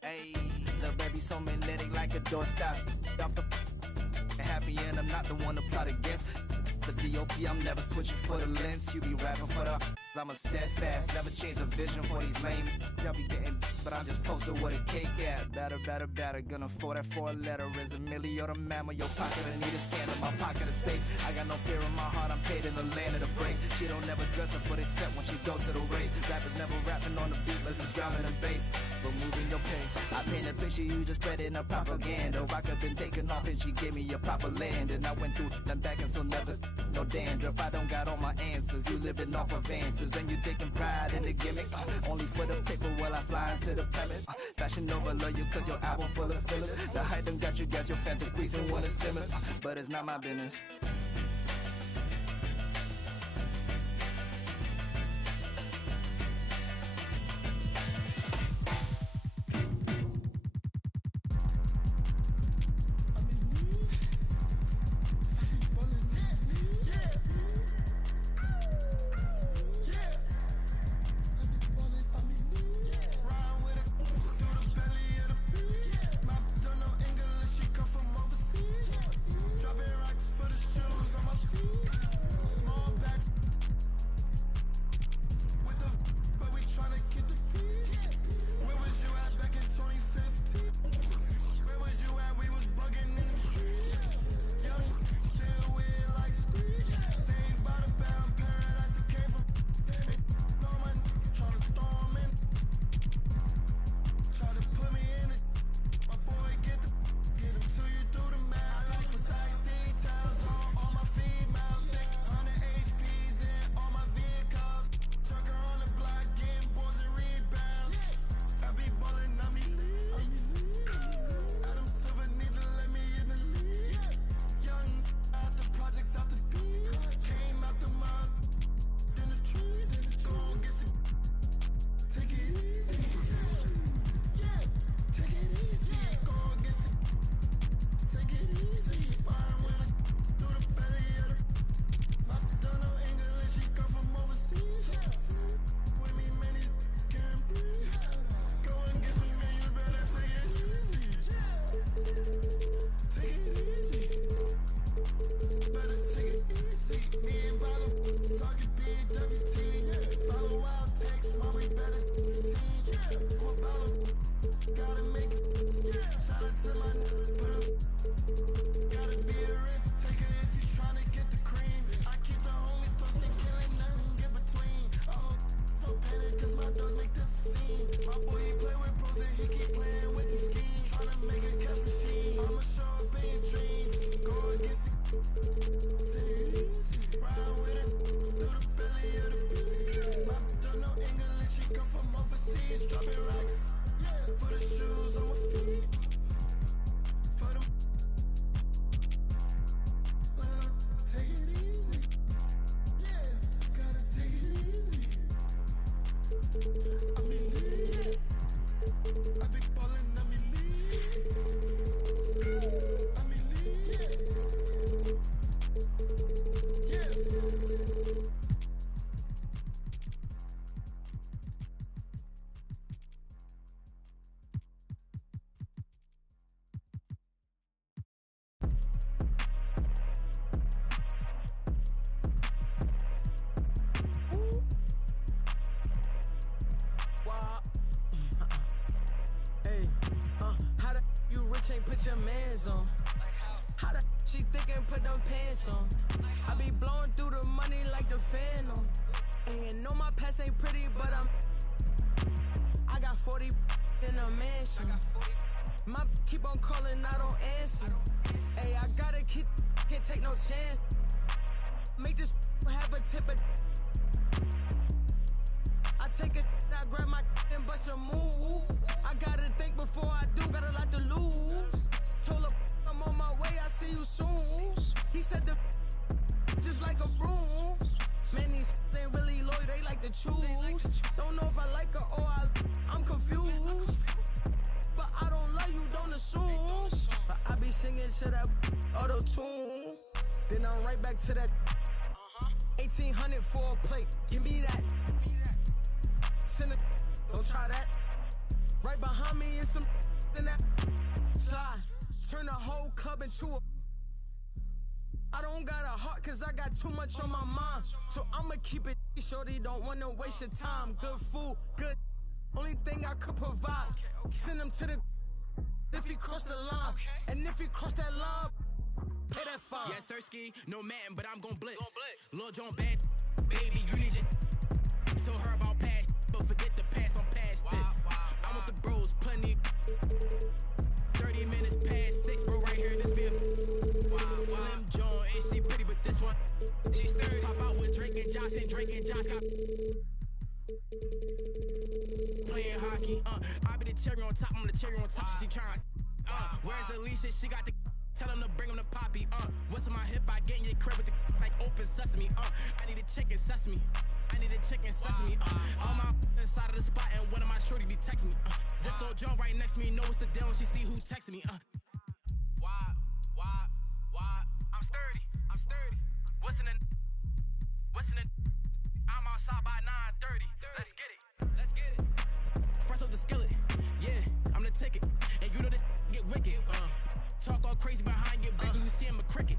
Hey, little baby so magnetic like a doorstop. Off the happy and I'm not the one to plot against. The DOP, I'm never switching for the lens. You be rapping for the I'm a steadfast, never change the vision for these lame. Y'all be getting, but I'm just posted with a cake at. Better, gonna afford that 4-letter. Is a milli or the mammal, your pocket, I need a scanner, my pocket is safe. I got no fear in my heart, I'm paid in the land of the brave. She don't never dress up, but except when she go to the rave. Rappers never rapping on the beat, less it's driving the bass. But moving your pace, I paint a picture, you just spreading a propaganda. Rock have been taken off and she gave me a proper land. And I went through and back and so never no dandruff. I don't got all my answers, you living off of answers. And you taking pride in the gimmick, only for the paper while I fly into the premise. Fashion over love you cause your album full of fillers. The hype done got you, guess your fans decreasing when it simmers. But it's not my business. Put your mans on. How the she thick and put them pants on? I be blowing through the money like the Phantom. And no, my past ain't pretty, but I got 40 in a mansion. My keep on calling, I don't answer. Hey, I gotta keep, can't take no chance. Make this have a tip of. I take a, I grab my and bust a move. I gotta think before I do, got a lot to lose. Told her I'm on my way, I see you soon. He said the just like a broom. Man, these ain't really loyal, they like to choose. Don't know if I like her or I'm confused. But I don't love you, don't assume. But I be singing to that auto-tune. Then I'm right back to that 1800 for a plate. Give me that. Send it, don't try that. Right behind me is some in that slide. Turn the whole club into a. I don't got a heart cause I got too much on my mind. So I'ma keep it shorty, don't wanna waste your time. Good food, good, only thing I could provide. Send him to the if he cross the line. And if he cross that line, pay that fine. Yeah, Sirski, no man, but I'm gon' blitz. Lil' John bad, baby, you need it. Told her about past, but forget the past, I'm past it. I'm with the bros, plenty. 30 minutes past 6, bro, right here, this be a Slim John, ain't she pretty, but this one, she's 30. Pop out with Drake and Josh, and Drake and Josh got playing hockey, I be the cherry on top, I'm the cherry on top, she trying, where's Alicia, she got the, tell him to bring him the poppy, what's in my hip, I get in your crib with the, like open sesame, I need a chicken sesame, I need a chicken sesame, on my inside of the spot, and one of my shorty be texting me, this old John right next to me, know what's the deal when she see who texting me, why, I'm sturdy, what's in the, I'm outside by 9:30, let's get it, fresh off the skillet, yeah, I'm the ticket, and you know that get wicked, talk all crazy behind your back, you see him a cricket,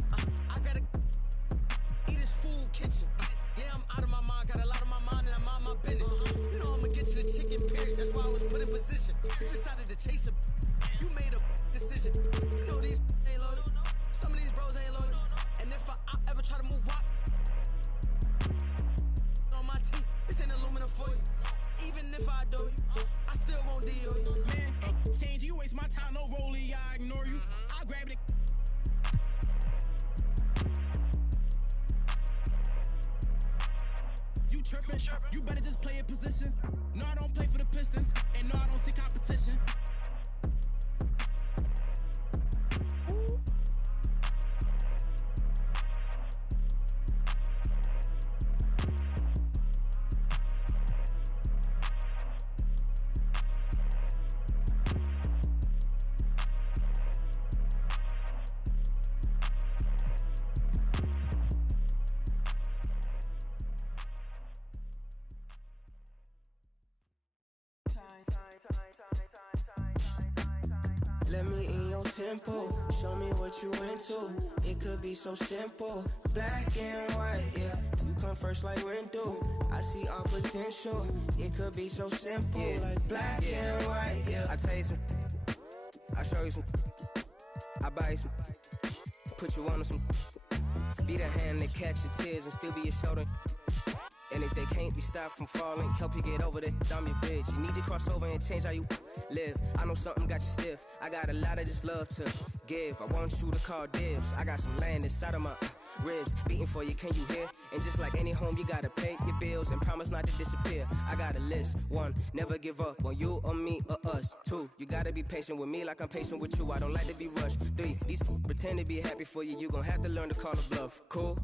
I gotta eat his food kitchen, yeah, I'm out of my mind, got a lot on my mind and I'm on my business, you know I'ma get to the chicken period, that's why I was put in position, you decided to chase him, you made a decision, you know these ain't loyal, some of these bros ain't loyal, and if I ever try to move up on my team, this ain't aluminum foil, even if I do you, I still won't deal you, man, change, you waste my time, no rollie, I ignore you, I'll grab it. You trippin', you better just play a position. No, I don't play for the Pistons, and no, I don't see competition. Ooh. Let me in your tempo, show me what you into. It could be so simple, black and white, yeah. You come first like Rindu, I see our potential. It could be so simple, yeah. Like black and white, yeah. I tell you some, I show you some, I buy you some, put you on some. Be the hand that catch your tears and still be your shoulder. And if they can't be stopped from falling, help you get over that, I'm your bridge. You need to cross over and change how you live. I know something got you stiff. I got a lot of this love to give. I want you to call dibs. I got some land inside of my ribs beating for you, can you hear? And just like any home, you gotta pay your bills and promise not to disappear. I got a list. 1, never give up on you or me or us. 2, you gotta be patient with me like I'm patient with you. I don't like to be rushed. 3, these pretend to be happy for you. You gon' have to learn to call a bluff. Cool.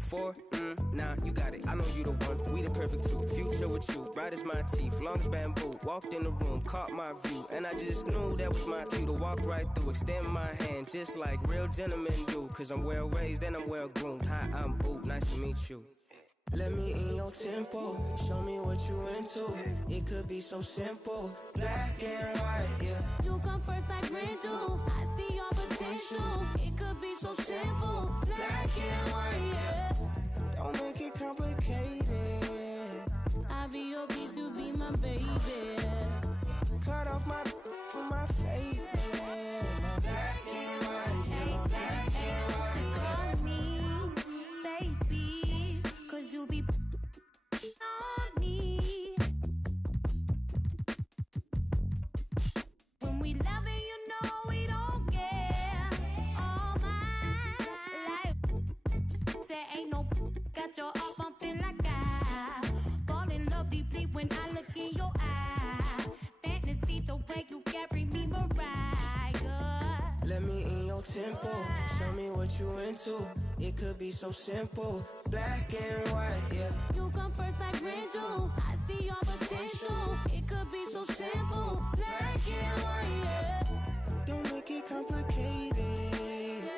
4, nah, you got it. I know you the one. We the perfect two. Future with you, bright as my teeth, long as bamboo. Walked in the room, caught my view, and I just knew that was my cue to walk right through. Extend my hand just like real gentlemen do. Cause I'm well raised and I'm well groomed. Hi, I'm Boot, nice to meet you. Let me in your tempo, show me what you into. It could be so simple, black and white, yeah. You come first like Rindu, I see your potential. It could be so simple, black and white, yeah. Don't make it complicated. I'll be your piece, you be my baby. Cut off my for my favorite. Black and white, yeah. Black and white. So call me baby, cause you be on me. When we loving, you know we don't care. All my life, say ain't no got your heart bumping like I fall in love deeply when I look in your eye. Fantasy the way you carry me, Mariah. Let me in your tempo, show me what you into. It could be so simple, black and white, yeah. You come first like Rindu, I see your potential. It could be so simple, black and white, yeah. Don't make it complicated.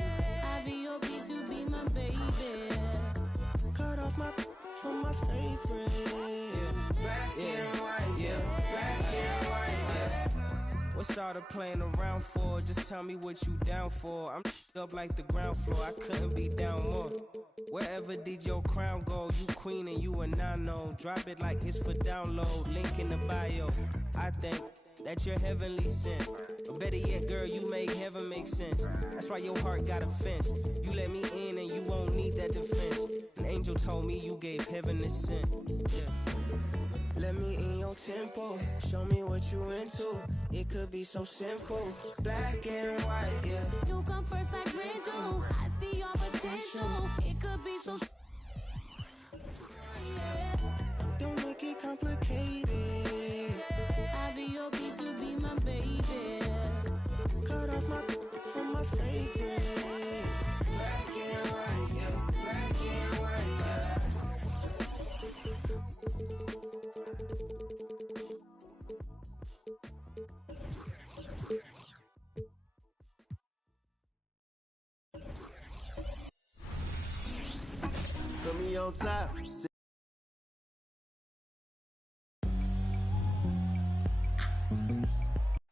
I'll be your piece, you be my baby. Cut off my from my favorite. Black and white, yeah. Black and white, yeah. What's all the playing around for? Just tell me what you down for. I'm up like the ground floor, I couldn't be down more. Wherever did your crown go? You queen and you a nano. Drop it like it's for download, link in the bio. I think that you're heavenly sent. Or better yet, girl, you make heaven make sense. That's why your heart got a fence. You let me in and you won't need that defense. An angel told me you gave heaven a scent. Yeah. Let me in your tempo, show me what you into. It could be so simple, black and white, yeah. You come first like rain do. I see your potential. It could be so yeah. Don't make it complicated. I'll be your piece, you be my baby. Cut off my from my favorite. Black and white, yeah. Black and white, yeah. Put me on top.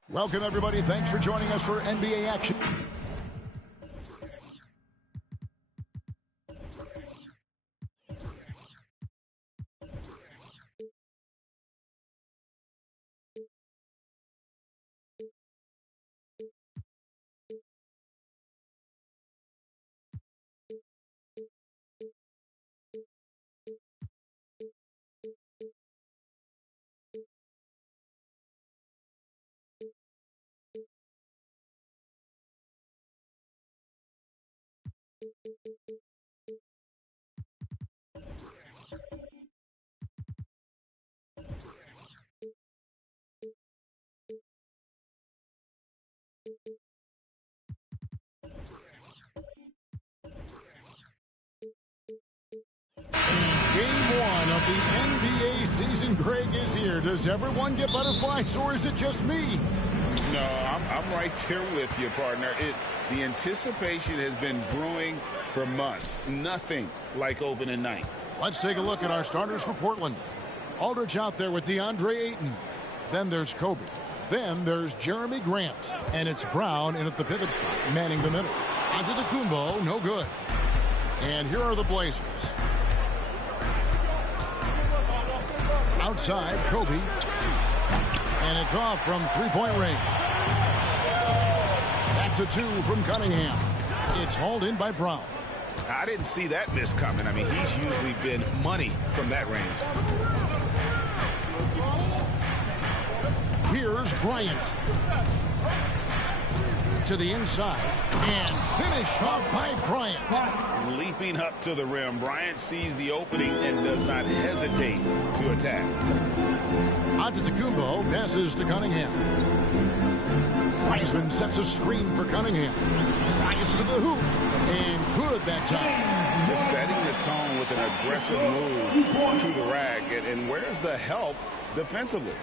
Welcome, everybody. Thanks for joining us for NBA action. Game one of the NBA season, Greg, is here. Does everyone get butterflies, or is it just me? No, I'm right there with you, partner. The anticipation has been brewing for months. Nothing like opening night. Let's take a look at our starters for Portland. Aldridge out there with DeAndre Ayton. Then there's Kobe. Then there's Jeremy Grant. And it's Brown in at the pivot spot, manning the middle. Antetokounmpo, no good. And here are the Blazers. Outside, Kobe. And it's off from three-point range. That's a two from Cunningham. It's hauled in by Brown. I didn't see that miss coming. I mean, he's usually been money from that range. Here's Bryant. To the inside. And finish off by Bryant. Leaping up to the rim, Bryant sees the opening and does not hesitate to attack. Antetokounmpo passes to Cunningham. Wiseman sets a screen for Cunningham. Bryant to the hoop. And good that time. Just setting the tone with an aggressive move to the rack. And where's the help defensively?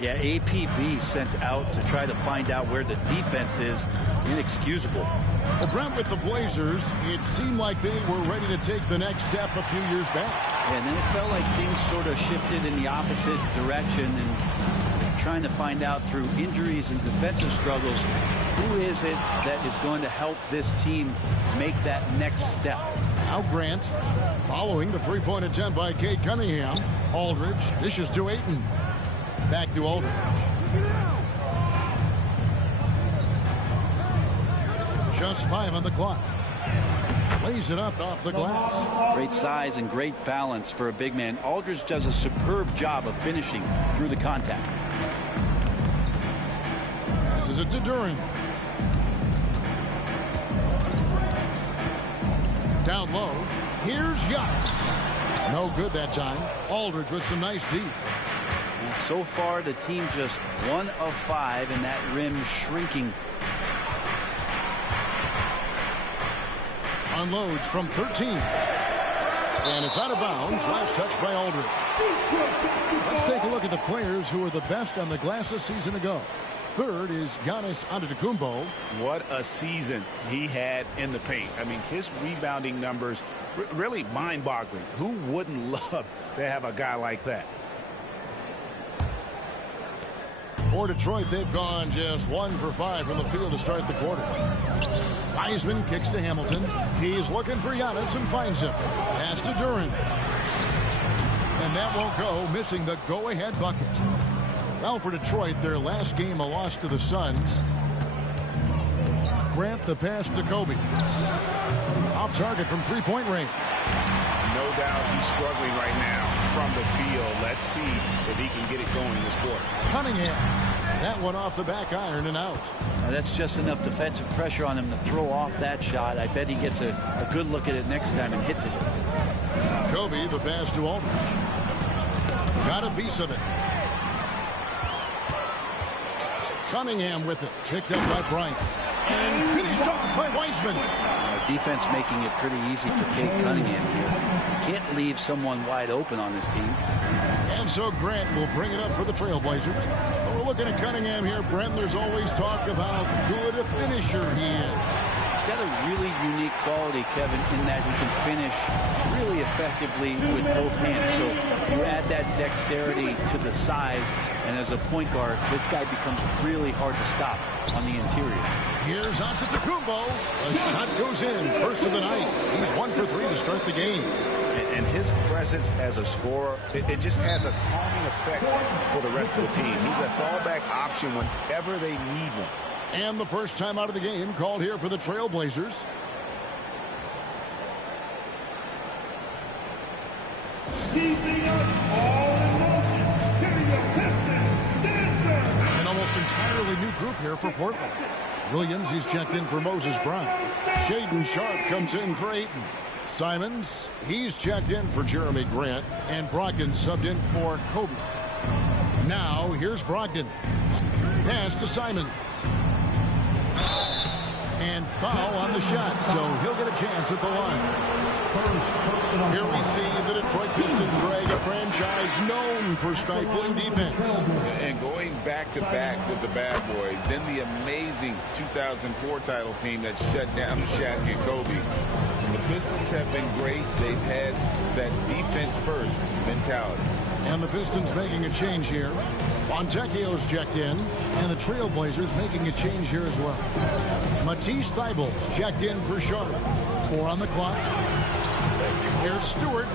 Yeah, APB sent out to try to find out where the defense is. Inexcusable. Well, Brent, with the Blazers, it seemed like they were ready to take the next step a few years back. And then it felt like things sort of shifted in the opposite direction, and trying to find out through injuries and defensive struggles, who is it that is going to help this team make that next step? Now Grant, following the three-point attempt by Cade Cunningham. Aldridge dishes to Ayton. Back to Aldridge. Just 5 on the clock. Lays it up off the glass. Great size and great balance for a big man. Aldridge does a superb job of finishing through the contact. Passes it to Duran. Down low. Here's Giannis. No good that time. Aldridge with some nice D. And so far, the team just 1 of 5 in that rim shrinking. Unloads from 13. And it's out of bounds. Last touch by Aldridge. Let's take a look at the players who were the best on the glass a season ago. Third is Giannis Antetokounmpo. What a season he had in the paint. I mean, his rebounding numbers really mind-boggling. Who wouldn't love to have a guy like that? For Detroit, they've gone just 1 for 5 from the field to start the quarter. Wiseman kicks to Hamilton. He's looking for Giannis and finds him. Pass to Duran. And that won't go, missing the go-ahead bucket. Well, for Detroit, their last game, a loss to the Suns. Grant the pass to Kobe. Off target from three-point range. No doubt he's struggling right now from the field. Let's see if he can get it going this quarter. Cunningham. That one off the back iron and out. Now that's just enough defensive pressure on him to throw off that shot. I bet he gets a good look at it next time and hits it. Kobe, the pass to Aldridge. Got a piece of it. Cunningham with it. Picked up by Bryant. And finished off by Wiseman. Defense making it pretty easy for Kate Cunningham here. You can't leave someone wide open on this team. And so Grant will bring it up for the Trailblazers. But we're looking at Cunningham here, Brent. There's always talk of how good a finisher he is. He's got a really unique quality, Kevin, in that he can finish really effectively with both hands. So you add that dexterity to the size, and as a point guard, this guy becomes really hard to stop on the interior. Here's Antetokounmpo. A shot goes in. First of the night. He's 1 for 3 to start the game. And his presence as a scorer, it just has a calming effect for the rest of the team. He's a fallback option whenever they need one. And the first time out of the game called here for the Trailblazers. An almost entirely new group here for Portland. Williams, he's checked in for Moses Brown. Shaden Sharp comes in for Ayton. Simons, he's checked in for Jeremy Grant. And Brogdon subbed in for Kobe. Now, here's Brogdon. Pass to Simons. And foul on the shot, so he'll get a chance at the line. Here we see the Detroit Pistons drag a franchise known for stifling defense. And going back-to-back with the bad boys, then the amazing 2004 title team that shut down Shaq and Kobe. The Pistons have been great. They've had that defense-first mentality. And the Pistons making a change here. Fontecchio's checked in, and the Trailblazers making a change here as well. Matisse Thybulle checked in for Sharp. 4 on the clock. Here's Stewart,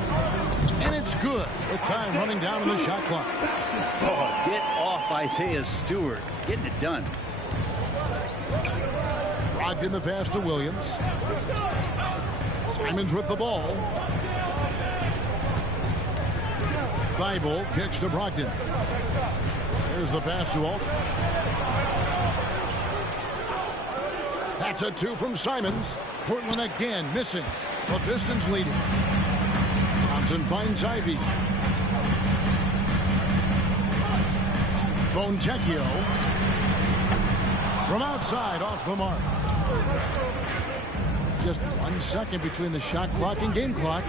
and it's good with time running down on the shot clock. Oh, get off Isaiah Stewart. Getting it done. Brogdon the pass to Williams. Simons with the ball. Thybulle kicks to Brogdon. There's the pass to Aldridge. That's a 2 from Simons. Portland again missing. The Pistons leading. Thompson finds Ivy. Fontecchio. From outside, off the mark. Just 1 second between the shot clock and game clock.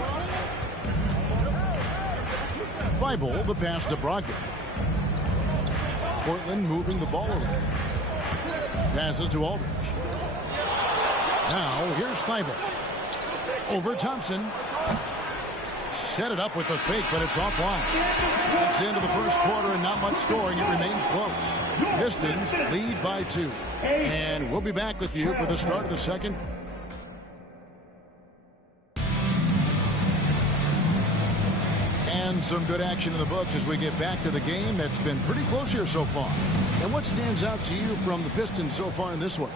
Thybulle, the pass to Brogdon. Portland moving the ball around. Passes to Aldridge. Now, here's Thybulle. Over Thompson. Set it up with the fake, but it's offline. It's the end of the first quarter and not much scoring. It remains close. Pistons lead by 2. And we'll be back with you for the start of the second. And some good action in the books as we get back to the game that's been pretty close here so far. And what stands out to you from the Pistons so far in this one?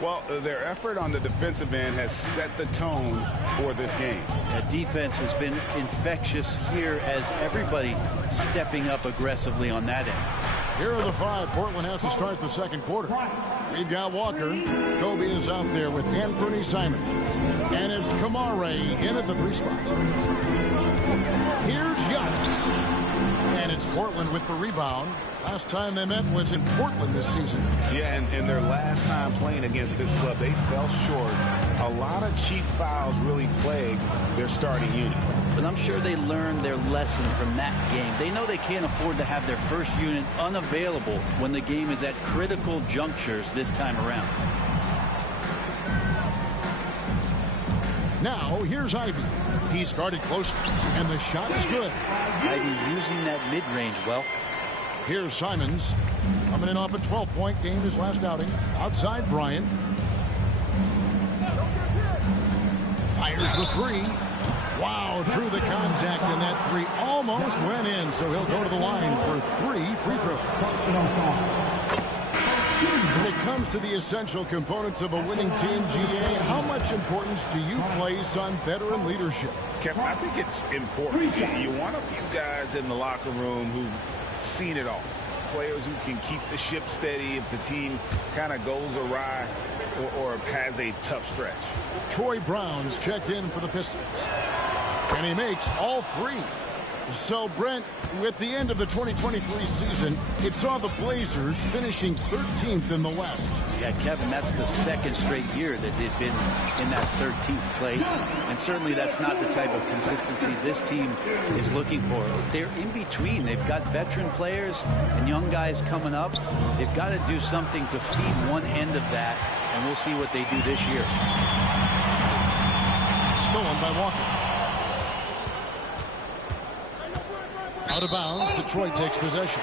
Well, their effort on the defensive end has set the tone for this game. The defense has been infectious here as everybody stepping up aggressively on that end. Here are the 5 Portland has to start the second quarter. We've got Walker. Kobe is out there with Anthony Simons. And it's Kamare in at the 3 spot. Here's Giannis. And it's Portland with the rebound. Last time they met was in Portland this season. Yeah, and their last time playing against this club, they fell short. A lot of cheap fouls really plagued their starting unit. But I'm sure they learned their lesson from that game. They know they can't afford to have their first unit unavailable when the game is at critical junctures this time around. Now, here's Ivy. He's guarded close, and the shot is good. Ivy using that mid-range well. Here's Simons. Coming in off a 12-point game his last outing. Outside Bryant. Fires the three. Wow, through the contact, and that three almost went in, so he'll go to the line for 3 free throws. When it comes to the essential components of a winning team, GA, how much importance do you place on veteran leadership? Kevin, I think it's important. You want a few guys in the locker room who've seen it all. Players who can keep the ship steady if the team kind of goes awry or has a tough stretch. Troy Brown's checked in for the Pistons. And he makes all 3. So, Brent, with the end of the 2023 season, it saw the Blazers finishing 13th in the West. Yeah, Kevin, that's the second straight year that they've been in that 13th place. And certainly that's not the type of consistency this team is looking for. They're in between. They've got veteran players and young guys coming up. They've got to do something to feed one end of that, and we'll see what they do this year. Stolen by Walker. Out of bounds, Detroit takes possession.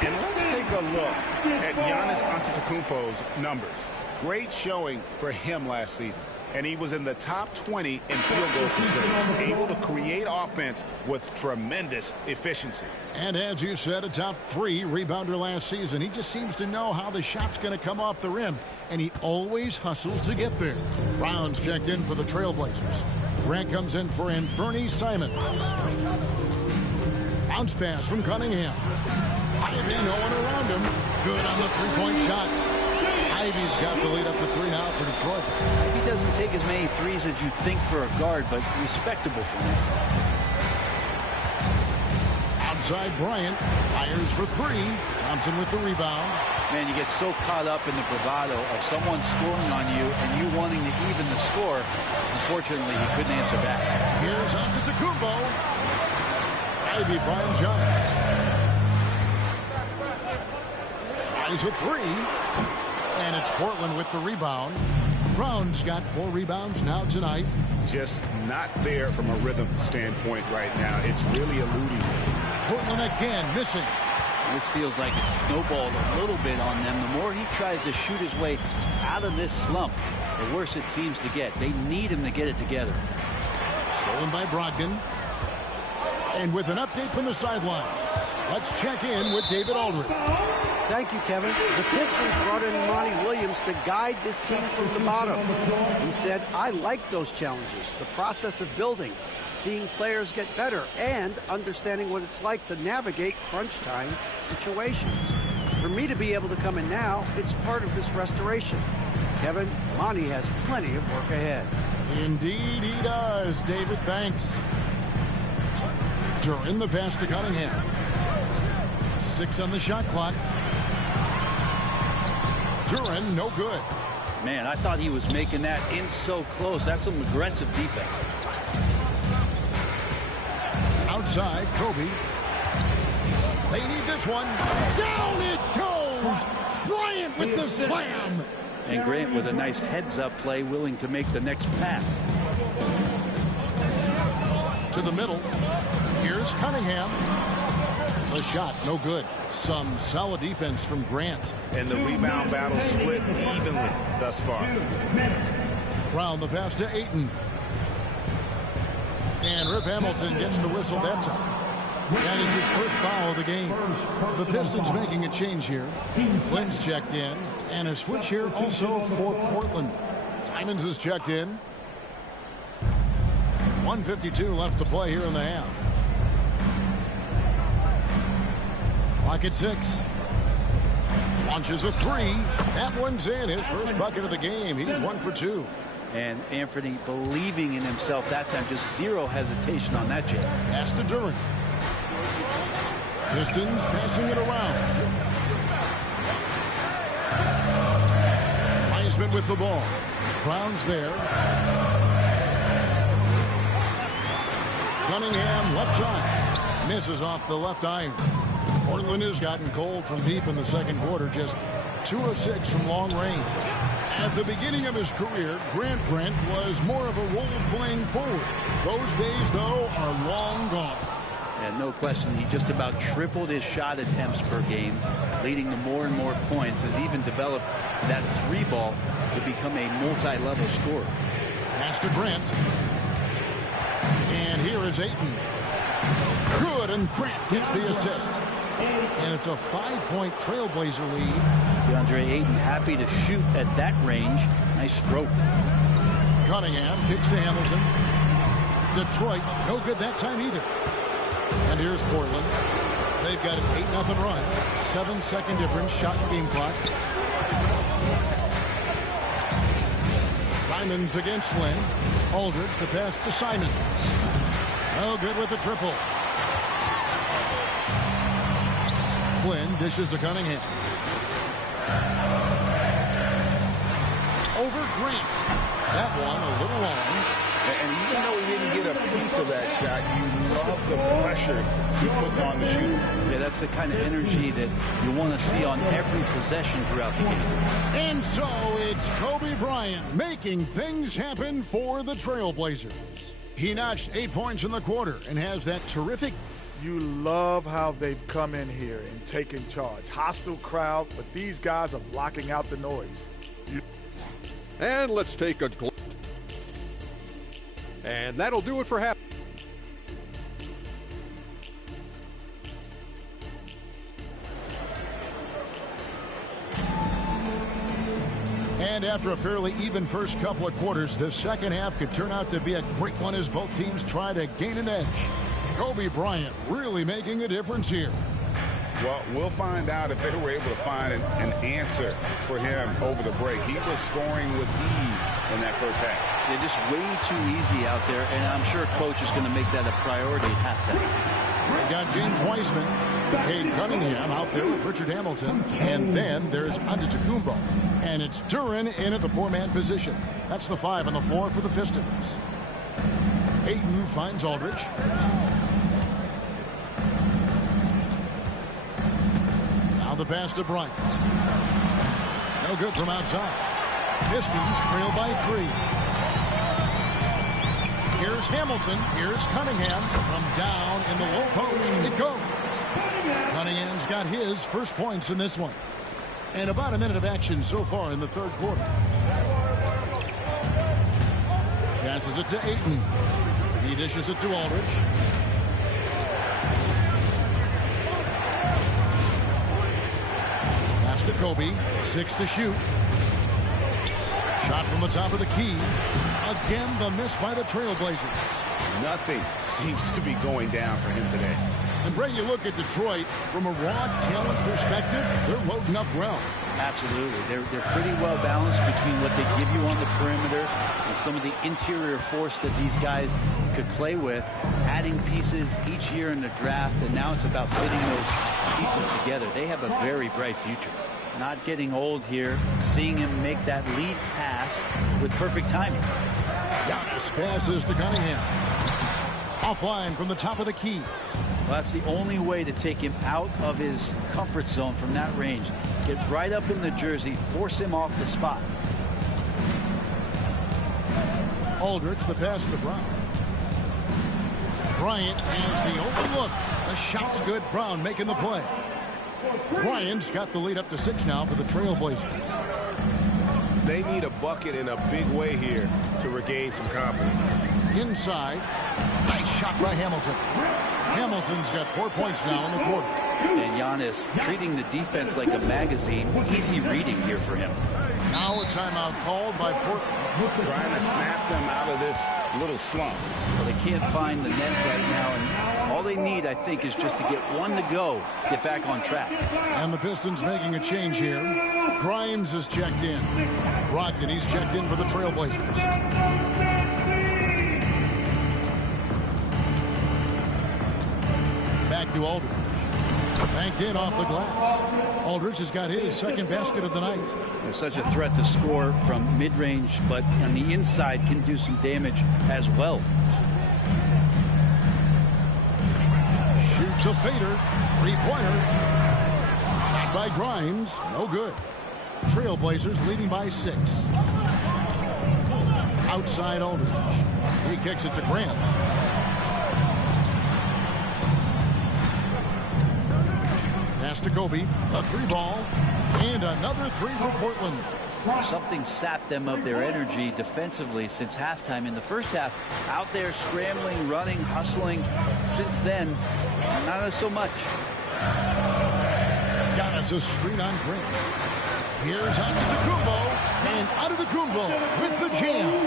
And let's take a look at Giannis Antetokounmpo's numbers. Great showing for him last season. And he was in the top 20 in field goal percentage, able to create offense with tremendous efficiency. And as you said, a top 3 rebounder last season. He just seems to know how the shot's going to come off the rim, and he always hustles to get there. Brown's checked in for the Trailblazers. Grant comes in for Anthony Simons. Bounce pass from Cunningham. Ivy, no one around him. Good on the three-point shot. Ivy's got the lead up to 3 now for Detroit. He doesn't take as many threes as you'd think for a guard, but respectable for him. Outside Bryant. Fires for 3. Thompson with the rebound. Man, you get so caught up in the bravado of someone scoring on you and you wanting to even the score. Unfortunately, he couldn't answer back. Here's Antetokounmpo. Ivy finds Giannis. Tries a 3. And it's Portland with the rebound. Brown's got 4 rebounds now tonight. Just not there from a rhythm standpoint right now. It's really eluding him. Portland again missing. This feels like it's snowballed a little bit on them. The more he tries to shoot his way out of this slump, the worse it seems to get. They need him to get it together. Stolen by Brogdon. And with an update from the sidelines, let's check in with David Aldridge. Thank you, Kevin. The Pistons brought in Monty Williams to guide this team from the bottom. He said, I like those challenges, the process of building, seeing players get better, and understanding what it's like to navigate crunch time situations. For me to be able to come in now, it's part of this restoration. Kevin, Monty has plenty of work ahead. Indeed he does, David. Thanks. During the pass to Cunningham. 6 on the shot clock. Duran, no good. Man, I thought he was making that in so close. That's some aggressive defense. Outside, Kobe. They need this one. Down it goes. Bryant with the slam. And Grant with a nice heads-up play, willing to make the next pass. To the middle. Here's Cunningham. The shot, no good. Some solid defense from Grant. And the rebound battle split evenly thus far. Round the pass to Ayton. And Rip Hamilton gets the whistle that time. That is his first foul of the game. The Pistons making a change here. Flynn's checked in. And a switch here also for Portland. Simons is checked in. 1:52 left to play here in the half. Clock at 6. Launches a 3. That one's in. His first bucket of the game. He's 1 for 2. And Anthony believing in himself that time. Just zero hesitation on that jam. Pass to Duran. Pistons passing it around. Wiseman with the ball. Brown's there. Cunningham left side. Misses off the left iron. Portland has gotten cold from deep in the second quarter. Just 2 of 6 from long range. At the beginning of his career, Grant was more of a role-playing forward. Those days, though, are long gone. Yeah, no question. He just about tripled his shot attempts per game, leading to more and more points. Has even developed that 3-ball to become a multi-level scorer. Pass to Grant. And here is Ayton. Good, and Grant gets the assist. And it's a 5-point Trailblazer lead. DeAndre Ayton happy to shoot at that range. Nice stroke. Cunningham kicks to Hamilton. Detroit, no good that time either. And here's Portland. They've got an 8-0 run. 7-second difference, shot game clock. Simons against Flynn. Aldridge, the pass to Simons. No good with the triple. Flynn dishes to Cunningham. Over Grant. That one a little long. And even though he didn't get a piece of that shot, you love the pressure he puts on the shooter. Yeah, that's the kind of energy that you want to see on every possession throughout the game. And so it's Kobe Bryant making things happen for the Trailblazers. He notched 8 points in the quarter and has that terrific. You love how they've come in here and taken charge. Hostile crowd, but these guys are blocking out the noise. And let's take a glance. And that'll do it for half. And after a fairly even first couple of quarters, the second half could turn out to be a great one as both teams try to gain an edge. Kobe Bryant really making a difference here. Well, we'll find out if they were able to find an answer for him over the break. He was scoring with ease in that first half. They're just way too easy out there, and I'm sure coach is going to make that a priority at halftime. We've got James Wiseman, Cade Cunningham out there with Richard Hamilton, and then there's Antetokounmpo. And it's Duren in at the 4-man position. That's the 5 on the floor for the Pistons. Ayton finds Aldridge. Now the pass to Bryant. No good from outside. Pistons trail by 3. Here's Hamilton. Here's Cunningham from down in the low post. It goes. Cunningham's got his first points in this one. And about a minute of action so far in the third quarter. Passes it to Ayton. He dishes it to Aldridge. Pass to Kobe. 6 to shoot. Shot from the top of the key. Again, the miss by the Trailblazers. Nothing seems to be going down for him today. And Bray, you look at Detroit from a raw talent perspective, they're loading up well. Absolutely. They're pretty well balanced between what they give you on the perimeter and some of the interior force that these guys could play with, adding pieces each year in the draft, and now it's about fitting those pieces together. They have a very bright future. Not getting old here, seeing him make that lead pass with perfect timing. Giannis passes to Cunningham. Offline from the top of the key. Well, that's the only way to take him out of his comfort zone from that range. Get right up in the jersey, force him off the spot. Aldridge, the pass to Brown. Bryant has the open look. The shot's good. Brown making the play. Bryant's got the lead up to 6 now for the Trailblazers. They need a bucket in a big way here to regain some confidence. Inside. Nice shot by Hamilton. Hamilton's got 4 points now in the quarter. And Giannis treating the defense like a magazine. Easy reading here for him. Now a timeout called by Portland. Trying to snap them out of this little slump. Well, they can't find the net right now, and all they need, I think, is just to get one to go, get back on track. And the Pistons making a change here. Grimes is checked in. Brogdon, he's checked in for the Trailblazers. Back to Aldridge. Banked in off the glass. Aldridge has got his second basket of the night. They're such a threat to score from mid-range, but on the inside can do some damage as well. Shoots a fader. Three-pointer. Shot by Grimes. No good. Trailblazers leading by 6. Outside Aldridge. He kicks it to Grant. Pass to Kobe. A 3-ball. And another 3 for Portland. Something sapped them of their energy defensively since halftime. In the first half, out there scrambling, running, hustling. Since then, not so much. Giannis a screen on Grant. Here's Antetokounmpo, and Antetokounmpo with the jam.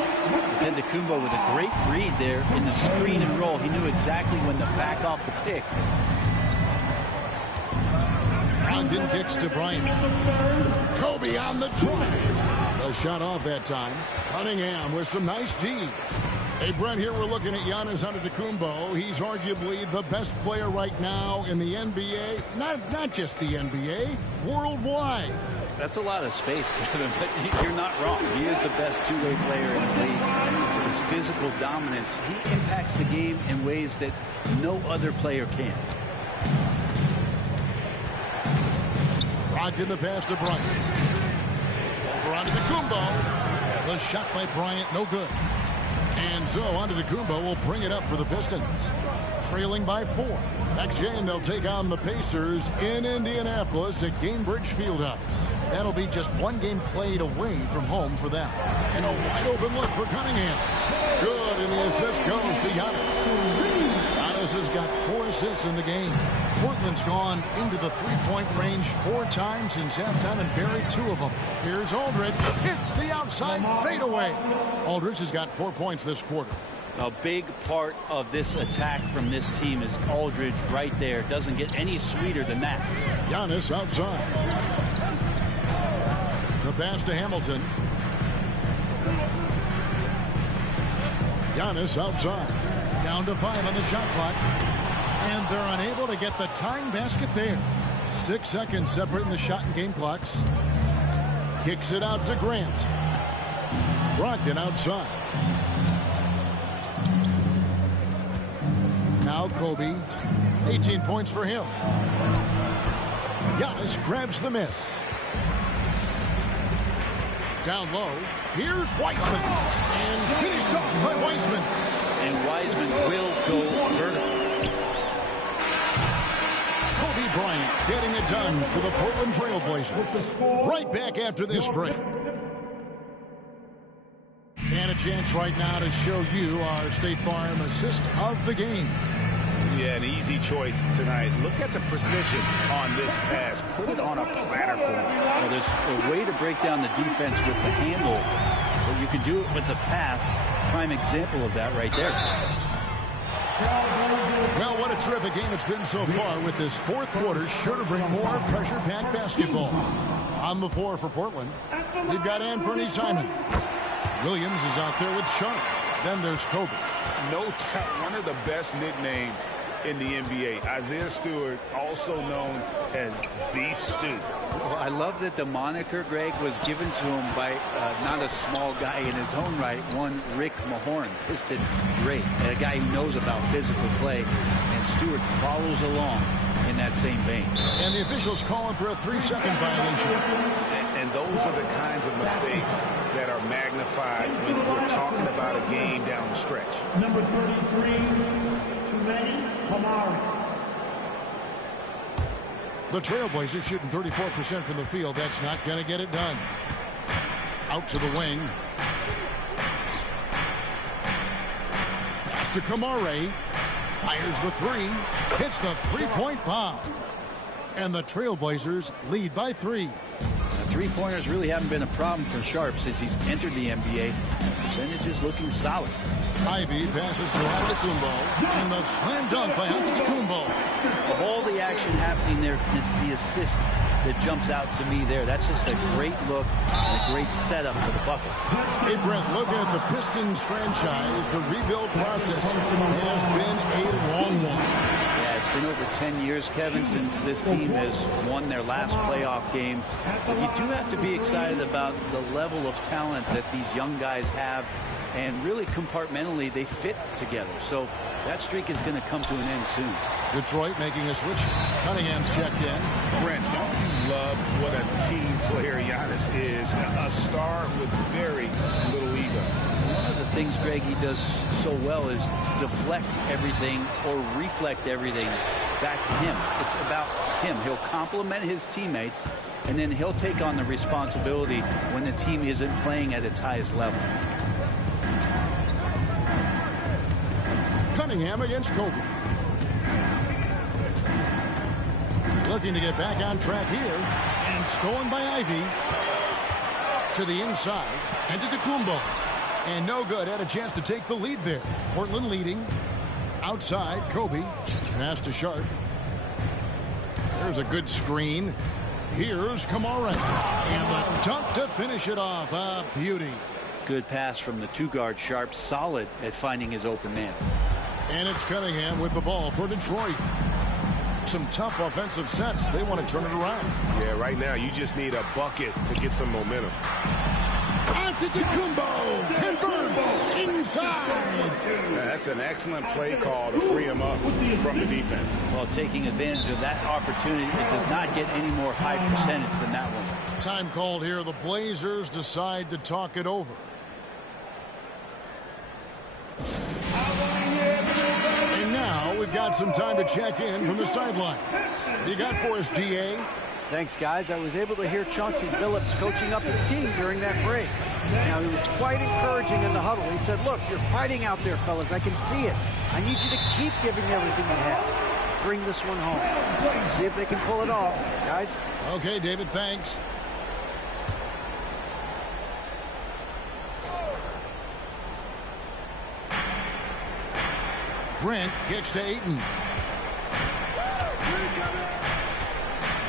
Antetokounmpo with a great read there in the screen and roll. He knew exactly when to back off the pick. Brogdon kicks to Bryant. Kobe on the drive. A shot off that time. Cunningham with some nice D. Hey, Brent, here we're looking at Giannis Antetokounmpo. He's arguably the best player right now in the NBA. Not just the NBA, worldwide. That's a lot of space, Kevin, but you're not wrong. He is the best two-way player in the league. His physical dominance, he impacts the game in ways that no other player can. Brogdon the pass to Bryant. Over onto Antetokounmpo. The shot by Bryant, no good. And so Antetokounmpo will bring it up for the Pistons. Trailing by 4. Next game, they'll take on the Pacers in Indianapolis at Gainbridge Fieldhouse. That'll be just one game played away from home for them. And a wide open look for Cunningham. Good, and the assist goes to Giannis. Giannis has got 4 assists in the game. Portland's gone into the three-point range 4 times since halftime and buried 2 of them. Here's Aldridge. Hits the outside fadeaway. Aldridge has got 4 points this quarter. A big part of this attack from this team is Aldridge right there. Doesn't get any sweeter than that. Giannis outside. The pass to Hamilton. Giannis outside. Down to 5 on the shot clock. And they're unable to get the tying basket there. 6 seconds separating the shot and game clocks. Kicks it out to Grant. Brogdon outside. Now Kobe. 18 points for him. Giannis grabs the miss. Down low. Here's Wiseman. And finished off by Wiseman. And Wiseman will go vertical. Kobe Bryant getting it done for the Portland Trailblazers. Right back after this break. And a chance right now to show you our State Farm assist of the game. Yeah, an easy choice tonight. Look at the precision on this pass. Put it on a platter for him. Well, there's a way to break down the defense with the handle, but you can do it with the pass. Prime example of that right there. Well, what a terrific game it's been so far, with this fourth quarter sure to bring more pressure-packed basketball. On the floor for Portland, we've got Anthony Simon. Williams is out there with Sharp. Then there's Kobe. No doubt one of the best nicknames in the NBA. Isaiah Stewart, also known as Beef Stew. Well, I love that the moniker, Greg, was given to him by not a small guy in his own right, one Rick Mahorn. Piston great, a guy who knows about physical play, and Stewart follows along in that same vein. And the officials calling for a 3-second violation. And those are the kinds of mistakes that are magnified when we're talking about a game down the stretch. Number 33, Tulane Kamara. The Trailblazers shooting 34% from the field. That's not going to get it done. Out to the wing. Pass to Kamara. Fires the 3. Hits the three-point bomb. And the Trailblazers lead by 3. Three-pointers really haven't been a problem for Sharp since he's entered the NBA. Percentages looking solid. Ivy passes to Antetokounmpo, and the slam dunk by Antetokounmpo. Of all the action happening there, it's the assist that jumps out to me there. That's just a great look and a great setup for the bucket. Hey, Brent, looking at the Pistons franchise, the rebuild process has been a long one. Yeah, it's been over 10 years, Kevin, since this team has won their last playoff game. But you do have to be excited about the level of talent that these young guys have, and really compartmentally they fit together. So that streak is going to come to an end soon. Detroit making a switch. Cunningham's checked in. Brent, don't you love what a team player Giannis is? A star with very little ego. One of the things, Greg, he does so well is deflect everything or reflect everything back to him. It's about him. He'll compliment his teammates, and then he'll take on the responsibility when the team isn't playing at its highest level. Cunningham against Kobe. Looking to get back on track here, and stolen by Ivy. To the inside, and to Tacumbo. And no good, had a chance to take the lead there. Portland leading. Outside, Kobe. Pass to Sharp. There's a good screen. Here's Kamara. And the dunk to finish it off. A beauty. Good pass from the two-guard Sharp. Solid at finding his open man. And it's Cunningham with the ball for Detroit. Some tough offensive sets. They want to turn it around. Yeah, right now you just need a bucket to get some momentum. Antetokounmpo converts inside. That's an excellent play call to free him up from the defense. Well, taking advantage of that opportunity, it does not get any more high percentage than that one. Time called here. The Blazers decide to talk it over. And now we've got some time to check in from the sideline. You got for us, GA? Thanks, guys. I was able to hear Chauncey Billups coaching up his team during that break. Now, he was quite encouraging in the huddle. He said, look, you're fighting out there, fellas. I can see it. I need you to keep giving everything you have. Bring this one home. See if they can pull it off, guys. Okay, David, thanks. Grant kicks to Ayton.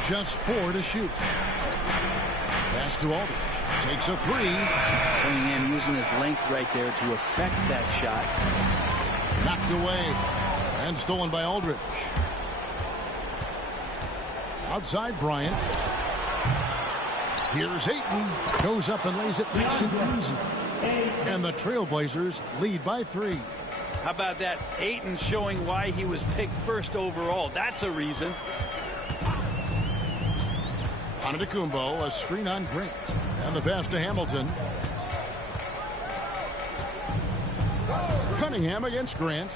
Just 4 to shoot. Pass to Aldridge. Takes a 3. Cunningham using his length right there to affect that shot. Knocked away. And stolen by Aldridge. Outside Bryant. Here's Ayton. Goes up and lays it nice and easy. And the Trailblazers lead by 3. How about that? Ayton showing why he was picked first overall. That's a reason. Antetokounmpo, a screen on Grant. And the pass to Hamilton. Cunningham against Grant.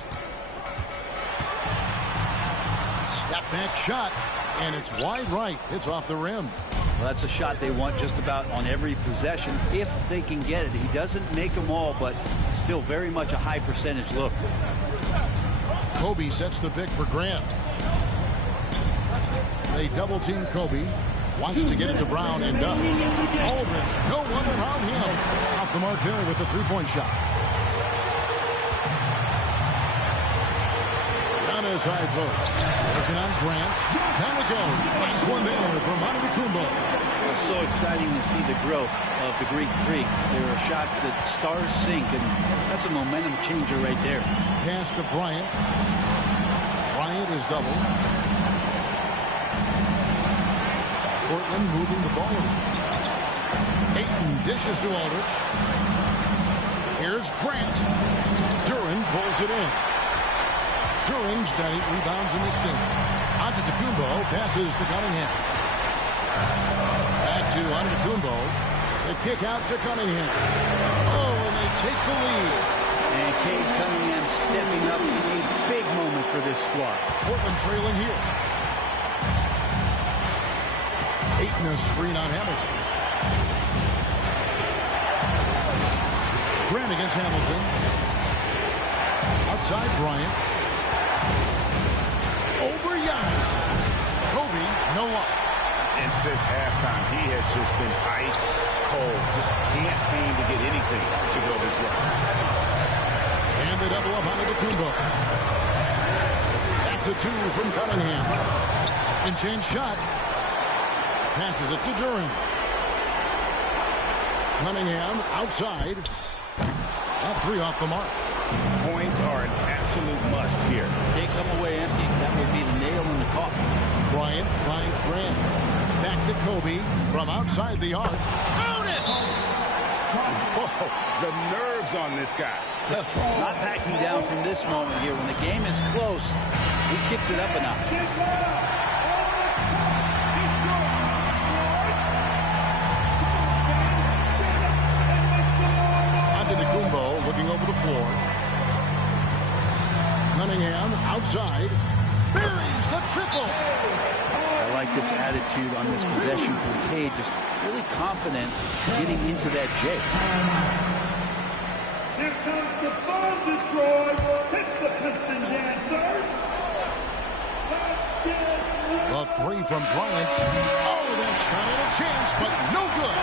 Step back shot. And it's wide right. It's off the rim. Well, that's a shot they want just about on every possession if they can get it. He doesn't make them all, but still very much a high percentage look. Kobe sets the pick for Grant. They double team Kobe. Wants to get it to Brown and does. Aldridge, no one around him. Off the mark there with the three-point shot. On his high post. Working on Grant. Down it goes. Nice one there from Antetokounmpo. It's so exciting to see the growth of the Greek Freak. There are shots that stars sink, and that's a momentum changer right there. Pass to Bryant. Bryant is double. Portland moving the ball around. Ayton dishes to Aldridge. Here's Grant. Duran pulls it in. Duran's got 8 rebounds in this game. Antetokounmpo passes to Cunningham. Back to Antetokounmpo. The kick out to Cunningham. Oh, and they take the lead. And Cade Cunningham stepping up in a big moment for this squad. Portland trailing here. Ayton a screen on Hamilton. Grant against Hamilton. Outside Bryant. Over Giannis. Kobe, no luck. And since halftime, he has just been ice cold. Just can't seem to get anything to go his way. And they double up on Antetokounmpo. That's a 2 from Cunningham. Second chance shot. Passes it to Duran. Cunningham outside. That 3 off the mark. Points are an absolute must here. Can't come away empty. That would be the nail in the coffin. Bryant finds Grant. Back to Kobe from outside the arc. Count it! Whoa, the nerves on this guy. Not backing down from this moment here. When the game is close, he kicks it up a notch. Antetokounmpo looking over the floor. Cunningham outside. buries the triple. I like this attitude on this possession from Cade, just really confident getting into that J. Here comes the ball, Detroit. Hits the piston dancers. The three from Bryant. Oh, that's got it a chance, but no good.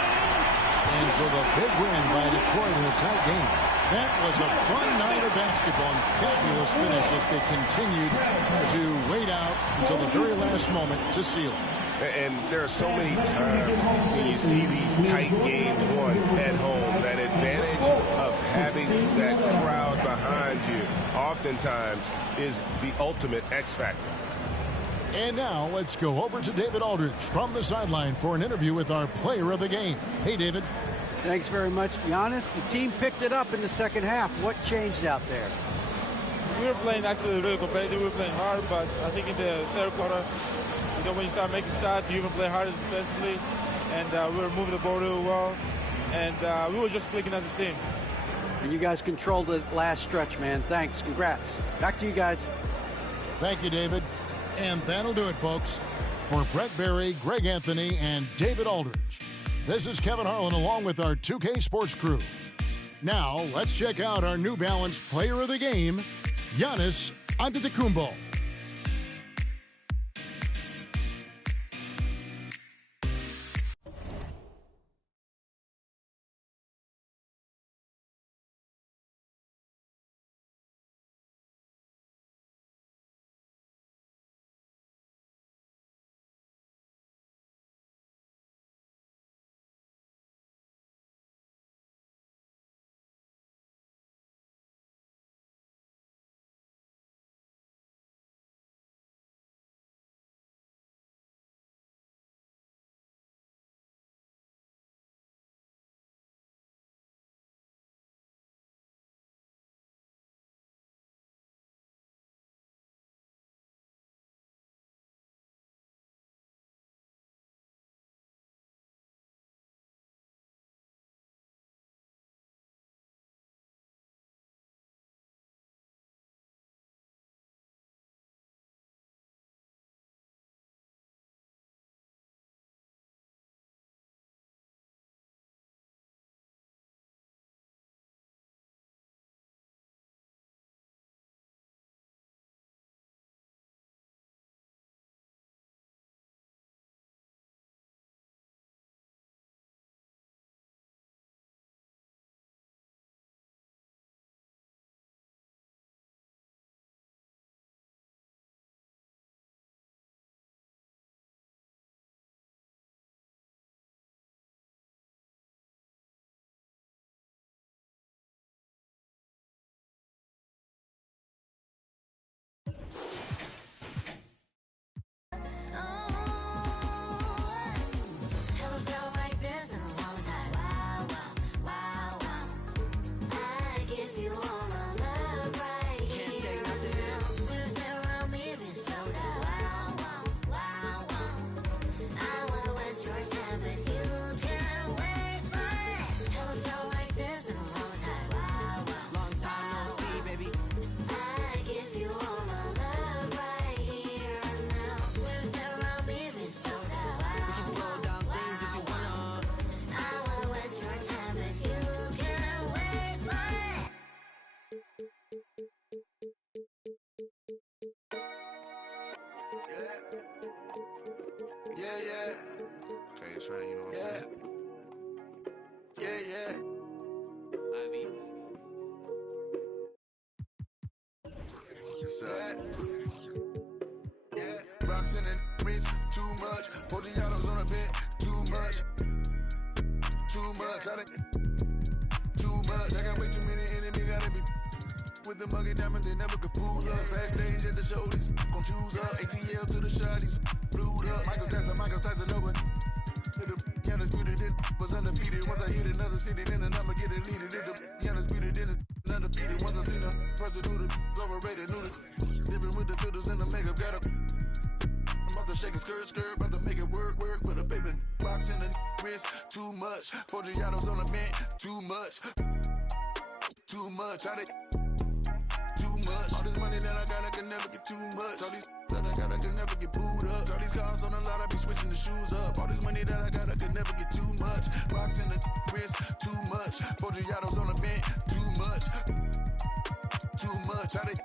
And so the big win by Detroit in a tight game. That was a fun night of basketball and fabulous finish as they continued to wait out until the very last moment to seal it. And there are so many times when you see these tight games won at home, that advantage of having that crowd behind you oftentimes is the ultimate X factor. And now let's go over to David Aldridge from the sideline for an interview with our player of the game. Hey, David. Thanks very much, Giannis. The team picked it up in the second half. What changed out there? We were playing actually really competitive. We were playing hard, but I think in the third quarter, when you start making shots, you even play harder defensively, and we were moving the ball really well, and we were just clicking as a team. And you guys controlled the last stretch, man. Thanks. Congrats. Back to you guys. Thank you, David. And that'll do it, folks. For Brett Berry, Greg Anthony, and David Aldridge, this is Kevin Harlan along with our 2K Sports crew. Now, let's check out our New Balance player of the game, Giannis Antetokounmpo. Train, you know what I'm saying? Yeah. Rocks in the wrist, too much. 40 autos on a bed, too much. Too much. Too much. I got way too many enemies, gotta be with the muggy diamond, they never could fool us. Backstage at the show, these gon' choose up. ATL to the shot, these flew up. Michael Tyson over. The undisputed, then was undefeated. Once I hit another city, then I'ma get it leaded. The undisputed, then it's undefeated. Once I seen a person who the overrated, knew the different with the filters and the makeup. Got a I'm about to shake a skirt, about to make it work for the baby. Rocks in the wrist, too much. 40 autos on the man, too much. Too much. Too much. All this money now. that I got, I can never get too much. All these that I got, I can never get booed up. All these cars on the lot, I be switching the shoes up. All this money that I got, I can never get too much. Rocks in the wrist, too much. 4 Giados on the bench, too much. Too much. I did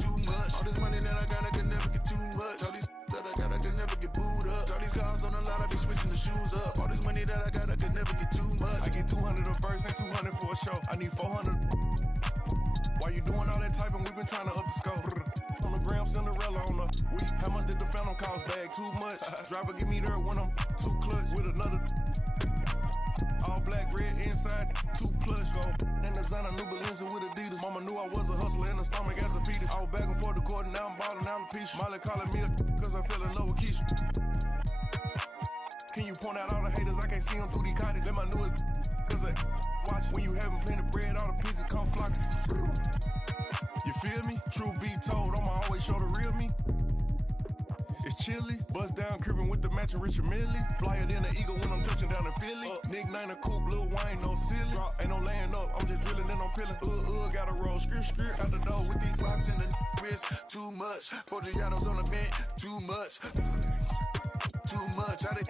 too much. All this money that I got, I can never get too much. All these that I got, I can never get booed up. All these cars on the lot, I be switching the shoes up. All this money that I got, I can never get too much. I get 200 a verse and 200 for a show. I need 400. While you doing all that typing, we been trying to up the scope. On the gram, Cinderella on the week. How much did the phantom cost bag? Too much. Driver give me there when I'm too clutch with another. All black, red inside, 2 plush go. And designer new Balenciaga with Adidas. Mama knew I was a hustler in the stomach as a fetus. I was back and forth the court and now I'm balling out a piece. Molly calling me a cause I fell in love with Keisha. Can you point out all the haters? I can't see them through these cottage. And my newest cause I watch when you having plenty of bread, all the pigeons come flocking. You feel me? True be told, I'ma always show the real me. It's chilly, bust down cribbing with the matching Richard Millie. Flyer than an eagle when I'm touching down in Philly. Nick Nine a coupe, Lil Wayne, no silly. Drop, ain't no laying up, I'm just drilling and I'm peeling. Gotta roll, skirt out the door with these rocks in the wrist. Too much, 4 Giados on the bench, too much. Too much, I did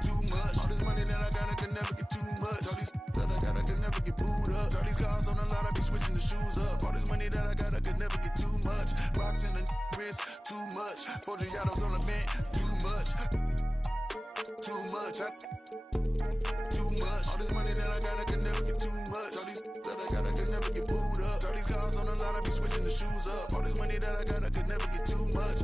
too much. All this money that I got, I can never get too much. All these that I got, I can never get booed up. All these cars on the lot, I be switching the shoes up. All this money that I got, I can never get too much. Rocks in the wrist, too much. 4 Giados on the bench, too much. Too much, too much. All this money that I got, I can never get too much. All these that I got, I can never get booed up. All these cars on the lot, I be switching the shoes up. All this money that I got, I can never get too much.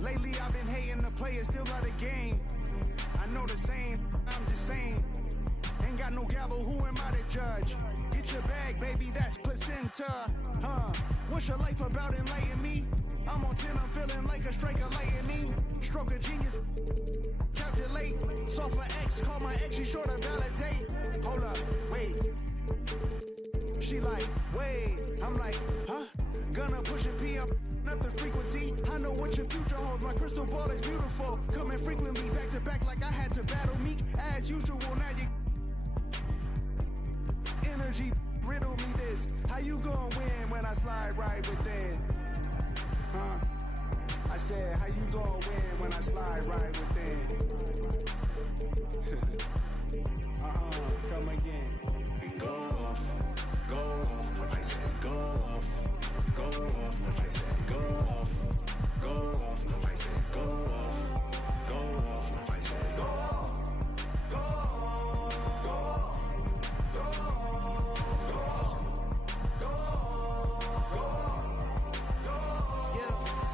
Lately I've been hating the players, still love the game. I know the saying, I'm just saying. Ain't got no gavel, who am I to judge? Get your bag, baby, that's placenta. What's your life about, enlighten me? I'm on 10, I'm feeling like a strike of lightning. Stroke of genius, calculate. Soft for X, call my ex, she sure to validate. Hold up, wait. She like, wait. I'm like, huh? Gonna push a P up the frequency. I know what your future holds. My crystal ball is beautiful. Coming frequently back to back like I had to battle Meek. As usual, now you energy riddle me this. How you gonna win when I slide right within? I said, how you gonna win when I slide right within? Come again. Go off. I said go off. Go off. I said go off. Go off. I said go off. Go off. I said go off. Go off. Go off. Go off. Go off.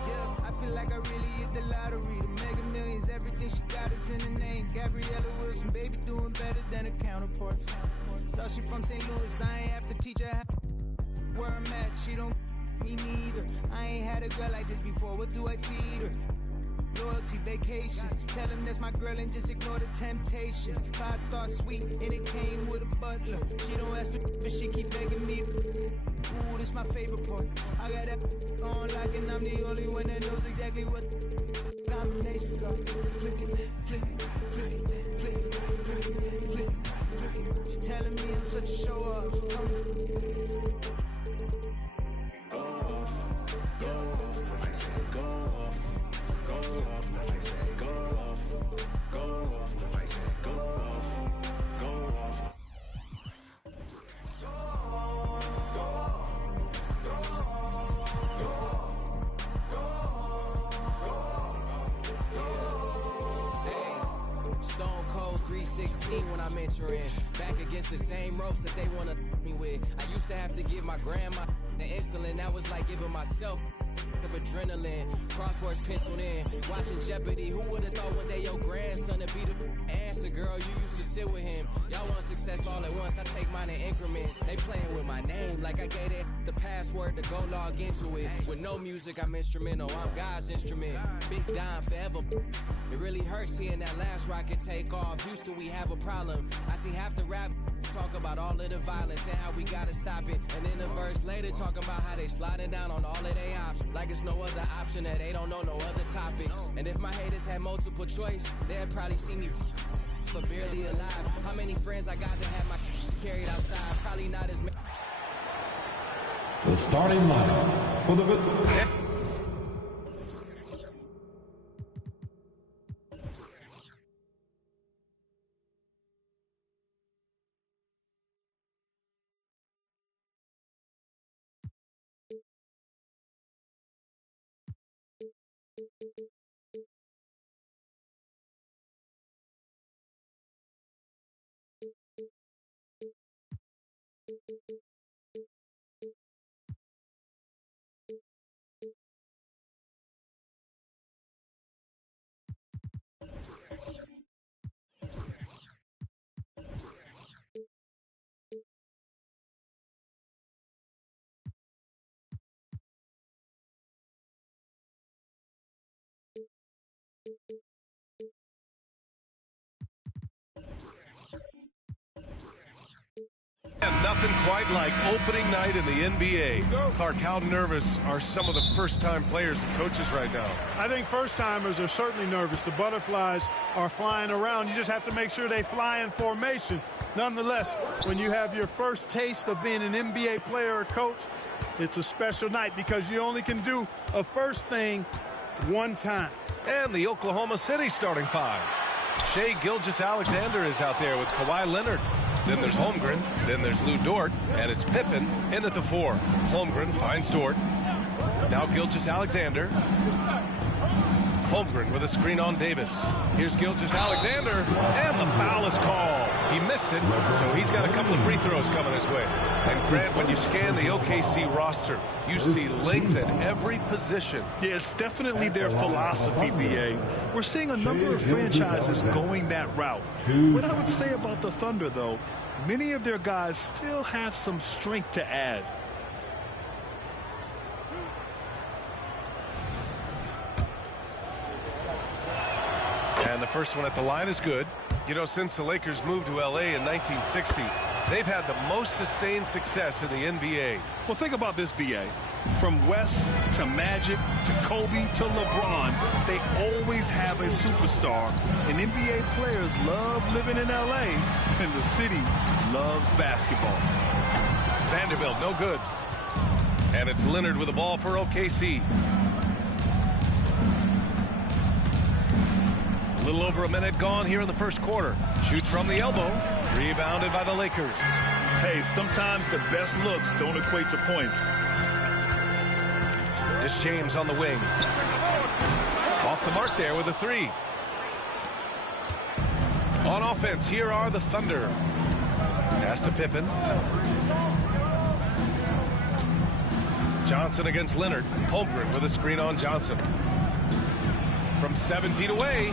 Yeah, I feel like I really hit the lottery. The Mega Millions, everything she got is in the name. Gabriella Wilson, baby, doing better than her counterparts. Thought she from St. Louis, I ain't have to teach her where I'm at. She don't me neither. I ain't had a girl like this before. What do I feed her? Loyalty, vacations. Tell him that's my girl and just ignore the temptations. 5-star suite and it came with a butler. She don't ask for but she keep begging me. Ooh, this my favorite part. I got that on lock and I'm the only one that knows exactly what combinations are. Flick it, flick it, flick it, flick it, flick it, flick it. She telling me I'm such a show off. Go off. I said go off. Go off. I said go off. Go off. I said go off. Go off. Stone Cold 316 when I'm entering. Back against the same ropes that they wanna me with. I used to have to give my grandma the insulin. That was like giving myself. But adrenaline. Crosswords penciled in. Watching Jeopardy. Who would have thought one day your grandson would be the answer, girl? You used to sit with him. Y'all want success all at once. I take mine in increments. They playing with my name like I gave it the password to go log into it. With no music, I'm instrumental. I'm God's instrument. Big Don forever. It really hurts seeing that last rocket take off. Houston, we have a problem. I see half the rap talk about all of the violence and how we gotta stop it. And then a verse later talking about how they sliding down on all of their options. Like it's no other option, that they don't know no other topics. And if my haters had multiple choice, they'd probably see me but barely alive. How many friends I got to have my carried outside? Probably not as many. The starting lineup for the... And nothing quite like opening night in the NBA. Clark, how nervous are some of the first-time players and coaches right now? I think first-timers are certainly nervous. The butterflies are flying around. You just have to make sure they fly in formation. Nonetheless, when you have your first taste of being an NBA player or coach, it's a special night because you only can do a first thing one time. And the Oklahoma City starting five. Shai Gilgeous-Alexander is out there with Kawhi Leonard. Then there's Holmgren. Then there's Lou Dort. And it's Pippen in at the 4. Holmgren finds Dort. Now Gilgeous-Alexander. Holmgren with a screen on Davis. Here's Gilgeous-Alexander. And the foul is called. He missed it, so he's got a couple of free throws coming his way. And Grant, when you scan the OKC roster, you see length at every position. Yeah, it's definitely their philosophy, BA. We're seeing a number of franchises going that route. What I would say about the Thunder, though, many of their guys still have some strength to add. And the first one at the line is good. You know, since the Lakers moved to L.A. in 1960, they've had the most sustained success in the NBA. Well, think about this, B.A. From West to Magic to Kobe to LeBron, they always have a superstar. And NBA players love living in L.A., and the city loves basketball. Vanderbilt, no good. And it's Leonard with the ball for OKC. A little over a minute gone here in the first quarter. Shoots from the elbow. Rebounded by the Lakers. Hey, sometimes the best looks don't equate to points. It's James on the wing. Off the mark there with a 3. On offense, here are the Thunder. Pass to Pippen. Johnson against Leonard. Holmgren with a screen on Johnson. From 7 feet away,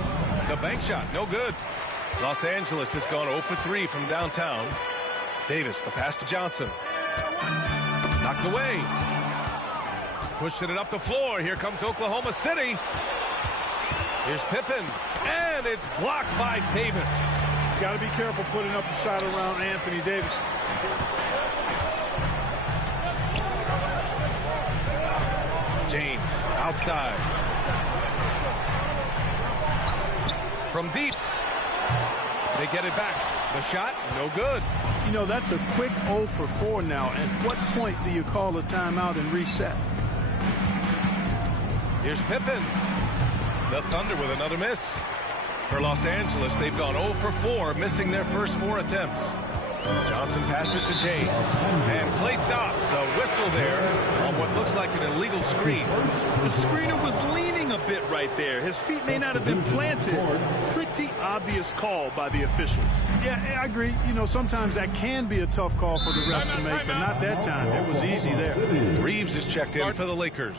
the bank shot, no good. Los Angeles has gone 0 for 3 from downtown. Davis, the pass to Johnson. Knocked away. Pushing it up the floor. Here comes Oklahoma City. Here's Pippen. And it's blocked by Davis. Got to be careful putting up a shot around Anthony Davis. James, outside. From deep. They get it back. The shot, no good. You know, that's a quick 0 for 4 now. At what point do you call a timeout and reset? Here's Pippen. The Thunder with another miss. For Los Angeles, they've gone 0 for 4, missing their first 4 attempts. Johnson passes to James. And play stops. A whistle there on what looks like an illegal screen. The screener was leaning a bit right there. His feet may not have been planted. Pretty obvious call by the officials. Yeah, I agree. You know, sometimes that can be a tough call for the refs to make, but not that time. It was easy there. Reeves is checked in for the Lakers.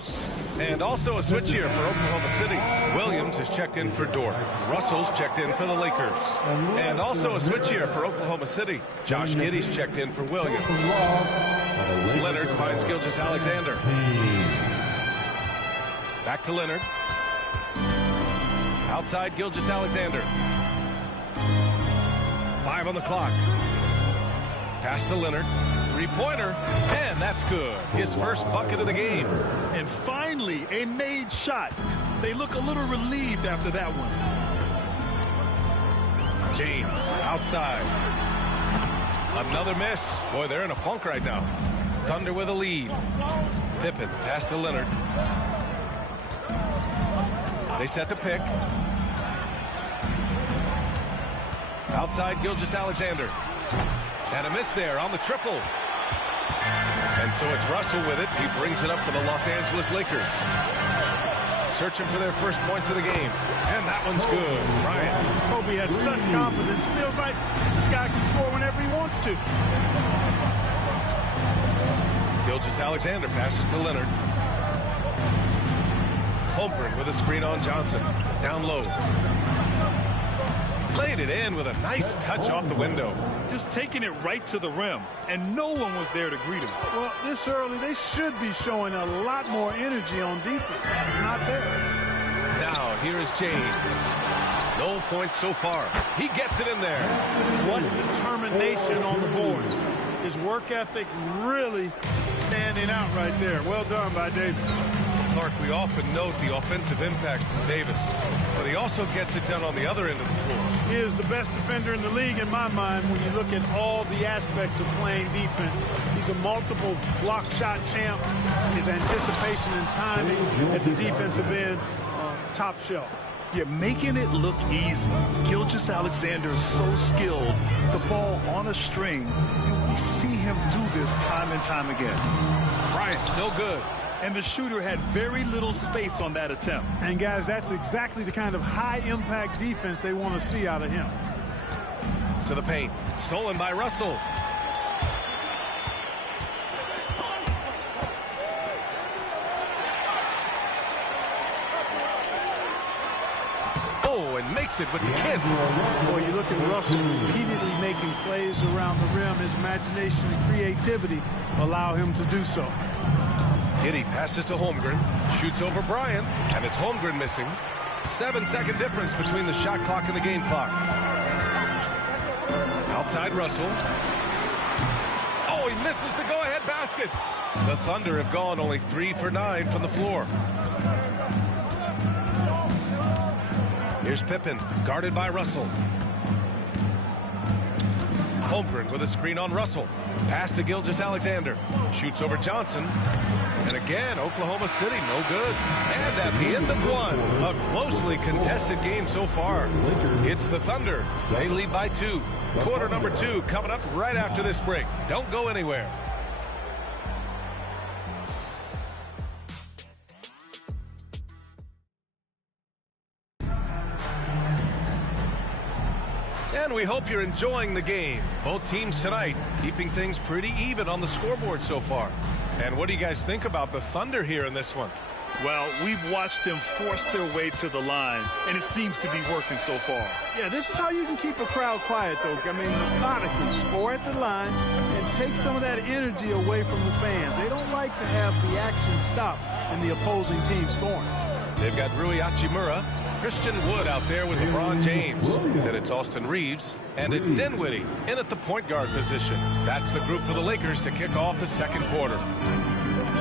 And also a switch here for Oklahoma City. Williams is checked in for Dort. Russell's checked in for the Lakers. And also a switch here for Oklahoma City. Josh Giddey's checked in for Williams. Leonard finds Gilgeous-Alexander. Back to Leonard. Outside Gilgeous-Alexander. 5 on the clock. Pass to Leonard. Three-pointer, and that's good. His first bucket of the game. And finally, a made shot. They look a little relieved after that one. James outside. Another miss. Boy, they're in a funk right now. Thunder with a lead. Pippen, pass to Leonard. They set the pick. Outside Gilgeous-Alexander. And a miss there on the triple. And so it's Russell with it. He brings it up for the Los Angeles Lakers. Searching for their first points of the game. And that one's good. Bryant. Kobe has such confidence. Feels like this guy can score whenever he wants to. Gilgeous-Alexander passes to Leonard. Holmgren with a screen on Johnson. Down low. Laid it in with a nice touch off the window. Just taking it right to the rim, and no one was there to greet him. Well, this early, they should be showing a lot more energy on defense. It's not there. Now, here's James. No points so far. He gets it in there. What determination on the boards. His work ethic really standing out right there. Well done by Davis. Clark, we often note the offensive impact from Davis, but he also gets it done on the other end of the floor. He is the best defender in the league in my mind when you look at all the aspects of playing defense. He's a multiple block shot champ. His anticipation and timing at the defensive end, top shelf. You're making it look easy. Gilgeous-Alexander is so skilled. The ball on a string. We see him do this time and time again. Bryant, no good. And the shooter had very little space on that attempt. And guys, that's exactly the kind of high-impact defense they want to see out of him. To the paint. Stolen by Russell. Oh, and makes it with the kiss. Boy, you look at Russell repeatedly making plays around the rim. His imagination and creativity allow him to do so. Giddey passes to Holmgren, shoots over Bryant, and it's Holmgren missing. 7-second difference between the shot clock and the game clock. Outside Russell. Oh, he misses the go-ahead basket. The Thunder have gone only 3 for 9 from the floor. Here's Pippen, guarded by Russell. Holmgren with a screen on Russell. Pass to Gilgeous-Alexander. Shoots over Johnson. And again, Oklahoma City, no good. And at the end of one, a closely contested game so far. It's the Thunder. They lead by 2. Quarter number 2 coming up right after this break. Don't go anywhere. And we hope you're enjoying the game. Both teams tonight keeping things pretty even on the scoreboard so far. And what do you guys think about the Thunder here in this one? Well, we've watched them force their way to the line, and it seems to be working so far. Yeah, this is how you can keep a crowd quiet, though. I mean, methodically score at the line and take some of that energy away from the fans. They don't like to have the action stop and the opposing team scoring. They've got Rui Hachimura, Christian Wood out there with LeBron James. Then it's Austin Reeves, and it's Dinwiddie in at the point guard position. That's the group for the Lakers to kick off the second quarter.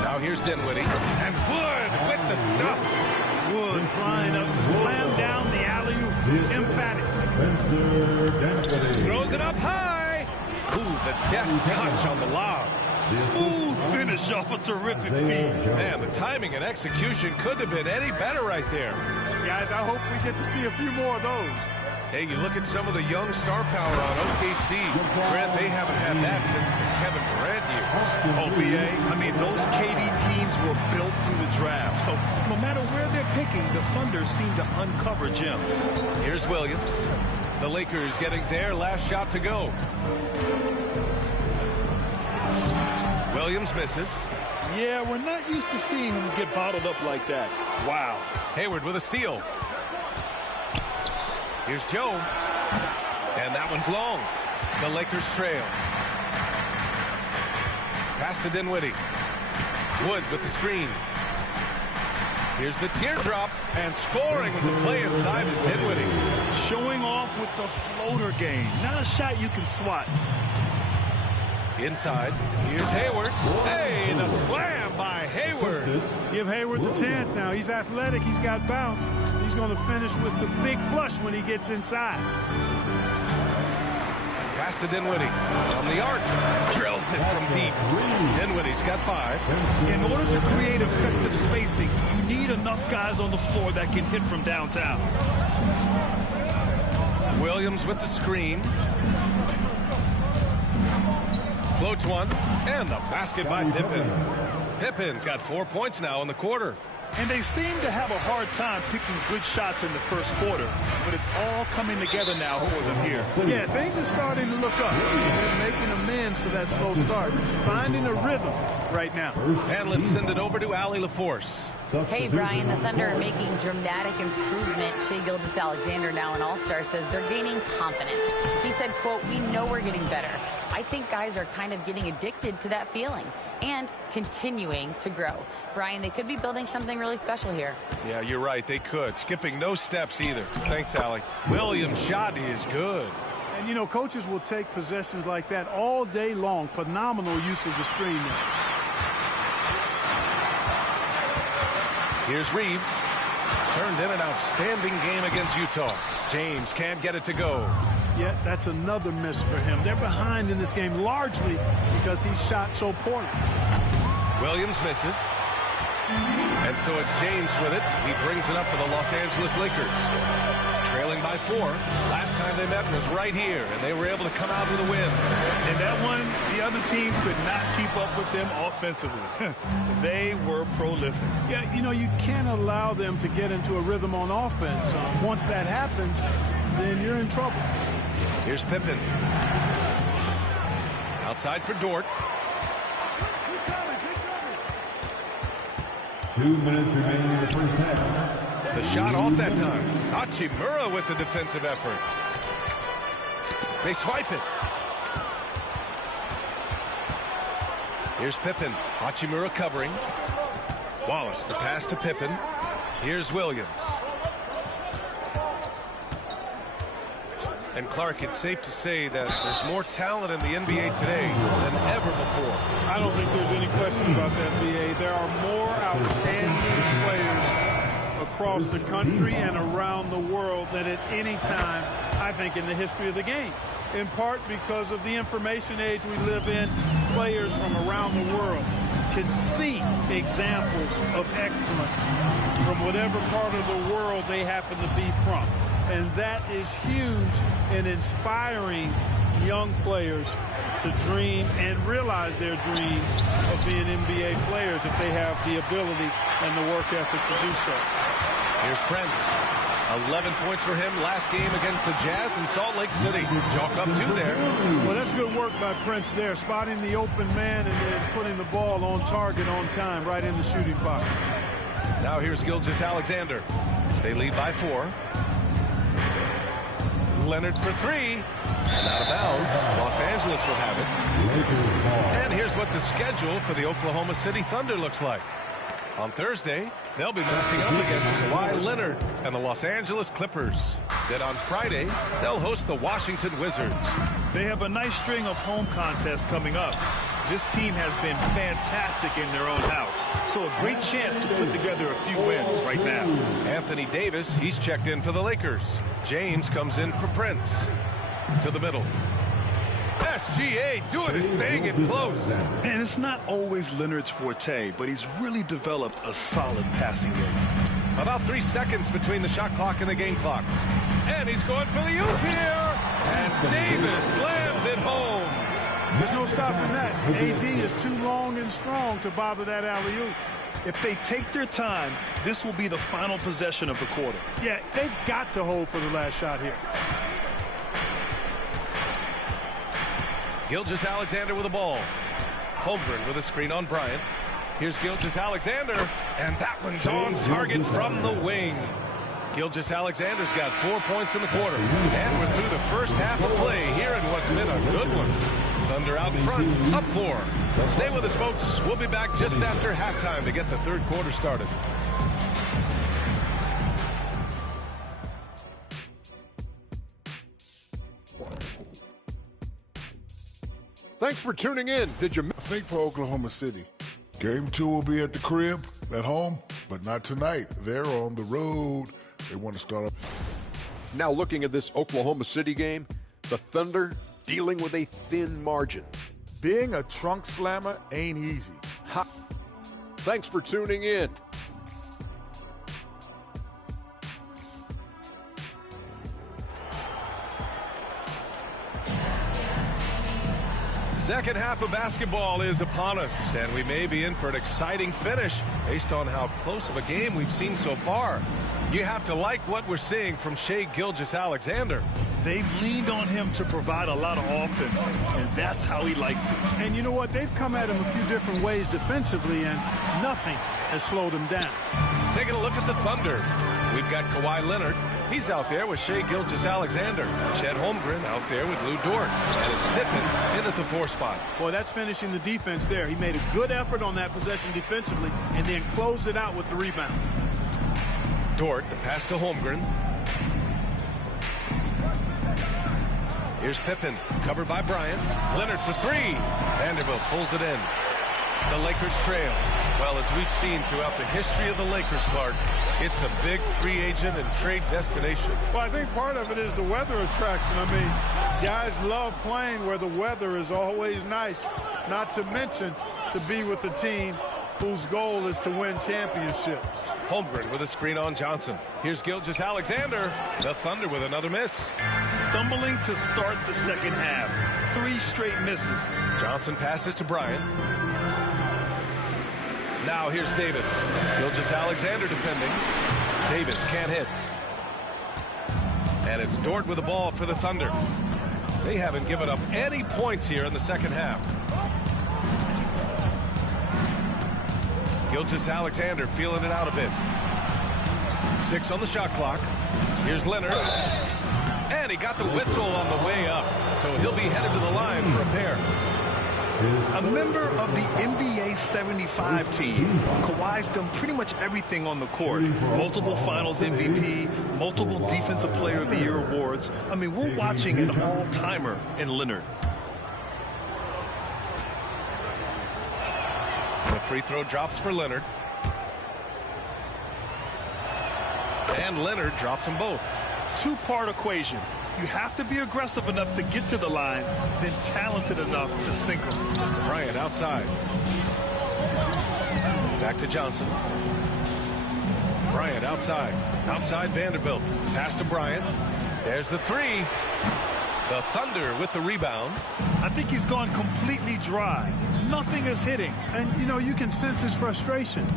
Now here's Dinwiddie, and Wood with the stuff. Wood flying up to slam down the alley-oop. Emphatic. Throws it up high. Ooh, the deft touch on the lob. Smooth finish off a terrific feed. Man, the timing and execution couldn't have been any better right there. Guys, I hope we get to see a few more of those. Hey, you look at some of the young star power on OKC. Grant, they haven't had that since the Kevin Durant years. OBA, I mean, those KD teams were built through the draft. So no matter where they're picking, the Thunder seem to uncover gems. Here's Williams. The Lakers getting their last shot to go. Williams misses. Yeah, we're not used to seeing him get bottled up like that. Wow. Hayward with a steal. Here's Joe. And that one's long. The Lakers trail. Pass to Dinwiddie. Wood with the screen. Here's the teardrop, and scoring with the play inside is Dinwiddie. Showing off with the floater game. Not a shot you can swat. Inside, here's Hayward. Hey, the slam by Hayward. Give Hayward the chance now. He's athletic. He's got bounce. He's going to finish with the big flush when he gets inside. Pass to Dinwiddie from the arc. Drills it from deep. Dinwiddie's got 5. In order to create effective spacing, you need enough guys on the floor that can hit from downtown. Williams with the screen. Floats one, and the basket by Pippen. Pippin's got 4 points now in the quarter. And they seem to have a hard time picking good shots in the first quarter, but it's all coming together now for them here. Yeah, things are starting to look up. They're making amends for that slow start. Finding a rhythm right now. And let's send it over to Allie LaForce. Hey, Brian, the Thunder are making dramatic improvement. Shai Gilgeous-Alexander, now an all-star, says they're gaining confidence. He said, quote, "We know we're getting better. I think guys are kind of getting addicted to that feeling and continuing to grow." Brian, they could be building something really special here. Yeah, you're right. They could. Skipping no steps either. Thanks, Allie. Williams' shot is good. And, you know, coaches will take possessions like that all day long. Phenomenal use of the screen there. Here's Reeves. Turned in an outstanding game against Utah. James can't get it to go. Yeah, that's another miss for him. They're behind in this game largely because he shot so poorly. Williams misses. And so it's James with it. He brings it up for the Los Angeles Lakers. Trailing by 4. Last time they met was right here, and they were able to come out with a win. And that one, the other team could not keep up with them offensively. They were prolific. Yeah, you know, you can't allow them to get into a rhythm on offense. Once that happens, then you're in trouble. Here's Pippen. Outside for Dort. 2 minutes remaining in the first half. The shot off that time. Hachimura with the defensive effort. They swipe it. Here's Pippen. Hachimura covering. Wallace, the pass to Pippen. Here's Williams. And Clark, it's safe to say that there's more talent in the NBA today than ever before. I don't think there's any question about that, B.A. There are more outstanding players across the country and around the world than at any time, I think, in the history of the game. In part because of the information age we live in, players from around the world can see examples of excellence from whatever part of the world they happen to be from. And that is huge in inspiring young players to dream and realize their dreams of being NBA players if they have the ability and the work ethic to do so. Here's Prince. 11 points for him last game against the Jazz in Salt Lake City. Chalk up 2 there. Well, that's good work by Prince there, spotting the open man and then putting the ball on target on time right in the shooting pocket. Now here's Gilgeous-Alexander. They lead by 4. Leonard for 3. And out of bounds. Los Angeles will have it. And here's what the schedule for the Oklahoma City Thunder looks like. On Thursday, they'll be matching up against Kawhi Leonard and the Los Angeles Clippers. Then on Friday, they'll host the Washington Wizards. They have a nice string of home contests coming up. This team has been fantastic in their own house, so a great chance to put together a few wins right now. Anthony Davis, he's checked in for the Lakers. James comes in for Prince. To the middle. SGA doing his thing in close. And it's not always Leonard's forte, but he's really developed a solid passing game. About 3 seconds between the shot clock and the game clock. And he's going for the oop here. And Davis slams it home. There's no stopping that. AD is too long and strong to bother that alley-oop. If they take their time, this will be the final possession of the quarter. Yeah, they've got to hold for the last shot here. Gilgeous-Alexander with the ball. Holmgren with a screen on Bryant. Here's Gilgeous-Alexander, and that one's on target from the wing. Gilgeous-Alexander's got 4 points in the quarter. And we're through the first half of play here in what's been a good one. Thunder out in front, up 4. Stay with us, folks. We'll be back just after halftime to get the third quarter started. Thanks for tuning in. Did you? I think for Oklahoma City, Game 2 will be at the crib, at home, but not tonight. They're on the road. They want to start up. Now looking at this Oklahoma City game, the Thunder dealing with a thin margin. Being a trunk slammer ain't easy. Ha. Thanks for tuning in. Second half of basketball is upon us, and we may be in for an exciting finish based on how close of a game we've seen so far. You have to like what we're seeing from Shai Gilgeous-Alexander. They've leaned on him to provide a lot of offense, and that's how he likes it. And you know what? They've come at him a few different ways defensively, and nothing has slowed him down. Taking a look at the Thunder. We've got Kawhi Leonard. He's out there with Shai Gilgeous-Alexander. Chet Holmgren out there with Lou Dort. And it's Pippen in at the 4 spot. Boy, that's finishing the defense there. He made a good effort on that possession defensively and then closed it out with the rebound. Dort, the pass to Holmgren. Here's Pippen, covered by Bryant. Leonard for 3. Vanderbilt pulls it in. The Lakers trail. Well, as we've seen throughout the history of the Lakers, Clark, it's a big free agent and trade destination. Well, I think part of it is the weather attraction. I mean, guys love playing where the weather is always nice, not to mention to be with a team whose goal is to win championships. Holmgren with a screen on Johnson. Here's Gilgeous-Alexander. The Thunder with another miss. Stumbling to start the second half. 3 straight misses. Johnson passes to Bryant. Now here's Davis. Gilgeous-Alexander defending. Davis can't hit. And it's Dort with the ball for the Thunder. They haven't given up any points here in the second half. Gilgeous-Alexander feeling it out a bit. 6 on the shot clock. Here's Leonard. And he got the whistle on the way up. So he'll be headed to the line for a pair. A member of the NBA 75 team, Kawhi's done pretty much everything on the court. Multiple Finals MVP, multiple Defensive Player of the Year awards. I mean, we're watching an all-timer in Leonard. The free throw drops for Leonard. And Leonard drops them both. 2-part equation. You have to be aggressive enough to get to the line, then talented enough to sink them. Bryant outside. Back to Johnson. Bryant outside. Outside Vanderbilt. Pass to Bryant. There's the 3. The Thunder with the rebound. I think he's gone completely dry. Nothing is hitting. And, you know, you can sense his frustration.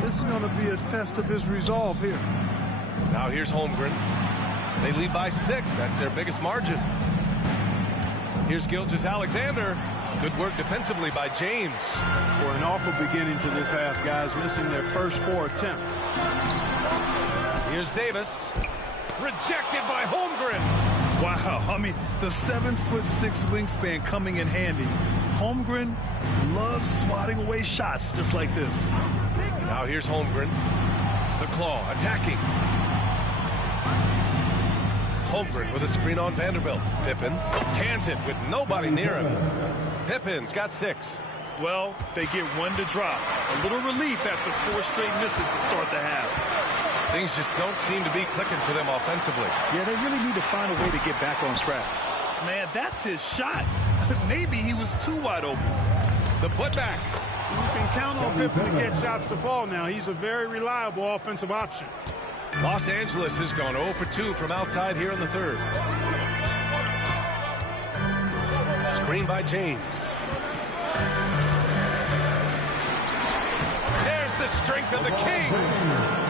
This is going to be a test of his resolve here. Now here's Holmgren. They lead by 6. That's their biggest margin. Here's Gilgeous-Alexander. Good work defensively by James. For an awful beginning to this half, guys, missing their first 4 attempts. Here's Davis. Rejected by Holmgren. Wow, I mean, the 7'6" wingspan coming in handy. Holmgren loves swatting away shots just like this. Now here's Holmgren. The claw attacking. Holmgren with a screen on Vanderbilt. Pippen cans it with nobody near him. Pippen's got 6. Well, they get 1 to drop. A little relief after 4 straight misses to start the half. Things just don't seem to be clicking for them offensively. Yeah, they really need to find a way to get back on track. Man, that's his shot. Maybe he was too wide open. The putback. You can count on Pippen to get shots to fall now. He's a very reliable offensive option. Los Angeles has gone 0 for 2 from outside here in the third. Screen by James. There's the the strength of the king.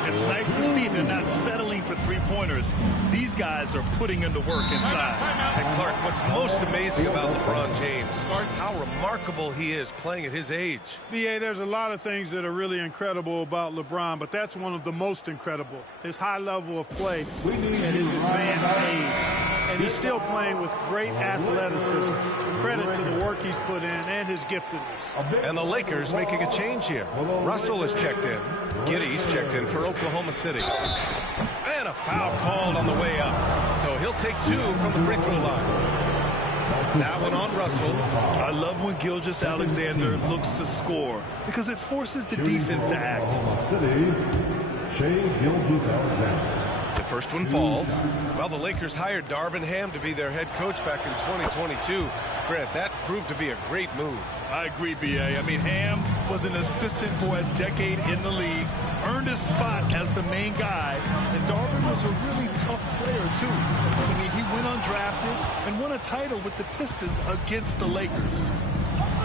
It's nice to see they're not settling for three-pointers. These guys are putting in the work inside. And Clark, what's most amazing about LeBron James, how remarkable he is playing at his age. B.A., there's a lot of things that are really incredible about LeBron, but that's one of the most incredible. His high level of play at his advanced age. And he's still playing with great athleticism. Credit to the work he's put in and his giftedness. And the Lakers making a change here. Russell is checked in. Giddey's checked in for Oklahoma City. And a foul called on the way up. So he'll take 2 from the free throw line. That one on Russell. I love when Gilgeous-Alexander looks to score because it forces the defense to act. The first one falls. Well, the Lakers hired Darvin Ham to be their head coach back in 2022. Grant, that proved to be a great move. I agree, B.A. I mean, Ham was an assistant for a decade in the league, earned his spot as the main guy, and Darvin was a really tough player, too. I mean, he went undrafted and won a title with the Pistons against the Lakers.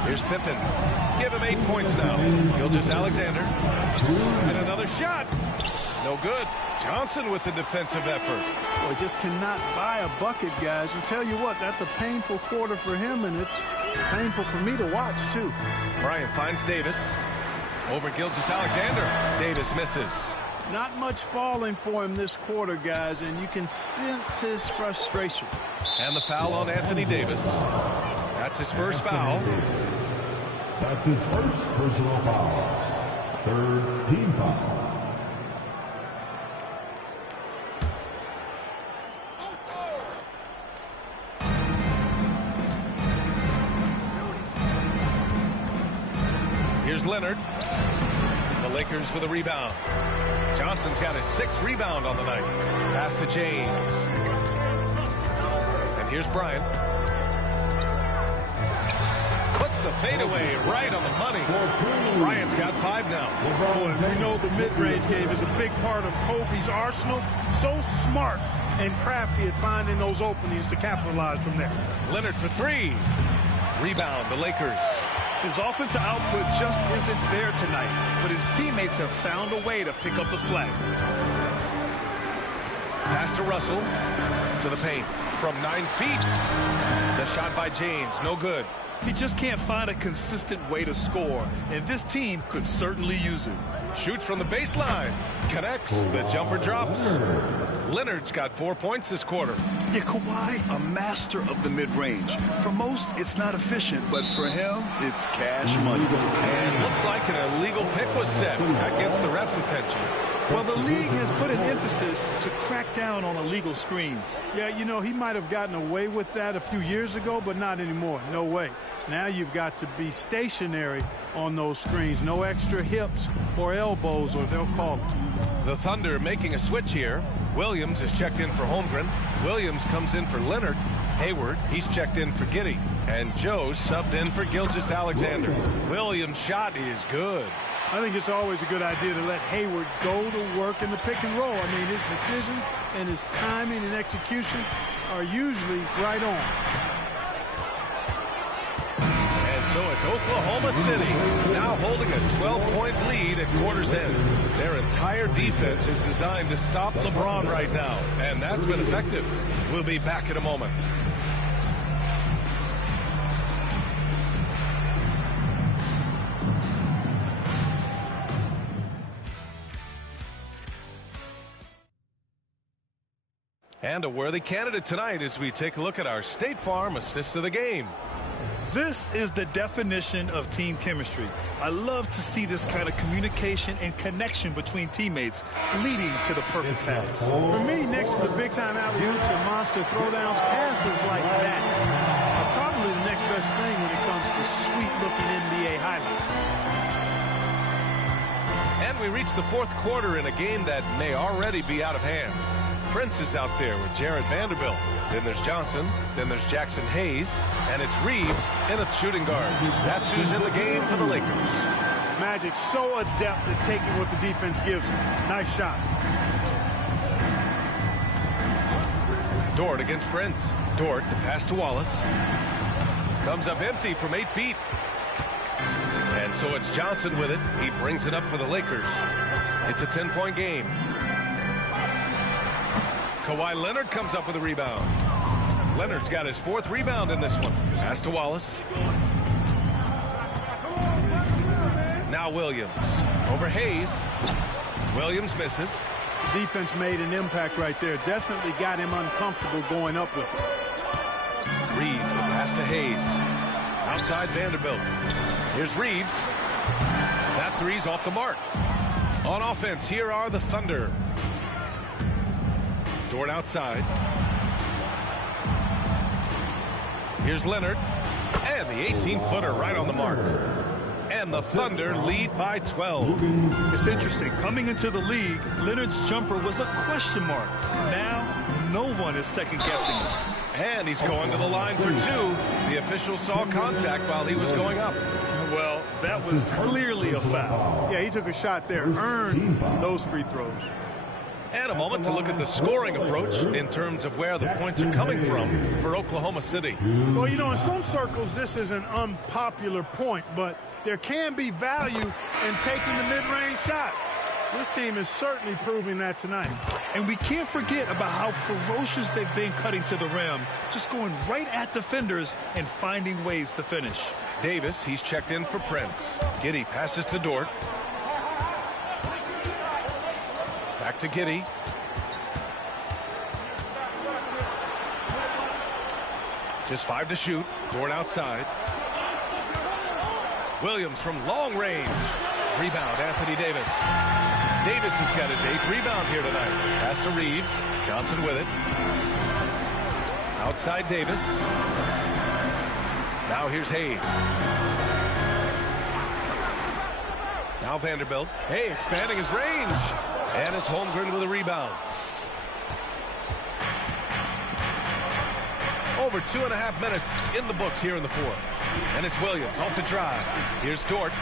Here's Pippen. Give him 8 points now. Gilgeous-Alexander. And another shot. No good. Johnson with the defensive effort. Well, just cannot buy a bucket, guys. And tell you what, that's a painful quarter for him, and it's painful for me to watch, too. Bryant finds Davis. Over Gilgeous-Alexander. Davis misses. Not much falling for him this quarter, guys, and you can sense his frustration. And the foul on Anthony Davis. That's his first foul. That's his first personal foul. Third team foul. Here's Leonard. The Lakers with a rebound. Johnson's got his 6th rebound on the night. Pass to James. And here's Bryant. Puts the fadeaway right on the money. Bryant's got 5 now. Boy, we know the mid-range game is a big part of Kobe's arsenal. So smart and crafty at finding those openings to capitalize from there. Leonard for 3. Rebound, the Lakers. His offensive output just isn't there tonight, but his teammates have found a way to pick up the slack. Pass to Russell. To the paint. From 9 feet. The shot by James. No good. He just can't find a consistent way to score, and this team could certainly use it. Shoots from the baseline. Connects. The jumper drops. Leonard's got 4 points this quarter. Yeah, Kawhi, a master of the mid-range. For most, it's not efficient, but for him, it's cash money. And looks like an illegal pick was set. That gets the ref's attention. Well, the league has put an emphasis to crack down on illegal screens. Yeah, you know, he might have gotten away with that a few years ago, but not anymore. No way. Now you've got to be stationary on those screens. No extra hips or elbows, or they'll call it. The Thunder making a switch here. Williams is checked in for Holmgren. Williams comes in for Leonard. Hayward, he's checked in for Giddey. And Joe subbed in for Gilgeous-Alexander. Williams' shot is good. I think it's always a good idea to let Hayward go to work in the pick and roll. I mean, his decisions and his timing and execution are usually right on. And so it's Oklahoma City now holding a 12-point lead at quarter's end. Their entire defense is designed to stop LeBron right now, and that's been effective. We'll be back in a moment. And a worthy candidate tonight as we take a look at our State Farm assist of the game. This is the definition of team chemistry. I love to see this kind of communication and connection between teammates leading to the perfect pass. For me, next to the big-time alley-oops and monster throwdowns, passes like that are probably the next best thing when it comes to sweet-looking NBA highlights. And we reach the 4th quarter in a game that may already be out of hand. Prince is out there with Jared Vanderbilt. Then there's Johnson. Then there's Jackson Hayes. And it's Reeves in a shooting guard. That's who's in the game for the Lakers. Magic so adept at taking what the defense gives him. Nice shot. Dort against Prince. Dort, the pass to Wallace. Comes up empty from 8 feet. And And so it's Johnson with it. He brings it up for the Lakers. It's a 10-point game. Kawhi Leonard comes up with a rebound. Leonard's got his 4th rebound in this one. Pass to Wallace. Now Williams over Hayes. Williams misses. Defense made an impact right there. Definitely got him uncomfortable going up with it. Reeves, the pass to Hayes. Outside Vanderbilt. Here's Reeves. That three's off the mark. On offense, here are the Thunder. Dort outside. Here's Leonard. And the 18-footer right on the mark. And the Thunder lead by 12. It's interesting. Coming into the league, Leonard's jumper was a question mark. Now, no one is second-guessing it. And he's going to the line for 2. The official saw contact while he was going up. Well, that was clearly a foul. Yeah, he took a shot there, earned those free throws. And a moment to look at the scoring approach in terms of where the points are coming from for Oklahoma City. Well, you know, in some circles, this is an unpopular point, but there can be value in taking the mid-range shot. This team is certainly proving that tonight. And we can't forget about how ferocious they've been cutting to the rim, just going right at defenders and finding ways to finish. Davis, he's checked in for Prince. Giddey passes to Dort. Back to Giddey. Just 5 to shoot. Dort outside. Williams from long range. Rebound, Anthony Davis. Davis has got his 8th rebound here tonight. Pass to Reeves. Johnson with it. Outside Davis. Now here's Hayes. Now Vanderbilt. Hey, expanding his range. And it's Holmgren with a rebound. Over 2.5 minutes in the books here in the 4th. And it's Williams off the drive. Here's Dort.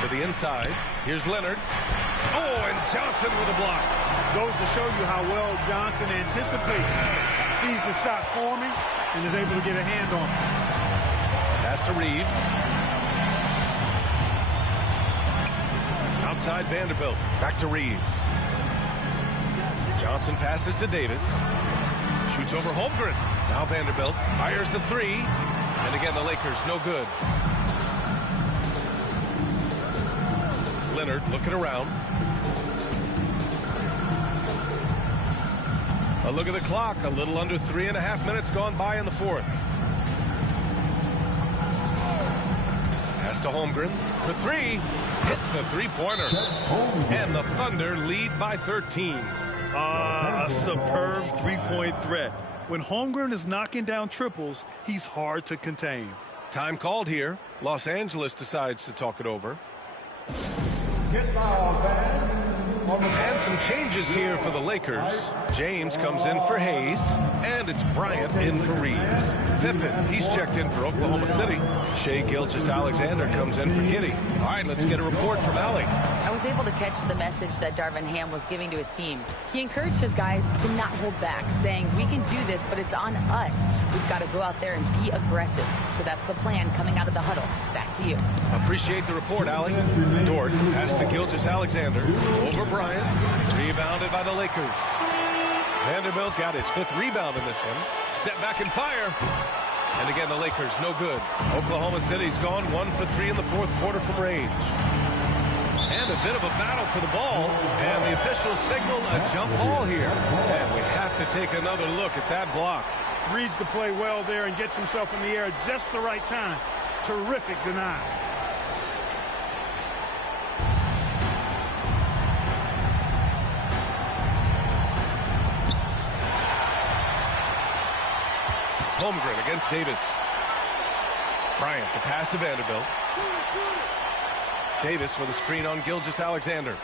To the inside. Here's Leonard. Oh, and Johnson with a block. Goes to show you how well Johnson anticipates. Sees the shot forming and is able to get a hand on it. Pass to Reeves. Outside Vanderbilt. Back to Reeves. Johnson passes to Davis. Shoots over Holmgren. Now Vanderbilt fires the 3. And again, the Lakers no good. Leonard looking around. A look at the clock. A little under 3.5 minutes gone by in the 4th. Pass to Holmgren for 3. Hits the 3-pointer. And the Thunder lead by 13. A superb 3-point threat. When Holmgren is knocking down triples, he's hard to contain. Time called here. Los Angeles decides to talk it over. And some changes here for the Lakers. James comes in for Hayes. And it's Bryant in for Reeves. Pippen, he's checked in for Oklahoma City. Shai Gilgeous-Alexander comes in for Giddey. All right, let's get a report from Allie. I was able to catch the message that Darvin Ham was giving to his team. He encouraged his guys to not hold back, saying, we can do this, but it's on us. We've got to go out there and be aggressive. So that's the plan coming out of the huddle. Back to you. Appreciate the report, Allie. Dort pass to Gilgeous-Alexander. Over Bryant. Rebounded by the Lakers. Vanderbilt's got his 5th rebound in this one. Step back and fire. And again, the Lakers no good. Oklahoma City's gone 1 for 3 in the 4th quarter from range. And a bit of a battle for the ball. And the officials signal a jump ball here. And we have to take another look at that block. Reads the play well there and gets himself in the air at just the right time. Terrific denial. Holmgren against Davis. Bryant, the pass to Vanderbilt. Davis with a screen on Gilgeous-Alexander.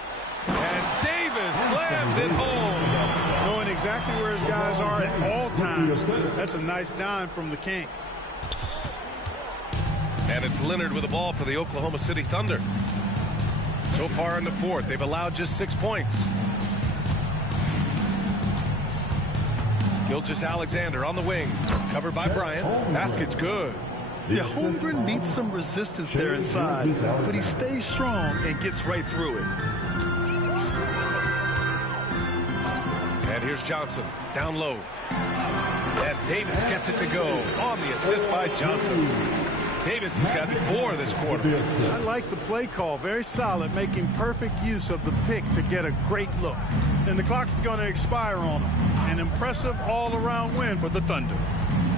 And Davis slams it home. Knowing exactly where his guys are at all times. That's a nice dime from the King. And it's Leonard with the ball for the Oklahoma City Thunder. So far in the 4th, they've allowed just 6 points. Gilgeous-Alexander on the wing. Covered by Bryant. Basket's good. Yeah, Holmgren meets some resistance there inside, but he stays strong and gets right through it. And here's Johnson, down low. And Davis gets it to go on the assist by Johnson. Davis has gotten 4 this quarter. I like the play call. Very solid, making perfect use of the pick to get a great look. And the clock is going to expire on him. An impressive all-around win for the Thunder.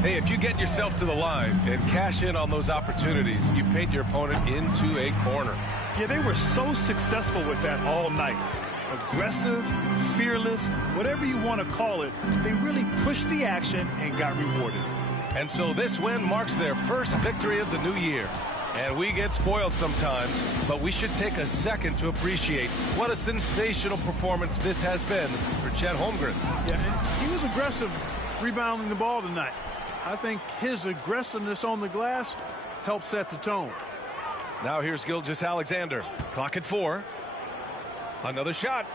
Hey, if you get yourself to the line and cash in on those opportunities, you paint your opponent into a corner. Yeah, they were so successful with that all night. Aggressive, fearless, whatever you want to call it, they really pushed the action and got rewarded. And so this win marks their first victory of the new year. And we get spoiled sometimes, but we should take a second to appreciate what a sensational performance this has been for Chet Holmgren. Yeah, and he was aggressive rebounding the ball tonight. I think his aggressiveness on the glass helped set the tone. Now here's Gilgeous-Alexander. Clock at 4. Another shot.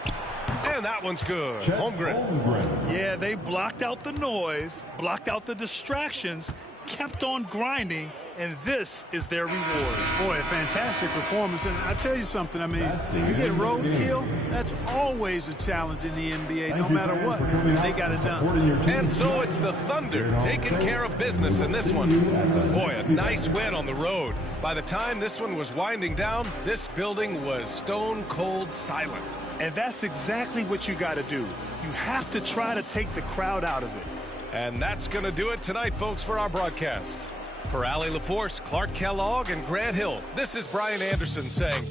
And that one's good. Holmgren. Yeah, they blocked out the noise, blocked out the distractions, kept on grinding, and this is their reward. Boy, a fantastic performance. And I tell you something, I mean, you get roadkill, that's always a challenge in the NBA, no matter what. They got it done. And so it's the Thunder taking care of business in this one. Boy, a nice win on the road. By the time this one was winding down, this building was stone cold silent. And that's exactly what you got to do. You have to try to take the crowd out of it. And that's going to do it tonight, folks, for our broadcast. For Allie LaForce, Clark Kellogg, and Grant Hill, this is Brian Anderson saying...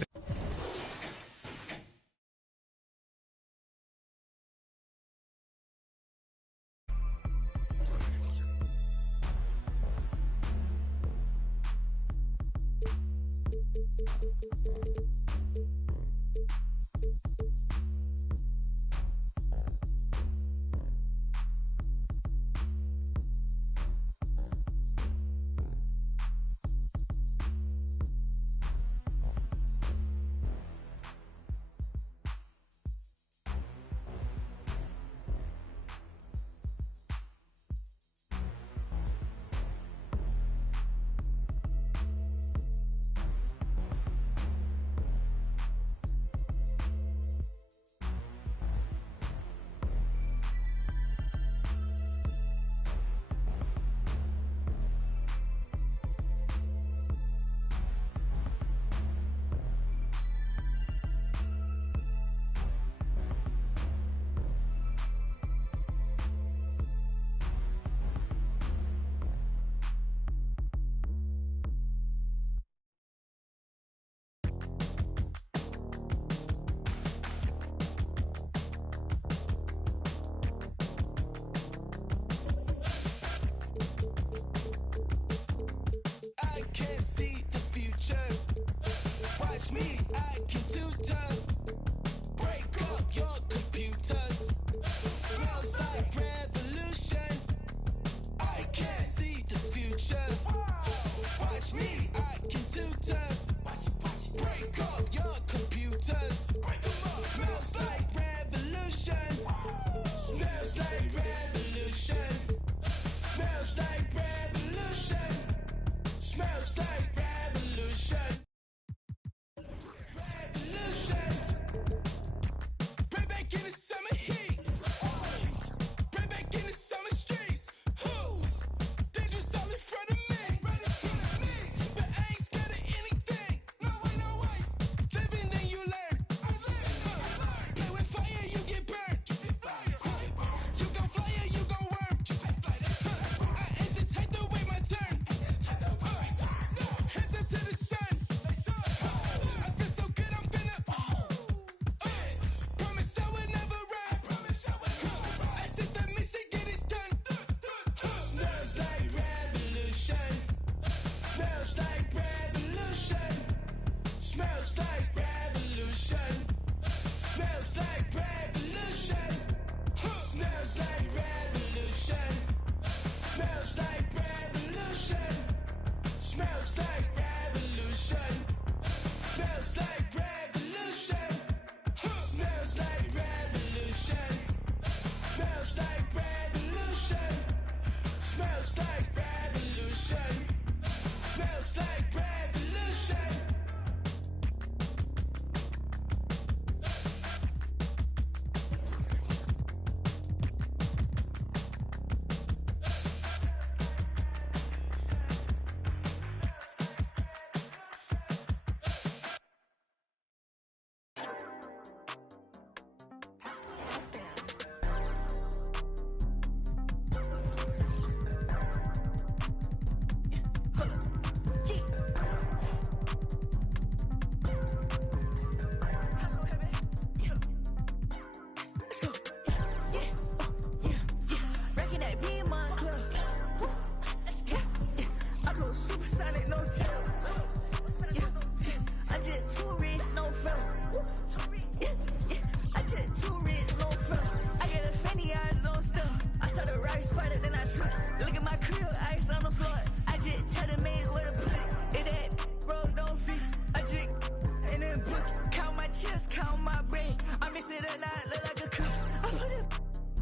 it up, now it look like a coup. I put it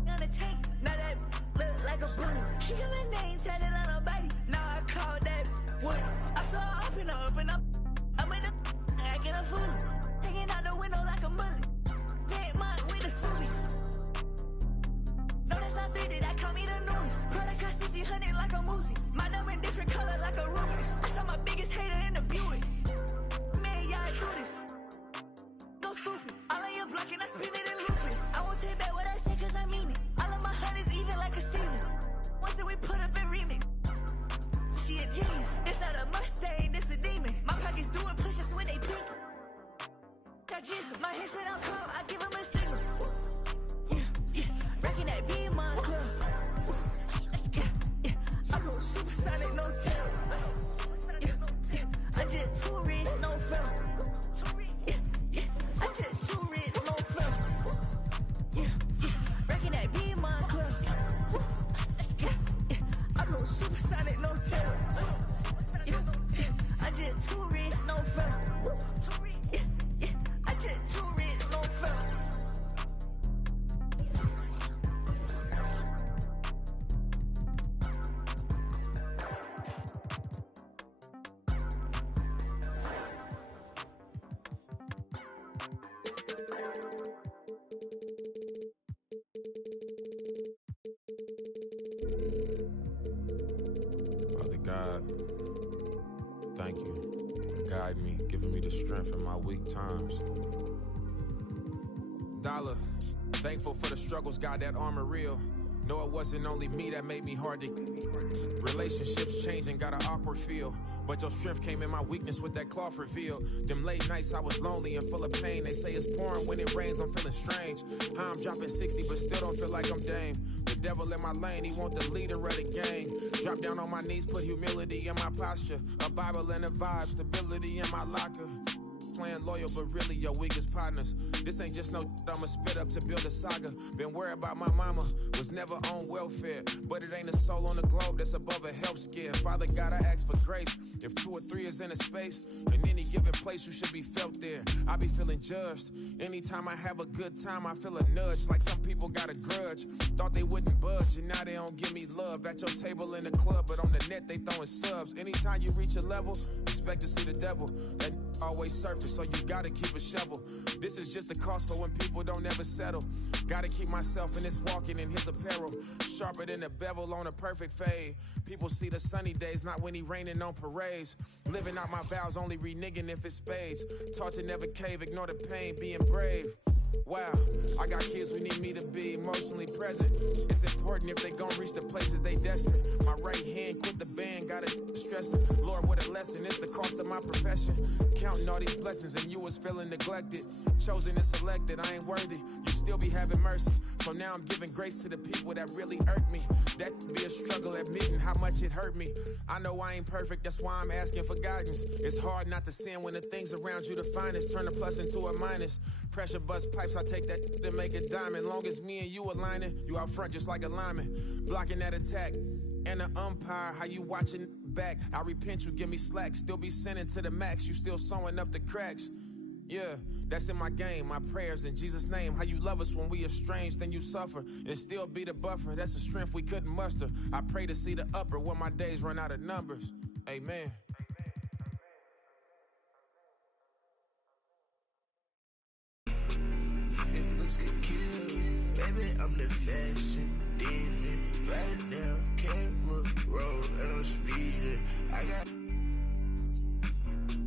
on the tank, now that look like a bullet. She got my name tatted on her body, now I call that wood. I saw her open up. I'm in the acting a fool, hanging out the window like a mullet. Big mine with the suites. No, that's not 30, that call me the noise. Product got 60, like a Muzi. My diamond different color like a Rubik's. I saw my biggest hater in the Buick. Man, y'all do this. Go stupid. All on your block and I spin it and loop it. I won't take back what I say cause I mean it. All of my hunters even like a Steven. Once that we put up in remix. She a genius. It's not a Mustang, this a demon. My pockets doing push-ups when they pink. Got Jesus, my hands straight on call. I give him a signal. Rockin' that beam on club. I go supersonic, no tail. I just too rich, no film. I just too rich, no film. Rockin' that beam on club. I go supersonic, no tail. I just too rich, no film. I just too rich, no film. Father God, thank you for guiding me, giving me the strength in my weak times. Dollar, thankful for the struggles, God, that armor real. No, it wasn't only me that made me hard to. Relationships changing, got an awkward feel. But your strength came in my weakness with that cloth reveal. Them late nights I was lonely and full of pain. They say it's pouring when it rains, I'm feeling strange. How I'm dropping 60 but still don't feel like I'm Dame. The devil in my lane, he want the leader of the gang. Drop down on my knees, put humility in my posture. A Bible and a vibe, stability in my locker. Playing loyal, but really your weakest partners. This ain't just no I'ma spit up to build a saga. Been worried about my mama, was never on welfare. But it ain't a soul on the globe that's above a health scare. Father God, I ask for grace. If 2 or 3 is in a space, in any given place, you should be felt there. I be feeling judged. Anytime I have a good time, I feel a nudge. Like some people got a grudge. Thought they wouldn't budge, and now they don't give me love. At your table in the club, but on the net, they throwing subs. Anytime you reach a level, expect to see the devil. That always surface, so you gotta keep a shovel. This is just the cost for when people don't ever settle. Gotta keep myself in this walking in his apparel. Sharper than a bevel on a perfect fade. People see the sunny days, not when he raining on parades. Living out my vows, only reneging if it's spades. Taught to never cave, ignore the pain, being brave. Wow, I got kids who need me to be emotionally present. It's important if they gon' reach the places they destined. My right hand quit the band, got it stressing. Lord, what a lesson, it's the cost of my profession. Counting all these blessings and you was feeling neglected. Chosen and selected, I ain't worthy. You still be having mercy. So now I'm giving grace to the people that really irk me. That could be a struggle admitting how much it hurt me. I know I ain't perfect, that's why I'm asking for guidance. It's hard not to sin when the things around you the finest. Turn a plus into a minus. Pressure bust pipes, I take that to make a diamond. Long as me and you aligning, you out front just like a lineman. Blocking that attack. And an umpire, how you watching back? I repent, you give me slack. Still be sending to the max, you still sewing up the cracks. Yeah, that's in my game, my prayers in Jesus' name. How you love us when we estranged, then you suffer. And still be the buffer, that's the strength we couldn't muster. I pray to see the upper when my days run out of numbers. Amen. If looks could kill, baby, I'm the fashion demon. Right now, can't look road and I'm speeding. I got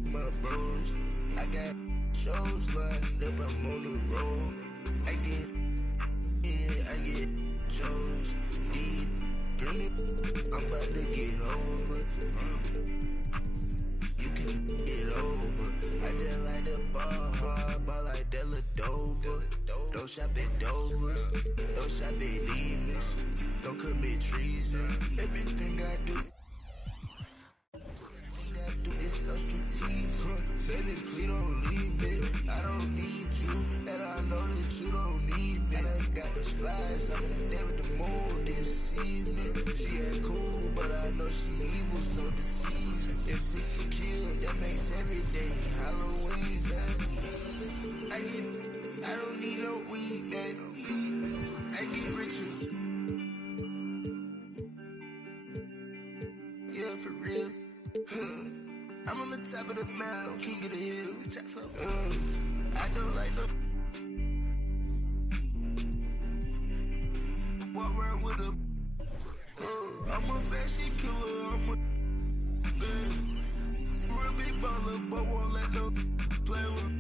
my bros, I got shows lined up, I'm on the road. I get shows, need plenty, I'm about to get over. You can get over. I just like the ball hard, ball like Della Dover. Don't shop at Dover's, don't shop at Demons. Don't commit treason. Everything I do is so strategic. Baby, please don't leave me. I don't need you, and I know that you don't need me. And I got those flies up in the day with the moon this evening. She ain't cool, but I know she evil, so deceiving. If this can kill, that makes every day Halloween. I get I don't need no weed, man. I get richer. Yeah, for real. I'm on the top of the mountain, king of the hill. I don't like no. Walk around with a. I'm a fashion killer. I'm a. Real big baller, but won't let no play with.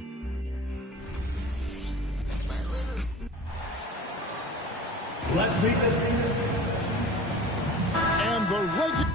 Let's meet this. And the regular.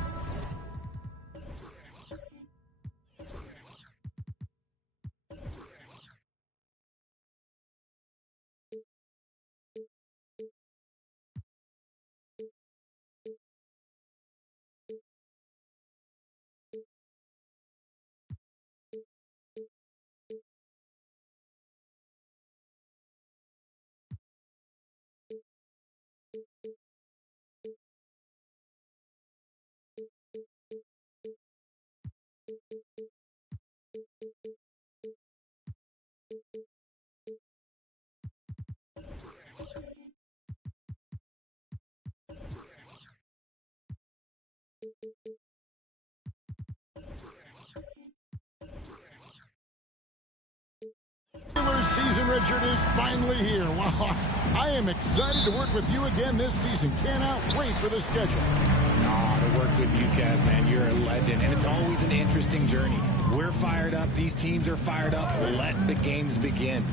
Season, Richard, is finally here. Wow, I am excited to work with you again this season. Cannot wait for the schedule. To work with you, Kev, man. You're a legend, and it's always an interesting journey. We're fired up. These teams are fired up. Let the games begin.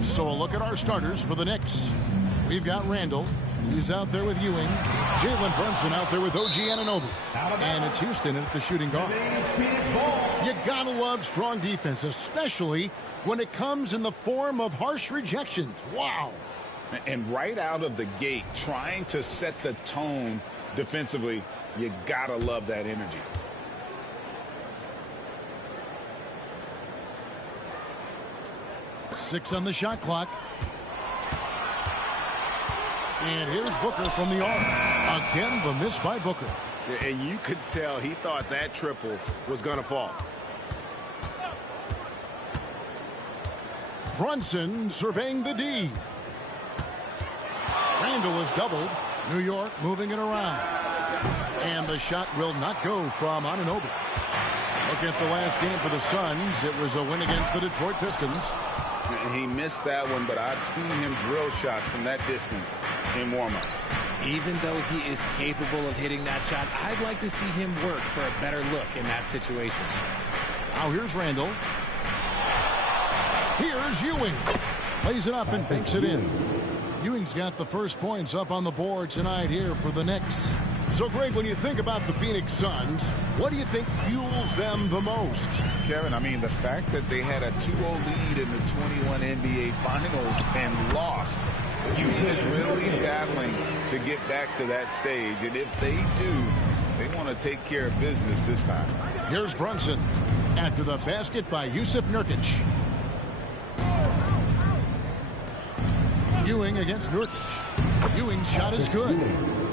So a look at our starters for the Knicks. We've got Randall. He's out there with Ewing. Jalen Brunson out there with OG Anunoby. And it's Houston at the shooting guard. You gotta love strong defense, especially when it comes in the form of harsh rejections. Wow. And right out of the gate, trying to set the tone defensively, you gotta love that energy. Six on the shot clock. And here's Booker from the arc. Again, the miss by Booker. And you could tell he thought that triple was going to fall. Brunson surveying the D. Randall is doubled. New York moving it around. And the shot will not go from Anunoby. Look at the last game for the Suns. It was a win against the Detroit Pistons. He missed that one, but I've seen him drill shots from that distance in warm-up. Even though he is capable of hitting that shot, I'd like to see him work for a better look in that situation. Now here's Randall. Here's Ewing. Plays it up and banks it in. Ewing's got the first points up on the board tonight here for the Knicks. So, Greg, when you think about the Phoenix Suns, what do you think fuels them the most? Kevin, I mean, the fact that they had a 2-0 lead in the 21 NBA Finals and lost. This team is really battling to get back to that stage. And if they do, they want to take care of business this time. Here's Brunson after the basket by Jusuf Nurkic. Ewing against Nurkic. Ewing's shot is good.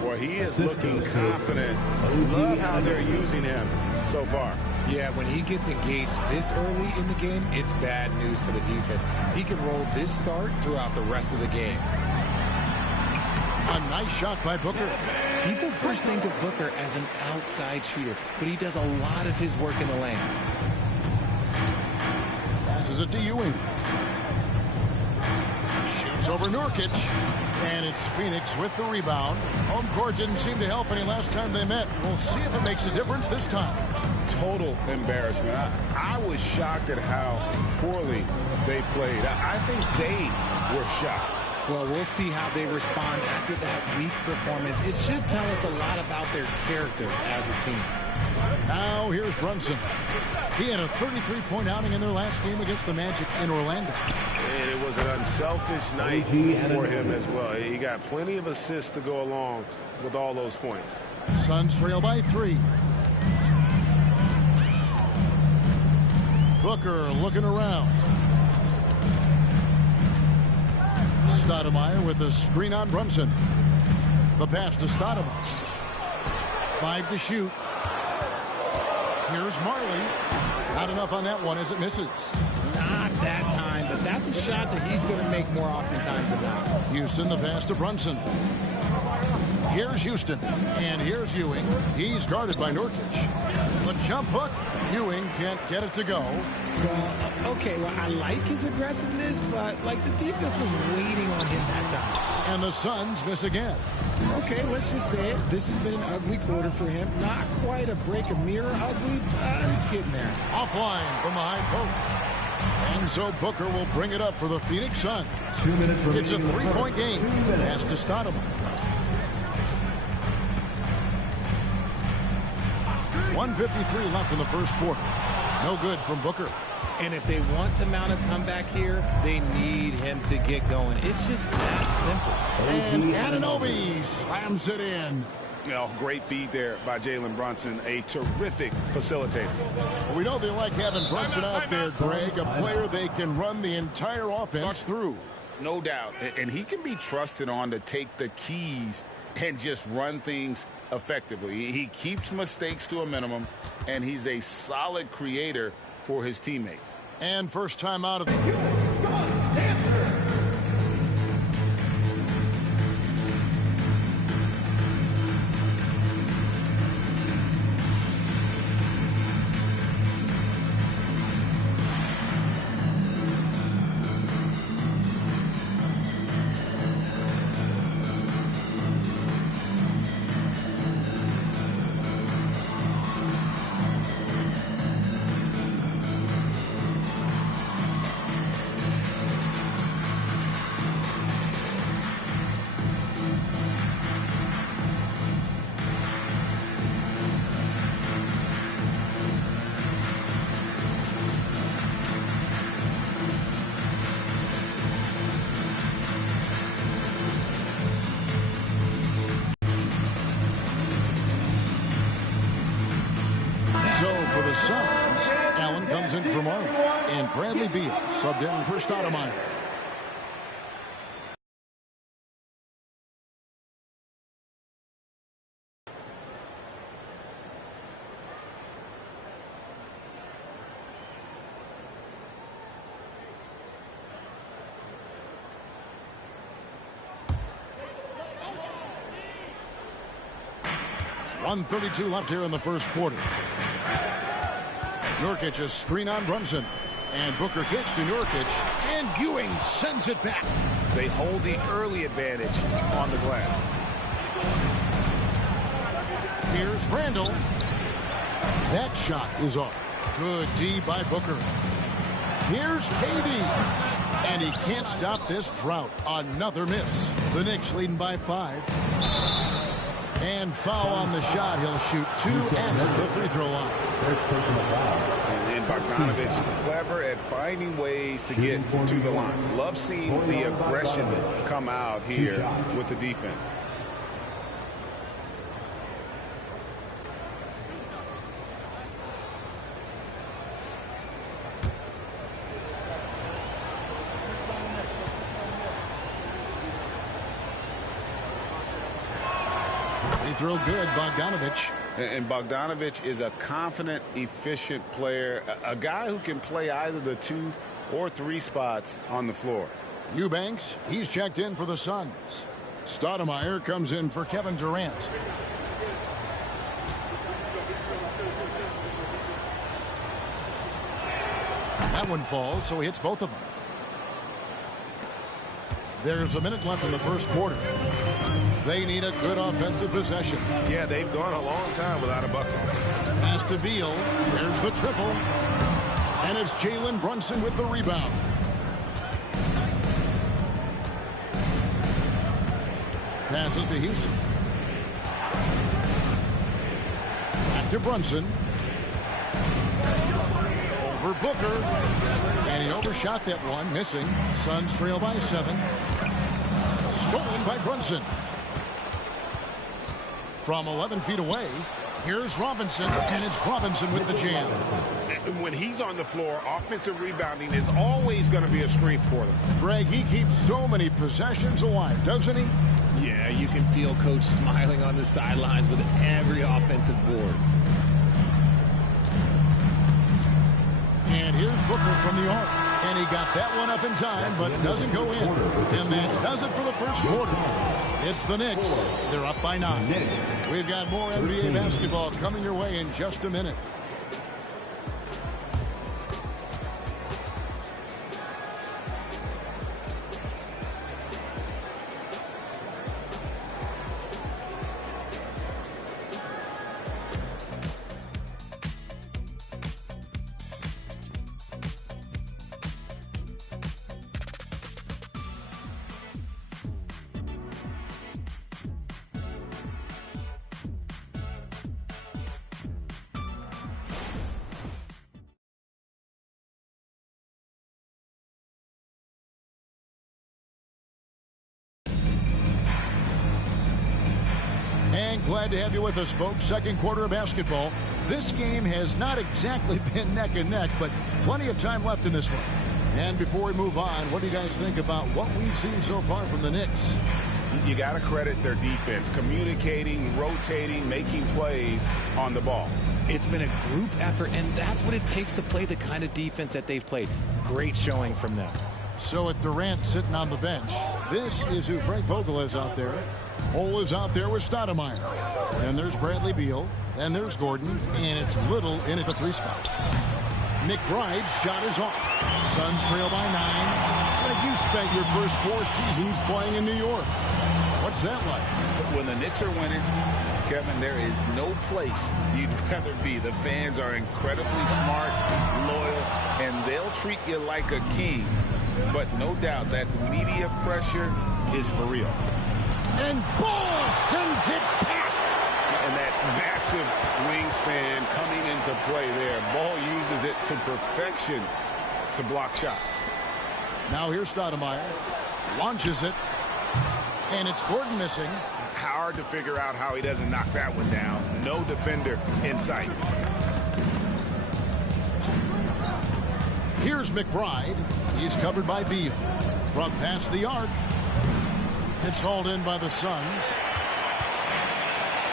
Boy, he is looking confident. Love how they're using him so far. Yeah, when he gets engaged this early in the game, it's bad news for the defense. He can roll this start throughout the rest of the game. A nice shot by Booker. People first think of Booker as an outside shooter, but he does a lot of his work in the lane. Passes it to Ewing. Shoots over Nurkic. And it's Phoenix with the rebound. Home court didn't seem to help any last time they met. We'll see if it makes a difference this time. Total embarrassment. I was shocked at how poorly they played. I think they were shocked. Well, we'll see how they respond after that weak performance. It should tell us a lot about their character as a team. Now here's Brunson. He had a 33-point outing in their last game against the Magic in Orlando. And it was an unselfish night for him as well. He got plenty of assists to go along with all those points. Suns trail by 3. Booker looking around. Stoudemire with the screen on Brunson. The pass to Stoudemire. 5 to shoot. Here's Marley. Not enough on that one as it misses. Not that time, but that's that's a shot that he's going to make more oftentimes than not. Houston, the pass to Brunson. Here's Houston, and here's Ewing. He's guarded by Nurkic. The jump hook. Ewing can't get it to go. Well, okay, well, I like his aggressiveness, but, like, the defense was waiting on him that time. And the Suns miss again. Okay, let's just say it. This has been an ugly quarter for him. Not quite a break a mirror ugly, but it's getting there. Offline from the high post. And so Booker will bring it up for the Phoenix Suns. 2 minutes remaining. It's a three-point game. Has to start him. 1:53 left in the first quarter. No good from Booker. And if they want to mount a comeback here, they need him to get going. It's just that simple. And Anunoby slams it in. Great feed there by Jalen Brunson, a terrific facilitator. We know they like having Brunson out there, Greg, a player they can run the entire offense through. No doubt. And he can be trusted on to take the keys and just run things effectively. He keeps mistakes to a minimum, and he's a solid creator for his teammates. And first time out of the the Suns, Allen comes in for Martin, and Bradley Beal subbed in for Stoudemire. .132 left here in the first quarter. Nurkic a screen on Brunson. And Booker kicks to Nurkic. And Ewing sends it back. They hold the early advantage on the glass. Here's Randall. That shot is off. Good D by Booker. Here's KD. And he can't stop this drought. Another miss. The Knicks leading by 5. And foul on the shot. He'll shoot 2 at the free throw line. First personal foul. And Bogdanovich clever at finding ways to get to the line. Love seeing the aggression come out here with the defense. Free throw good, Bogdanovich. And Bogdanovich is a confident, efficient player, a guy who can play either the 2 or 3 spots on the floor. Eubanks, he's checked in for the Suns. Stoudemire comes in for Kevin Durant. That one falls, so he hits both of them. There's a minute left in the first quarter. They need a good offensive possession. Yeah, they've gone a long time without a bucket. Pass to Beal. There's the triple. And it's Jalen Brunson with the rebound. Passes to Houston. Back to Brunson. Over Booker. And he overshot that one, missing. Suns trail by 7. Stolen by Brunson. From 11 feet away, here's Robinson, and it's Robinson with the jam. And when he's on the floor, offensive rebounding is always going to be a strength for them. Greg, he keeps so many possessions alive, doesn't he? Yeah, you can feel Coach smiling on the sidelines with every offensive board. And here's Booker from the arc. And he got that one up in time, but doesn't go in. And that does it for the first quarter. It's the Knicks. They're up by 9. We've got more NBA basketball coming your way in just a minute. And glad to have you with us, folks. Second quarter of basketball. This game has not exactly been neck and neck, but plenty of time left in this one. And before we move on, what do you guys think about what we've seen so far from the Knicks? You got to credit their defense, communicating, rotating, making plays on the ball. It's been a group effort, and that's what it takes to play the kind of defense that they've played. Great showing from them. So with Durant sitting on the bench, this is who Frank Vogel is out there. Ole is out there with Stoudemire. And there's Bradley Beal. And there's Gordon. And it's Little in at the 3 spot. McBride's shot is off. Suns trail by 9. And you spent your first 4 seasons playing in New York. What's that like? When the Knicks are winning, Kevin, there is no place you'd rather be. The fans are incredibly smart, loyal, and they'll treat you like a king. But no doubt that media pressure is for real. And Ball sends it back. And that massive wingspan coming into play there. Ball uses it to perfection to block shots. Now here's Stoudemire. Launches it. And it's Gordon missing. Hard to figure out how he doesn't knock that one down. No defender in sight. Here's McBride. He's covered by Beal. From past the arc. It's hauled in by the Suns.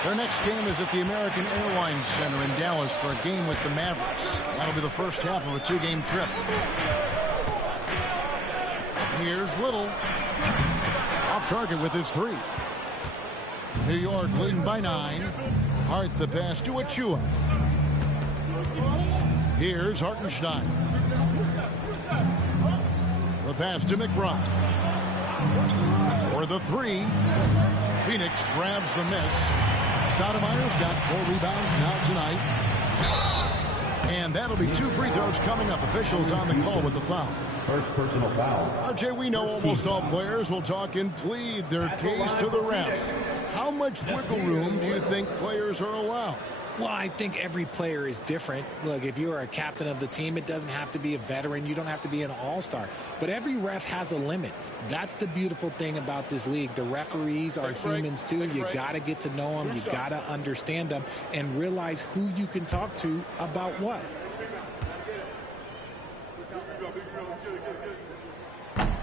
Their next game is at the American Airlines Center in Dallas for a game with the Mavericks. That'll be the first half of a 2-game trip. Here's Little. Off target with his 3. New York leading by 9. Hart the pass to Achua. Here's Hartenstein. The pass to McBride. For the 3. Phoenix grabs the miss. Stoudemire's got 4 rebounds now tonight. And that'll be 2 free throws coming up. Officials on the call with the foul. First personal foul. RJ, we know almost all players will talk and plead their case to the refs. How much wiggle room do you think players are allowed? Well, I think every player is different. Look, if you're a captain of the team, it doesn't have to be a veteran. You don't have to be an all-star. But every ref has a limit. That's the beautiful thing about this league. The referees are humans, too. You got to get to know them. You got to understand them and realize who you can talk to about what.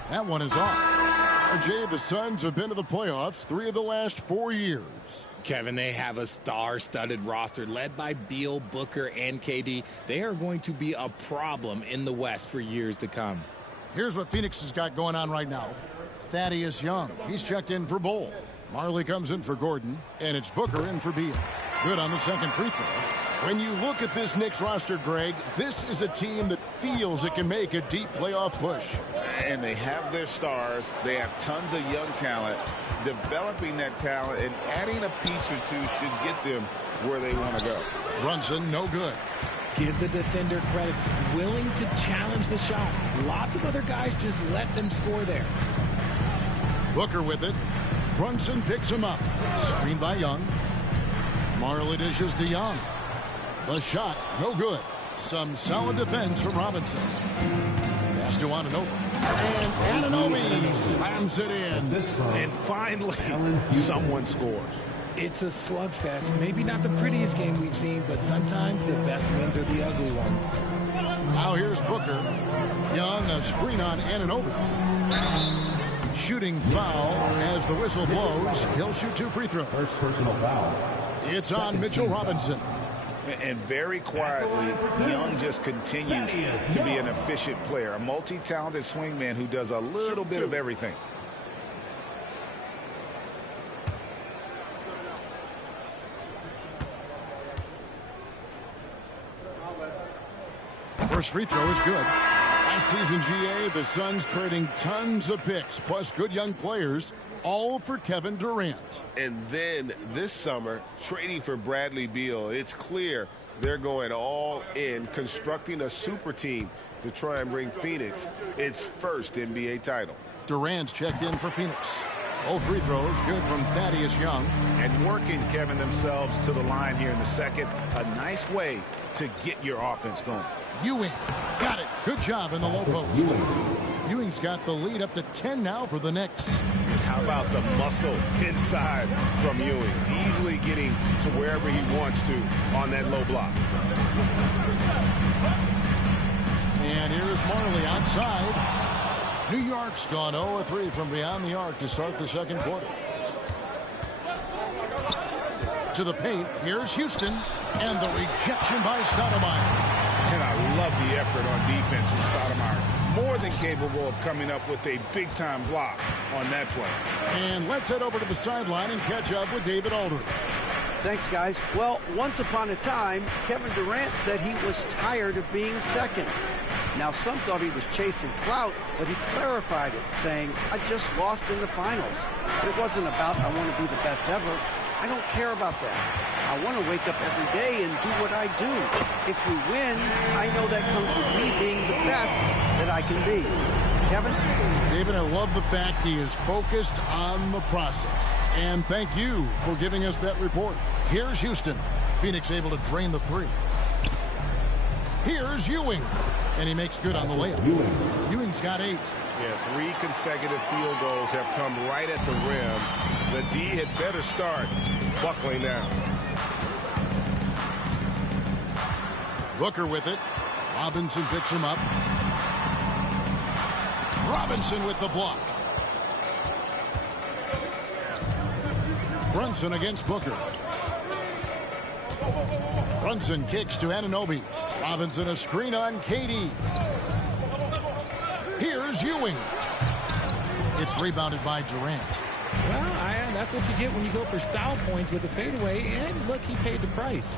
That one is off. RJ, the Suns have been to the playoffs 3 of the last 4 years. Kevin, they have a star-studded roster led by Beal, Booker, and KD. They are going to be a problem in the West for years to come. Here's what Phoenix has got going on right now. Thaddeus Young, he's checked in for Bull. Marley comes in for Gordon, and it's Booker in for Beal. Good on the second free throw. When you look at this Knicks roster, Greg, this is a team that feels it can make a deep playoff push. And they have their stars. They have tons of young talent. Developing that talent and adding a piece or two should get them where they want to go. Brunson, no good. Give the defender credit. Willing to challenge the shot. Lots of other guys just let them score there. Booker with it. Brunson picks him up. Screen by Young. Marley dishes to Young. The shot, no good. Some solid defense from Robinson. Pass to Anunoby. And Anunoby slams it in. And finally, someone scores. It's a slugfest. Maybe not the prettiest game we've seen, but sometimes the best wins are the ugly ones. Now here's Booker. Young, a screen on Anunoby. Shooting foul as the whistle blows. He'll shoot 2 free throws. First personal foul. It's on Mitchell Robinson. And very quietly, Young just continues to be an efficient player, a multi-talented swingman who does a little bit of everything. First free throw is good. Last season, GA, the Suns trading tons of picks, plus good young players, all for Kevin Durant. And then this summer, trading for Bradley Beal. It's clear they're going all in, constructing a super team to try and bring Phoenix its first NBA title. Durant's checked in for Phoenix. All free throws good from Thaddeus Young. And working, Kevin, themselves to the line here in the second. A nice way to get your offense going. Ewing got it. Good job in the low post. Ewing's got the lead up to 10 now for the Knicks. How about the muscle inside from Ewing? Easily getting to wherever he wants to on that low block. And here's Marley outside. New York's gone 0-3 from beyond the arc to start the second quarter. To the paint, here's Houston, and the rejection by Stoudemire. And I love the effort on defense from Stoudemire. More than capable of coming up with a big-time block on that play. And let's head over to the sideline and catch up with David Aldridge. Thanks, guys. Well, once upon a time, Kevin Durant said he was tired of being second. Now, some thought he was chasing clout, but he clarified it, saying, I just lost in the finals. But it wasn't about, I want to be the best ever. I don't care about that. I want to wake up every day and do what I do. If we win, I know that comes with me being the best that I can be. Kevin? David, I love the fact he is focused on the process. And thank you for giving us that report. Here's Houston. Phoenix able to drain the three. Here's Ewing. And he makes good on the layup. Ewing's got 8. Yeah, 3 consecutive field goals have come right at the rim. The D had better start buckling down. Booker with it. Robinson picks him up. Robinson with the block. Brunson against Booker. Brunson kicks to Anunoby. Robinson a screen on KD. Here's Ewing. It's rebounded by Durant. Well, that's what you get when you go for style points with the fadeaway. And look, he paid the price.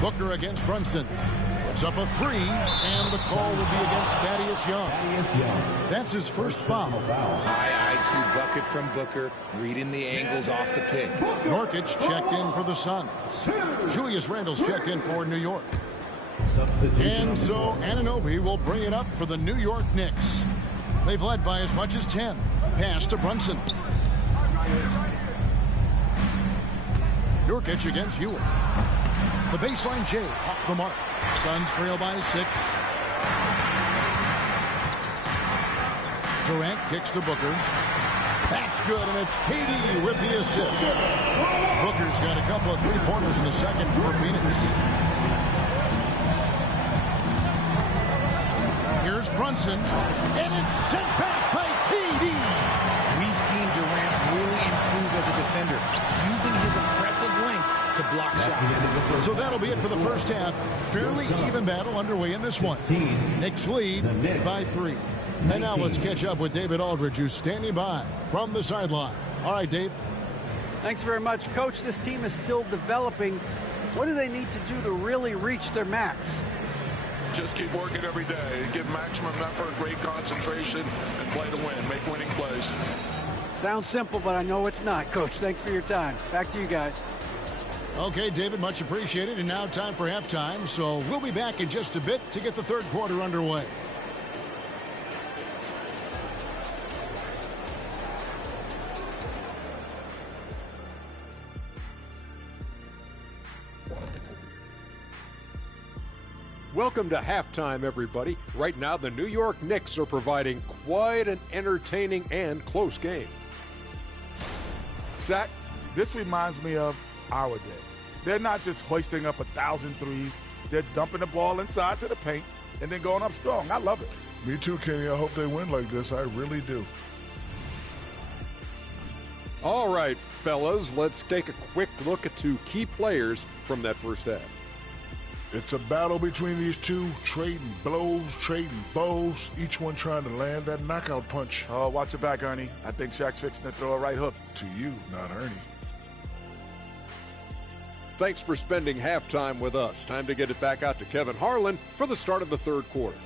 Booker against Brunson. Puts up a 3, and the call will be against Thaddeus Young. That's his first foul. High IQ bucket from Booker, reading the angles off the pick. Nurkic checked in for the Suns. Julius Randle's checked in for New York. And so Anunoby will bring it up for the New York Knicks. They've led by as much as 10. Pass to Brunson. Nurkic against Ewing. The baseline J off the mark. Suns trail by 6. Durant kicks to Booker. That's good, and it's KD with the assist. Booker's got a couple of three-pointers in the second for Phoenix. Here's Brunson, and it's sent back by KD. We've seen Durant really improve as a defender, using his impressive length to block shots. So that'll be it for the first half. Fairly even battle underway in this one. Knicks lead by 3. And now let's catch up with David Aldridge, who's standing by from the sideline. All right, Dave. Thanks very much. Coach, this team is still developing. What do they need to do to really reach their max? Just keep working every day. Give maximum effort, great concentration, and play to win. Make winning plays. Sounds simple, but I know it's not, Coach. Thanks for your time. Back to you guys. Okay, David, much appreciated. And now time for halftime. So we'll be back in just a bit to get the third quarter underway. Welcome to halftime, everybody. Right now, the New York Knicks are providing quite an entertaining and close game. Shaq, this reminds me of our day. They're not just hoisting up 1,000 threes. They're dumping the ball inside to the paint and then going up strong. I love it. Me too, Kenny. I hope they win like this. I really do. All right, fellas, let's take a quick look at 2 key players from that first half. It's a battle between these two, trading blows, trading bows, each one trying to land that knockout punch. Oh, watch your back, Ernie. I think Shaq's fixing to throw a right hook. To you, not Ernie. Thanks for spending halftime with us. Time to get it back out to Kevin Harlan for the start of the third quarter.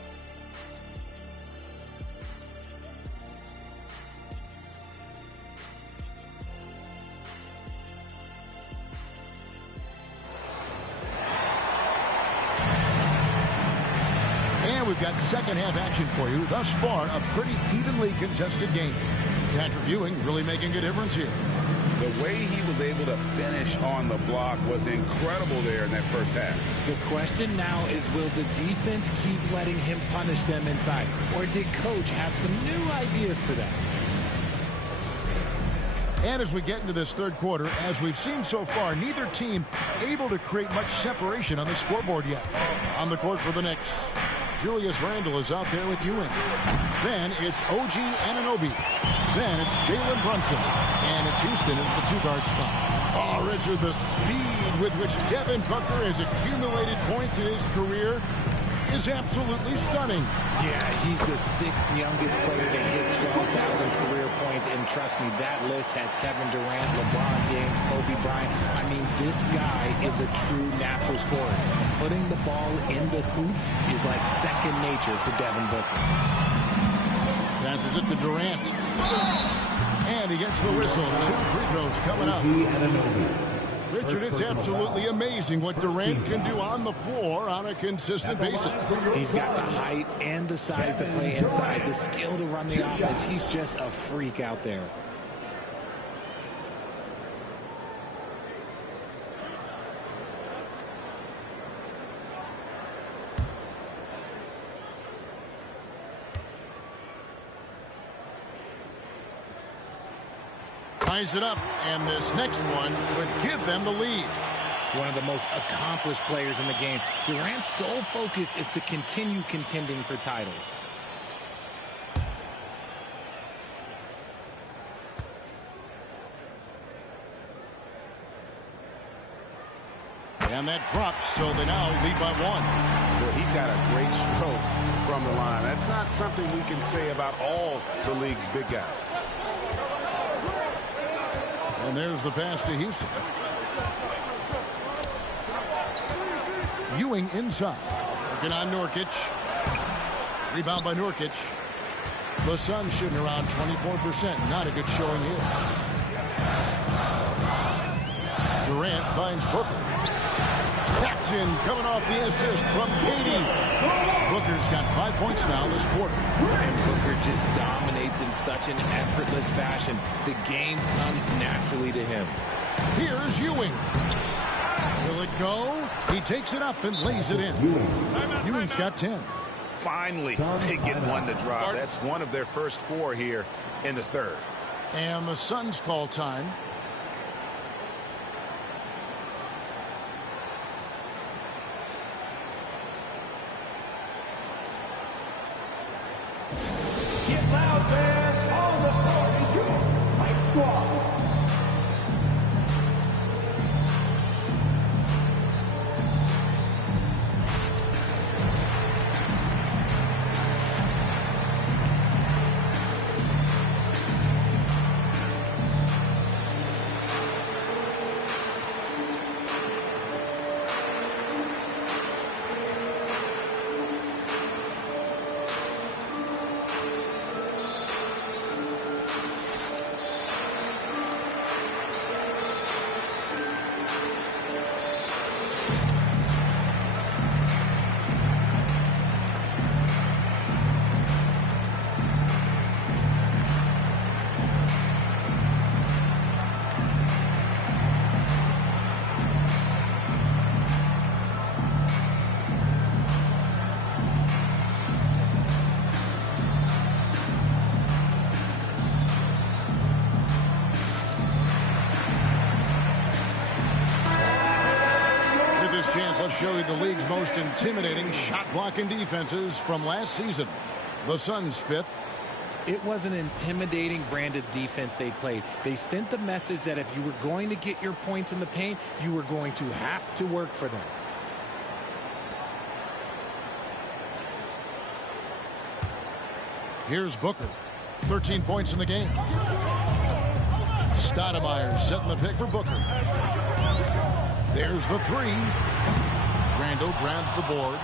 And we've got second half action for you. Thus far, a pretty evenly contested game. Patrick Ewing really making a difference here. The way he was able to finish on the block was incredible there in that first half. The question now is, will the defense keep letting him punish them inside? Or did Coach have some new ideas for them? And as we get into this third quarter, as we've seen so far, neither team able to create much separation on the scoreboard yet. On the court for the Knicks, Julius Randle is out there with Ewing. Then it's OG Anunoby. Then it's Jalen Brunson. And it's Houston at the 2-guard spot. Oh, Richard, the speed with which Devin Booker has accumulated points in his career is absolutely stunning. Yeah, he's the 6th youngest player to hit 12,000 career points. And trust me, that list has Kevin Durant, LeBron James, Kobe Bryant. I mean, this guy is a true natural scorer. Putting the ball in the hoop is like second nature for Devin Booker. Passes it to Durant. And he gets the whistle. 2 free throws coming up. Richard, it's absolutely amazing what Durant can do on the floor on a consistent basis. He's got the height and the size to play inside, the skill to run the offense. He's just a freak out there. Ties it up, and this next one would give them the lead. One of the most accomplished players in the game. Durant's sole focus is to continue contending for titles. And that drops, so they now lead by 1. Well, he's got a great stroke from the line. That's not something we can say about all the league's big guys. And there's the pass to Houston. Ewing inside. Working on Nurkic. Rebound by Nurkic. The Suns shooting around 24%. Not a good showing here. Durant finds Booker. Jackson coming off the assist from Katie. Booker's got 5 points now this quarter. And Booker just dominates in such an effortless fashion. The game comes naturally to him. Here's Ewing. Will it go? He takes it up and lays it in. Ewing's got 10. Finally, they get one to drop. That's one of their first 4 here in the third. And the Suns call time. Get loud, fans. On the court is your Mike Squad. Let's show you the league's most intimidating shot blocking defenses from last season. The Suns 5th, It was an intimidating brand of defense they played. They sent the message that if you were going to get your points in the paint, you were going to have to work for them. Here's Booker. 13 points in the game. Stoudemire setting the pick for Booker. There's the three. Randall grabs the board.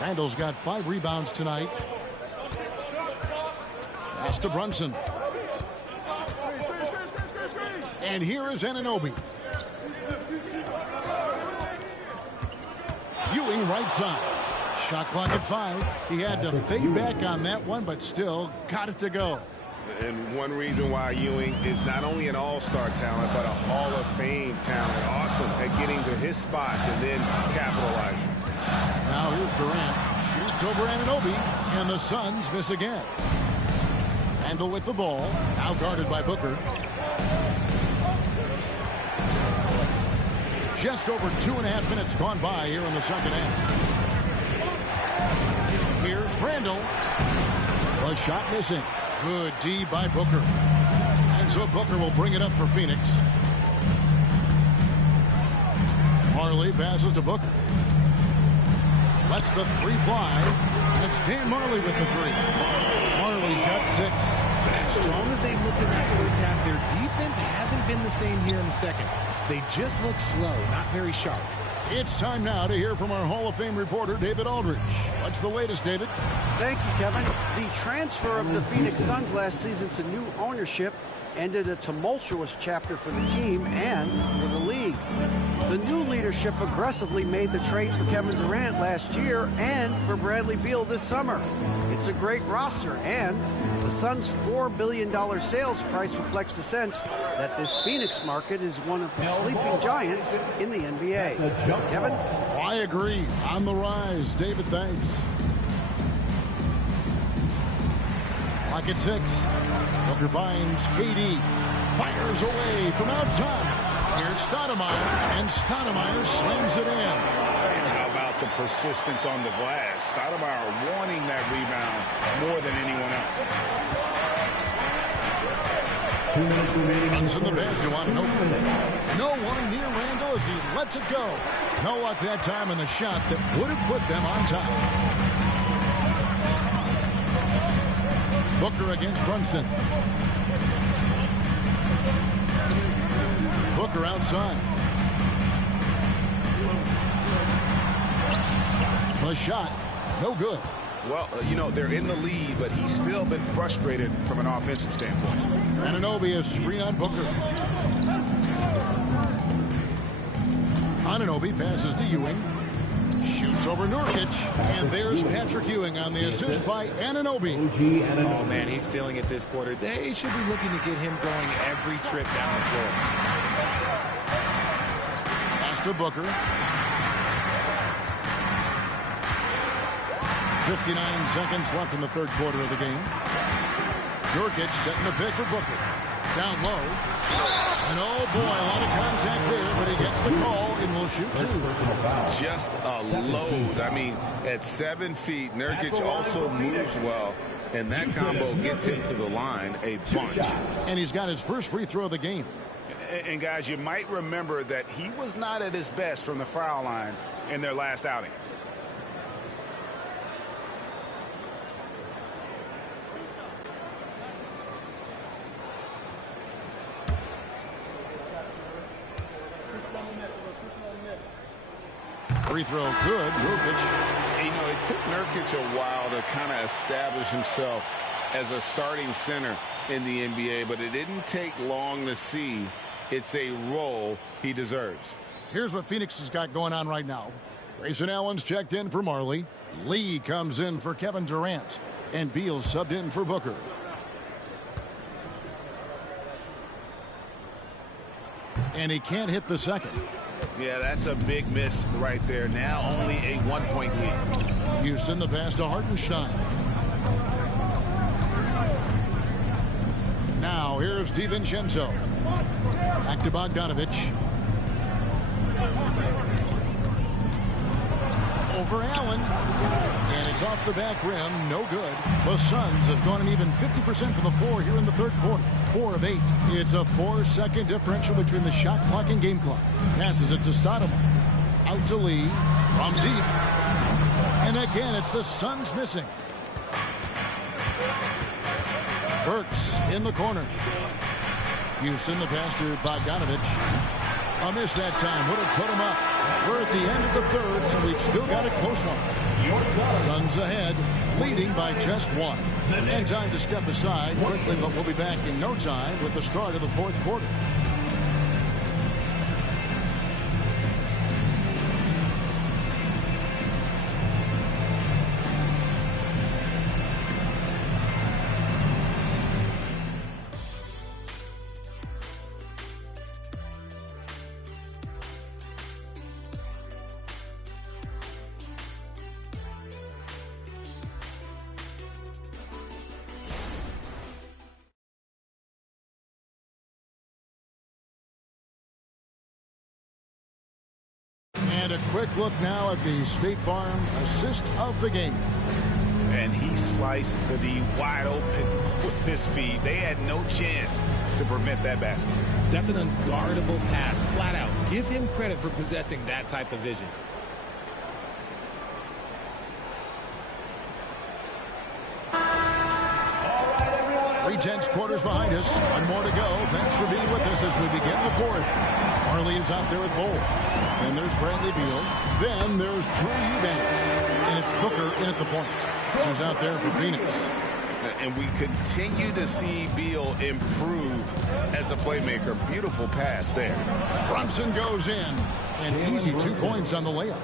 Randall's got 5 rebounds tonight. Pass to Brunson. And here is Anunoby. Ewing right side. Shot clock at 5. He had to fade back on that one, but still got it to go. And one reason why Ewing is not only an all-star talent, but a Hall of Fame talent. Awesome at getting to his spots and then capitalizing. Now here's Durant. Shoots over Anunoby, and the Suns miss again. Randall with the ball. Now guarded by Booker. Just over 2.5 minutes gone by here in the second half. Here's Randall. A shot missing. Good D by Booker. And so Booker will bring it up for Phoenix. Marley passes to Booker. Lets the three fly. And it's Dan Marley with the three. Marley's got 6. As strong as they looked in that first half, their defense hasn't been the same here in the second. They just look slow, not very sharp. It's time now to hear from our Hall of Fame reporter, David Aldridge. What's the latest, David? Thank you, Kevin. The transfer of the Phoenix Suns last season to new ownership ended a tumultuous chapter for the team and for the league. The new leadership aggressively made the trade for Kevin Durant last year and for Bradley Beal this summer. It's a great roster, and the Suns' $4 billion sales price reflects the sense that this Phoenix market is one of the sleeping giants in the NBA. Kevin? I agree. On the rise. David, thanks. Clock at 6. Booker finds KD. Fires away from outside. Here's Stoudemire, and Stoudemire slams it in. And how about the persistence on the glass? Stoudemire wanting that rebound more than anyone else. 2 minutes remaining. Runs in the pass to Anunoby. No one near Randall as he lets it go. No luck that time in the shot that would have put them on top. Booker against Brunson. Booker outside. The shot, no good. Well, you know, they're in the lead, but he's still been frustrated from an offensive standpoint. Anunoby is screen on Booker. Anunoby passes to Ewing. Shoots over Nurkic. And there's Patrick Ewing on the assist by Anunoby. Oh, man, he's feeling it this quarter. They should be looking to get him going every trip down the floor. Pass to Booker. 59 seconds left in the third quarter of the game. Nurkic setting the pick for Booker. Down low. And oh boy, a lot of contact there, but he gets the call and will shoot 2. Just a load. I mean, at 7 feet, Nurkic also moves well, and that combo gets him to the line a bunch. And he's got his first free throw of the game. And guys, you might remember that he was not at his best from the foul line in their last outing. Free throw good. Nurkic. You know, it took Nurkic a while to kind of establish himself as a starting center in the NBA, but it didn't take long to see it's a role he deserves. Here's what Phoenix has got going on right now. Grayson Allen's checked in for Marley. Lee comes in for Kevin Durant. And Beal subbed in for Booker. And he can't hit the second. Yeah, that's a big miss right there. Now only a 1-point lead. Houston, the pass to Hartenstein. Now here's DiVincenzo. Back to Bogdanovich. over Allen. And it's off the back rim. No good. The Suns have gone an even 50% from the floor here in the third quarter. 4 of 8. It's a 4-second differential between the shot clock and game clock. Passes it to Stoudemire. Out to Lee. From deep. And again, it's the Suns missing. Burks in the corner. Houston, the pass to Bogdanovich. A miss that time would have put him up. We're at the end of the third, and we've still got a close one. Suns ahead, leading by just 1. And time to step aside quickly, but we'll be back in no time with the start of the fourth quarter. And a quick look now at the State Farm assist of the game. And he sliced the D wide open with his feet. They had no chance to prevent that basket. That's an unguardable pass, flat out. Give him credit for possessing that type of vision. 3 quarters behind us. 1 more to go. Thanks for being with us as we begin the fourth. Farley is out there with Bull. Then there's Bradley Beal. Then there's Drew Eubanks. And it's Booker in at the point. Who's out there for Phoenix. And we continue to see Beal improve as a playmaker. Beautiful pass there. Brunson goes in. And easy 2 points on the layup.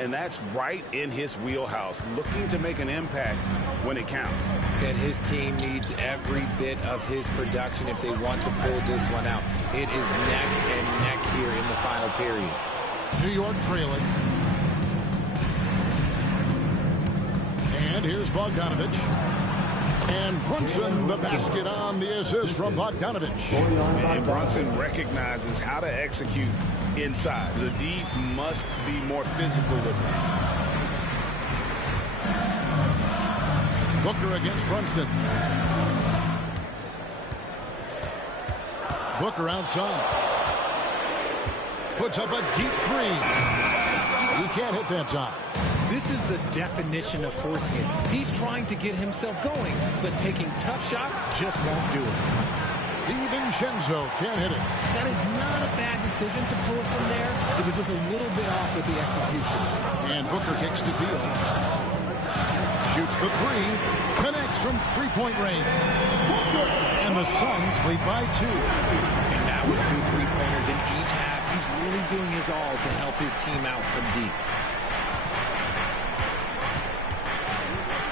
And that's right in his wheelhouse, looking to make an impact when it counts. And his team needs every bit of his production if they want to pull this one out. It is neck and neck here in the final period. New York trailing. And here's Bogdanovich. And Brunson, the basket on the assist from Bogdanovich. And Brunson recognizes how to execute inside. The D must be more physical with him. Booker against Brunson. Booker outside. Puts up a deep 3. He can't hit that time. This is the definition of forcing it. He's trying to get himself going, but taking tough shots just won't do it. DiVincenzo can't hit it. That is not a bad decision to pull it from there. It was just a little bit off with the execution. And Booker takes to Beal. Shoots the 3. Connects from three-point range. And the Suns lead by 2. And now with 2 3-pointers in each half, he's really doing his all to help his team out from deep.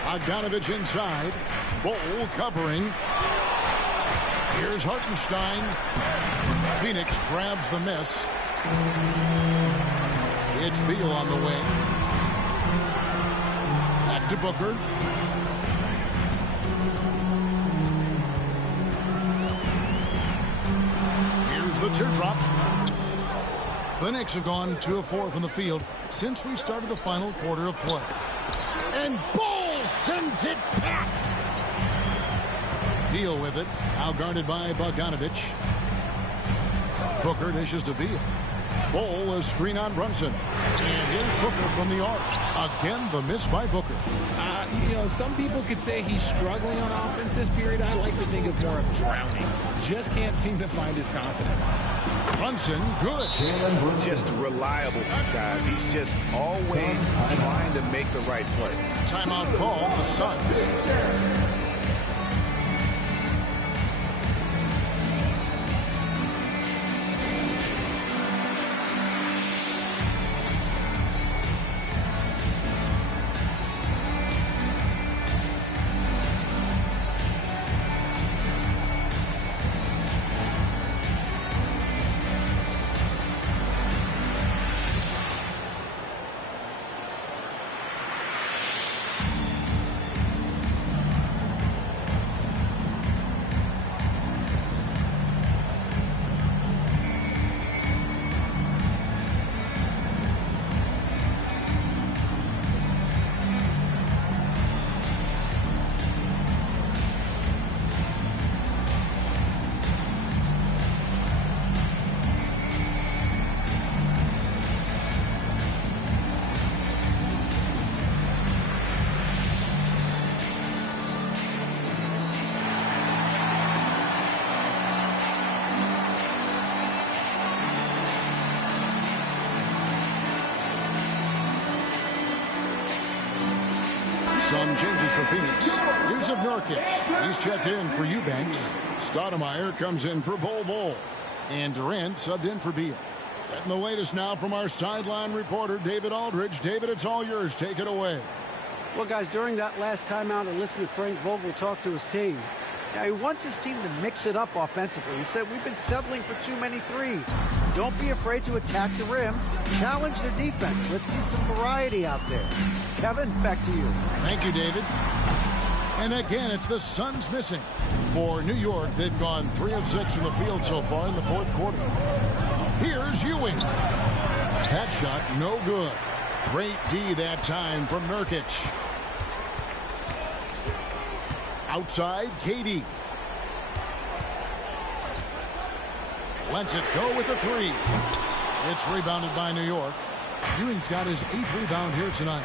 Bogdanovich inside. Bull covering. Here's Hartenstein. Phoenix grabs the miss. It's Beal on the wing. Back to Booker. Here's the teardrop. The Knicks have gone 2 of 4 from the field since we started the final quarter of play. And Bull sends it back. Beal with it. Now guarded by Bogdanovich. Booker dishes to Beal. Bull is screen on Brunson. And here's Booker from the arc. Again, the miss by Booker. You know, some people could say he's struggling on offense this period. I like to think of more of drowning. Just can't seem to find his confidence. Brunson, good. Just reliable, guys. He's just always trying to make the right play. Timeout call, the Suns. Some changes for Phoenix. Use of Nurkic. He's checked in for Eubanks. Stoudemire comes in for Bol. And Durant subbed in for Beal. Getting the latest now from our sideline reporter, David Aldridge. David, it's all yours. Take it away. Well, guys, during that last timeout, I listened to Frank Vogel talk to his team. Now, he wants his team to mix it up offensively. He said, we've been settling for too many threes. Don't be afraid to attack the rim. Challenge their defense. Let's see some variety out there. Kevin, back to you. Thank you, David. And again, it's the Suns missing. For New York, they've gone 3 of 6 from the field so far in the fourth quarter. Here's Ewing. That shot, no good. Great D that time from Nurkic. Outside, KD. Lets it go with the 3. It's rebounded by New York. Ewing's got his 8th rebound here tonight.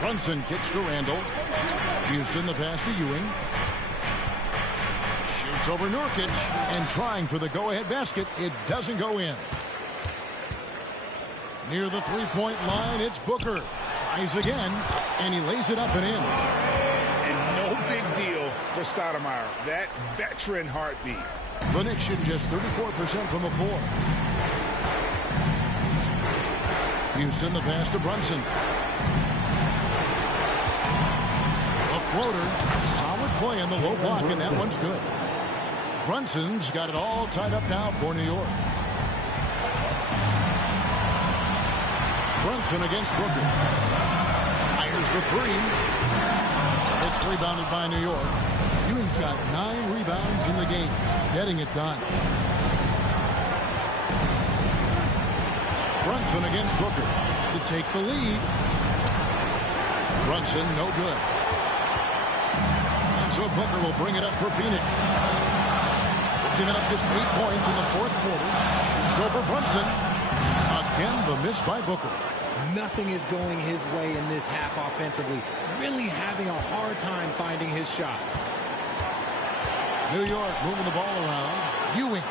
Brunson kicks to Randall. Houston the pass to Ewing. Shoots over Nurkic and trying for the go-ahead basket. It doesn't go in. Near the three-point line, it's Booker. Tries again, and he lays it up and in. And no big deal for Stoudemire. That veteran heartbeat. The Knicks shoot just 34% from the floor. Houston the pass to Brunson. A floater. Solid play in the low block, and that one's good. Brunson's got it all tied up now for New York. Brunson against Booker. Fires the 3. It's rebounded by New York. Ewing's got 9 rebounds in the game. Getting it done. Brunson against Booker to take the lead. Brunson no good. And so Booker will bring it up for Phoenix. They've given up just 8 points in the fourth quarter. It's over Brunson. Again, the miss by Booker. Nothing is going his way in this half offensively. Really having a hard time finding his shot. New York moving the ball around. Ewing.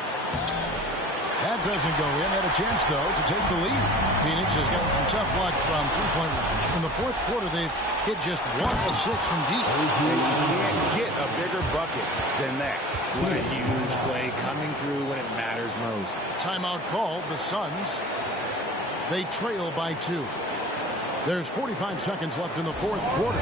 That doesn't go in. Had a chance, though, to take the lead. Phoenix has gotten some tough luck from three-point range. In the fourth quarter, they've hit just 1 of 6 from deep. You can't get a bigger bucket than that. What a huge play coming through when it matters most. Timeout called. The Suns. They trail by 2. There's 45 seconds left in the fourth quarter.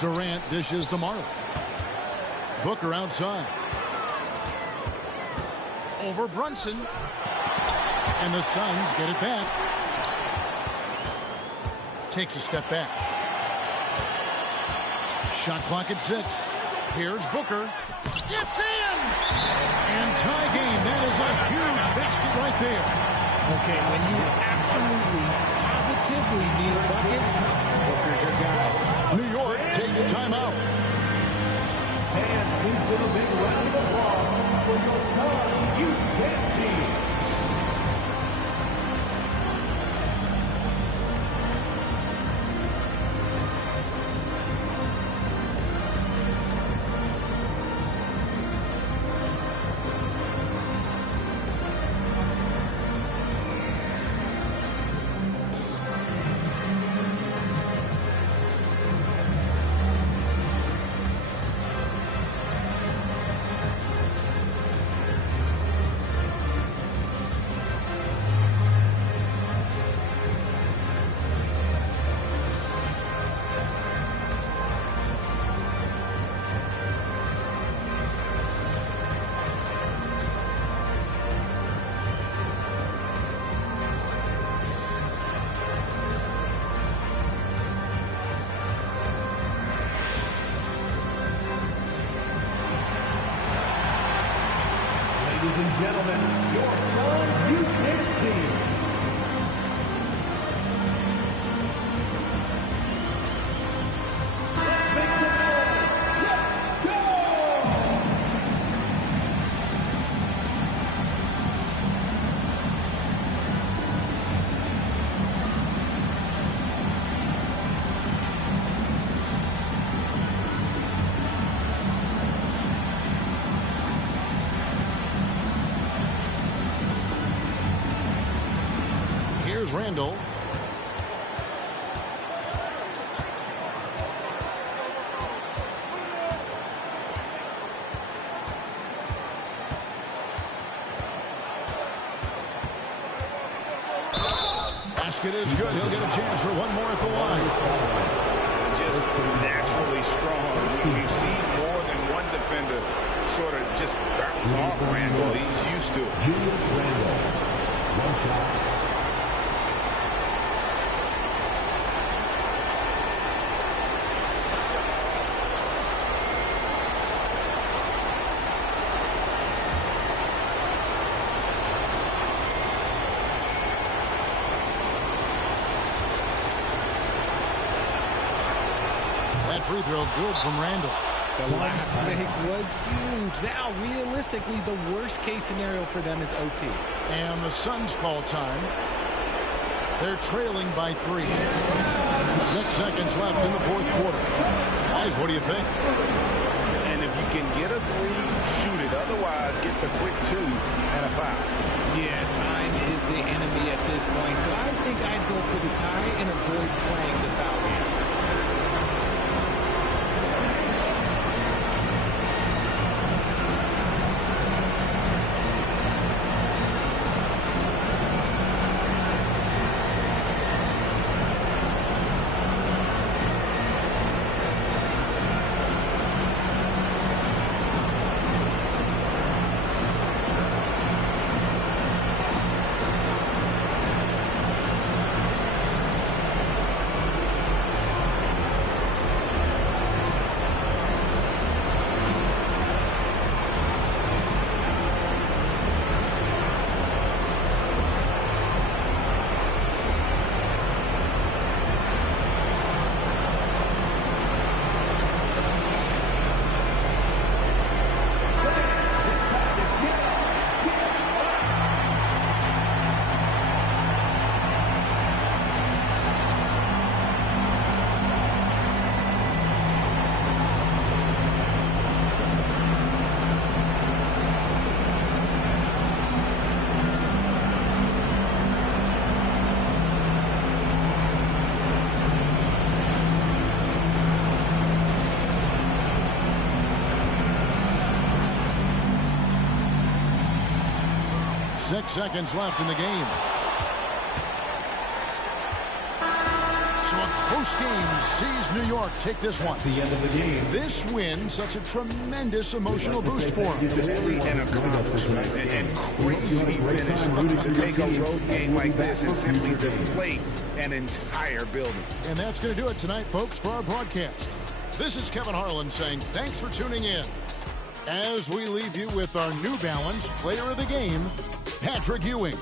Durant dishes to Marley. Booker outside. Over Brunson. And the Suns get it back. Takes a step back. Shot clock at 6. Here's Booker. It's in! And tie game. That is a huge basket right there. Okay, when you absolutely, positively need a bucket, Booker's your guy. New York takes timeout. And please give a big round of applause for your son, youth dance team. Ladies and gentlemen, your son's youth dance team. Let's make some noise. Let's go! Here's Randall. Basket is good. He'll get a chance for one more at the line. Just naturally strong. We've seen more than one defender sort of just bounce off Randall. He's used to it. Julius Randall. One shot. That free throw good from Randall. The last make was huge. Now, realistically, the worst case scenario for them is OT. And the Suns call time. They're trailing by 3. 6 seconds left in the fourth quarter. Guys, what do you think? And if you can get a 3, shoot it. Otherwise, get the quick 2 and a foul. Yeah, time is the enemy at this point. So I think I'd go for the tie and avoid playing the foul game. Six seconds left in the game. So a close game sees New York take this one. The end of the game. This win, such a tremendous emotional boost for them. Really an accomplishment and crazy finish to take a road game like this and simply deflate an entire building. And that's going to do it tonight, folks, for our broadcast. This is Kevin Harlan saying thanks for tuning in. As we leave you with our New Balance Player of the Game, Patrick Ewing.